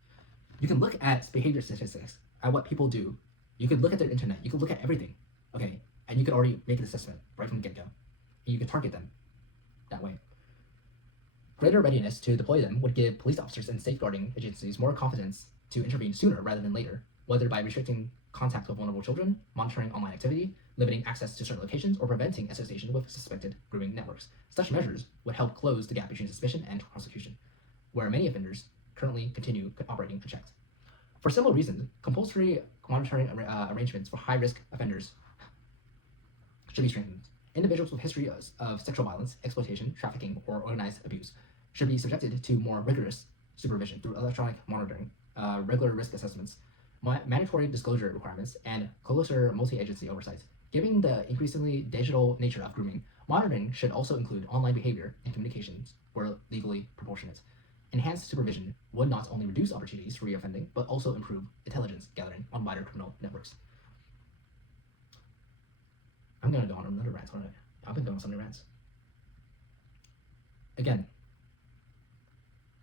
You can look at behavior statistics, at what people do. You could look at their internet. You could look at everything, okay? And you could already make an assessment right from the get-go. And you could target them that way. Greater readiness to deploy them would give police officers and safeguarding agencies more confidence to intervene sooner rather than later, whether by restricting contact with vulnerable children, monitoring online activity, limiting access to certain locations, or preventing association with suspected grooming networks. Such measures would help close the gap between suspicion and prosecution, where many offenders currently continue operating unchecked. For similar reasons, compulsory monitoring arrangements for high-risk offenders should be strengthened. Individuals with history of sexual violence, exploitation, trafficking, or organized abuse should be subjected to more rigorous supervision through electronic monitoring, regular risk assessments, mandatory disclosure requirements, and closer multi-agency oversight. Given the increasingly digital nature of grooming, monitoring should also include online behavior and communications where legally proportionate. Enhanced supervision would not only reduce opportunities for reoffending, but also improve intelligence gathering on wider criminal networks. I'm going to go on another rant. I've been going on so many rants. Again,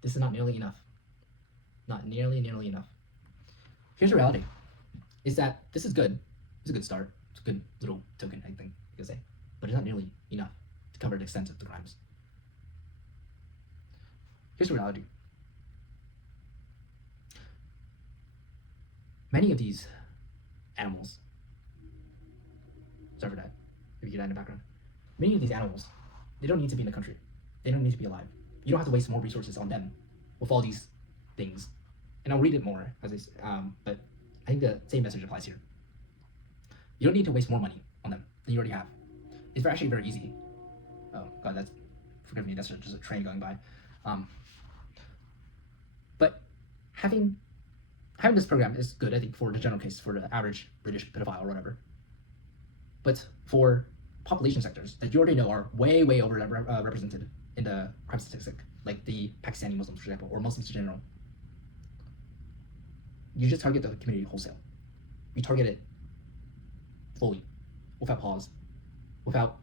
this is not nearly enough. Not nearly enough. Here's the reality, is that this is good. It's a good start. It's a good little token, I think you could say. But it's not nearly enough to cover the extent of the crimes. Here's the reality. Many of these animals, sorry for that, if you hear that in the background. Many of these animals, they don't need to be in the country. They don't need to be alive. You don't have to waste more resources on them with all these things. And I'll read it more, but I think the same message applies here. You don't need to waste more money on them than you already have. It's actually very easy. Oh God, forgive me, that's just a train going by. But having this program is good, I think, for the general case, for the average British pedophile or whatever. But for population sectors that you already know are way over represented in the crime statistic, like the Pakistani Muslims, for example, or Muslims in general, you just target the community wholesale. You target it fully, without pause, without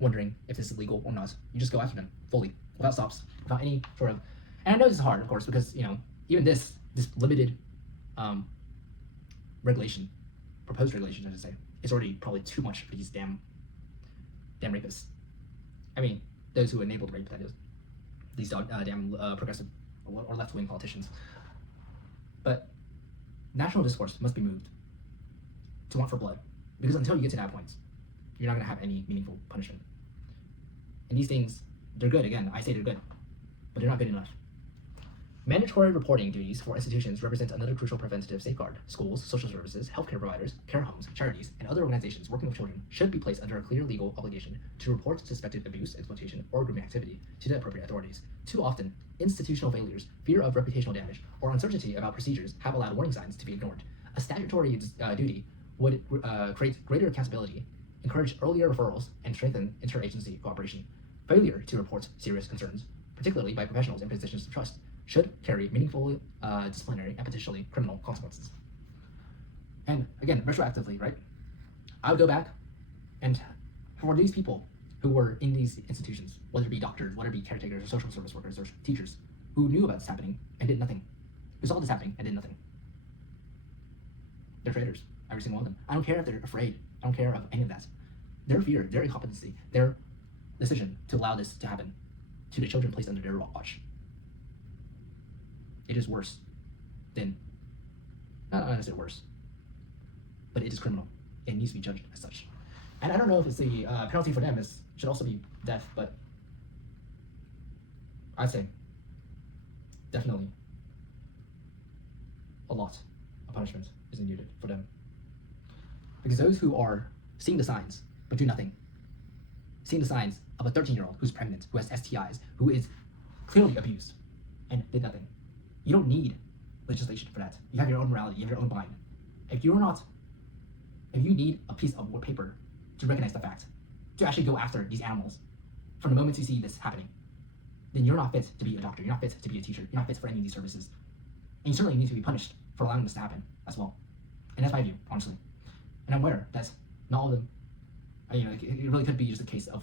wondering if this is legal or not. You just go after them fully, without stops, without any sort of. And I know this is hard, of course, because even this limited regulation proposed regulations, I should say, it's already probably too much for these damn rapists. I mean, those who enabled rape, that is. These damn progressive or left-wing politicians. But national discourse must be moved to want for blood, because until you get to that point, you're not going to have any meaningful punishment. And these things, they're good. Again, I say they're good, but they're not good enough. Mandatory reporting duties for institutions represent another crucial preventative safeguard. Schools, social services, healthcare providers, care homes, charities, and other organizations working with children should be placed under a clear legal obligation to report suspected abuse, exploitation, or grooming activity to the appropriate authorities. Too often, institutional failures, fear of reputational damage, or uncertainty about procedures have allowed warning signs to be ignored. A statutory duty would create greater accountability, encourage earlier referrals, and strengthen interagency cooperation. Failure to report serious concerns, particularly by professionals in positions of trust, should carry meaningful disciplinary and potentially criminal consequences. And again, retroactively, right? I would go back, and for these people who were in these institutions, whether it be doctors, whether it be caretakers, or social service workers, or teachers, who knew about this happening and did nothing, who saw this happening and did nothing, they're traitors, every single one of them. I don't care if they're afraid. I don't care of any of that. Their fear, their incompetency, their decision to allow this to happen to the children placed under their watch, it is worse than, not necessarily worse, but it is criminal. It needs to be judged as such. And I don't know if it's the penalty for them should also be death, but I'd say definitely a lot of punishment is needed for them. Because those who are seeing the signs but do nothing, seeing the signs of a 13-year-old who's pregnant, who has STIs, who is clearly abused, and did nothing. You don't need legislation for that. You have your own morality, you have your own mind. If you need a piece of paper to recognize the fact, to actually go after these animals from the moment you see this happening, then you're not fit to be a doctor, you're not fit to be a teacher, you're not fit for any of these services. And you certainly need to be punished for allowing this to happen as well. And that's my view, honestly. And I'm aware that not all of them, it really could be just a case of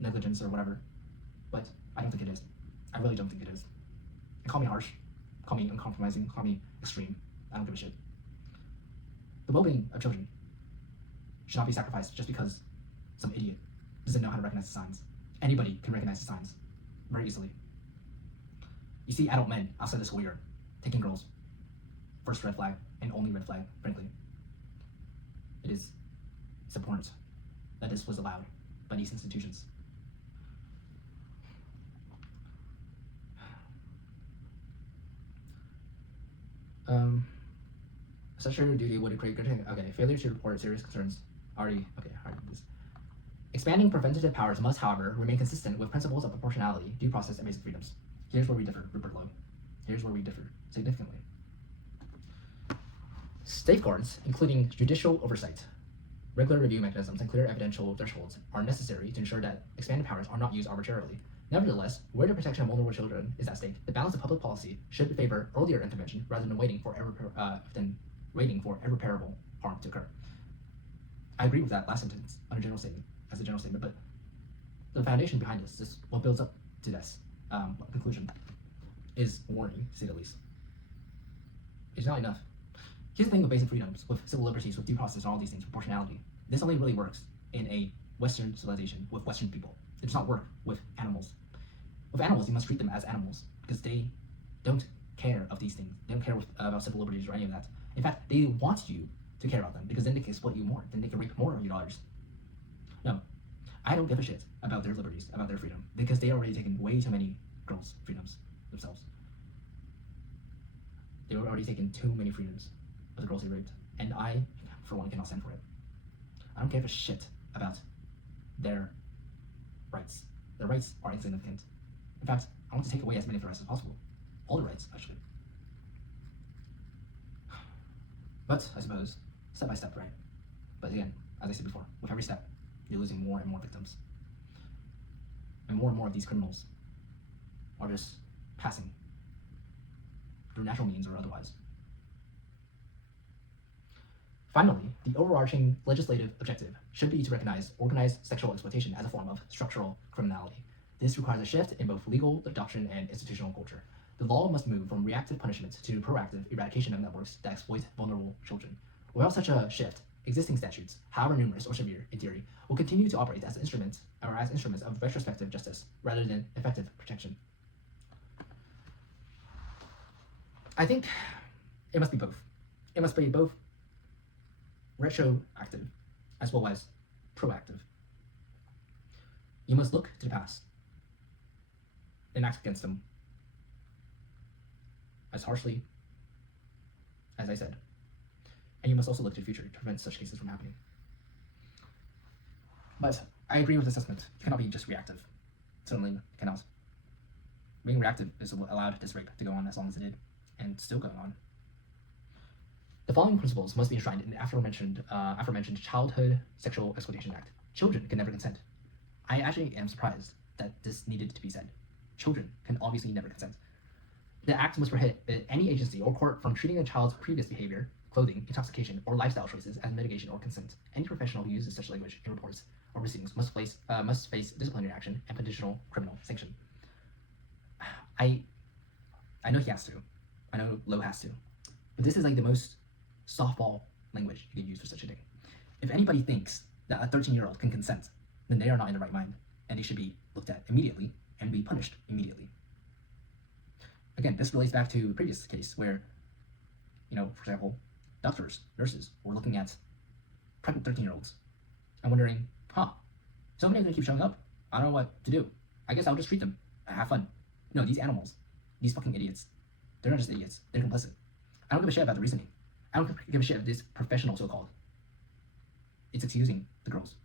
negligence or whatever, but I don't think it is. I really don't think it is. And call me harsh, call me uncompromising, call me extreme. I don't give a shit. The well-being of children should not be sacrificed just because some idiot doesn't know how to recognize the signs. Anybody can recognize the signs very easily. You see adult men outside the schoolyard taking girls. First red flag and only red flag, frankly. It's abhorrent that this was allowed by these institutions. Statutory duty would create good. Okay, failure to report serious concerns. Already this. Expanding preventative powers must, however, remain consistent with principles of proportionality, due process, and basic freedoms. Here's where we differ, Rupert Lowe. Here's where we differ significantly. Safeguards, including judicial oversight, regular review mechanisms, and clear evidential thresholds, are necessary to ensure that expanded powers are not used arbitrarily. Nevertheless, where the protection of vulnerable children is at stake, the balance of public policy should favor earlier intervention rather than waiting for irreparable harm to occur. I agree with that last sentence as a general statement, but the foundation behind this, what builds up to this conclusion, is warning, to say the least. It's not enough. Here's the thing with basic freedoms, with civil liberties, with due process, and all these things, proportionality. This only really works in a Western civilization with Western people. It does not work with animals. With animals, you must treat them as animals because they don't care of these things. They don't care about civil liberties or any of that. In fact, they want you to care about them because then they can exploit you more. Then they can rape more of your daughters. No, I don't give a shit about their liberties, about their freedom, because they are already taken way too many girls' freedoms themselves. They were already taken too many freedoms of the girls they raped, and I, for one, cannot stand for it. I don't give a shit about their rights. Their rights are insignificant. In fact, I want to take away as many of the rights as possible. All the rights, actually. But, I suppose, step by step, right? But again, as I said before, with every step, you're losing more and more victims. And more of these criminals are just passing through natural means or otherwise. Finally, the overarching legislative objective should be to recognize organized sexual exploitation as a form of structural criminality. This requires a shift in both legal adoption and institutional culture. The law must move from reactive punishment to proactive eradication of networks that exploit vulnerable children. Without such a shift, existing statutes, however numerous or severe in theory, will continue to operate as instruments of retrospective justice rather than effective protection. I think it must be both. It must be both retroactive as well as proactive. You must look to the past and act against them as harshly as I said. And you must also look to the future to prevent such cases from happening. But I agree with the assessment. You cannot be just reactive. Certainly cannot. Being reactive is allowed this rape to go on as long as it did, and still going on. The following principles must be enshrined in the aforementioned Childhood Sexual Exploitation Act. Children can never consent. I actually am surprised that this needed to be said. Children can obviously never consent. The act must prohibit any agency or court from treating a child's previous behavior, clothing, intoxication, or lifestyle choices as mitigation or consent. Any professional who uses such language in reports or proceedings must face disciplinary action and potential criminal sanction. I know he has to. I know Lowe has to. But this is like the most softball language you can use for such a thing. If anybody thinks that a 13-year-old can consent, then they are not in the right mind, and they should be looked at immediately and be punished immediately. Again, this relates back to a previous case where, for example, doctors, nurses were looking at pregnant 13-year-olds and wondering, so many of them keep showing up. I don't know what to do. I guess I'll just treat them and have fun. No, these animals, these fucking idiots, they're not just idiots, they're complicit. I don't give a shit about the reasoning. I don't give a shit if this professional, so-called, it's excusing the girls.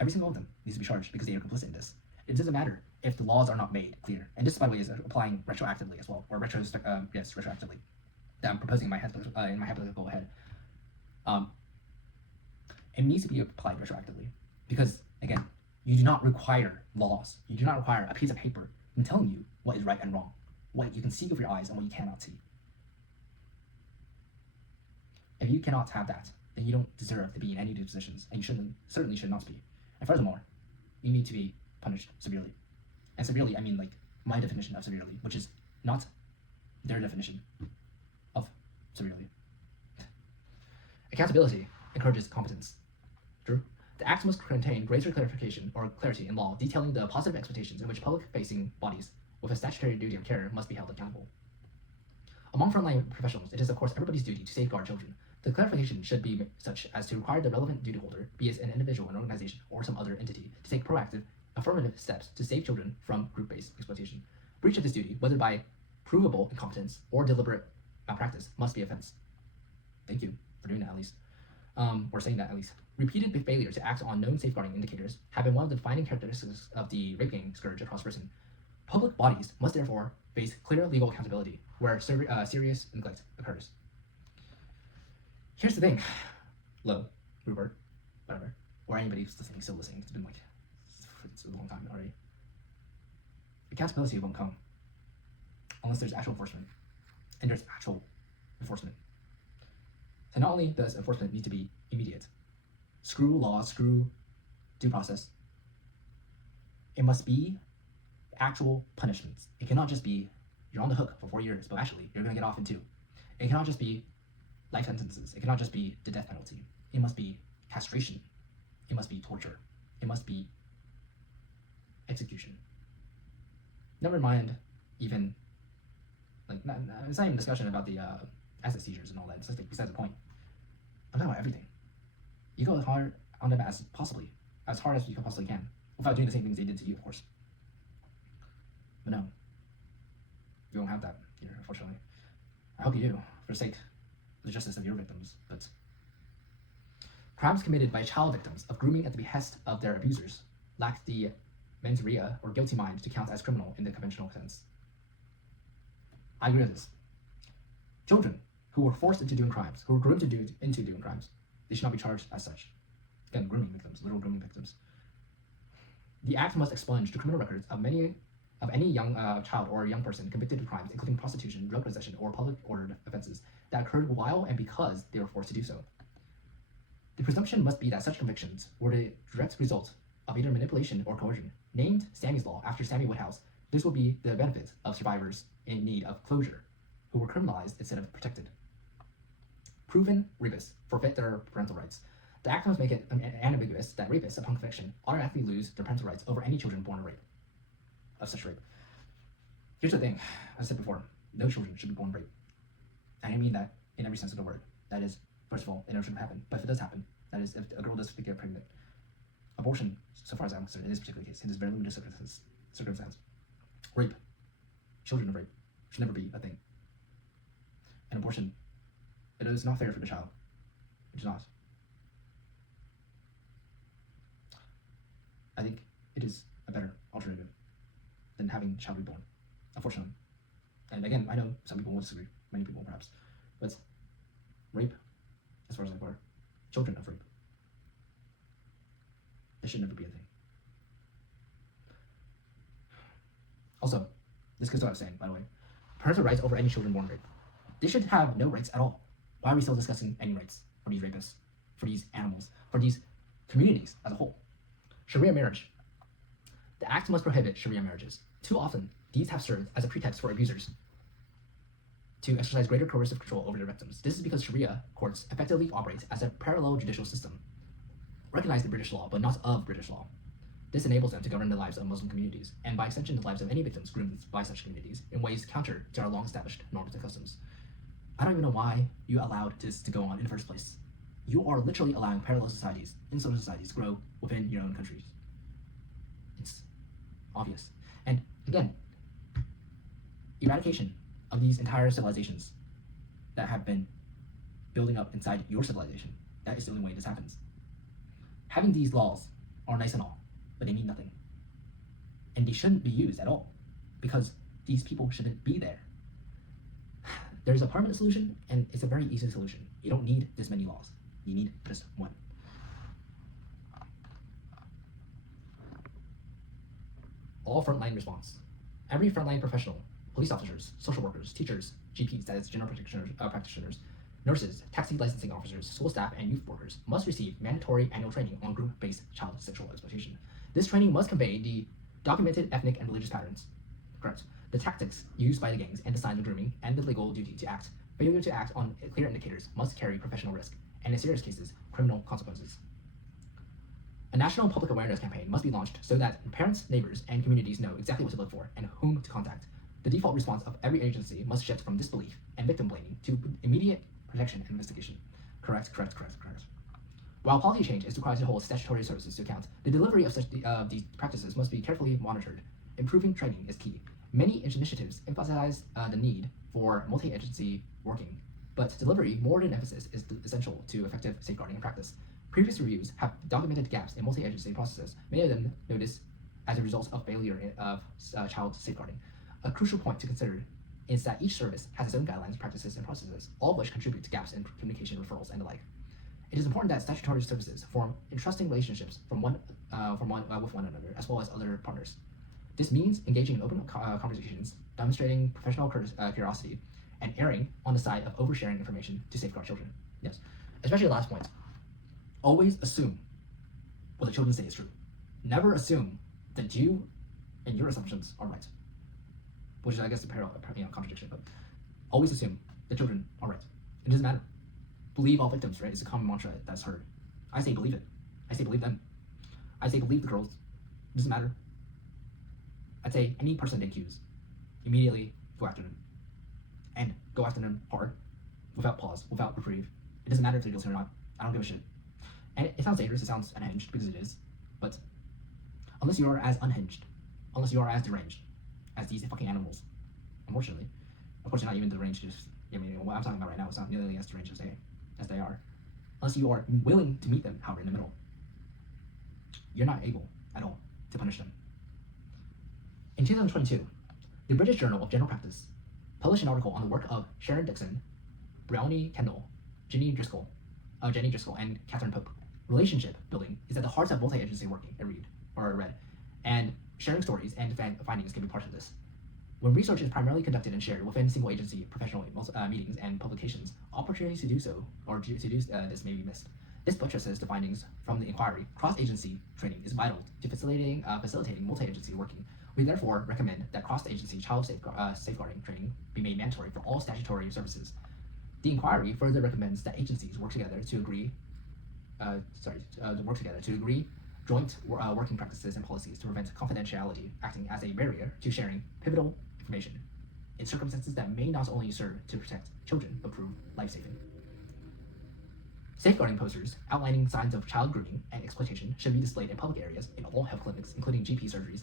Every single one of them needs to be charged because they are complicit in this. It doesn't matter if the laws are not made clear. And this, by the way, is applying retroactively as well, or retroactively. That I'm proposing in my hypothetical head. It needs to be applied retroactively because, again, you do not require laws. You do not require a piece of paper telling you what is right and wrong, what you can see with your eyes and what you cannot see. If you cannot have that, then you don't deserve to be in any of these positions, and you certainly should not be. And furthermore, you need to be punished severely. And severely, I mean like my definition of severely, which is not their definition of severely. Accountability encourages competence. True. The act must contain greater clarification or clarity in law detailing the positive expectations in which public-facing bodies with a statutory duty of care must be held accountable. Among frontline professionals, it is of course everybody's duty to safeguard children. The clarification should be such as to require the relevant duty holder, be it an individual, an organization, or some other entity, to take proactive, affirmative steps to save children from group-based exploitation. Breach of this duty, whether by provable incompetence or deliberate malpractice, must be offense. Thank you for doing that at least. Or saying that at least. Repeated failure to act on known safeguarding indicators have been one of the defining characteristics of the rape gang scourge across britain. Public bodies must therefore face clear legal accountability where serious neglect occurs. Here's the thing, Lowe, Rupert, whatever, or anybody who's still listening, it's been like, it's a long time already. Accountability won't come unless there's actual enforcement, and there's actual enforcement. So not only does enforcement need to be immediate, screw laws, screw due process, it must be actual punishments. It cannot just be, you're on the hook for 4 years, but actually you're gonna get off in 2. It cannot just be life sentences. It cannot just be the death penalty. It must be castration. It must be torture. It must be execution. Never mind even, like, it's not even a discussion about the asset seizures and all that. It's just like besides the point. I'm talking about everything. You go as hard on them as hard as you possibly can, without doing the same things they did to you, of course. But no, you won't have that here, unfortunately. I hope you do, for the sake of the justice of your victims. But crimes committed by child victims of grooming at the behest of their abusers lack the mens rea or guilty mind to count as criminal in the conventional sense. I agree with this. Children who were forced into doing crimes, who were groomed into doing crimes, they should not be charged as such. Again, grooming victims, literal grooming victims. The act must expunge the criminal records of any young child or young person convicted of crimes, including prostitution, drug possession, or public ordered offenses that occurred while and because they were forced to do so. The presumption must be that such convictions were the direct result of either manipulation or coercion. Named Sammy's Law after Sammy Woodhouse, this will be the benefit of survivors in need of closure, who were criminalized instead of protected. Proven rapists forfeit their parental rights. The act must make it unambiguous that rapists, upon conviction, automatically lose their parental rights over any children born of such rape. Here's the thing, as I said before, no children should be born rape. And I mean that in every sense of the word. That is, first of all, it never should happen. But if it does happen, that is, if a girl does get pregnant, abortion, so far as I'm concerned, in this particular case, in this very limited circumstance, rape, children of rape, should never be a thing. And abortion, it is not fair for the child. It is not. I think it is a better alternative than having the child reborn, unfortunately. And again, I know some people will disagree, many people perhaps, but rape, as far as I'm aware, children of rape, it should never be a thing. Also, this goes without saying, by the way, parental rights over any children born rape. They should have no rights at all. Why are we still discussing any rights for these rapists, for these animals, for these communities as a whole? Sharia marriage. The act must prohibit Sharia marriages. Too often, these have served as a pretext for abusers to exercise greater coercive control over their victims. This is because Sharia courts effectively operate as a parallel judicial system, recognized in British law, but not of British law. This enables them to govern the lives of Muslim communities, and by extension, the lives of any victims groomed by such communities, in ways counter to our long-established norms and customs. I don't even know why you allowed this to go on in the first place. You are literally allowing parallel societies, insulated societies, grow within your own countries. It's obvious. And again, eradication of these entire civilizations that have been building up inside your civilization, that is the only way this happens. Having these laws are nice and all, but they mean nothing. And they shouldn't be used at all, because these people shouldn't be there. There's a permanent solution, and it's a very easy solution. You don't need this many laws. You need just one. All frontline response. Every frontline professional, police officers, social workers, teachers, GPs, that is general practitioners, nurses, taxi licensing officers, school staff, and youth workers must receive mandatory annual training on group-based child sexual exploitation. This training must convey the documented ethnic and religious patterns, the tactics used by the gangs, and the signs of grooming, and the legal duty to act. Failure to act on clear indicators must carry professional risk, and in serious cases, criminal consequences. A national public awareness campaign must be launched so that parents, neighbors, and communities know exactly what to look for and whom to contact. The default response of every agency must shift from disbelief and victim blaming to immediate protection and investigation. Correct. While policy change is required to hold statutory services to account, the delivery of these practices must be carefully monitored. Improving training is key. Many initiatives emphasize the need for multi-agency working, but delivery more than emphasis is essential to effective safeguarding in practice. Previous reviews have documented gaps in multi-agency processes, many of them noticed as a result of failure of child safeguarding. A crucial point to consider is that each service has its own guidelines, practices, and processes, all of which contribute to gaps in communication, referrals, and the like. It is important that statutory services form entrusting relationships with one another, as well as other partners. This means engaging in open conversations, demonstrating professional curiosity, and erring on the side of oversharing information to safeguard children. Yes, especially the last point. Always assume what the children say is true. Never assume that you and your assumptions are right, which is, I guess, a contradiction. But always assume the children are right. It doesn't matter. Believe all victims, right? It's a common mantra that's heard. I say believe it. I say believe them. I say believe the girls. It doesn't matter. I'd say any person they accuse, immediately go after them. And go after them hard, without pause, without reprieve. It doesn't matter if they're guilty or not. I don't give a shit. And it sounds dangerous, it sounds unhinged, because it is. But unless you are as unhinged, unless you are as deranged as these fucking animals, unfortunately, of course you're not even deranged, just, what I'm talking about right now is not nearly as deranged as they are. Unless you are willing to meet them, however, in the middle, you're not able at all to punish them. In 2022, the British Journal of General Practice published an article on the work of Sharon Dixon, Brownie Kendall, Jenny Driscoll, and Catherine Pope. Relationship building is at the heart of multi-agency working, read, and sharing stories and findings can be part of this. When research is primarily conducted and shared within single-agency professional meetings and publications, opportunities to do so, or to do this may be missed. This buttresses the findings from the inquiry. Cross-agency training is vital to facilitating multi-agency working. We therefore recommend that cross-agency child safeguarding training be made mandatory for all statutory services. The inquiry further recommends that agencies work together to agree work together to agree joint working practices and policies to prevent confidentiality acting as a barrier to sharing pivotal information in circumstances that may not only serve to protect children but prove life-saving. Safeguarding posters outlining signs of child grooming and exploitation should be displayed in public areas in all health clinics, including GP surgeries,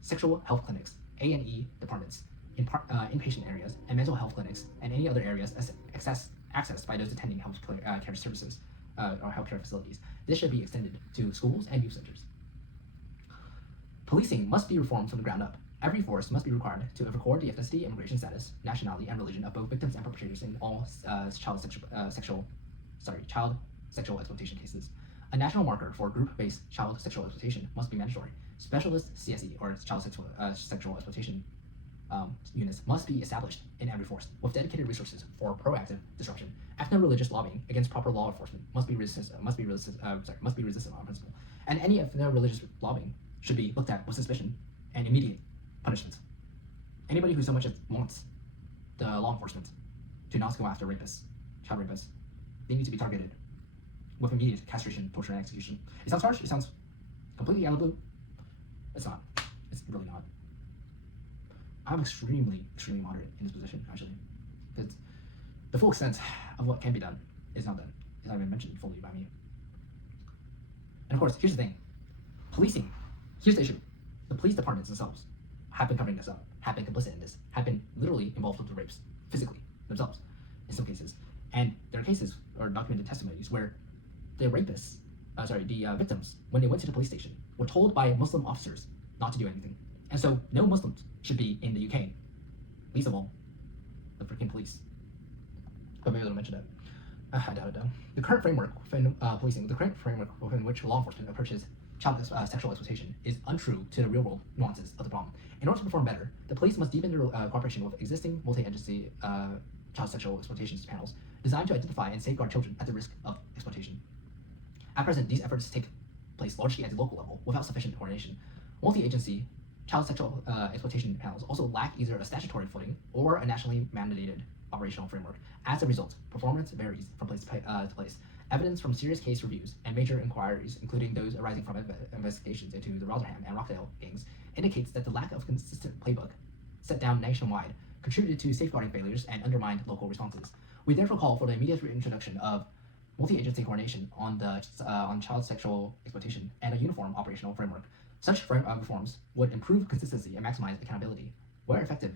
sexual health clinics, A&E departments, inpatient areas, and mental health clinics, and any other areas accessed by those attending health care services or healthcare facilities. This should be extended to schools and youth centers. Policing must be reformed from the ground up. Every force must be required to record the ethnicity, immigration status, nationality, and religion of both victims and perpetrators in all child sexual exploitation cases. A national marker for group-based child sexual exploitation must be mandatory. Specialist CSE, or child sexual exploitation units, must be established in every force with dedicated resources for proactive disruption. Ethno-religious lobbying against proper law enforcement must be resisted on principle, and any ethno-religious lobbying should be looked at with suspicion and immediate punishment. Anybody who so much as wants the law enforcement to not go after rapists, child rapists, they need to be targeted with immediate castration, torture, and execution. It sounds harsh. It sounds completely out of the blue. It's not. It's really not. I'm extremely moderate in this position, actually. Because the full extent of what can be done is not done. It's not even mentioned fully by me. And of course, here's the thing. Policing. Here's the issue. The police departments themselves have been covering this up, have been complicit in this, have been literally involved with the rapes, physically, themselves, in some cases. And there are cases, or documented testimonies, where the rapists, the victims, when they went to the police station, were told by Muslim officers not to do anything. And so, no Muslims should be in the UK, least of all, the freaking police. But maybe they'll mention that. I doubt it, though. The current framework within policing, the current framework within which law enforcement approaches child sexual exploitation is untrue to the real-world nuances of the problem. In order to perform better, the police must deepen their cooperation with existing multi-agency child sexual exploitation panels designed to identify and safeguard children at the risk of exploitation. At present, these efforts take place largely at the local level without sufficient coordination. Multi-agency child sexual exploitation panels also lack either a statutory footing or a nationally mandated operational framework. As a result, performance varies from place to place. Evidence from serious case reviews and major inquiries, including those arising from investigations into the Rotherham and Rockdale gangs, indicates that the lack of consistent playbook set down nationwide contributed to safeguarding failures and undermined local responses. We therefore call for the immediate reintroduction of multi-agency coordination on child sexual exploitation and a uniform operational framework. Such reforms would improve consistency and maximize accountability. Where effective,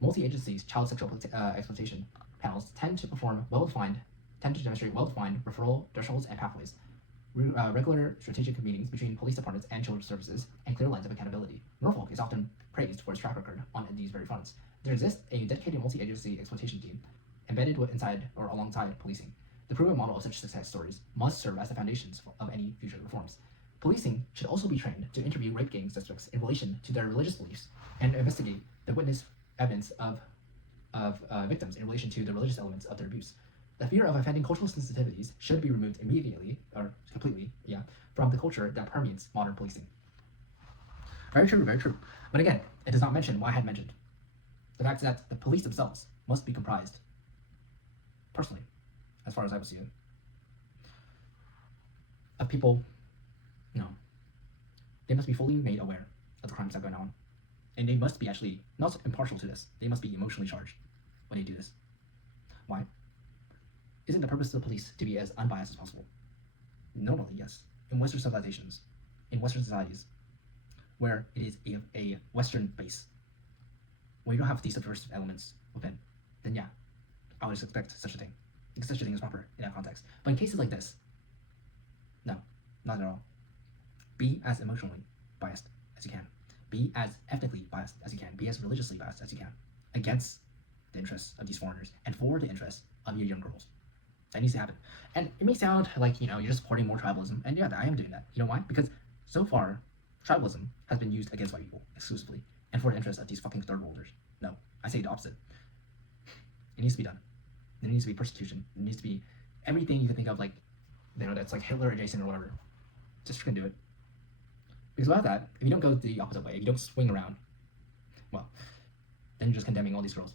multi-agency child sexual exploitation panels tend to demonstrate well-defined referral thresholds and pathways, regular strategic meetings between police departments and children's services, and clear lines of accountability. Norfolk is often praised for its track record on these very fronts. There exists a dedicated multi-agency exploitation team embedded alongside policing. The proven model of such success stories must serve as the foundations of any future reforms. Policing should also be trained to interview rape gang suspects in relation to their religious beliefs and investigate the witness evidence of victims in relation to the religious elements of their abuse. The fear of offending cultural sensitivities should be removed immediately, or completely, from the culture that permeates modern policing. Very true, very true. But again, it does not mention what I had mentioned. The fact that the police themselves must be comprised, personally, as far as I would see it, of people, they must be fully made aware of the crimes that are going on. And they must be actually not impartial to this. They must be emotionally charged when they do this. Why? Isn't the purpose of the police to be as unbiased as possible? Normally, yes. In Western civilizations, in Western societies, where it is a Western base, where you don't have these subversive elements within, then yeah, I would expect such a thing. Because such a thing is proper in that context. But in cases like this, no, not at all. Be as emotionally biased as you can. Be as ethnically biased as you can. Be as religiously biased as you can against the interests of these foreigners and for the interests of your young girls. That needs to happen. And it may sound like, you're just supporting more tribalism. And yeah, I am doing that. You know why? Because so far, tribalism has been used against white people exclusively and for the interests of these fucking third worlders. No, I say the opposite. It needs to be done. There needs to be persecution. There needs to be everything you can think of, that's like Hitler adjacent or whatever. Just freaking do it. Because without that, if you don't go the opposite way, if you don't swing around, well, then you're just condemning all these girls.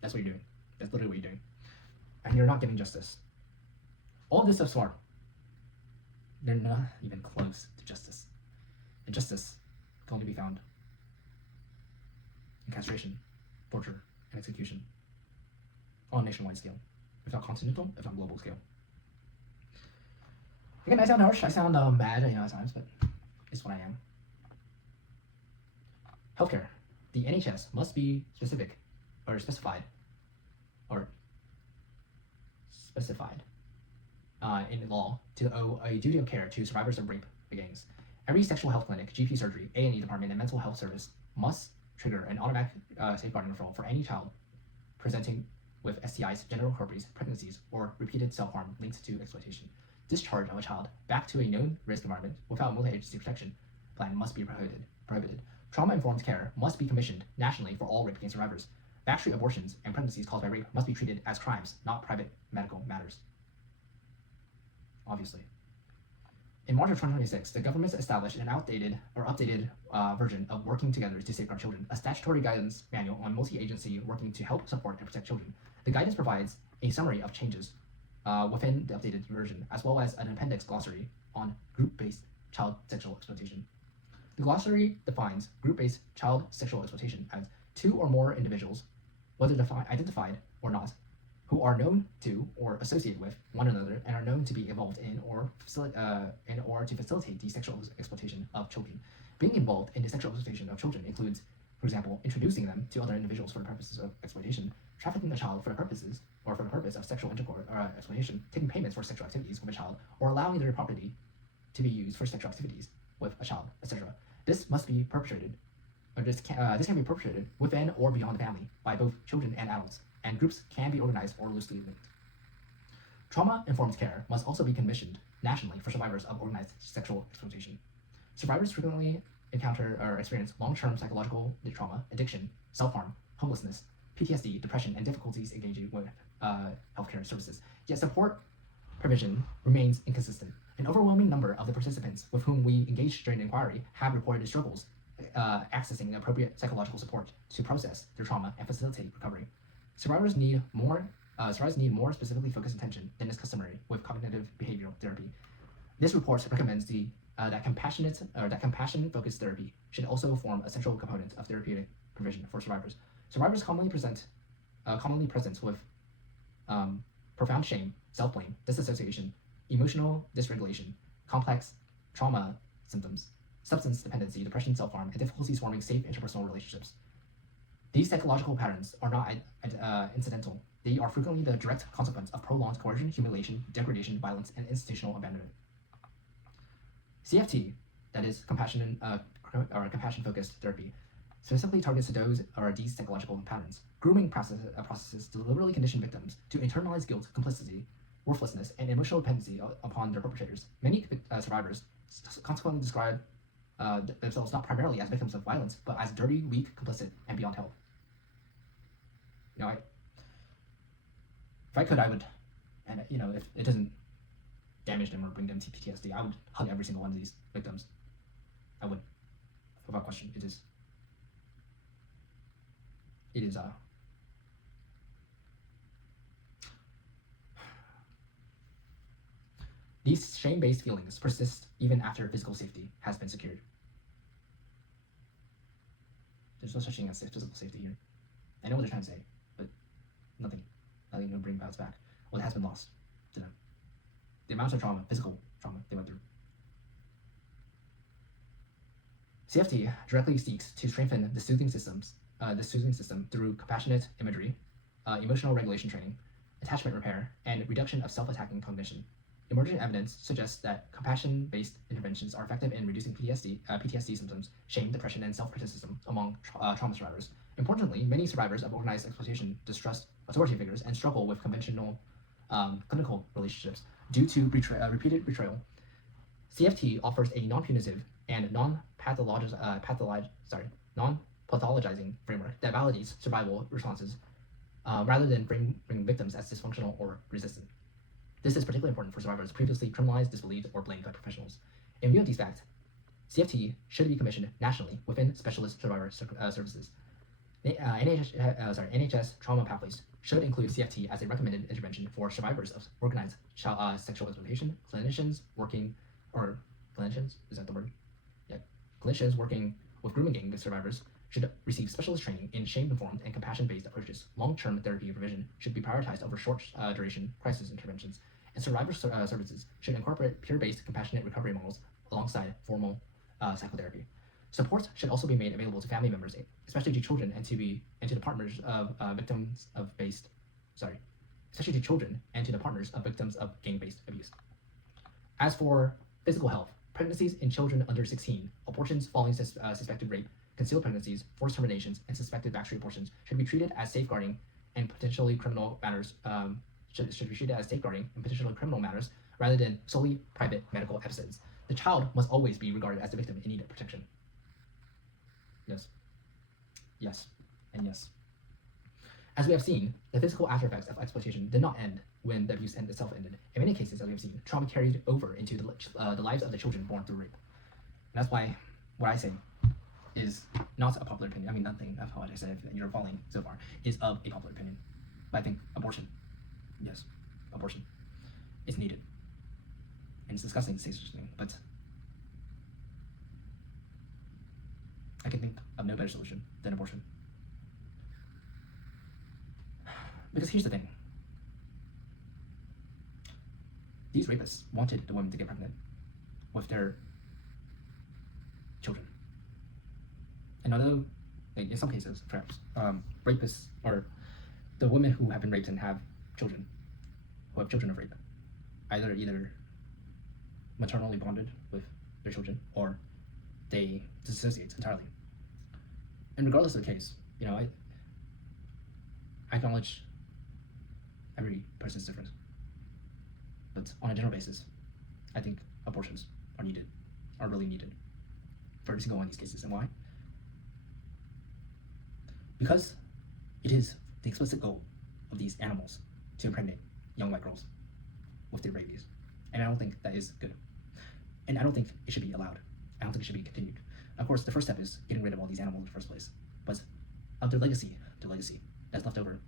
That's what you're doing. That's literally what you're doing. And you're not giving justice. All of this thus far they're not even close to justice. And justice can only be found in castration, torture, and execution on a nationwide scale, if not continental, if not global scale. Again, I sound harsh, I sound mad, at times, but it's what I am. Healthcare. The NHS must be specified in law to owe a duty of care to survivors of rape gangs. Every sexual health clinic, GP surgery, A&E department, and mental health service must trigger an automatic safeguarding referral for any child presenting with STIs, genital herpes, pregnancies, or repeated self-harm linked to exploitation. Discharge of a child back to a known risk environment without multi-agency protection plan must be prohibited. Trauma-informed care must be commissioned nationally for all rape gang survivors. Backstreet abortions and pregnancies caused by rape must be treated as crimes, not private medical matters. Obviously. In March of 2026, the government established an updated version of Working Together to Safeguard Children, a statutory guidance manual on multi-agency working to help support and protect children. The guidance provides a summary of changes within the updated version, as well as an appendix glossary on group-based child sexual exploitation. The glossary defines group-based child sexual exploitation as two or more individuals, whether identified or not, who are known to or associated with one another and are known to be involved in or to facilitate the sexual exploitation of children. Being involved in the sexual exploitation of children includes, for example, introducing them to other individuals for the purposes of exploitation, trafficking a child for the purpose of sexual intercourse or exploitation, taking payments for sexual activities with a child, or allowing their property to be used for sexual activities with a child, etc. This must be perpetrated, or this can be perpetrated within or beyond the family by both children and adults, and groups can be organized or loosely linked. Trauma-informed care must also be commissioned nationally for survivors of organized sexual exploitation. Survivors frequently encounter or experience long-term psychological trauma, addiction, self-harm, homelessness, PTSD, depression, and difficulties engaging with healthcare services. Yet support provision remains inconsistent. An overwhelming number of the participants with whom we engaged during the inquiry have reported struggles accessing appropriate psychological support to process their trauma and facilitate recovery. Survivors need more specifically focused attention than is customary with cognitive behavioral therapy. This report recommends that compassion-focused therapy should also form a central component of therapeutic provision for survivors. Survivors commonly present with profound shame, self-blame, disassociation, emotional dysregulation, complex trauma symptoms, substance dependency, depression, self-harm, and difficulties forming safe interpersonal relationships. These psychological patterns are not incidental. They are frequently the direct consequence of prolonged coercion, humiliation, degradation, violence, and institutional abandonment. CFT, that is compassion-focused therapy, specifically targets these psychological patterns. Grooming processes deliberately condition victims to internalize guilt, complicity, worthlessness, and emotional dependency upon their perpetrators. Many survivors consequently describe themselves not primarily as victims of violence, but as dirty, weak, complicit, and beyond help. If I could, I would, and if it doesn't damage them or bring them to PTSD, I would hug every single one of these victims. I would, without question. It is These shame-based feelings persist even after physical safety has been secured. There's no such thing as physical safety here. I know what they're trying to say, but nothing to bring bounce back. What has been lost to them. The amount of trauma, physical trauma they went through. CFT directly seeks to strengthen the soothing system through compassionate imagery, emotional regulation training, attachment repair, and reduction of self-attacking cognition. Emergent evidence suggests that compassion-based interventions are effective in reducing PTSD symptoms, shame, depression, and self-criticism among trauma survivors. Importantly, many survivors of organized exploitation distrust authority figures and struggle with conventional clinical relationships due to repeated betrayal. CFT offers a non-punitive and non-pathologizing framework that validates survival responses rather than framing victims as dysfunctional or resistant. This is particularly important for survivors previously criminalized, disbelieved, or blamed by professionals. In view of these facts, CFT should be commissioned nationally within specialist survivor services. NHS trauma pathways should include CFT as a recommended intervention for survivors of organized sexual exploitation, clinicians working or clinicians, is that the word? Yeah. Clinicians working with grooming gang survivors should receive specialist training in shame-informed and compassion-based approaches. Long-term therapy provision should be prioritized over short-duration crisis interventions, and survivor services should incorporate peer-based compassionate recovery models alongside formal psychotherapy. Support should also be made available to family members, especially to children and to the partners of especially to children and to the partners of victims of gang-based abuse. As for physical health, pregnancies in children under 16, abortions following suspected rape, concealed pregnancies, forced terminations, and suspected backstreet abortions should be treated as safeguarding and potentially criminal matters. Should be treated as safeguarding and potentially criminal matters rather than solely private medical episodes. The child must always be regarded as the victim in need of protection. Yes. Yes. And yes. As we have seen, the physical after effects of exploitation did not end when the abuse itself ended. In many cases, as we have seen, trauma carried over into the lives of the children born through rape. And that's why what I say is not a popular opinion. I mean, nothing of what I said, if you're following so far, is of a popular opinion. But I think abortion, yes, abortion is needed. And it's disgusting to say such a thing, but I can think of no better solution than abortion. Because here's the thing. These rapists wanted the women to get pregnant with their children. And although, in some cases, perhaps, rapists or the women who have been raped and have children, who have children of rape, either maternally bonded with their children or they disassociate entirely. And regardless of the case, I acknowledge every person's different. But on a general basis, I think abortions are really needed for every single one of these cases. And why? Because it is the explicit goal of these animals to impregnate young white girls with their babies. And I don't think that is good. And I don't think it should be allowed. I don't think it should be continued. Of course, the first step is getting rid of all these animals in the first place. But of their legacy that's left over,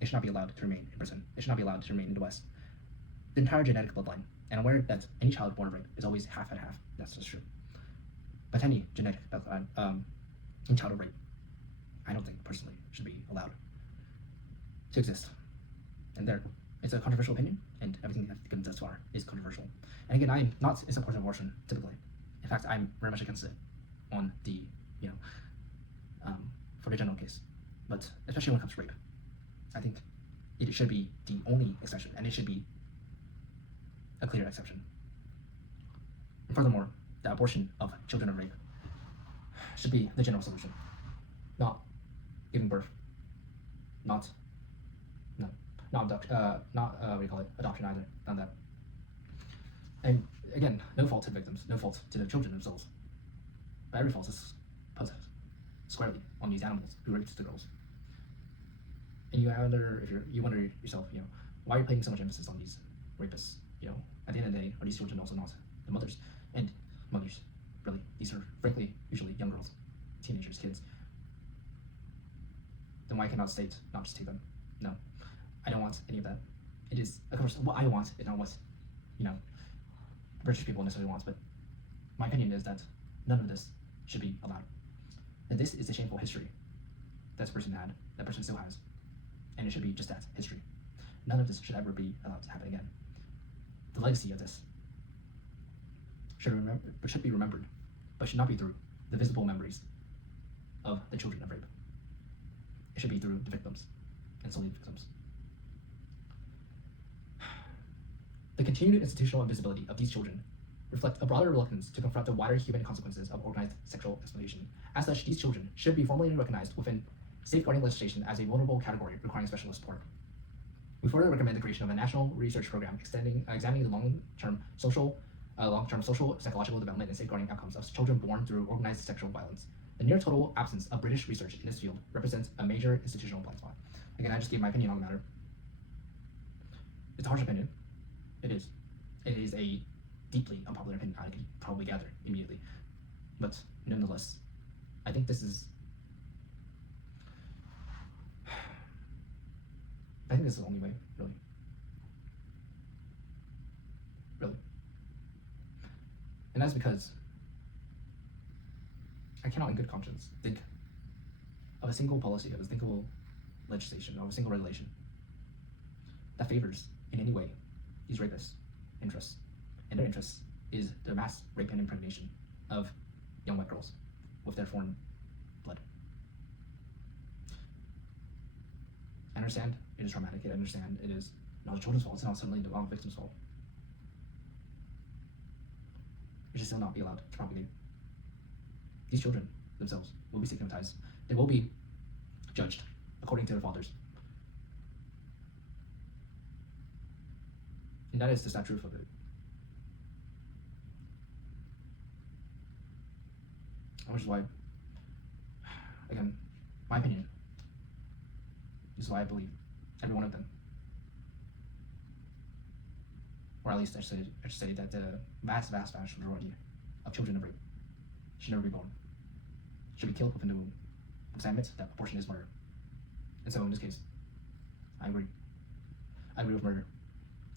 it should not be allowed to remain in Britain. It should not be allowed to remain in the West. The entire genetic bloodline, and I'm aware that any child born of rape is always half and half. That's just true. But any genetic bloodline in child of rape, I don't think personally should be allowed to exist. And it's a controversial opinion, and everything that I've thus far is controversial. And again, I'm not in support of abortion typically. In fact, I'm very much against it on the, for the general case. But especially when it comes to rape, I think it should be the only exception, and it should be a clear exception. And furthermore, the abortion of children of rape should be the general solution, not giving birth, not adoption either, not that. And again, no fault to the victims, no fault to the children themselves, but every fault is put squarely on these animals who raped the girls. And you wonder yourself, why are you putting so much emphasis on these rapists? At the end of the day, are these children also not the mothers? And mothers, really, these are frankly usually young girls, teenagers, kids. Then why cannot state not just take them? No, I don't want any of that. It is, of course, what I want is not what, British people necessarily want, but my opinion is that none of this should be allowed. That this is a shameful history that person had, that person still has, and it should be just that, history. None of this should ever be allowed to happen again. The legacy of this should be remembered, but should not be through the visible memories of the children of rape. It should be through the victims, and solely the victims. The continued institutional invisibility of these children reflect a broader reluctance to confront the wider human consequences of organized sexual exploitation. As such, these children should be formally recognized within safeguarding legislation as a vulnerable category requiring special support. We further recommend the creation of a national research program examining the long-term social, psychological development and safeguarding outcomes of children born through organized sexual violence. The near total absence of British research in this field represents a major institutional blind spot. Again, I just gave my opinion on the matter. It's a harsh opinion. It is. It is a deeply unpopular opinion, I can probably gather immediately. But nonetheless, I think this is the only way, really. Really. And that's because I cannot in good conscience think of a single policy, of a single legislation, or a single regulation that favors in any way these rapists' interests. And their interest is the mass rape and impregnation of young white girls with their foreign blood. I understand it is traumatic. I understand it is not the children's fault. It's not certainly the victim's fault. It should still not be allowed to propagate. These children themselves will be stigmatized. They will be judged according to their fathers. And that is the sad truth of it. Which is why, again, my opinion, this is why I believe every one of them, or at least I should say that the vast majority of children of rape should never be born, should be killed within the womb, because I admit that abortion is murder. And so in this case, I agree. I agree with murder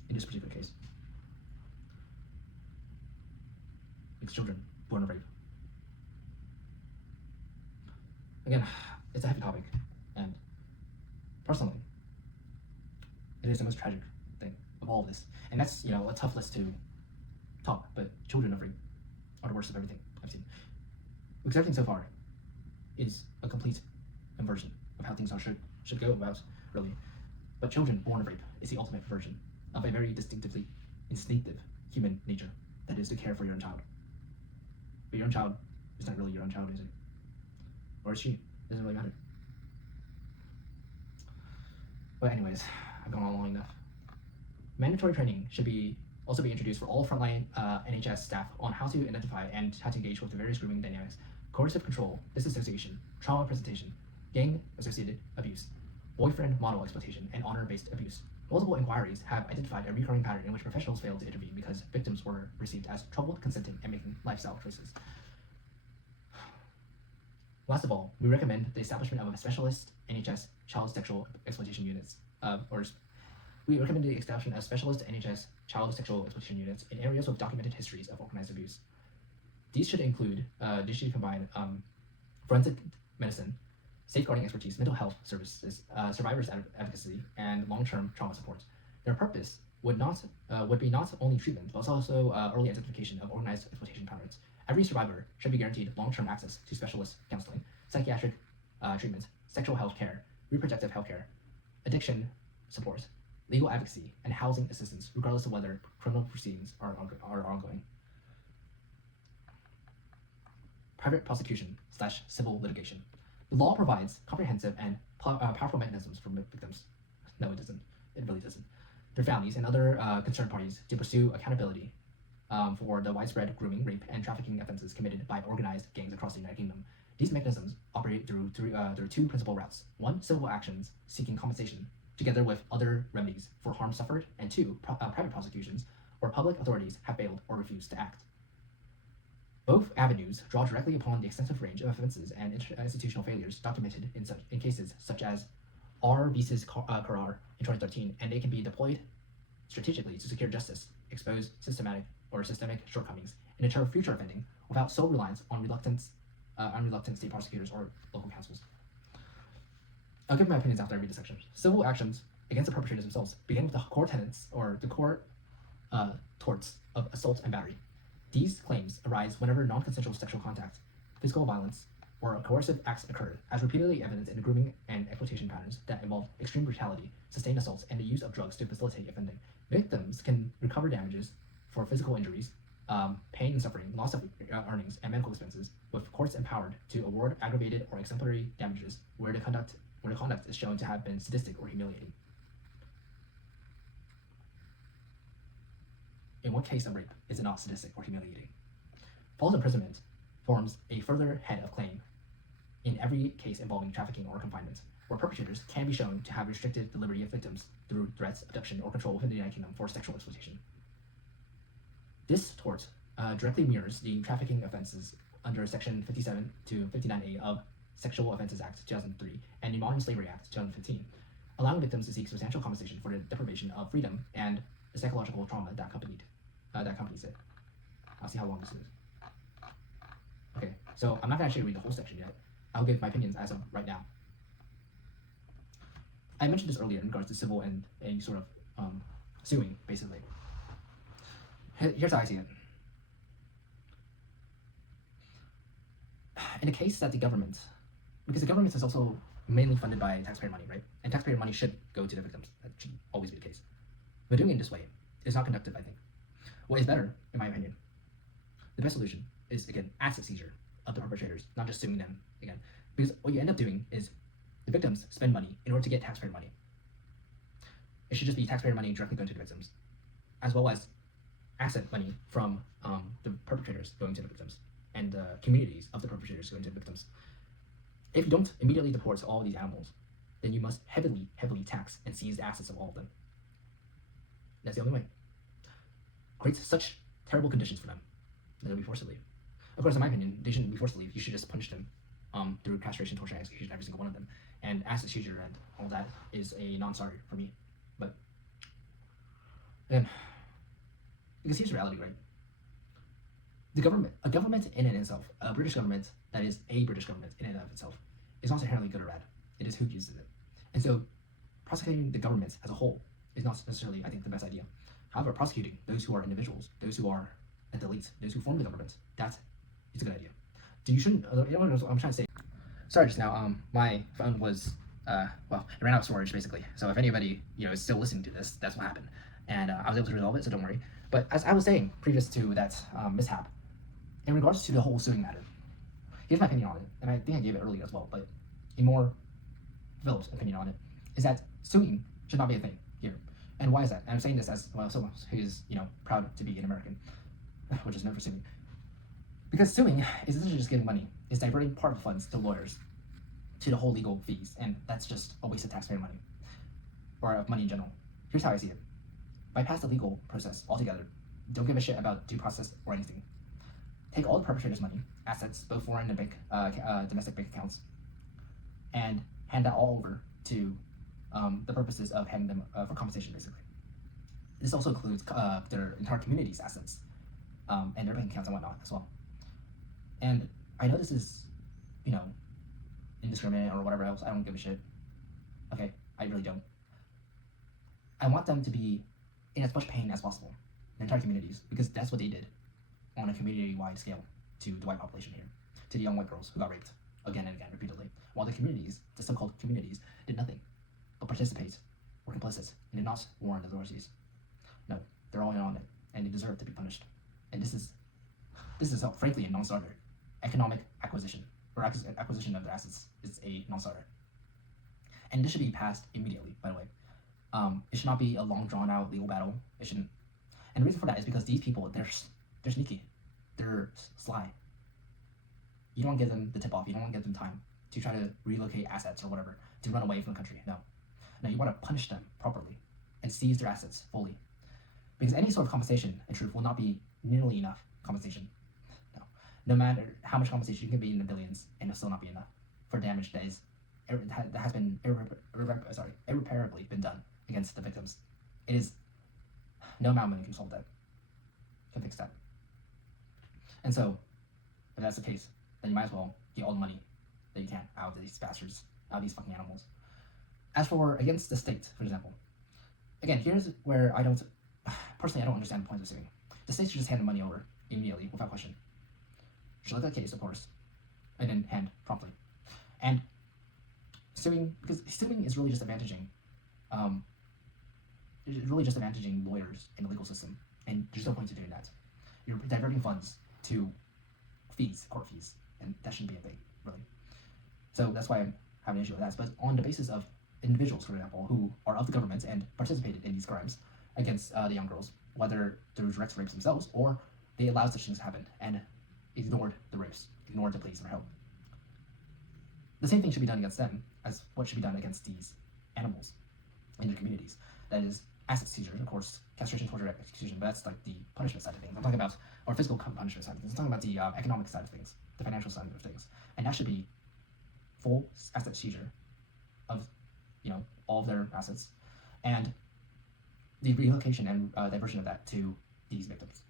in this particular case. Because children born of rape. Again, it's a heavy topic, and personally, it is the most tragic thing of all of this. And that's, a tough list to top, but children of rape are the worst of everything I've seen. Because everything so far is a complete inversion of how things should go about, really. But children born of rape is the ultimate version of a very distinctively instinctive human nature, that is to care for your own child. But your own child is not really your own child, is it? Or is she? It doesn't really matter. But anyways, I've gone on long enough. Mandatory training should also be introduced for all frontline NHS staff on how to identify and how to engage with the various grooming dynamics, coercive control, disassociation, trauma presentation, gang-associated abuse, boyfriend model exploitation, and honor-based abuse. Multiple inquiries have identified a recurring pattern in which professionals failed to intervene because victims were perceived as troubled, consenting, and making lifestyle choices. Last of all, we recommend the establishment of a specialist NHS child sexual exploitation units, we recommend the establishment of specialist NHS child sexual exploitation units in areas with documented histories of organized abuse. These should include digitally combined forensic medicine, safeguarding expertise, mental health services, survivors advocacy, and long-term trauma support. Their purpose would be not only treatment, but also early identification of organized exploitation patterns. Every survivor should be guaranteed long-term access to specialist counseling, psychiatric treatment, sexual health care, reproductive health care, addiction support, legal advocacy, and housing assistance, regardless of whether criminal proceedings are ongoing. Private prosecution / civil litigation. The law provides comprehensive and powerful mechanisms for victims. No, it doesn't. It really doesn't. Their families and other concerned parties to pursue accountability for the widespread grooming, rape, and trafficking offenses committed by organized gangs across the United Kingdom. These mechanisms operate through two principal routes. One, civil actions seeking compensation, together with other remedies for harm suffered, and two, private prosecutions, where public authorities have failed or refused to act. Both avenues draw directly upon the extensive range of offenses and institutional failures documented in cases such as R. Vs. Carrar in 2013, and they can be deployed strategically to secure justice, expose systemic shortcomings, and deter future offending without sole reliance on reluctant state prosecutors or local councils. I'll give my opinions after I read the section. Civil actions against the perpetrators themselves begin with the core tenets or the core torts of assault and battery. These claims arise whenever non-consensual sexual contact, physical violence, or coercive acts occur, as repeatedly evidenced in the grooming and exploitation patterns that involve extreme brutality, sustained assaults, and the use of drugs to facilitate offending. Victims can recover damages for physical injuries, pain and suffering, loss of earnings, and medical expenses, with courts empowered to award aggravated or exemplary damages where the conduct is shown to have been sadistic or humiliating. In what case of rape is it not sadistic or humiliating? False imprisonment forms a further head of claim in every case involving trafficking or confinement, where perpetrators can be shown to have restricted the liberty of victims through threats, abduction, or control within the United Kingdom for sexual exploitation. This tort directly mirrors the trafficking offenses under Section 57 to 59A of Sexual Offences Act 2003 and the Modern Slavery Act 2015, allowing victims to seek substantial compensation for the deprivation of freedom and the psychological trauma that accompanies it. I'll see how long this is. Okay, so I'm not gonna actually read the whole section yet. I'll give my opinions as of right now. I mentioned this earlier in regards to civil and any sort of suing, basically. Here's how I see it. In the case that the government, because the government is also mainly funded by taxpayer money, right? And taxpayer money should go to the victims. That should always be the case. But doing it this way is not conductive, I think. What is better, in my opinion, the best solution is, again, asset seizure of the perpetrators, not just suing them again. Because what you end up doing is the victims spend money in order to get taxpayer money. It should just be taxpayer money directly going to the victims, as well as asset money from the perpetrators going to the victims, and the communities of the perpetrators going to the victims. If you don't immediately deport all of these animals, then you must heavily tax and seize the assets of all of them. That's the only way. Create such terrible conditions for them that they'll be forced to leave. Of course, in my opinion, they shouldn't be forced to leave. You should just punish them through castration, torture, and execution, every single one of them. And asset seizure and all that is a non-starter for me. But then, because here's the reality, right? A government in and of itself, a British government that is a British government in and of itself, is not inherently good or bad. It is who uses it. And so, prosecuting the government as a whole is not necessarily, I think, the best idea. However, prosecuting those who are individuals, those who are at the elite, those who form the government, that is a good idea. You shouldn't, you know what I'm trying to say. Sorry, just now, my phone was, well, it ran out of storage, basically. So if anybody, is still listening to this, that's what happened. And I was able to resolve it, so don't worry. But as I was saying previous to that mishap, in regards to the whole suing matter, here's my opinion on it, and I think I gave it earlier as well, but a more developed opinion on it is that suing should not be a thing here. And why is that? And I'm saying this as, well, someone who is, proud to be an American, which is known for suing. Because suing is essentially just giving money. It's diverting part of the funds to lawyers, to the whole legal fees, and that's just a waste of taxpayer money, or of money in general. Here's how I see it. Bypass the legal process altogether. Don't give a shit about due process or anything. Take all the perpetrators' money, assets, both foreign and domestic bank accounts, and hand that all over to the purposes of handing them for compensation, basically. This also includes their entire community's assets and their bank accounts and whatnot as well. And I know this is, indiscriminate or whatever else. I don't give a shit. Okay, I really don't. I want them to be in as much pain as possible, the entire communities, because that's what they did on a community-wide scale to the white population here, to the young white girls who got raped again and again, repeatedly, while the communities, the so-called communities, did nothing but participate or complicit and did not warn the authorities. No, they're all in on it, and they deserve to be punished. And this is frankly a non-starter. Economic acquisition, or acquisition of their assets, is a non-starter. And this should be passed immediately, by the way. It should not be a long, drawn-out legal battle. It shouldn't. And the reason for that is because these people, they're sneaky. They're sly. You don't give them the tip-off. You don't want to give them time to try to relocate assets or whatever, to run away from the country. No, you want to punish them properly and seize their assets fully. Because any sort of compensation, in truth, will not be nearly enough compensation. No matter how much compensation, you can be in the billions, and it'll still not be enough for damage that has been irreparably been done against the victims. It is no amount of money can solve that, can fix that. And so, if that's the case, then you might as well get all the money that you can out of these bastards, out of these fucking animals. As for against the state, for example, again, here's where I don't understand the point of suing. The state should just hand the money over immediately, without question. Should look at the case, of course, and then hand promptly. And suing, because suing is really just advantaging, lawyers in the legal system, and there's no point to doing that. You're diverting funds to fees, court fees, and that shouldn't be a thing, really. So that's why I'm having an issue with that. But on the basis of individuals, for example, who are of the government and participated in these crimes against the young girls, whether through direct rapes themselves or they allowed such things to happen and ignored the rapes, ignored the pleas for help. The same thing should be done against them as what should be done against these animals in their communities. That is, asset seizure, of course, castration, torture, execution, but that's like the punishment side of things. I'm talking about, or physical punishment side of things. I'm talking about the economic side of things, the financial side of things. And that should be full asset seizure of, all of their assets, and the relocation and diversion of that to these victims.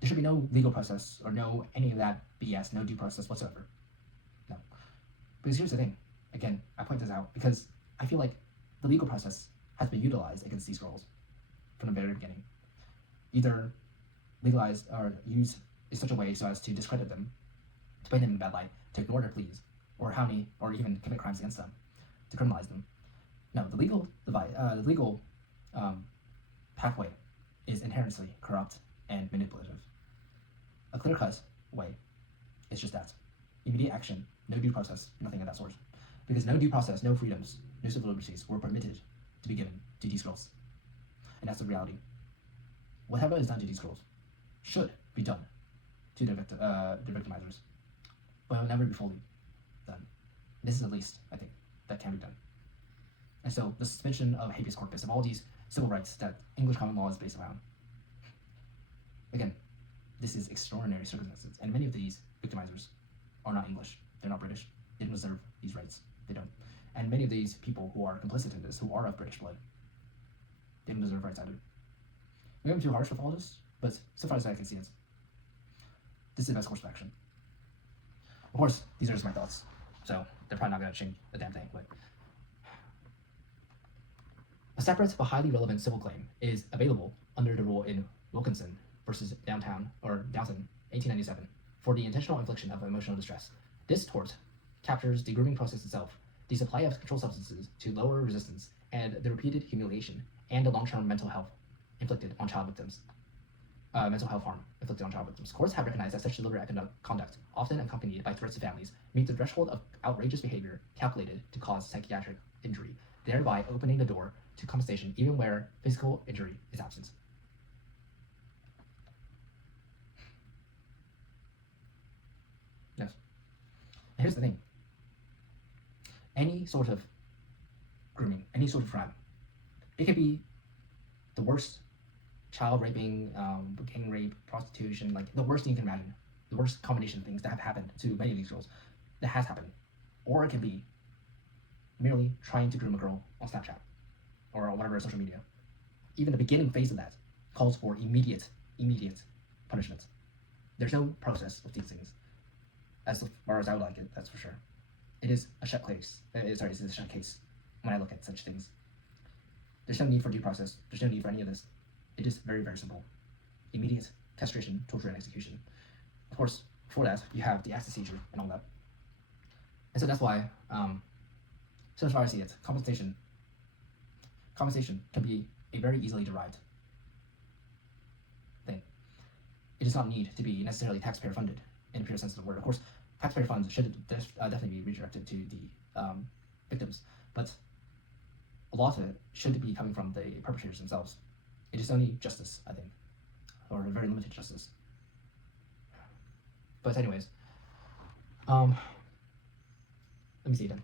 There should be no legal process or no any of that BS, no due process whatsoever. No. Because here's the thing. Again, I point this out because I feel like the legal process has been utilized against these girls from the very beginning. Either legalized or used in such a way so as to discredit them, to paint them in a bad light, to ignore their pleas, or even commit crimes against them, to criminalize them. No, the legal pathway is inherently corrupt and manipulative. A clear-cut way is just that. Immediate action, no due process, nothing of that sort. Because no due process, no freedoms, no civil liberties were permitted to be given to these girls. And that's the reality. Whatever is done to these girls should be done to the victimizers, but it will never be fully done. This is the least, I think, that can be done. And so the suspension of habeas corpus, of all these civil rights that English common law is based around, again, this is extraordinary circumstances, and many of these victimizers are not English, they're not British, they don't deserve these rights, they don't. And many of these people who are complicit in this, who are of British blood, they don't deserve rights either. Maybe I'm too harsh with all this, but so far as I can see it, this is the best course of action. Of course, these are just my thoughts, so they're probably not going to change a damn thing, but a separate but highly relevant civil claim is available under the rule in Wilkinson versus Downton, 1897, for the intentional infliction of emotional distress. This tort captures the grooming process itself, the supply of controlled substances to lower resistance, and the repeated humiliation and the long-term mental health harm inflicted on child victims. Courts have recognized that such deliberate conduct, often accompanied by threats to families, meet the threshold of outrageous behavior calculated to cause psychiatric injury, thereby opening the door to compensation even where physical injury is absent. Yes. And here's the thing. Any sort of grooming, any sort of crime, it could be the worst child raping, gang rape, prostitution, like the worst thing you can imagine, the worst combination of things that have happened to many of these girls, that has happened. Or it can be merely trying to groom a girl on Snapchat or on whatever social media. Even the beginning phase of that calls for immediate punishment. There's no process with these things, as far as I would like it, that's for sure. It is a shut case. It's a shut case when I look at such things. There's no need for due process. There's no need for any of this. It is very, very simple. Immediate castration, torture, and execution. Of course, for that, you have the asset seizure and all that. And so that's why, so as far as I see it, compensation can be a very easily derived thing. It does not need to be necessarily taxpayer funded in a pure sense of the word. Of course, taxpayer funds should definitely be redirected to the victims, but a lot of it should be coming from the perpetrators themselves. It is only justice, I think, or a very limited justice. But anyways, let me see then.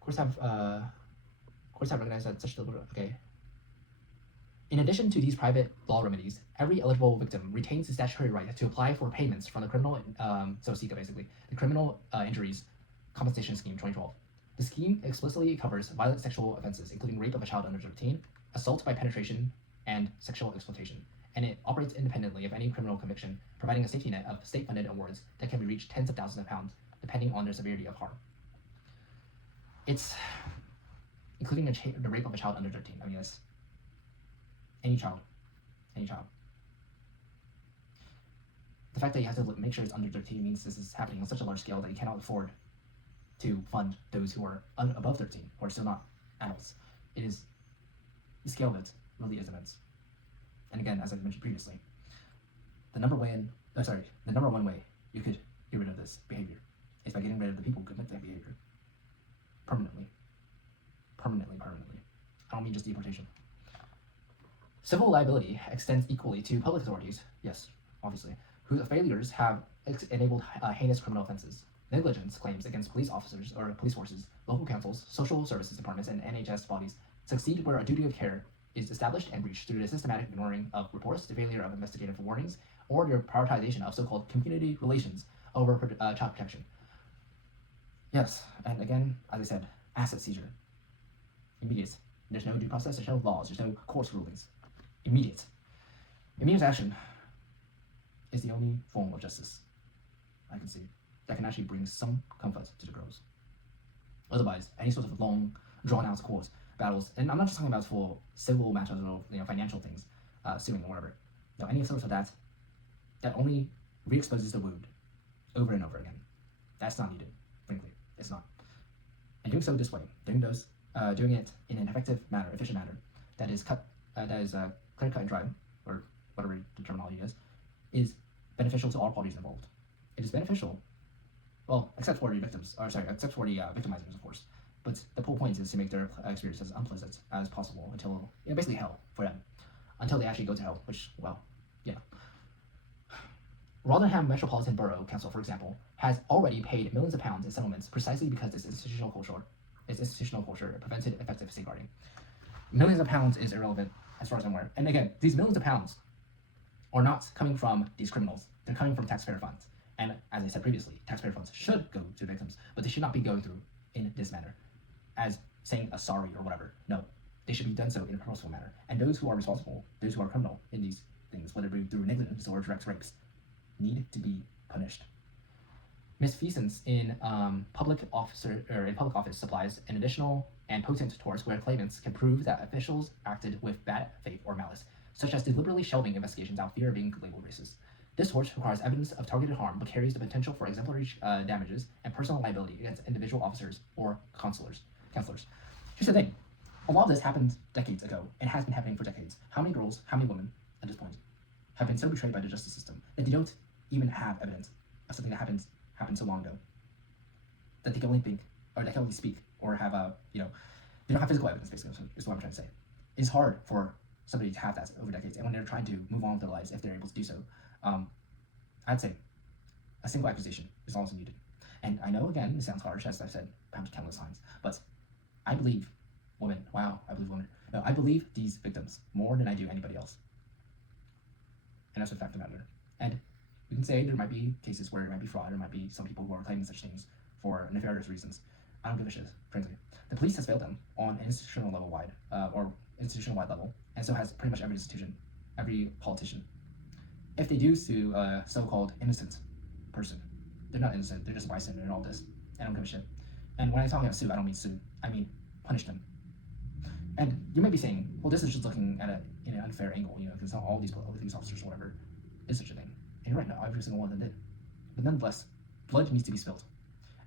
Courts have recognized that such okay. In addition to these private law remedies, every eligible victim retains the statutory right to apply for payments from the criminal, so SICA basically, the Criminal Injuries Compensation Scheme 2012. The scheme explicitly covers violent sexual offenses, including rape of a child under 13, assault by penetration, and sexual exploitation, and it operates independently of any criminal conviction, providing a safety net of state-funded awards that can be reached tens of thousands of pounds, depending on their severity of harm. It's including the rape of a child under 13. I mean, that's any child. The fact that you have to make sure it's under 13 means this is happening on such a large scale that you cannot afford to fund those who are above 13, who are still not adults. It is, the scale of it really is immense. And again, as I mentioned previously, the number one way you could get rid of this behavior is by getting rid of the people who commit that behavior permanently. I don't mean just deportation. Civil liability extends equally to public authorities, yes, obviously, whose failures have enabled heinous criminal offenses. Negligence claims against police officers or police forces, local councils, social services departments, and NHS bodies succeed where a duty of care is established and breached through the systematic ignoring of reports, the failure of investigative warnings, or the prioritization of so-called community relations over child protection. Yes, and again, as I said, asset seizure. Immediate. There's no due process, there's no laws, there's no court rulings. Immediate action. is the only form of justice I can see that can actually bring some comfort to the girls. Otherwise, any sort of long, drawn-out court battles, and I'm not just talking about for civil matters or financial things, suing or whatever. No, any sort of that only re-exposes the wound over and over again. That's not needed, frankly. It's not. And doing so this way, doing it in an effective manner, efficient manner, that is clear cut and dry, or whatever the terminology is beneficial to all parties involved. It is beneficial, well, except for the victimizers, of course. But the whole point is to make their experience as unpleasant as possible until, basically hell for them, until they actually go to hell, which, well, yeah. Rotherham Metropolitan Borough Council, for example, has already paid millions of pounds in settlements precisely because its institutional culture prevented effective safeguarding. Millions of pounds is irrelevant as far as I'm aware. And again, these millions of pounds are not coming from these criminals. They're coming from taxpayer funds. And as I said previously, taxpayer funds should go to victims, but they should not be going through in this manner, as saying a sorry or whatever. No, they should be done so in a purposeful manner. And those who are responsible, those who are criminal in these things, whether it be through negligence or direct rapes, need to be punished. Misfeasance in public office supplies an additional and potent torch where claimants can prove that officials acted with bad faith or malice, such as deliberately shelving investigations out of fear of being labeled racist. This torch requires evidence of targeted harm, but carries the potential for exemplary damages and personal liability against individual officers or counselors. Here's the thing: a lot of this happened decades ago and has been happening for decades. How many girls, how many women at this point have been so betrayed by the justice system that they don't even have evidence of something that happened so long ago, that they can only think, or they can only speak, or have they don't have physical evidence, basically, is what I'm trying to say. It's hard for somebody to have that over decades, and when they're trying to move on with their lives, if they're able to do so, I'd say a single accusation is also needed. And I know, again, it sounds harsh, as I've said countless times, but I believe women. Wow, I believe women. No, I believe these victims more than I do anybody else. And that's a fact of the matter. And we can say there might be cases where it might be fraud, there might be some people who are claiming such things for nefarious reasons. I don't give a shit, frankly. The police has failed them on an institutional level, and so has pretty much every institution, every politician. If they do sue a so-called innocent person, they're not innocent, they're just bystander and all this. I don't give a shit. And when I talk about sue, I don't mean sue, I mean punish them. And you might be saying, well, this is just looking at it in an unfair angle, because not all these police officers or whatever is such a thing. And you're right, now every single one of them did. But nonetheless, blood needs to be spilled.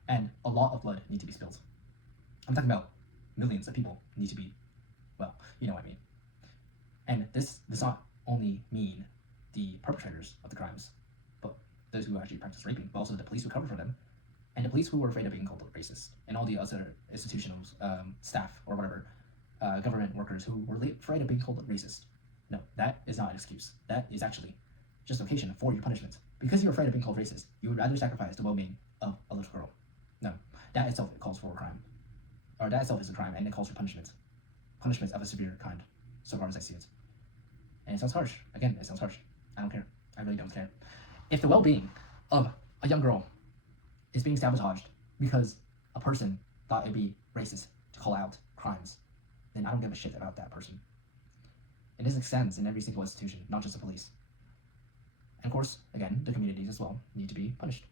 And a lot of blood needs to be spilled. I'm talking about millions of people need to be, well, you know what I mean. And this does not only mean the perpetrators of the crimes, but those who actually practice raping, but also the police who cover for them, and the police who were afraid of being called racist, and all the other institutional staff or whatever, government workers who were afraid of being called racist. No, that is not an excuse. That is actually justification for your punishment. Because you're afraid of being called racist, you would rather sacrifice the well-being of a little girl. No, that itself calls for a crime. Or that itself is a crime, and it calls for punishment. Punishment of a severe kind, so far as I see it. And it sounds harsh. Again, it sounds harsh. I don't care. I really don't care. If the well-being of a young girl is being sabotaged because a person thought it'd be racist to call out crimes, then I don't give a shit about that person. And this extends in every single institution, not just the police. And of course, again, the communities as well need to be punished.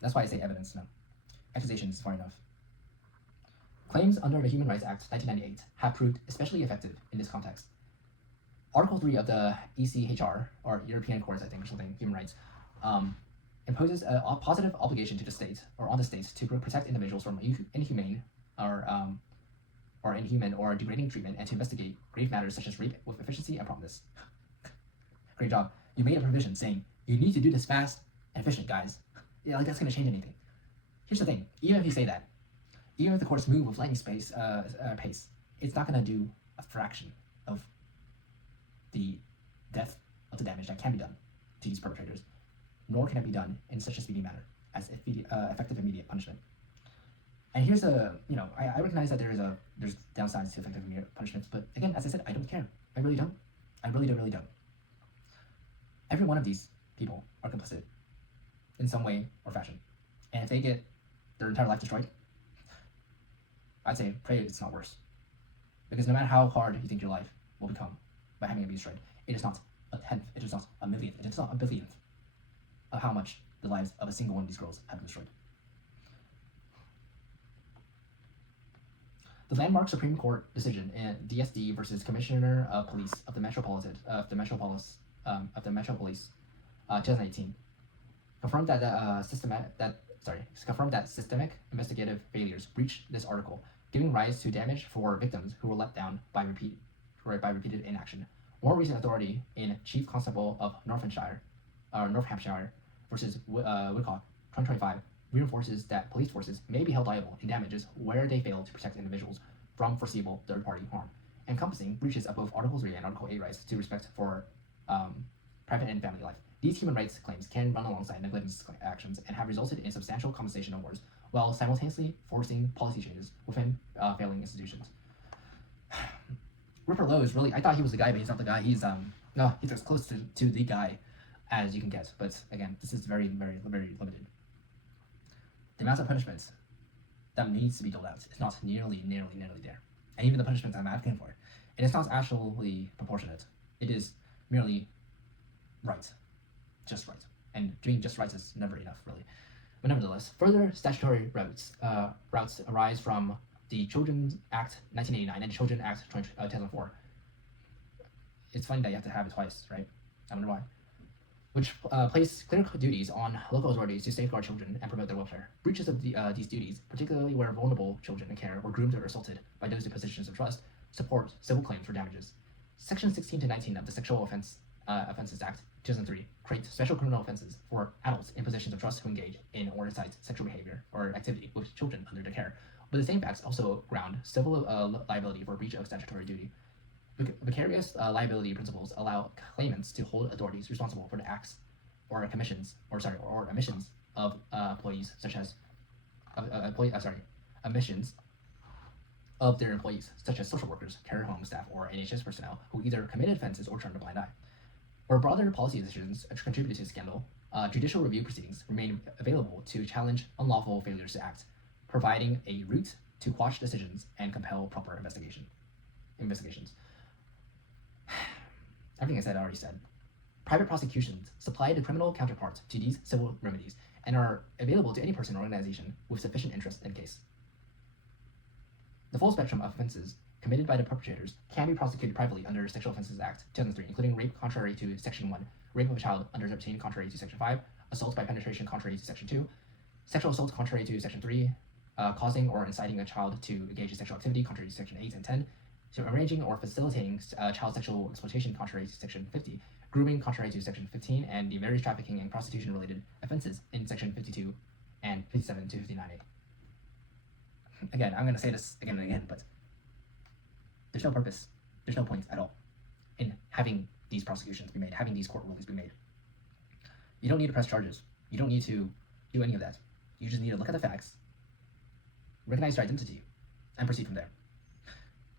That's why I say evidence, no. Accusations is far enough. Claims under the Human Rights Act 1998 have proved especially effective in this context. Article 3 of the ECHR, or European Courts, I think, or something, Human Rights, imposes a positive obligation to the state, or on the state, to protect individuals from inhumane or degrading treatment, and to investigate grave matters such as rape with efficiency and promptness. Great job. You made a provision saying, you need to do this fast and efficient, guys. Yeah, like that's going to change anything. Here's the thing, even if you say that, even if the courts move with lightning pace, it's not going to do a fraction of the depth of the damage that can be done to these perpetrators, nor can it be done in such a speedy manner as effective immediate punishment. And here's I recognize that there's downsides to effective immediate punishments, but again, as I said, I don't care. I really don't. I really don't. Every one of these people are complicit in some way or fashion. And if they get their entire life destroyed, I'd say pray it's not worse. Because no matter how hard you think your life will become by having it be destroyed. It is not a tenth, it is not a millionth, it is not a billionth of how much the lives of a single one of these girls have been destroyed. The landmark Supreme Court decision in DSD versus Commissioner of Police of the Metropolitan Police 2018 confirmed that systemic investigative failures breached this article, giving rise to damage for victims who were let down by repeated inaction. More recent authority in Chief Constable of Northamptonshire versus Woodcock 2025 reinforces that police forces may be held liable in damages where they fail to protect individuals from foreseeable third-party harm, encompassing breaches of both Article 3 and Article 8 rights to respect for private and family life. These human rights claims can run alongside negligence actions and have resulted in substantial compensation awards while simultaneously forcing policy changes within failing institutions. Rupert Lowe is really, I thought he was the guy, but he's not the guy. He's as close to the guy as you can get. But again, this is very, very, very limited. The amount of punishments that needs to be doled out is not nearly there. And even the punishments I'm advocating for, it is not actually proportionate. It is merely right. Just right. And doing just right is never enough, really. But nevertheless, further statutory routes arise from the Children's Act 1989 and Children's Act 2004. It's funny that you have to have it twice, right? I wonder why. Which place clear duties on local authorities to safeguard children and promote their welfare. Breaches of these duties, particularly where vulnerable children in care were groomed or assaulted by those in positions of trust, support civil claims for damages. Section 16 to 19 of the Sexual Offences Act 2003 create special criminal offenses for adults in positions of trust who engage in or incite sexual behavior or activity with children under their care. But the same facts also ground civil liability for breach of statutory duty. Vicarious liability principles allow claimants to hold authorities responsible for the acts or omissions of employees, such as omissions of their employees, such as social workers, care home staff, or NHS personnel who either committed offenses or turned a blind eye. Where broader policy decisions contributed to the scandal, judicial review proceedings remain available to challenge unlawful failures to act, providing a route to quash decisions and compel proper investigations. Everything I already said. Private prosecutions supply the criminal counterpart to these civil remedies and are available to any person or organization with sufficient interest in the case. The full spectrum of offenses committed by the perpetrators can be prosecuted privately under Sexual Offences Act 2003, including rape contrary to Section 1, rape of a child under 13 contrary to Section 5, assault by penetration contrary to Section 2, sexual assault contrary to Section 3, causing or inciting a child to engage in sexual activity contrary to Section 8 and 10, so arranging or facilitating child sexual exploitation contrary to Section 50, grooming contrary to Section 15, and the marriage trafficking and prostitution-related offenses in Section 52 and 57 to 59A. Again, I'm going to say this again and again, but there's no purpose, there's no point at all in having these prosecutions be made, having these court rulings be made. You don't need to press charges. You don't need to do any of that. You just need to look at the facts, recognize your identity, and proceed from there.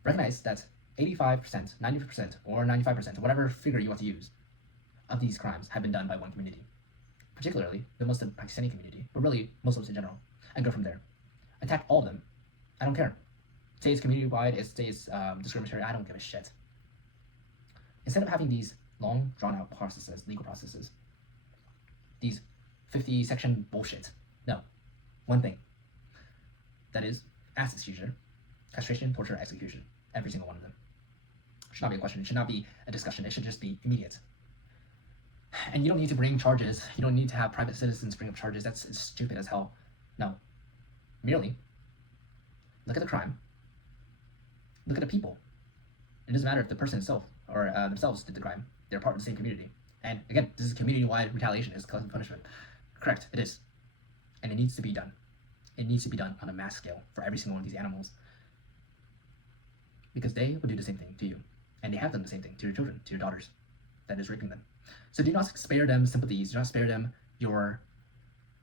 Recognize that 85%, 90%, or 95%, whatever figure you want to use, of these crimes have been done by one community, particularly the Muslim Pakistani community, but really Muslims in general, and go from there. Attack all of them. I don't care. Say it's community-wide, say it's discriminatory, I don't give a shit. Instead of having these long, drawn-out processes, legal processes, these 50-section bullshit, no, one thing. That is, acid seizure, castration, torture, execution. Every single one of them. It should not be a question. It should not be a discussion. It should just be immediate. And you don't need to bring charges. You don't need to have private citizens bring up charges. That's stupid as hell. No. Merely look at the crime. Look at the people. It doesn't matter if the person itself or themselves did the crime. They're part of the same community. And again, this is community-wide retaliation. It's collective punishment. Correct. It is. And it needs to be done. It needs to be done on a mass scale for every single one of these animals. Because they would do the same thing to you. And they have done the same thing to your children, to your daughters, that is raping them. So do not spare them sympathies, do not spare them your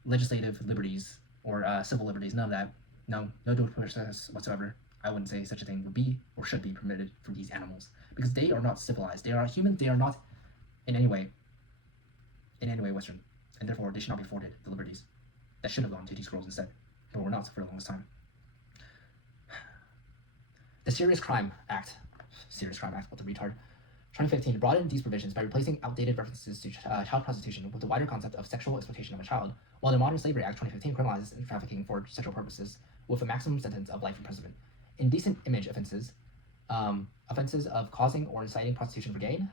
legislative liberties or civil liberties, none of that. No due process whatsoever. I wouldn't say such a thing would be or should be permitted for these animals. Because they are not civilized, they are human, they are not in any way Western. And therefore they should not be afforded the liberties that should have gone to these girls instead, but were not for the longest time. The Serious Crime Act Serious Crime Act, what the retard. 2015 broadened these provisions by replacing outdated references to child prostitution with the wider concept of sexual exploitation of a child, while the Modern Slavery Act 2015 criminalizes trafficking for sexual purposes with a maximum sentence of life imprisonment. Indecent image offenses, offenses of causing or inciting prostitution for gain,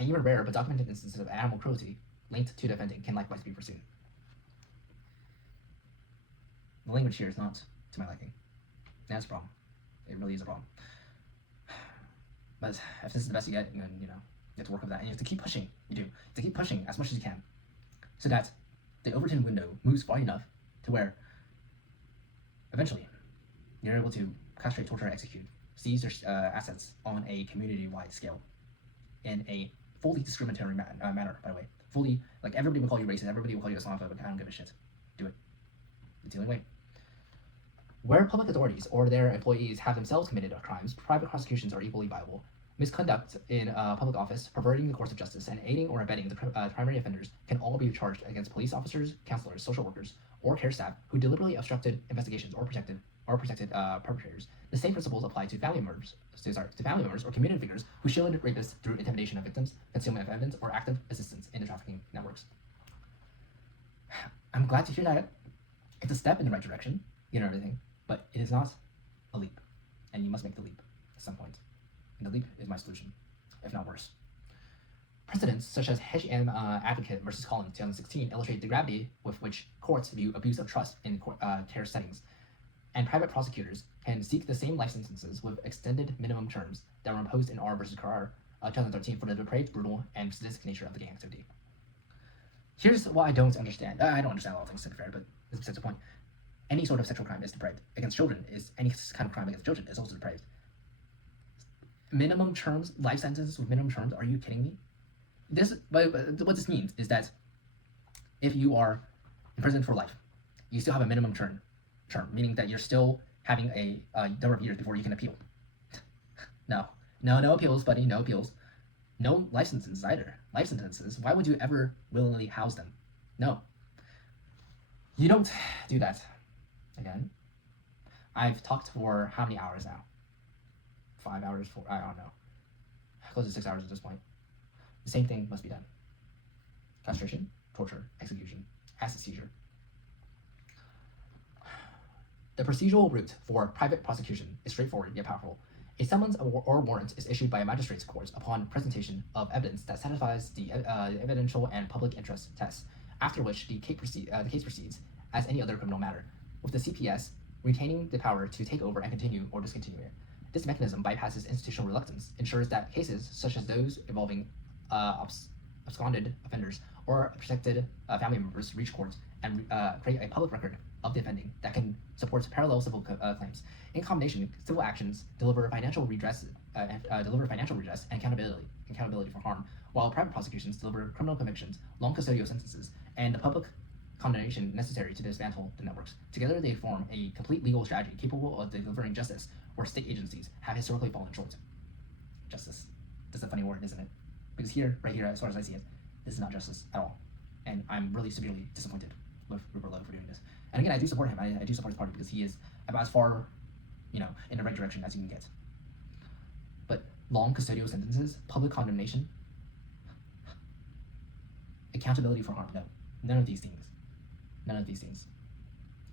and even rare but documented instances of animal cruelty linked to the offending can likewise be pursued. The language here is not to my liking. That's a problem. It really is a problem. But if this is the best you get, then you have to work with that, and you have to keep pushing. You do. You have to keep pushing as much as you can, so that the Overton window moves far enough to where eventually you're able to castrate, torture, and execute, seize their assets on a community-wide scale, in a fully discriminatory manner. By the way, fully, like, everybody will call you racist, everybody will call you Islamophobic. I don't give a shit. Do it. It's the only way. Where public authorities or their employees have themselves committed crimes, private prosecutions are equally viable. Misconduct in public office, perverting the course of justice, and aiding or abetting the primary offenders can all be charged against police officers, counselors, social workers, or care staff who deliberately obstructed investigations or protected perpetrators. The same principles apply to family members or community figures who shielded rapists through intimidation of victims, concealment of evidence, or active assistance in the trafficking networks. I'm glad to hear that it's a step in the right direction, everything. But it is not a leap, and you must make the leap at some point. And the leap is my solution, if not worse. Precedents such as H.M. Advocate versus Collins 2016 illustrate the gravity with which courts view abuse of trust in care settings, and private prosecutors can seek the same life sentences with extended minimum terms that were imposed in R versus Carrar 2013 for the depraved, brutal, and sadistic nature of the gang activity. Here's what I don't understand. I don't understand all things, to be fair, but this is the point. Any sort of sexual crime is depraved. Against children is any kind of crime against children is also depraved. Minimum terms, life sentences with minimum terms. Are you kidding me? What this means is that if you are imprisoned for life, you still have a minimum term, meaning that you're still having a number of years before you can appeal. No appeals, buddy. No appeals. No life sentences either. Life sentences. Why would you ever willingly house them? No. You don't do that. Again, I've talked for how many hours now? 5 hours, 4, I don't know. Close to 6 hours at this point. The same thing must be done. Castration, torture, execution, asset seizure. The procedural route for private prosecution is straightforward yet powerful. A summons or warrant is issued by a magistrate's court upon presentation of evidence that satisfies the evidential and public interest tests, after which the case proceeds as any other criminal matter, with the CPS retaining the power to take over and continue or discontinue it. This mechanism bypasses institutional reluctance, ensures that cases such as those involving absconded offenders or protected family members reach court and create a public record of the offending that can support parallel civil claims. In combination, civil actions deliver financial redress and accountability for harm, while private prosecutions deliver criminal convictions, long custodial sentences, and the public condemnation necessary to dismantle the networks. Together, they form a complete legal strategy capable of delivering justice where state agencies have historically fallen short. Justice. That's a funny word, isn't it? Because right here, as far as I see it, this is not justice at all. And I'm really severely disappointed with Rupert Lowe for doing this. And again, I do support him. I do support his party because he is about as far, in the right direction as you can get. But long custodial sentences, public condemnation, accountability for harm, no. None of these things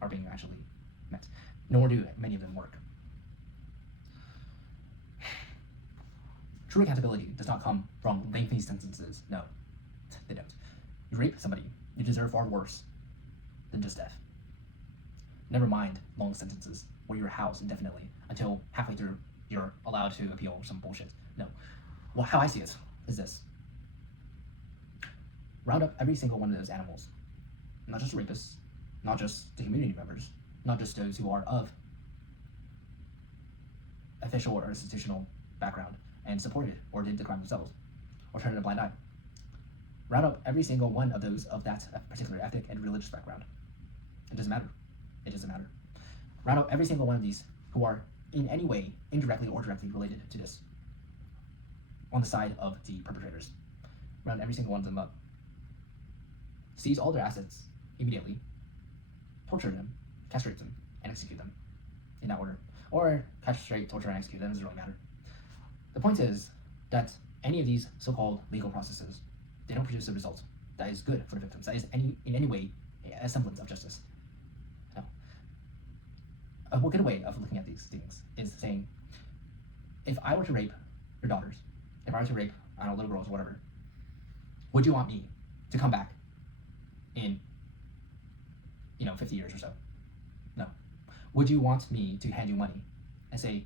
are being actually met, nor do many of them work. True accountability does not come from lengthy sentences. No, they don't. You rape somebody, you deserve far worse than just death. Never mind long sentences where you're housed indefinitely until halfway through you're allowed to appeal or some bullshit. No. Well, how I see it is this. Round up every single one of those animals. Not just rapists, not just the community members, not just those who are of official or institutional background and supported or did the crime themselves, or turned a blind eye. Round up every single one of those of that particular ethnic and religious background. It doesn't matter. It doesn't matter. Round up every single one of these who are in any way, indirectly or directly related to this, on the side of the perpetrators. Round every single one of them up. Seize all their assets immediately, torture them, castrate them, and execute them in that order. Or castrate, torture, and execute them, doesn't really matter. The point is that any of these so-called legal processes, they don't produce a result that is good for the victims, that is in any way a semblance of justice. No. A good way of looking at these things is saying, if I were to rape your daughters, if I were to rape, I don't know, little girls or whatever, would you want me to come back in, 50 years or so? No. Would you want me to hand you money and say,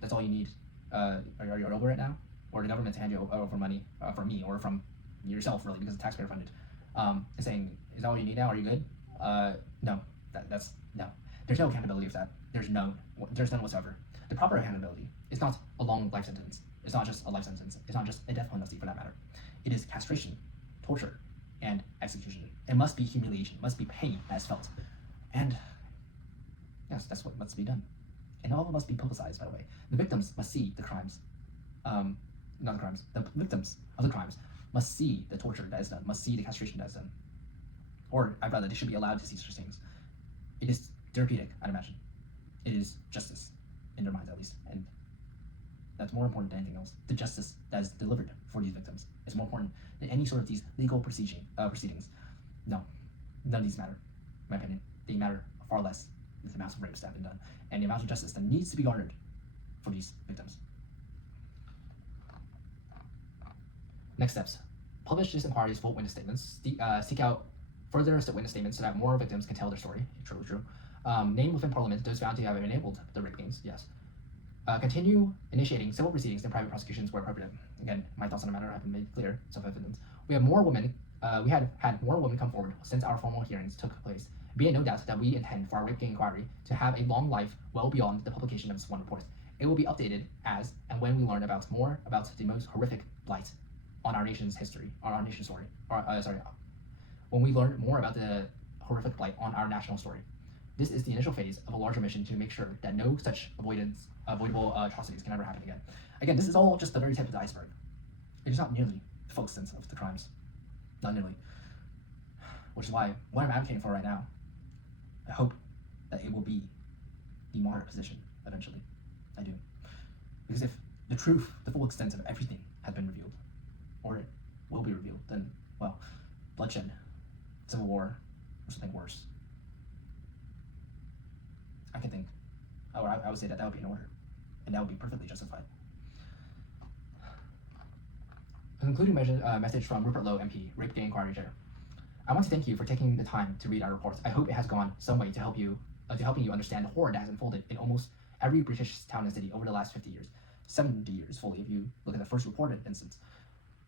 that's all you need? Are you over it now? Or the government to hand you over money from me or from yourself, really, because it's taxpayer funded, saying, is that all you need now? Are you good? No. That's no. There's no accountability of that. There's none whatsoever. The proper accountability is not a long life sentence. It's not just a life sentence. It's not just a death penalty, for that matter. It is castration, torture, and execution. It must be humiliation. It must be pain that is felt. And yes, that's what must be done. And all of it must be publicized, by the way. The victims must see the crimes. Not the crimes. The victims of the crimes must see the torture that is done, must see the castration that is done. Or, I'd rather, they should be allowed to see such things. It is therapeutic, I'd imagine. It is justice, in their minds at least. And that's more important than anything else. The justice that is delivered for these victims is more important than any sort of these legal proceedings. No, none of these matter, in my opinion. They matter far less than the amounts of rapes that have been done and the amount of justice that needs to be garnered for these victims. Next steps. Publish these inquiries' full witness statements. Seek out further witness statements so that more victims can tell their story. True. Name within Parliament those found to have enabled the rape games. Yes. Continue initiating civil proceedings and private prosecutions where appropriate. Again, my thoughts on the matter have been made clear, self-evident. We have more women. We had more women come forward since our formal hearings took place. Be in no doubt that we intend for our rape gang inquiry to have a long life well beyond the publication of this one report. It will be updated as and when we learn more about the most horrific blight on our nation's history, or our nation's story. When we learn more about the horrific blight on our national story. This is the initial phase of a larger mission to make sure that no such avoidable atrocities can ever happen again. Again, this is all just the very tip of the iceberg. It is not nearly the full extent of the crimes. Not nearly. Which is why what I'm advocating for right now, I hope that it will be the moderate position eventually. I do. Because if the truth, the full extent of everything has been revealed, or it will be revealed, then, well, bloodshed, civil war, or something worse. I can think, I would say that would be in order, and that would be perfectly justified. A concluding message from Rupert Lowe, MP, Rape Gang Inquiry Chair. I want to thank you for taking the time to read our report. I hope it has gone some way to helping you understand the horror that has unfolded in almost every British town and city over the last 50 years, 70 years fully if you look at the first reported instance.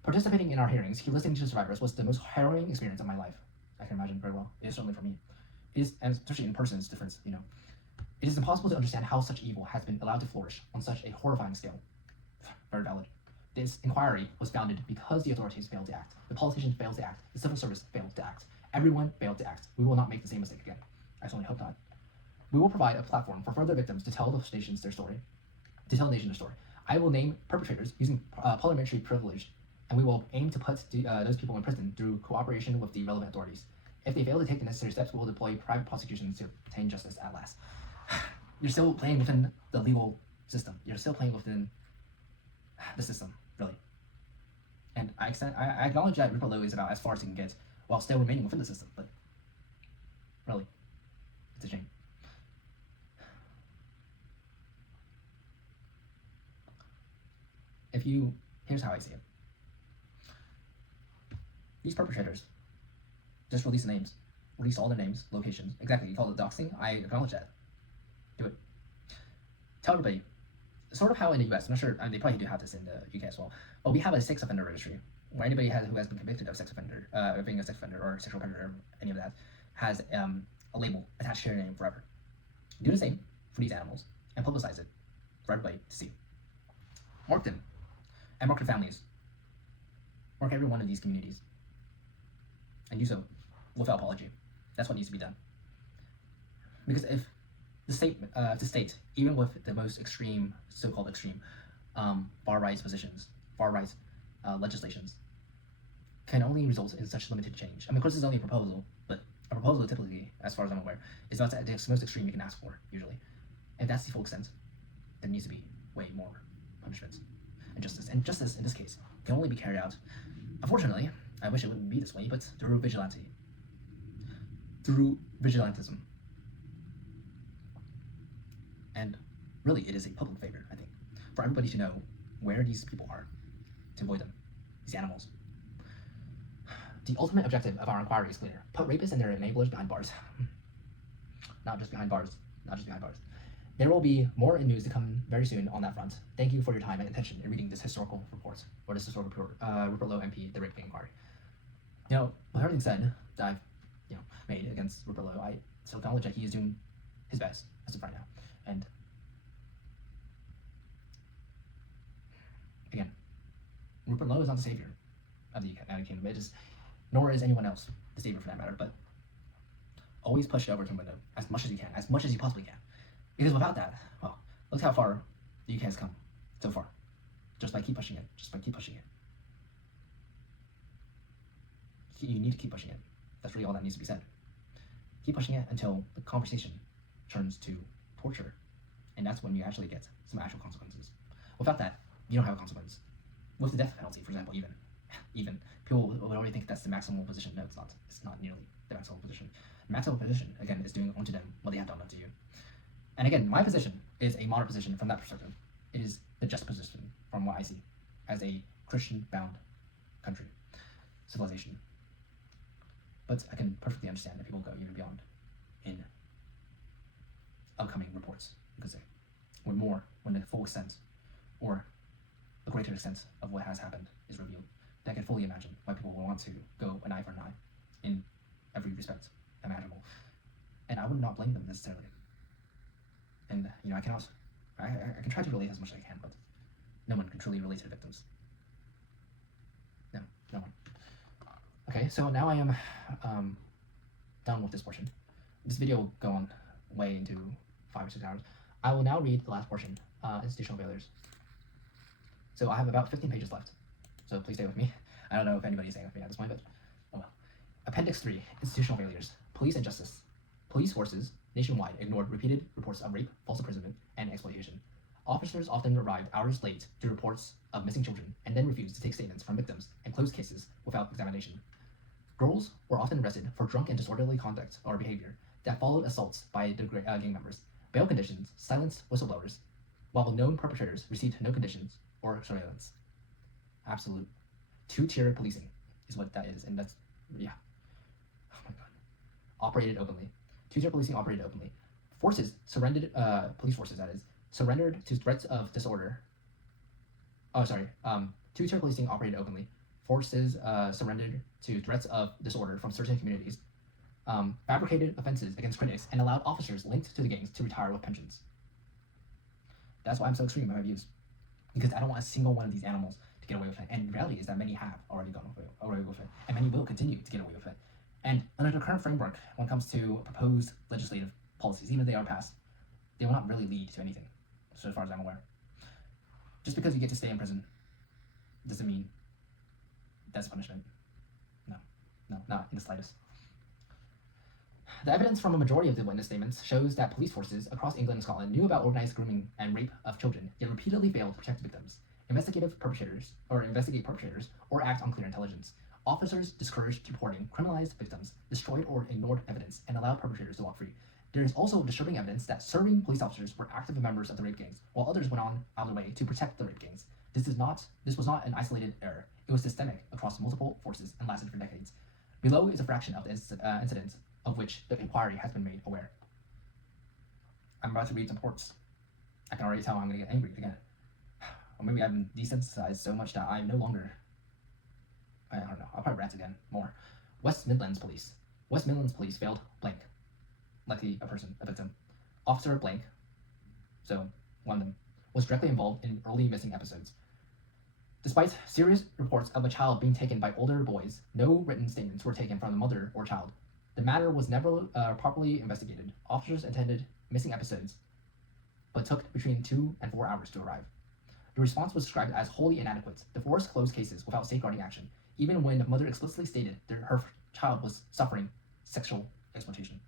Participating in our hearings, listening to the survivors was the most harrowing experience of my life. I can imagine very well. It is certainly for me. It is, and especially in person, it's different, It is impossible to understand how such evil has been allowed to flourish on such a horrifying scale. Very valid. This inquiry was founded because the authorities failed to act. The politicians failed to act. The civil service failed to act. Everyone failed to act. We will not make the same mistake again. I certainly hope not. We will provide a platform for further victims to tell the nation their story. I will name perpetrators using parliamentary privilege, and we will aim to put those people in prison through cooperation with the relevant authorities. If they fail to take the necessary steps, we will deploy private prosecutions to obtain justice at last. You're still playing within the legal system. You're still playing within the system, really. And I acknowledge that Rupert Lowe is about as far as he can get while still remaining within the system, but really, it's a shame. Here's how I see it. These perpetrators just release names, release all their names, locations. Exactly, you call it doxing. I acknowledge that. Do it. Tell everybody. Sort of how in the US, I'm not sure, they probably do have this in the UK as well, but we have a sex offender registry where anybody who has been convicted of being a sex offender or sexual predator or any of that has a label attached to their name forever. Do the same for these animals and publicize it for everybody to see. Mark them and mark their families. Mark every one of these communities and do so without apology. That's what needs to be done. Because if the state, even with the most extreme, so-called extreme, far-right positions, far-right legislations, can only result in such limited change. I mean, of course, this is only a proposal, but a proposal typically, as far as I'm aware, is about the most extreme you can ask for, usually. If that's the full extent, there needs to be way more punishments. and justice. And justice, in this case, can only be carried out, unfortunately, I wish it wouldn't be this way, but through vigilante. Through vigilantism. And really, it is a public favor, I think, for everybody to know where these people are, to avoid them, these animals. The ultimate objective of our inquiry is clear. Put rapists and their enablers behind bars. Not just behind bars. Not just behind bars. There will be more news to come very soon on that front. Thank you for your time and attention in reading this historical report, or this historical report, Rupert Lowe MP, the Rape Gang Inquiry. You know, with everything said that I've, made against Rupert Lowe, I still acknowledge that he is doing his best as of right now. And again, Rupert Lowe is not the savior of the United Kingdom. It is, nor is anyone else the savior for that matter. But always push it over to the window as much as you can, as much as you possibly can. Because without that, well, look how far the UK has come so far. Just by keep pushing it. Just by keep pushing it. You need to keep pushing it. That's really all that needs to be said. Keep pushing it until the conversation turns to torture. And that's when you actually get some actual consequences. Without that, you don't have a consequence. With the death penalty, for example, even people would already think that's the maximal position. No, it's not. It's not nearly the maximal position. The maximal position, again, is doing unto them what they have done unto you. And again, my position is a moderate position from that perspective. It is the just position from what I see as a Christian-bound country, civilization. But I can perfectly understand that people go even beyond in upcoming reports, you could say, when the full extent or a greater extent of what has happened is revealed. I can fully imagine why people will want to go an eye for an eye in every respect imaginable. And I would not blame them necessarily. And, I can try to relate as much as I can, but no one can truly relate to the victims. No one. Okay, so now I am done with this portion. This video will go on way into 5 or 6 hours. I will now read the last portion, institutional failures. So I have about 15 pages left, so please stay with me. I don't know if anybody's staying with me at this point, but oh well. Appendix 3, institutional failures. Police and justice. Police forces nationwide ignored repeated reports of rape, false imprisonment, and exploitation. Officers often arrived hours late to reports of missing children and then refused to take statements from victims and close cases without examination. Girls were often arrested for drunk and disorderly conduct or behavior that followed assaults by the gang members. Bail conditions silenced whistleblowers, while known perpetrators received no conditions or surveillance. Absolute two-tier policing is what that is, and that's, yeah. Oh my god. Operated openly. Two-tier policing operated openly. Forces surrendered, police forces that is, surrendered to threats of disorder. Two-tier policing operated openly. Forces surrendered to threats of disorder from certain communities, fabricated offenses against critics, and allowed officers linked to the gangs to retire with pensions. That's why I'm so extreme in my views, because I don't want a single one of these animals to get away with it. And the reality is that many have already gone away with it, and many will continue to get away with it. And under the current framework, when it comes to proposed legislative policies, even if they are passed, they will not really lead to anything, so as far as I'm aware. Just because you get to stay in prison doesn't mean that's punishment. No, not in the slightest. The evidence from a majority of the witness statements shows that police forces across England and Scotland knew about organized grooming and rape of children, yet repeatedly failed to protect victims, investigate perpetrators, or act on clear intelligence. Officers discouraged reporting, criminalized victims, destroyed or ignored evidence, and allowed perpetrators to walk free. There is also disturbing evidence that serving police officers were active members of the rape gangs, while others went on out of their way to protect the rape gangs. This was not an isolated error. It was systemic across multiple forces and lasted for decades. Below is a fraction of the incidents of which the inquiry has been made aware. I'm about to read some reports. I can already tell I'm going to get angry again. Or maybe I've been desensitized so much that I'm no longer... I don't know. I'll probably rant again more. West Midlands Police. West Midlands Police failed blank. Likely a victim. Officer blank, so one of them, was directly involved in early missing episodes. Despite serious reports of a child being taken by older boys, no written statements were taken from the mother or child. The matter was never properly investigated. Officers attended missing episodes, but took between 2 and 4 hours to arrive. The response was described as wholly inadequate. The force closed cases without safeguarding action, even when the mother explicitly stated that her child was suffering sexual exploitation.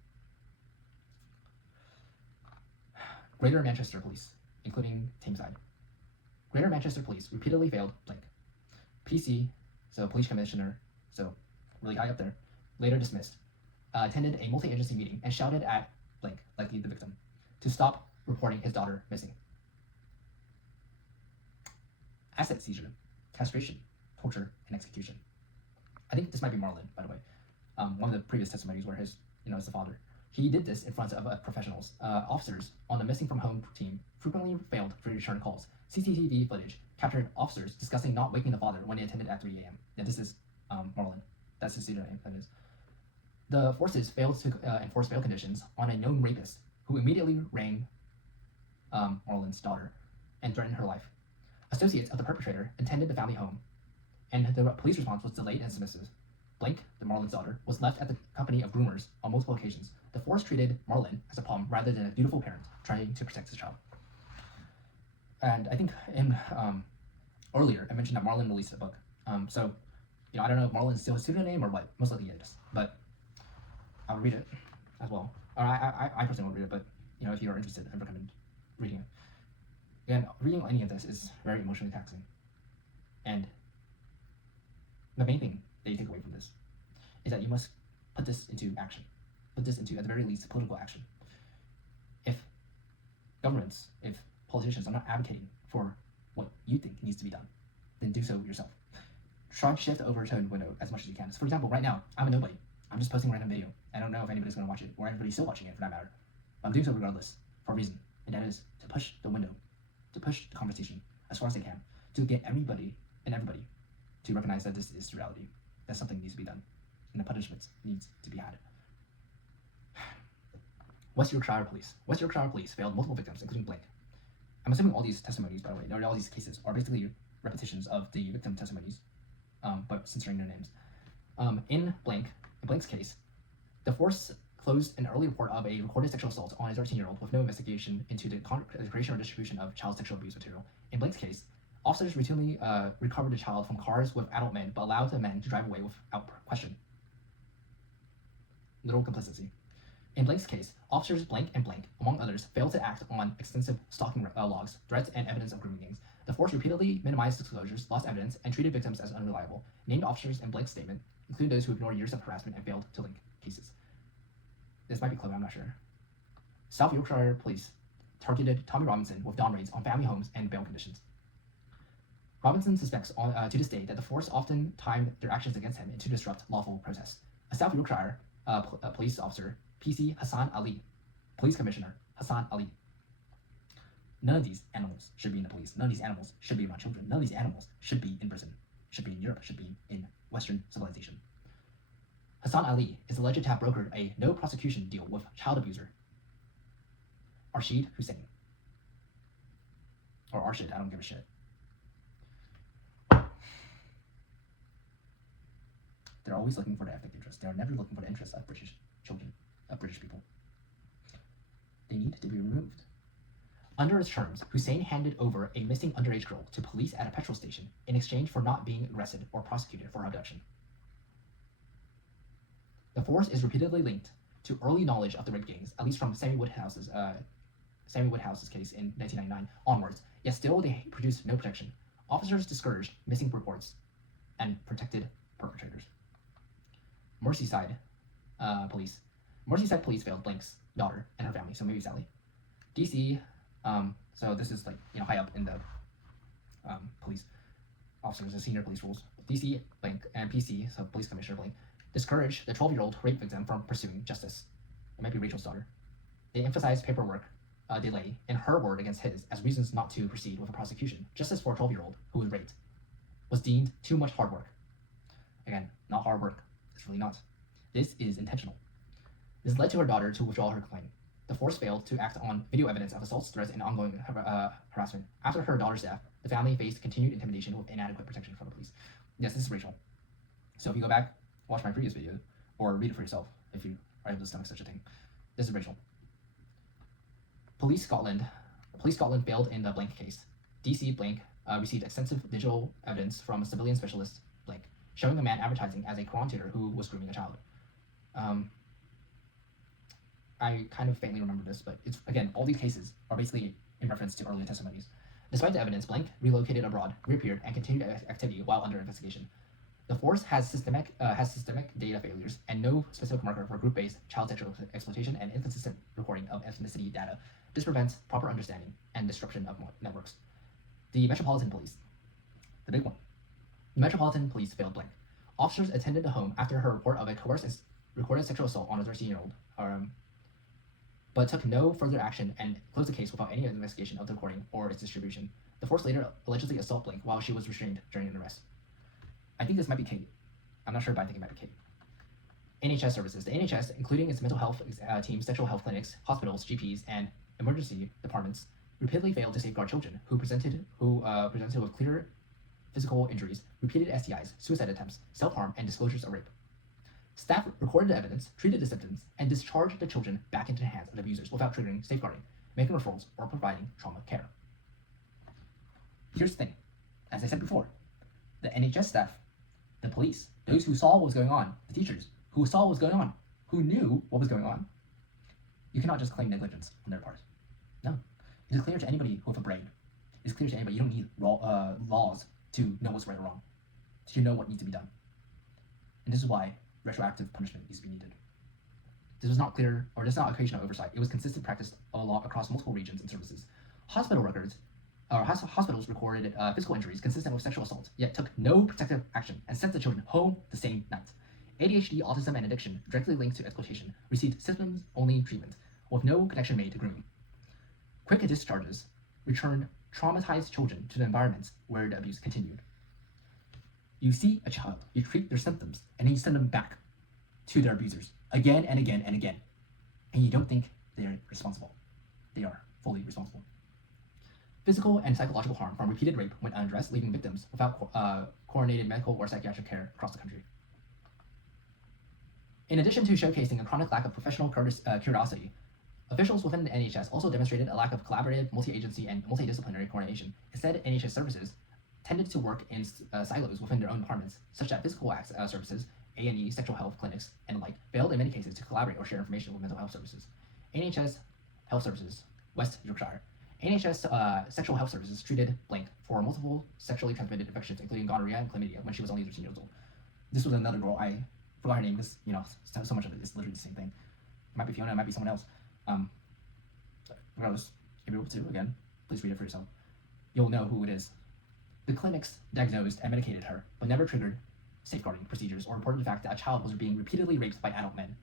Greater Manchester Police, including Tameside. Greater Manchester Police repeatedly failed blank. PC, so police commissioner, so really high up there, later dismissed, attended a multi-agency meeting and shouted at blank, likely the victim, to stop reporting his daughter missing. Asset seizure, castration, torture, and execution. I think this might be Marlon, by the way. One of the previous testimonies where his, is the father. He did this in front of professionals. Officers on the missing from home team frequently failed to return calls. CCTV footage captured officers discussing not waking the father when they attended at 3 a.m. And this is Marlon. That's his pseudonym, that is. The forces failed to enforce bail conditions on a known rapist who immediately rang Marlon's daughter and threatened her life. Associates of the perpetrator attended the family home, and the police response was delayed and submissive. Blank, the Marlon's daughter, was left at the company of groomers on multiple occasions. The force treated Marlon as a pawn rather than a dutiful parent trying to protect his child. And I think in earlier I mentioned that Marlon released a book. So I don't know if Marlon is still a pseudonym or what. Most likely it is, but I'll read it as well. Or I personally won't read it, but if you're interested, I recommend reading it. Again, reading any of this is very emotionally taxing, and the main thing that you take away from this is that you must put this into action. Put this into, at the very least, political action. If governments, if politicians are not advocating for what you think needs to be done, then do so yourself. Try to shift the overturned window as much as you can. So for example, right now, I'm a nobody. I'm just posting a random video. I don't know if anybody's going to watch it, or anybody's still watching it for that matter. But I'm doing so regardless, for a reason, and that is to push the window, to push the conversation as far as I can, to get everybody to recognize that this is reality, that something needs to be done, and the punishment needs to be had. West Yorkshire Police. West Yorkshire Police failed multiple victims, including blank. I'm assuming all these testimonies, by the way, or all these cases are basically repetitions of the victim testimonies, but censoring their names. In blank's case, the force closed an early report of a recorded sexual assault on a 13-year-old with no investigation into the creation or distribution of child sexual abuse material. In blank's case, officers routinely recovered the child from cars with adult men, but allowed the men to drive away without question. Little complicity. In blank's case, officers blank, among others, failed to act on extensive stalking logs, threats, and evidence of grooming gangs. The force repeatedly minimized disclosures, lost evidence, and treated victims as unreliable. Named officers in blank's statement include those who ignored years of harassment and failed to link cases. This might be clever, I'm not sure. South Yorkshire Police targeted Tommy Robinson with dawn raids on family homes and bail conditions. Robinson suspects to this day that the force often timed their actions against him to disrupt lawful protests. A South Yorkshire police officer, PC Hassan Ali, police commissioner Hassan Ali. None of these animals should be in the police. None of these animals should be around children. None of these animals should be in prison. Should be in Europe. Should be in Western civilization. Hassan Ali is alleged to have brokered a no prosecution deal with child abuser Arshid Hussein. Or Arshid, I don't give a shit. They're always looking for their ethnic interest. They are never looking for the interests of British children, of British people. They need to be removed. Under its terms, Hussein handed over a missing underage girl to police at a petrol station in exchange for not being arrested or prosecuted for her abduction. The force is repeatedly linked to early knowledge of the rape gangs, at least from Sammy Woodhouse's case in 1999 onwards, yet still they produced no protection. Officers discouraged missing reports and protected perpetrators. Merseyside Police. Merseyside Police failed Blank's daughter and her family, so maybe Sally. DC, so this is high up in the police officers and senior police rules. DC, Blank, and PC, so police commissioner Blank, discouraged the 12-year-old rape victim from pursuing justice. It might be Rachel's daughter. They emphasized paperwork delay and her word against his as reasons not to proceed with a prosecution. Justice for a 12-year-old who was raped was deemed too much hard work. Again, not hard work. It's really not. This is intentional. This led to her daughter to withdraw her claim. The force failed to act on video evidence of assaults, threats, and ongoing harassment. After her daughter's death, the family faced continued intimidation with inadequate protection from the police. Yes, this is Rachel. So if you go back, watch my previous video, or read it for yourself if you are able to stomach such a thing. This is Rachel. Police Scotland failed in the Blank case. DC Blank received extensive digital evidence from a civilian specialist Blank, showing a man advertising as a Quran tutor who was grooming a child. I kind of faintly remember this, but it's, again, all these cases are basically in reference to earlier testimonies. Despite the evidence, Blank relocated abroad, reappeared, and continued activity while under investigation. The force has systemic data failures and no specific marker for group-based child sexual exploitation and inconsistent recording of ethnicity data. This prevents proper understanding and disruption of networks. The Metropolitan Police, the big one. The Metropolitan Police failed Blank. Officers attended the home after her report of a coerced recorded sexual assault on a 13-year-old, but took no further action and closed the case without any investigation of the recording or its distribution. The force later allegedly assaulted Blank while she was restrained during an arrest. I think this might be Kate. I'm not sure, but I think it might be Kate. NHS Services. The NHS, including its mental health teams, sexual health clinics, hospitals, GPs, and emergency departments, repeatedly failed to safeguard children who presented with clear physical injuries, repeated STIs, suicide attempts, self-harm, and disclosures of rape. Staff recorded the evidence, treated the symptoms, and discharged the children back into the hands of the abusers without triggering safeguarding, making referrals, or providing trauma care. Here's the thing. As I said before, the NHS staff, the police, those who saw what was going on, the teachers who saw what was going on, who knew what was going on, you cannot just claim negligence on their part. No. It is clear to anybody with a brain. It's clear to anybody you don't need laws to know what's right or wrong, to know what needs to be done. And this is why retroactive punishment needs to be needed. This was not clear, or this is not occasional oversight. It was consistent practice across multiple regions and services. Hospital records, hospitals recorded physical injuries consistent with sexual assault, yet took no protective action and sent the children home the same night. ADHD, autism, and addiction, directly linked to exploitation, received symptoms-only treatment, with no connection made to grooming. Quick discharges returned traumatized children to the environments where the abuse continued. You see a child, you treat their symptoms, and then you send them back to their abusers again and again and again. And you don't think they're responsible. They are fully responsible. Physical and psychological harm from repeated rape went unaddressed, leaving victims without coordinated medical or psychiatric care across the country. In addition to showcasing a chronic lack of professional curiosity, officials within the NHS also demonstrated a lack of collaborative, multi-agency, and multidisciplinary coordination. Instead, NHS services tended to work in silos within their own departments, such that physical services, A&E, sexual health clinics, and the like, failed in many cases to collaborate or share information with mental health services. NHS Health Services, West Yorkshire. NHS Sexual Health Services treated Blank for multiple sexually transmitted infections, including gonorrhea and chlamydia, when she was only 13 years old. This was another girl. I forgot her name. This, so much of it is literally the same thing. It might be Fiona, it might be someone else. Regardless, if you're able to, again, please read it for yourself. You'll know who it is. The clinics diagnosed and medicated her, but never triggered safeguarding procedures or reported the fact that a child was being repeatedly raped by adult men.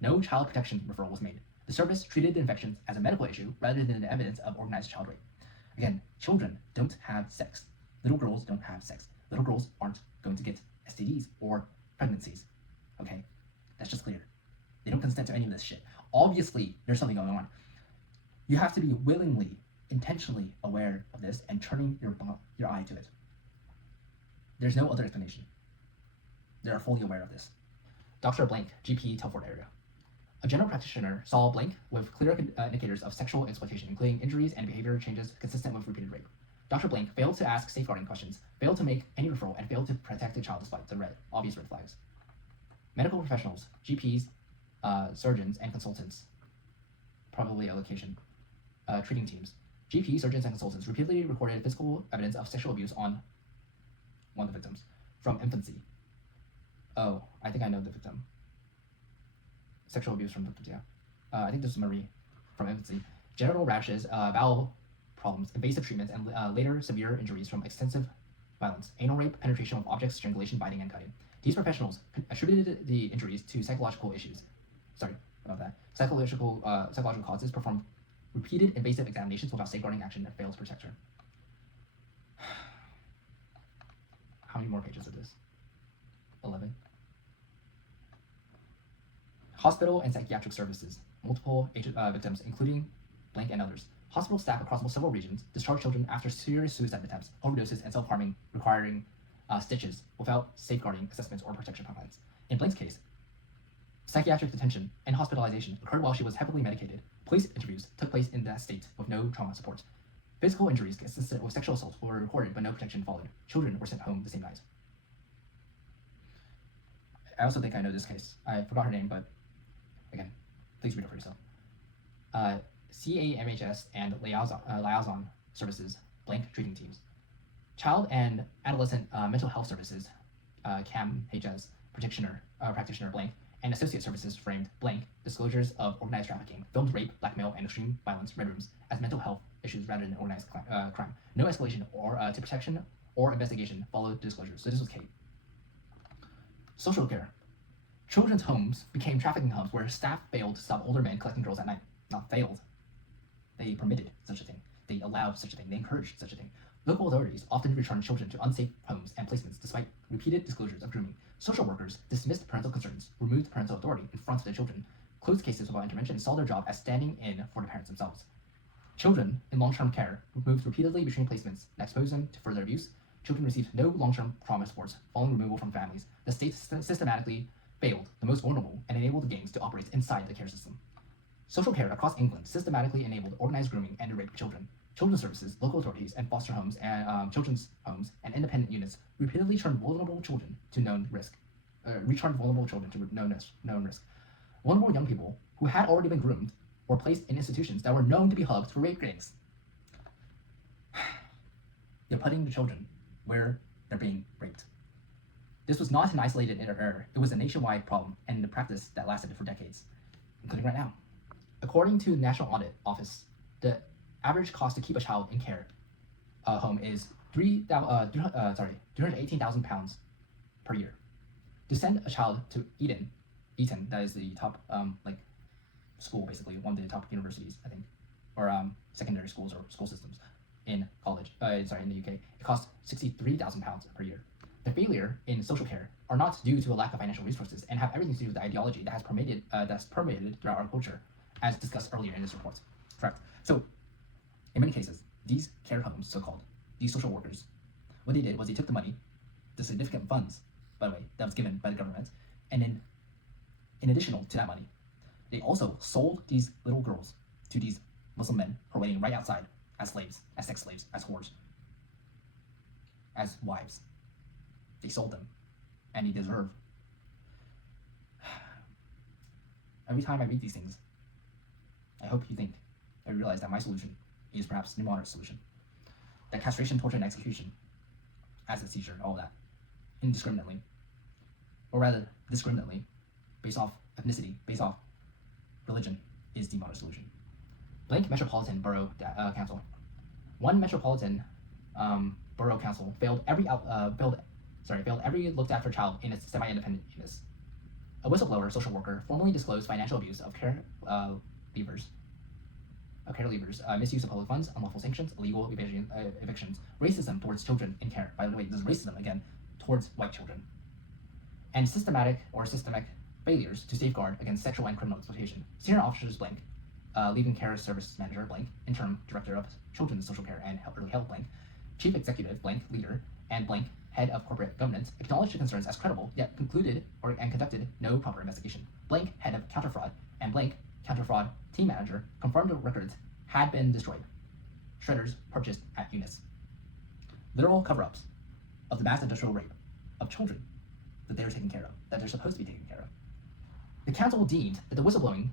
No child protection referral was made. The service treated the infections as a medical issue rather than the evidence of organized child rape. Again, children don't have sex. Little girls don't have sex. Little girls aren't going to get STDs or pregnancies. Okay? That's just clear. They don't consent to any of this shit. Obviously, there's something going on. You have to be willingly, intentionally aware of this and turning your eye to it. There's no other explanation. They are fully aware of this. Dr. Blank, GP, Telford area. A general practitioner saw Blank with clear indicators of sexual exploitation, including injuries and behavior changes consistent with repeated rape. Dr. Blank failed to ask safeguarding questions, failed to make any referral, and failed to protect the child despite the obvious red flags. Medical professionals, GPs, surgeons, and consultants, probably allocation, treating teams. GPs, surgeons, and consultants repeatedly recorded physical evidence of sexual abuse on one of the victims from infancy. Oh, I think I know the victim. Sexual abuse from victims, yeah. I think this is Marie from infancy. Genital rashes, bowel problems, invasive treatments, and later severe injuries from extensive violence, anal rape, penetration with objects, strangulation, biting, and cutting. These professionals attributed the injuries to psychological issues. Sorry about that. Psychological causes, performed repeated invasive examinations without safeguarding action, and failed to protect her. How many more pages is this? 11. Hospital and psychiatric services. Multiple victims, including Blank and others. Hospital staff across several regions discharged children after serious suicide attempts, overdoses, and self-harming, requiring stitches without safeguarding assessments or protection plans. In Blank's case, psychiatric detention and hospitalization occurred while she was heavily medicated. Police interviews took place in that state with no trauma support. Physical injuries consistent with sexual assault were recorded, but no protection followed. Children were sent home the same night. I also think I know this case. I forgot her name, but again, please read it for yourself. CAMHS and Liaison Services, blank treating teams. Child and Adolescent Mental Health Services, CAMHS, practitioner blank, and Associate Services framed blank disclosures of organized trafficking, filmed rape, blackmail, and extreme violence red rooms as mental health issues rather than organized crime. No escalation or to protection or investigation followed disclosures. So this was Kate. Social care. Children's homes became trafficking hubs where staff failed to stop older men collecting girls at night. Not failed. They permitted such a thing. They allowed such a thing. They encouraged such a thing. Local authorities often returned children to unsafe homes and placements despite repeated disclosures of grooming. Social workers dismissed parental concerns, removed parental authority in front of the children, closed cases without intervention, and saw their job as standing in for the parents themselves. Children in long-term care moved repeatedly between placements that exposed them to further abuse. Children received no long-term trauma supports following removal from families. The state systematically failed the most vulnerable and enabled the gangs to operate inside the care system. Social care across England systematically enabled organized grooming and rape of children. Children's services, local authorities, and foster homes and children's homes and independent units repeatedly returned vulnerable children to known risk. Vulnerable young people who had already been groomed were placed in institutions that were known to be hubs for rape gangs. They're putting the children where they're being raped. This was not an isolated error. It was a nationwide problem and a practice that lasted for decades, including right now. According to the National Audit Office, the average cost to keep a child in care home is £318,000 per year. To send a child to Eton, that is the top school, basically one of the top universities, I think, or secondary schools or school systems in college. In the UK, it costs £63,000 per year. The failure in social care are not due to a lack of financial resources and have everything to do with the ideology that has permeated throughout our culture, as discussed earlier in this report. Correct. So, in many cases, these care homes, so-called, these social workers, what they did was they took the money, the significant funds, by the way, that was given by the government, and then, in addition to that money, they also sold these little girls to these Muslim men who are waiting right outside as slaves, as sex slaves, as whores, as wives. They sold them, and they deserve. Every time I read these things, I hope you think I realize that my solution is perhaps the moderate solution. That castration, torture, and execution, as a seizure, all that, indiscriminately, or rather discriminately, based off ethnicity, based off religion, is the moderate solution. Blank Metropolitan Borough Council. One Metropolitan Borough Council failed every looked after child in its semi-independent units. A whistleblower social worker formally disclosed financial abuse of care leavers, misuse of public funds, unlawful sanctions, illegal evictions, racism towards children in care. By the way, this is racism again towards white children, and systemic failures to safeguard against sexual and criminal exploitation. Senior officers blank, leaving care service manager blank, interim director of children's social care and early health blank, chief executive blank leader, and blank head of corporate governance acknowledged the concerns as credible, yet concluded and conducted no proper investigation. Blank head of counterfraud and blank counterfraud team manager confirmed the records had been destroyed. Shredders purchased at Eunice. Literal cover-ups of the mass industrial rape of children that they were taking care of, that they're supposed to be taking care of. The council deemed that the whistleblowing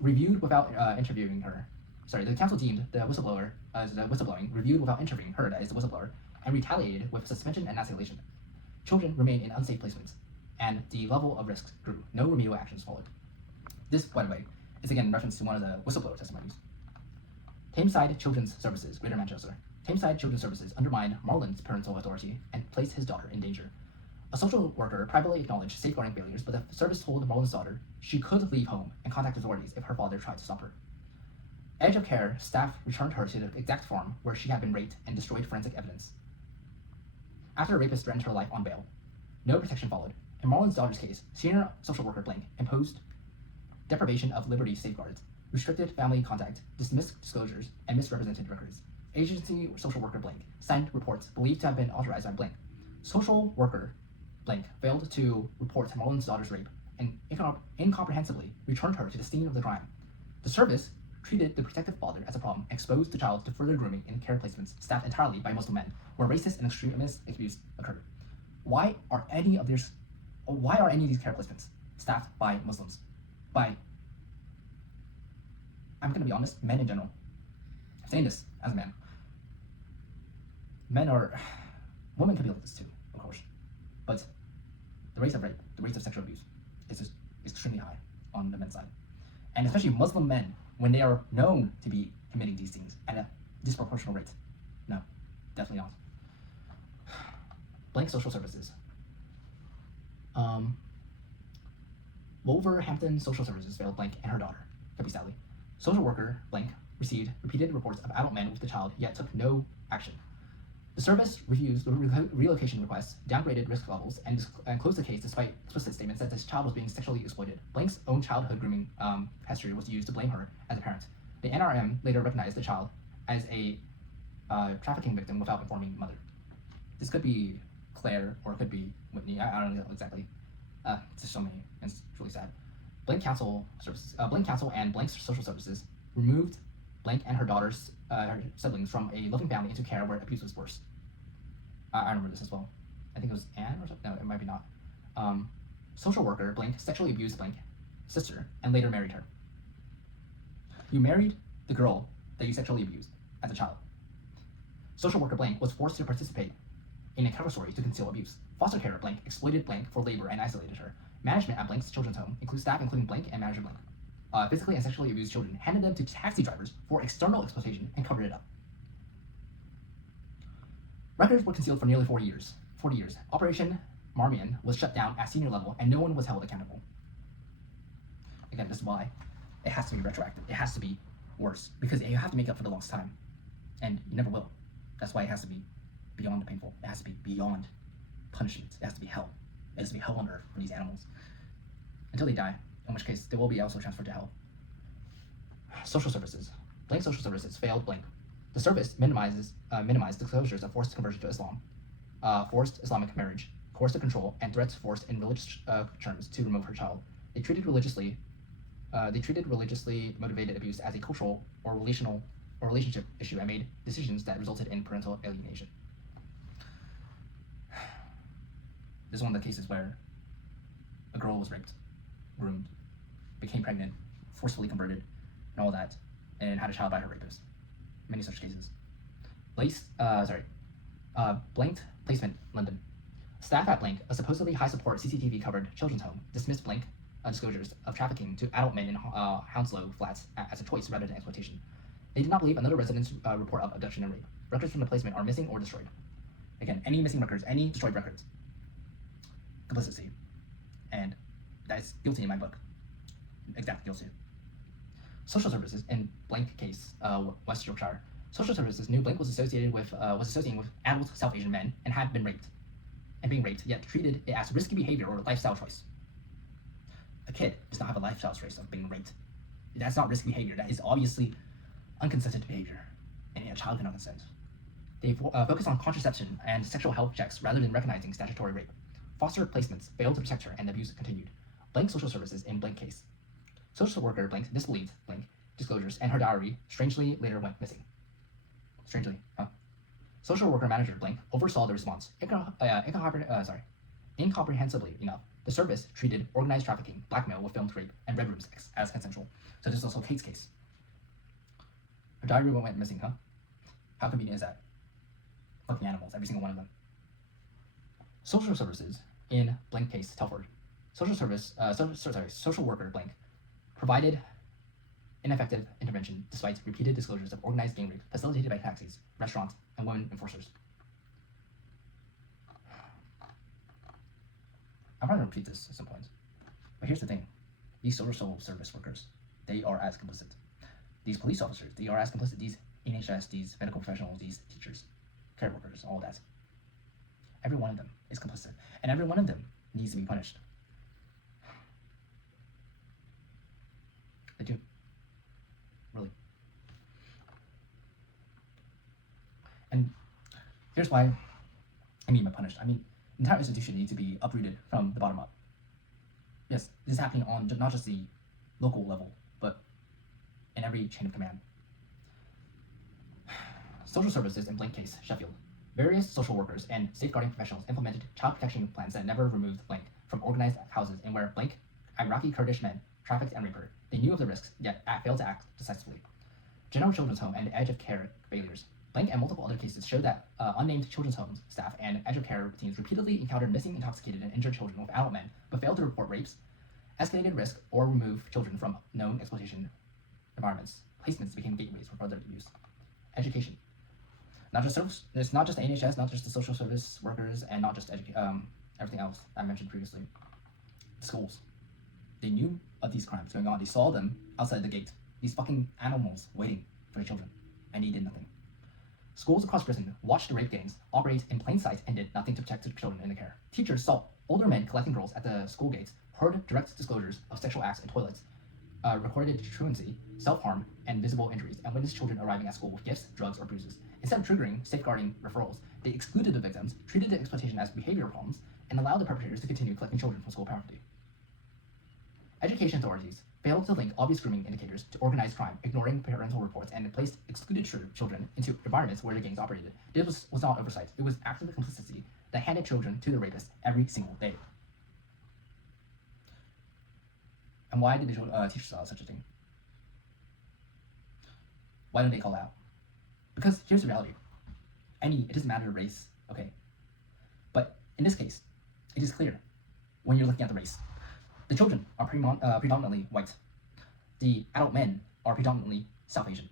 reviewed without interviewing her. The council deemed the whistleblowing reviewed without interviewing her, that is the whistleblower, and retaliated with suspension and escalation. Children remained in unsafe placements, and the level of risks grew. No remedial actions followed. This, by the way, is again in reference to one of the whistleblower testimonies. Tameside Children's Services, Greater Manchester. Tameside Children's Services undermined Marlon's parental authority and placed his daughter in danger. A social worker privately acknowledged safeguarding failures, but the service told Marlon's daughter she could leave home and contact authorities if her father tried to stop her. Edge of Care staff returned her to the exact farm where she had been raped and destroyed forensic evidence. After a rapist threatened her life on bail, no protection followed. In Marlon's daughter's case, senior social worker blank imposed deprivation of liberty safeguards, restricted family contact, dismissed disclosures, and misrepresented records. Agency social worker blank signed reports believed to have been authorized by blank. Social worker blank failed to report Marlon's daughter's rape and incomprehensibly returned her to the scene of the crime. The service treated the protective father as a problem, exposed the child to further grooming in care placements staffed entirely by Muslim men, where racist and extremist abuse occurred. Why are any of these care placements staffed by Muslims? I'm going to be honest, men in general. I'm saying this as a man. women can be like this too, of course, but the rates of rape, the rates of sexual abuse is just extremely high on the men's side. And especially Muslim men, when they are known to be committing these things at a disproportional rate. No, definitely not. Blank social services. Wolverhampton Social Services failed blank and her daughter, Debbie Sally. Social worker blank received repeated reports of adult men with the child, yet took no action. The service refused the relocation requests, downgraded risk levels, and closed the case despite explicit statements that this child was being sexually exploited. Blank's own childhood grooming history was used to blame her as a parent. The NRM later recognized the child as a trafficking victim without informing the mother. This could be Claire or it could be Whitney. I don't know exactly. It's just so many, and it's really sad. Blank Council and Blank's social services removed Blank and her daughter's her siblings from a loving family into care where abuse was worse. I remember this as well. I think it was Anne or something. No, it might be not. Social worker Blank sexually abused Blank sister and later married her. You married the girl that you sexually abused as a child. Social worker Blank was forced to participate in a cover story to conceal abuse. Foster care Blank exploited Blank for labor and isolated her. Management at Blank's children's home includes staff including Blank and manager Blank. Physically and sexually abused children handed them to taxi drivers for external exploitation and covered it up. Records were concealed for nearly 40 years. Operation Marmion was shut down at senior level and no one was held accountable. Again, this is why it has to be retroactive. It has to be worse because you have to make up for the lost time, and you never will. That's why it has to be beyond the painful. It has to be beyond punishment. It has to be hell. It has to be hell on earth for these animals until they die, in which case they will be also transferred to hell. Social services. Blank social services failed Blank. The service minimized disclosures of forced conversion to Islam, forced Islamic marriage, coercive control, and threats forced in religious terms to remove her child. They treated religiously motivated abuse as a cultural or relationship issue and made decisions that resulted in parental alienation. This is one of the cases where a girl was raped, groomed, became pregnant, forcefully converted, and all that, and had a child by her rapist. Many such cases. Blanked placement, London. Staff at Blank, a supposedly high-support CCTV-covered children's home, dismissed Blank disclosures of trafficking to adult men in Hounslow flats as a choice rather than exploitation. They did not believe another resident's report of abduction and rape. Records from the placement are missing or destroyed. Again, any missing records, any destroyed records, complicity, and that is guilty in my book. Exact guilty. Social services in Blank case, West Yorkshire. Social services knew Blank was associating with adult South Asian men and had been raped, yet treated it as risky behavior or a lifestyle choice. A kid does not have a lifestyle choice of being raped. That's not risky behavior. That is obviously unconsented behavior, and a child cannot consent. They focus on contraception and sexual health checks rather than recognizing statutory rape. Foster placements failed to protect her, and the abuse continued. Blank social services in Blank case. Social worker Blank disbelieved Blank disclosures, and her diary strangely later went missing. Strangely, huh? Social worker manager Blank oversaw the response. Incomprehensibly enough, the service treated organized trafficking, blackmail with filmed rape, and red room sex as consensual. So this is also Kate's case. Her diary went missing, huh? How convenient is that? Fucking animals, every single one of them. Social services in Blank case, Telford. Social worker Blank provided ineffective intervention despite repeated disclosures of organized gang rape facilitated by taxis, restaurants, and women enforcers. I'm going to repeat this at some point, but here's the thing. These social service workers, they are as complicit. These police officers, they are as complicit. These NHS, these medical professionals, these teachers, care workers, all that. Every one of them is complicit, and every one of them needs to be punished. They do. Really. And here's why I mean by punished. I mean, the entire institution needs to be uprooted from the bottom up. Yes, this is happening on not just the local level, but in every chain of command. Social services in Blank case, Sheffield. Various social workers and safeguarding professionals implemented child protection plans that never removed Blank from organized houses and where Blank Iraqi Kurdish men trafficked and raped her. They knew of the risks, yet failed to act decisively. General Children's Home and the Edge of Care failures. Blank and multiple other cases show that unnamed children's homes staff and educare teams repeatedly encountered missing, intoxicated, and injured children with adult men, but failed to report rapes, escalated risk, or remove children from known exploitation environments. Placements became gateways for further abuse. Education. It's not just the NHS, not just the social service workers, and not just everything else I mentioned previously. The schools. They knew of these crimes going on. They saw them outside the gate. These fucking animals waiting for the children, and they did nothing. Schools across Britain watched the rape gangs operate in plain sight and did nothing to protect the children in the care. Teachers saw older men collecting girls at the school gates, heard direct disclosures of sexual acts in toilets, recorded truancy, self-harm, and visible injuries, and witnessed children arriving at school with gifts, drugs, or bruises. Instead of triggering safeguarding referrals, they excluded the victims, treated the exploitation as behavioral problems, and allowed the perpetrators to continue collecting children from school poverty. Education authorities failed to link obvious grooming indicators to organized crime, ignoring parental reports, and placed excluded children into environments where the gangs operated. This was not oversight. It was active complicity that handed children to the rapists every single day. And why did the teachers allow such a thing? Why don't they call out? Because here's the reality. It doesn't matter race, okay. But in this case, it is clear when you're looking at the race. The children are predominantly white. The adult men are predominantly South Asian.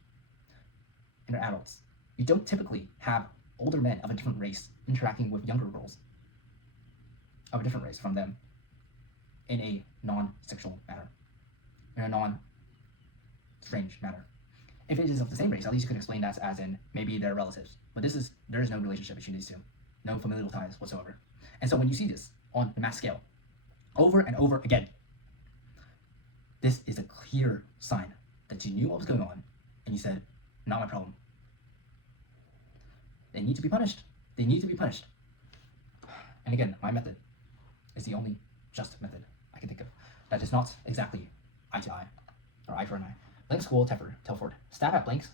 And they're adults. You don't typically have older men of a different race interacting with younger girls of a different race from them in a non-sexual manner, in a non-strange manner. If it is of the same race, at least you could explain that as in maybe they're relatives. But there is no relationship between these two, no familial ties whatsoever. And so when you see this on the mass scale, over and over again, this is a clear sign that you knew what was going on and you said, not my problem. They need to be punished. They need to be punished. And again, my method is the only just method I can think of that is not exactly eye to eye, or eye for an eye. Blank School, Telford. Staff at Blank's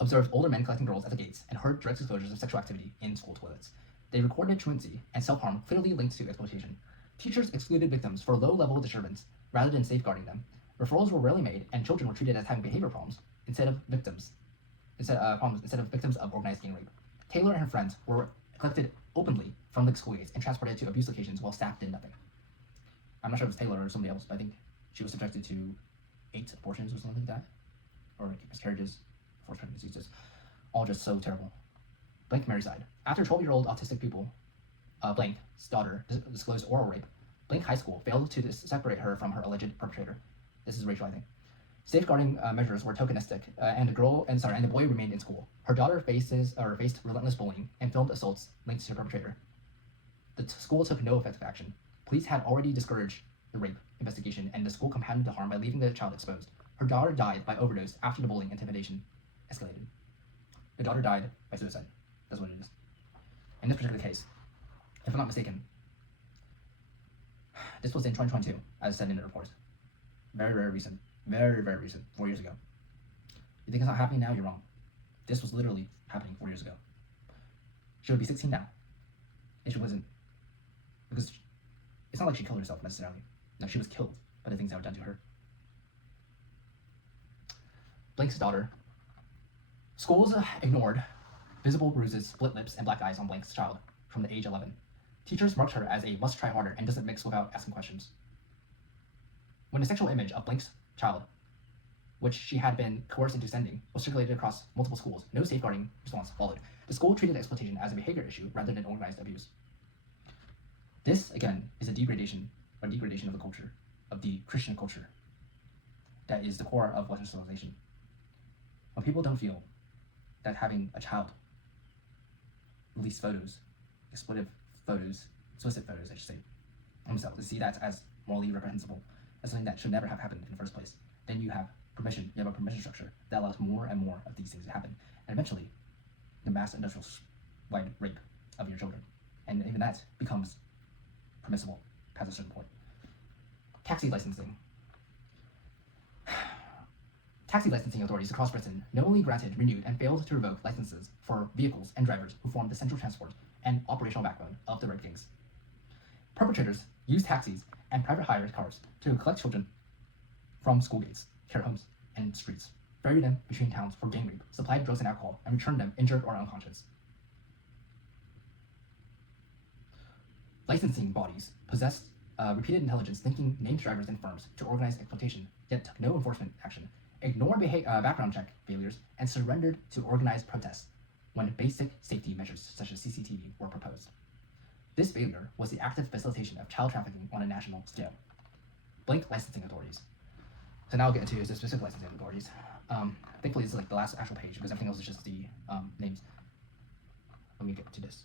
observed older men collecting girls at the gates and heard direct disclosures of sexual activity in school toilets. They recorded truancy and self-harm clearly linked to exploitation. Teachers excluded victims for low-level disturbance rather than safeguarding them. Referrals were rarely made, and children were treated as having behavior problems instead of victims of organized gang rape. Taylor and her friends were collected openly from the school gates and transported to abuse locations while staff did nothing. I'm not sure if it's Taylor or somebody else, but I think she was subjected to 8 abortions or something like that, or miscarriages, forced pregnancies, just all just so terrible. Blank Merseyside. After 12-year-old autistic pupil, Blank's daughter, disclosed oral rape, Blank High School failed to separate her from her alleged perpetrator. This is racial, I think. Safeguarding measures were tokenistic, and the boy remained in school. Her daughter faced relentless bullying and filmed assaults linked to her perpetrator. The school took no effective action. Police had already discouraged the rape investigation, and the school compounded the harm by leaving the child exposed. Her daughter died by overdose after the bullying intimidation escalated. The daughter died by suicide. That's what it is. In this particular case, if I'm not mistaken, this was in 2022, as said in the report. Very, very recent. Very, very recent. 4 years ago. You think it's not happening now? You're wrong. This was literally happening 4 years ago. She would be 16 now. If she wasn't. Because it's not like she killed herself necessarily. No, she was killed by the things that were done to her. Blank's daughter. Schools ignored visible bruises, split lips, and black eyes on Blank's child from the age 11. Teachers marked her as a must try harder and doesn't mix without asking questions. When the sexual image of Blank's child, which she had been coerced into sending, was circulated across multiple schools, no safeguarding response followed. The school treated exploitation as a behavior issue rather than organized abuse. This, again, is a degradation of the culture, of the Christian culture, that is the core of Western civilization. When people don't feel that having a child release photos, explicit photos, I should say, themselves, to see that as morally reprehensible, as something that should never have happened in the first place, then you have a permission structure that allows more and more of these things to happen, and eventually, the mass industrial wide rape of your children, and even that becomes permissible past a certain point. Taxi licensing. Taxi licensing authorities across Britain knowingly granted, renewed, and failed to revoke licenses for vehicles and drivers who formed the central transport and operational backbone of the rape gangs. Perpetrators used taxis and private hire cars to collect children from school gates, care homes, and streets. ferry them between towns for gang rape, supplied drugs and alcohol, and returned them injured or unconscious. Licensing bodies possessed repeated intelligence linking named drivers and firms to organize exploitation, yet took no enforcement action, ignored background check failures, and surrendered to organized protests when basic safety measures such as CCTV were proposed. This failure was the active facilitation of child trafficking on a national scale. Blank licensing authorities. So now I'll get into the specific licensing authorities. Thankfully, this is like the last actual page because everything else is just the names. Let me get to this.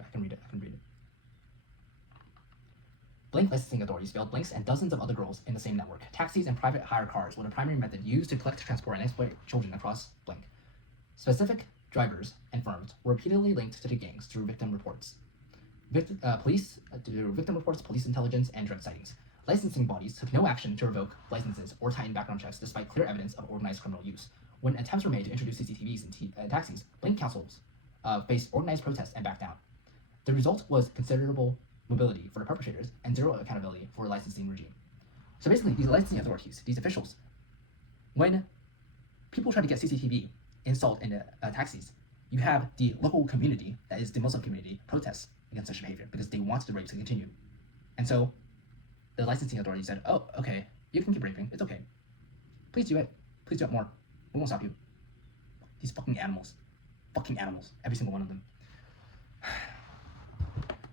Okay, I can read it. Blank licensing authorities failed Blanks and dozens of other girls in the same network. Taxis and private hire cars were the primary method used to collect, transport, and exploit children across Blank. Specific drivers and firms were repeatedly linked to the gangs through victim reports. Police reports, police intelligence, and drug sightings. Licensing bodies took no action to revoke licenses or tighten background checks despite clear evidence of organized criminal use. When attempts were made to introduce CCTVs in taxis, Blank councils faced organized protests and backed down. The result was considerable mobility for the perpetrators and zero accountability for the licensing regime. So basically, these licensing authorities, these officials, when people try to get CCTV installed in taxis, you have the local community, that is the Muslim community, protests against such behavior because they want the rape to continue. And so the licensing authority said, oh, okay, you can keep raping, it's okay. Please do it more. We won't stop you. These fucking animals, every single one of them.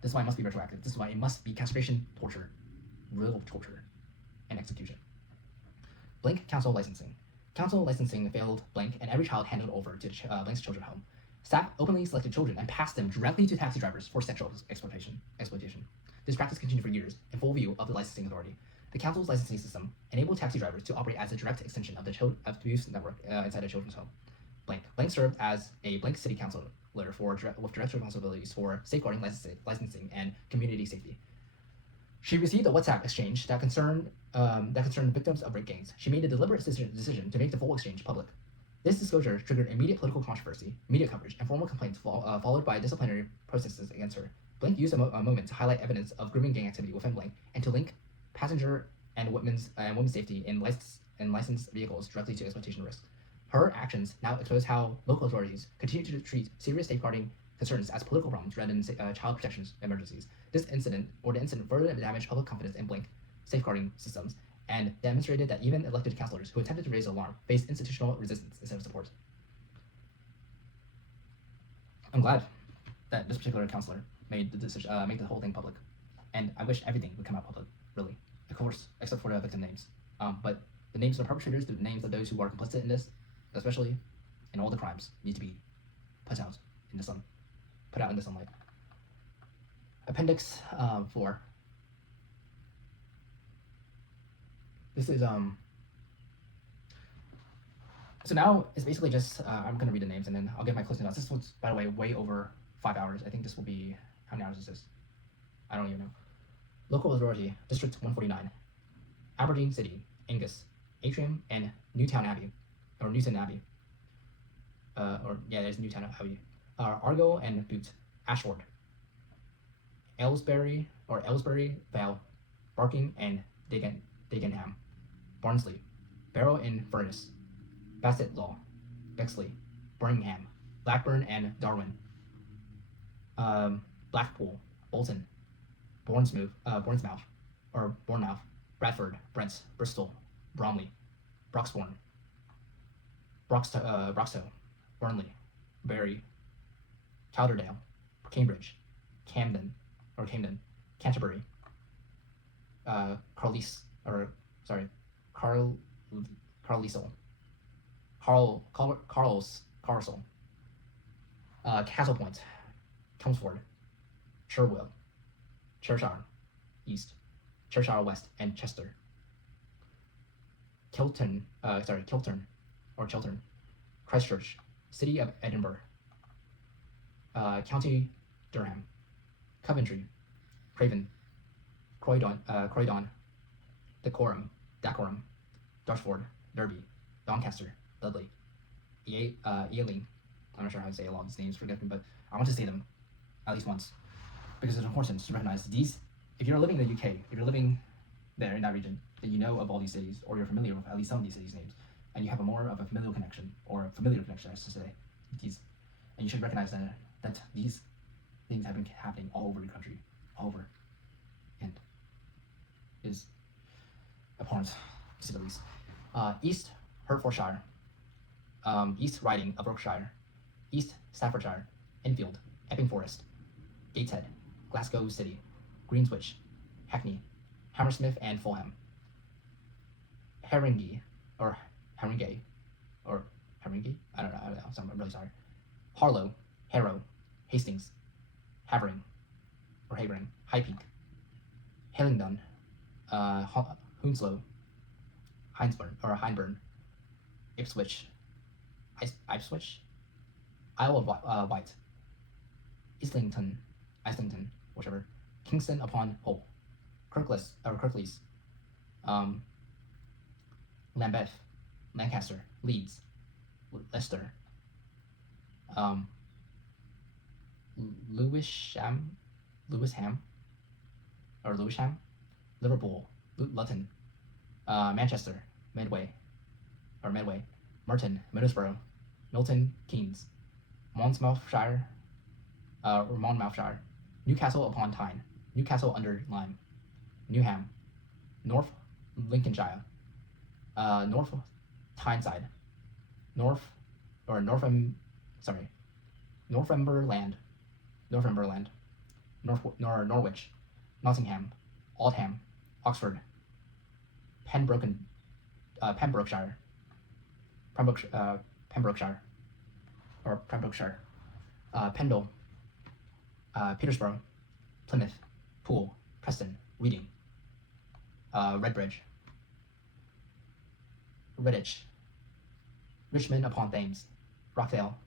This is why it must be retroactive. This is why it must be castration, torture, real torture, and execution. Blank council licensing. Council licensing failed Blank, and every child handed over to Blank's children's home. Staff openly selected children and passed them directly to taxi drivers for sexual exploitation. This practice continued for years, in full view of the licensing authority. The council's licensing system enabled taxi drivers to operate as a direct extension of the abuse network inside a children's home. Blank served as a Blank city councilor with direct responsibilities for safeguarding licensing and community safety. She received a WhatsApp exchange that concerned victims of rape gangs. She made a deliberate decision to make the full exchange public. This disclosure triggered immediate political controversy, media coverage, and formal complaints followed by disciplinary processes against her. Blank used a moment to highlight evidence of grooming gang activity within Blank and to link passenger and women's safety in licensed vehicles directly to exploitation risks. Her actions now expose how local authorities continue to treat serious safeguarding concerns as political problems rather than child protection emergencies. The incident further damaged public confidence in Blank safeguarding systems and demonstrated that even elected councillors who attempted to raise alarm faced institutional resistance instead of support. I'm glad that this particular councillor made the decision, made the whole thing public, and I wish everything would come out public, really, of course, except for the victim names. But the names of the perpetrators, the names of those who are complicit in this, especially in all the crimes, need to be put out in the sunlight. Appendix 4. This is so now it's basically just I'm gonna read the names and then I'll get my closing notes. This was, by the way, way over 5 hours. I think this will be, how many hours is this? I don't even know. Local Authority, District 149, Aberdeen City, Angus, Atrium, and Newtown Abbey, or Newton Abbey. There's Newtown Abbey. Argo and Butte, Ashford, Aylesbury Vale, Barking and Dagenham, Barnsley, Barrow and Furness, Bassett Law, Bexley, Birmingham, Blackburn and Darwin, Blackpool, Bolton, Bournemouth, Bradford, Brent, Bristol, Bromley, Broxbourne, Broxtowe, Burnley, Bury, Calderdale, Cambridge, Camden, Canterbury, Carlisle, Castle Point, Chelmsford, Cherwell, Cheshire East, Cheshire West, and Chester. Chiltern, Christchurch, City of Edinburgh, County Durham, Coventry, Craven, Croydon, Dacorum, Dartford, Derby, Doncaster, Dudley, Ealing. I'm not sure how to say a lot of these names, forgive me, but I want to say them at least once because it's important to recognize these. If you're living in the UK, if you're living there in that region, then you know of all these cities, or you're familiar with at least some of these cities' names, and you have more of a familial connection, I should say, with these, and you should recognize that these things have been happening all over your country, all over, and is abhorrent, to say the least. East Hertfordshire, East Riding of Yorkshire, East Staffordshire, Enfield, Epping Forest, Gateshead, Glasgow City, Greenswich, Hackney, Hammersmith and Fulham, Haringey, I don't know, so I'm really sorry. Harlow, Harrow, Hastings, Havering, High Peak, Hillingdon, Hounslow, Hyndburn, Ipswich, Isle of Wight, Islington, whichever, Kingston upon Hull, Kirklees, Lambeth, Lancaster, Leeds, Leicester, Lewisham, Liverpool, Luton, Manchester, Medway, Merton, Middlesbrough, Milton Keynes, Monmouthshire, Newcastle upon Tyne, Newcastle under Lyme, Newham, North Lincolnshire, North Tyneside, Northumberland, Norwich, Nottingham, Oldham, Oxford, Pembrokeshire, Pendle, Petersburg, Plymouth, Poole, Preston, Reading, Redbridge, Redditch, Richmond upon Thames, Rochdale,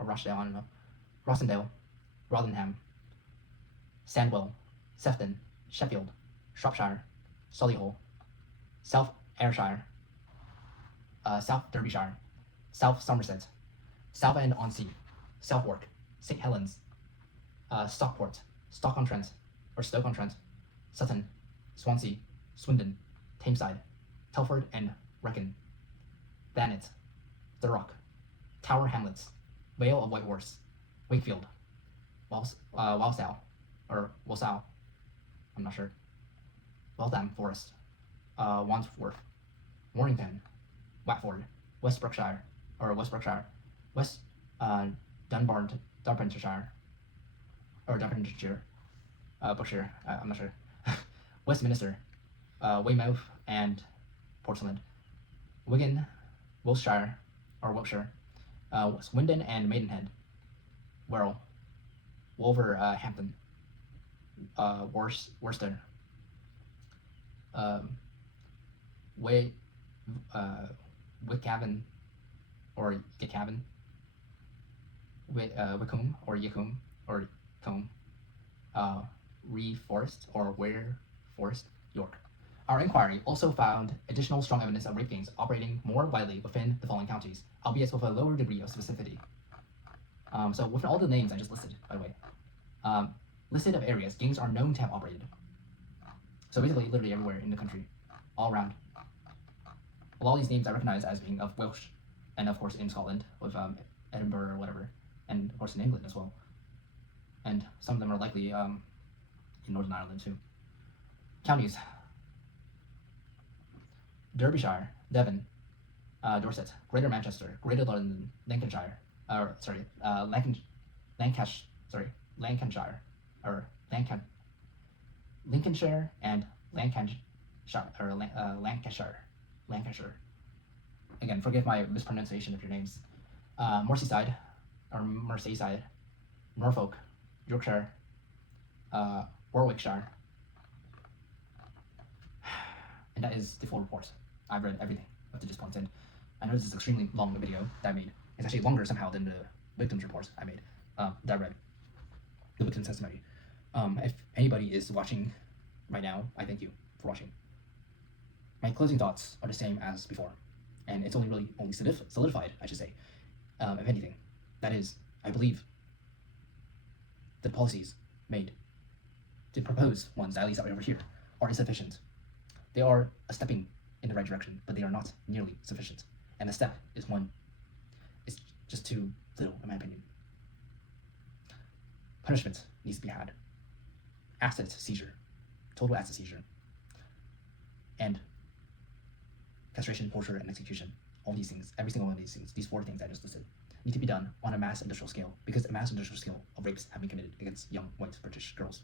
Rossendale, Rotherham, Sandwell, Sefton, Sheffield, Shropshire, Solihull, South Ayrshire, South Derbyshire, South Somerset, Southend-on-Sea, Southwark, St Helens, Stockport, Stoke-on-Trent, Sutton, Swansea, Swindon, Tameside, Telford and Wrekin, Thanet, Thurrock, Tower Hamlets, Vale of White Horse, Wakefield, Walsall, I'm not sure, Waltham Forest, Wandsworth, Warrington, Watford, West Berkshire, West Dunbartonshire, Berkshire, I'm not sure, Westminster, Weymouth and Portland, Wigan, Wiltshire, Swindon and Maidenhead, Wirral, Wolverhampton, Worcester, Wickhaven or Gitcaven, Wickham or Yickham or Combe, Reforest or Ware Forest, York. Our inquiry also found additional strong evidence of rape gangs operating more widely within the following counties, albeit with a lower degree of specificity. So within all the names I just listed, by the way, listed of areas gangs are known to have operated. So basically, literally everywhere in the country, all around. Well, all these names I recognize as being of Welsh, and of course in Scotland with Edinburgh or whatever, and of course in England as well. And some of them are likely in Northern Ireland too. Counties: Derbyshire, Devon, Dorset, Greater Manchester, Greater London, Lancashire, Lincolnshire and Lancashire. Again, forgive my mispronunciation of your names. Merseyside, Norfolk, Yorkshire, Warwickshire. And that is the full report. I've read everything up to this point, and I know this is an extremely long video that I made. It's actually longer somehow than the victims report I made, that I read, the victims testimony. If anybody is watching right now, I thank you for watching. My closing thoughts are the same as before, and it's only solidified, I should say, if anything. That is, I believe the policies made, the proposed ones, at least over here, are insufficient. They are a stepping in the right direction, but they are not nearly sufficient. And the step is one. It's just too little, in my opinion. Punishment needs to be had. Asset seizure, total asset seizure, and castration, torture, and execution. All these things, every single one of these things, these 4 things I just listed, need to be done on a mass industrial scale, because a mass industrial scale of rapes have been committed against young white British girls.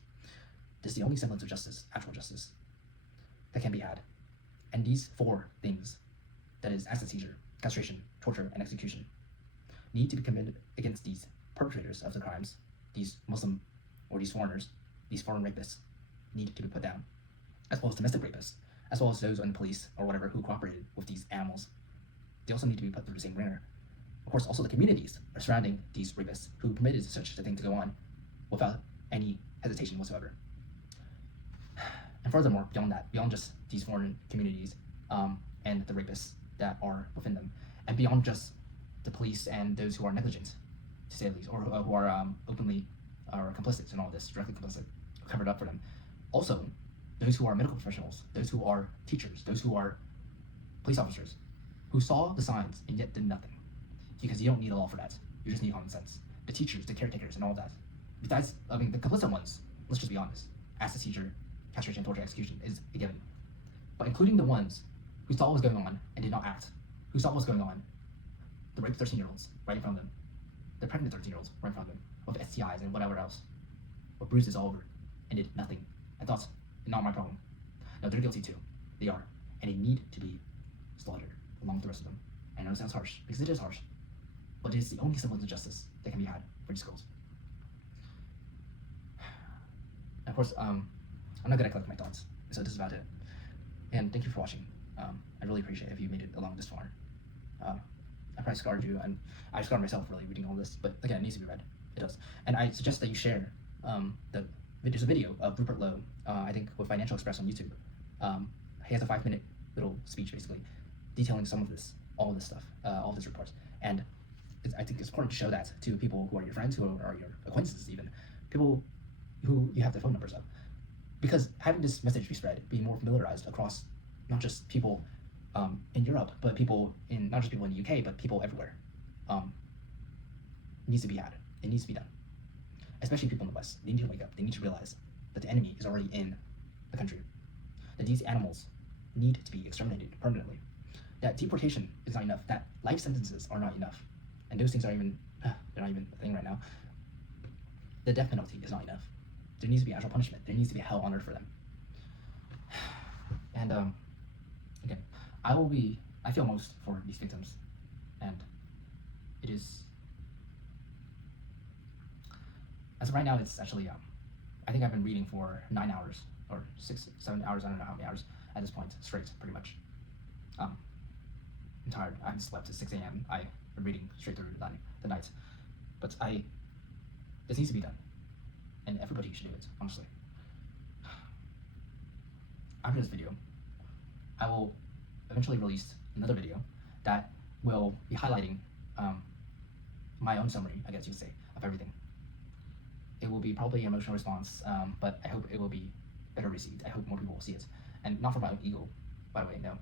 This is the only semblance of justice, actual justice, that can be had. And these 4 things, that is asset seizure, castration, torture, and execution, need to be committed against these perpetrators of the crimes, these Muslim or these foreigners, these foreign rapists, need to be put down, as well as domestic rapists, as well as those in the police or whatever who cooperated with these animals. They also need to be put through the same ringer. Of course, also the communities are surrounding these rapists who permitted such a thing to go on without any hesitation whatsoever. And furthermore, beyond that, beyond just these foreign communities and the rapists that are within them, and beyond just the police and those who are negligent, to say the least, or who are openly or complicit in all this, directly complicit, covered up for them. Also, those who are medical professionals, those who are teachers, those who are police officers, who saw the signs and yet did nothing. Because you don't need a law for that. You just need common sense. The teachers, the caretakers, and all that. Besides, I mean, the complicit ones, let's just be honest. Asset seizure, castration, torture, execution is a given. But including the ones who saw what was going on and did not act, who saw what was going on, the raped 13-year-olds right in front of them, the pregnant 13-year-olds right in front of them, with STIs and whatever else, with bruises all over, and did nothing. I thought, not my problem. No, they're guilty too. They are. And they need to be slaughtered along with the rest of them. I know it sounds harsh, because it is harsh, but it is the only semblance of justice that can be had for these girls. And of course, I'm not gonna collect my thoughts, so this is about it. And thank you for watching. I really appreciate it if you made it along this far. I probably scarred you, and I scarred myself really reading all this, but again, it needs to be read. It does. And I suggest that you share there's a video of Rupert Lowe, I think with Financial Express on YouTube. He has a 5-minute little speech basically detailing some of this, all of this stuff, all of this reports. And I think it's important to show that to people who are your friends, who are your acquaintances even, people who you have the phone numbers of. Because having this message be spread, be more familiarized across not just people in Europe, but people in, not just people in the UK, but people everywhere, needs to be had. It needs to be done. Especially people in the West. They need to wake up. They need to realize that the enemy is already in the country. That these animals need to be exterminated permanently. That deportation is not enough. That life sentences are not enough. And those things are even, they're not even a thing right now. The death penalty is not enough. There needs to be actual punishment. There needs to be hell on earth for them. And again, I feel most for these victims. And it is, as of right now, it's actually, I think I've been reading for 9 hours, or 6, 7 hours, I don't know how many hours at this point, straight, pretty much. I'm tired. I haven't slept at 6 a.m. I've been reading straight through the night. But this needs to be done. And everybody should do it, honestly. After this video, I will eventually release another video that will be highlighting my own summary, I guess you could say, of everything. It will be probably an emotional response, but I hope it will be better received. I hope more people will see it. And not for my own ego, by the way, no.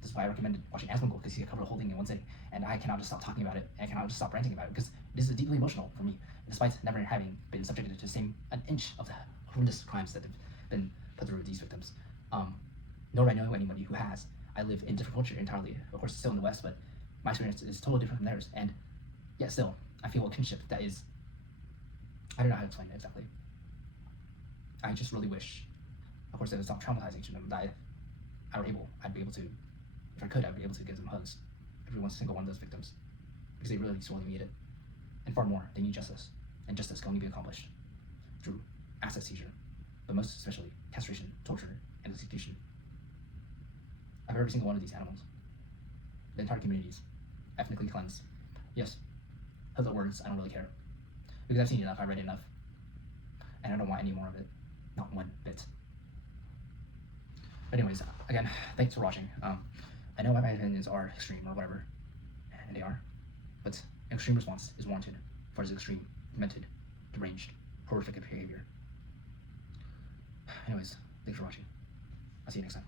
This is why I recommended watching Asmongold, because he covered the whole thing in one sitting, and I cannot just stop talking about it, and I cannot just stop ranting about it, because this is deeply emotional for me, despite never having been subjected to the same an inch of the horrendous crimes that have been put through these victims. Nor do I know anybody who has. I live in a different culture entirely, of course still in the West, but my experience is totally different from theirs, and yet still, I feel a kinship that is, I don't know how to explain it exactly. I just really wish, of course, that it's not traumatizing to them, that I'd be able to, if I could, I'd be able to give them hugs, every single one of those victims, because they really sorely need it. And far more, they need justice, and justice can only be accomplished through asset seizure, but most especially castration, torture, and execution of every single one of these animals. The entire communities, ethnically cleansed. Yes, other words, I don't really care, because I've seen enough, I've read enough, and I don't want any more of it, not one bit. But anyways, again, thanks for watching. I know my opinions are extreme or whatever, and they are, but an extreme response is warranted for this extreme, demented, deranged, horrific behavior. Anyways, thanks for watching. I'll see you next time.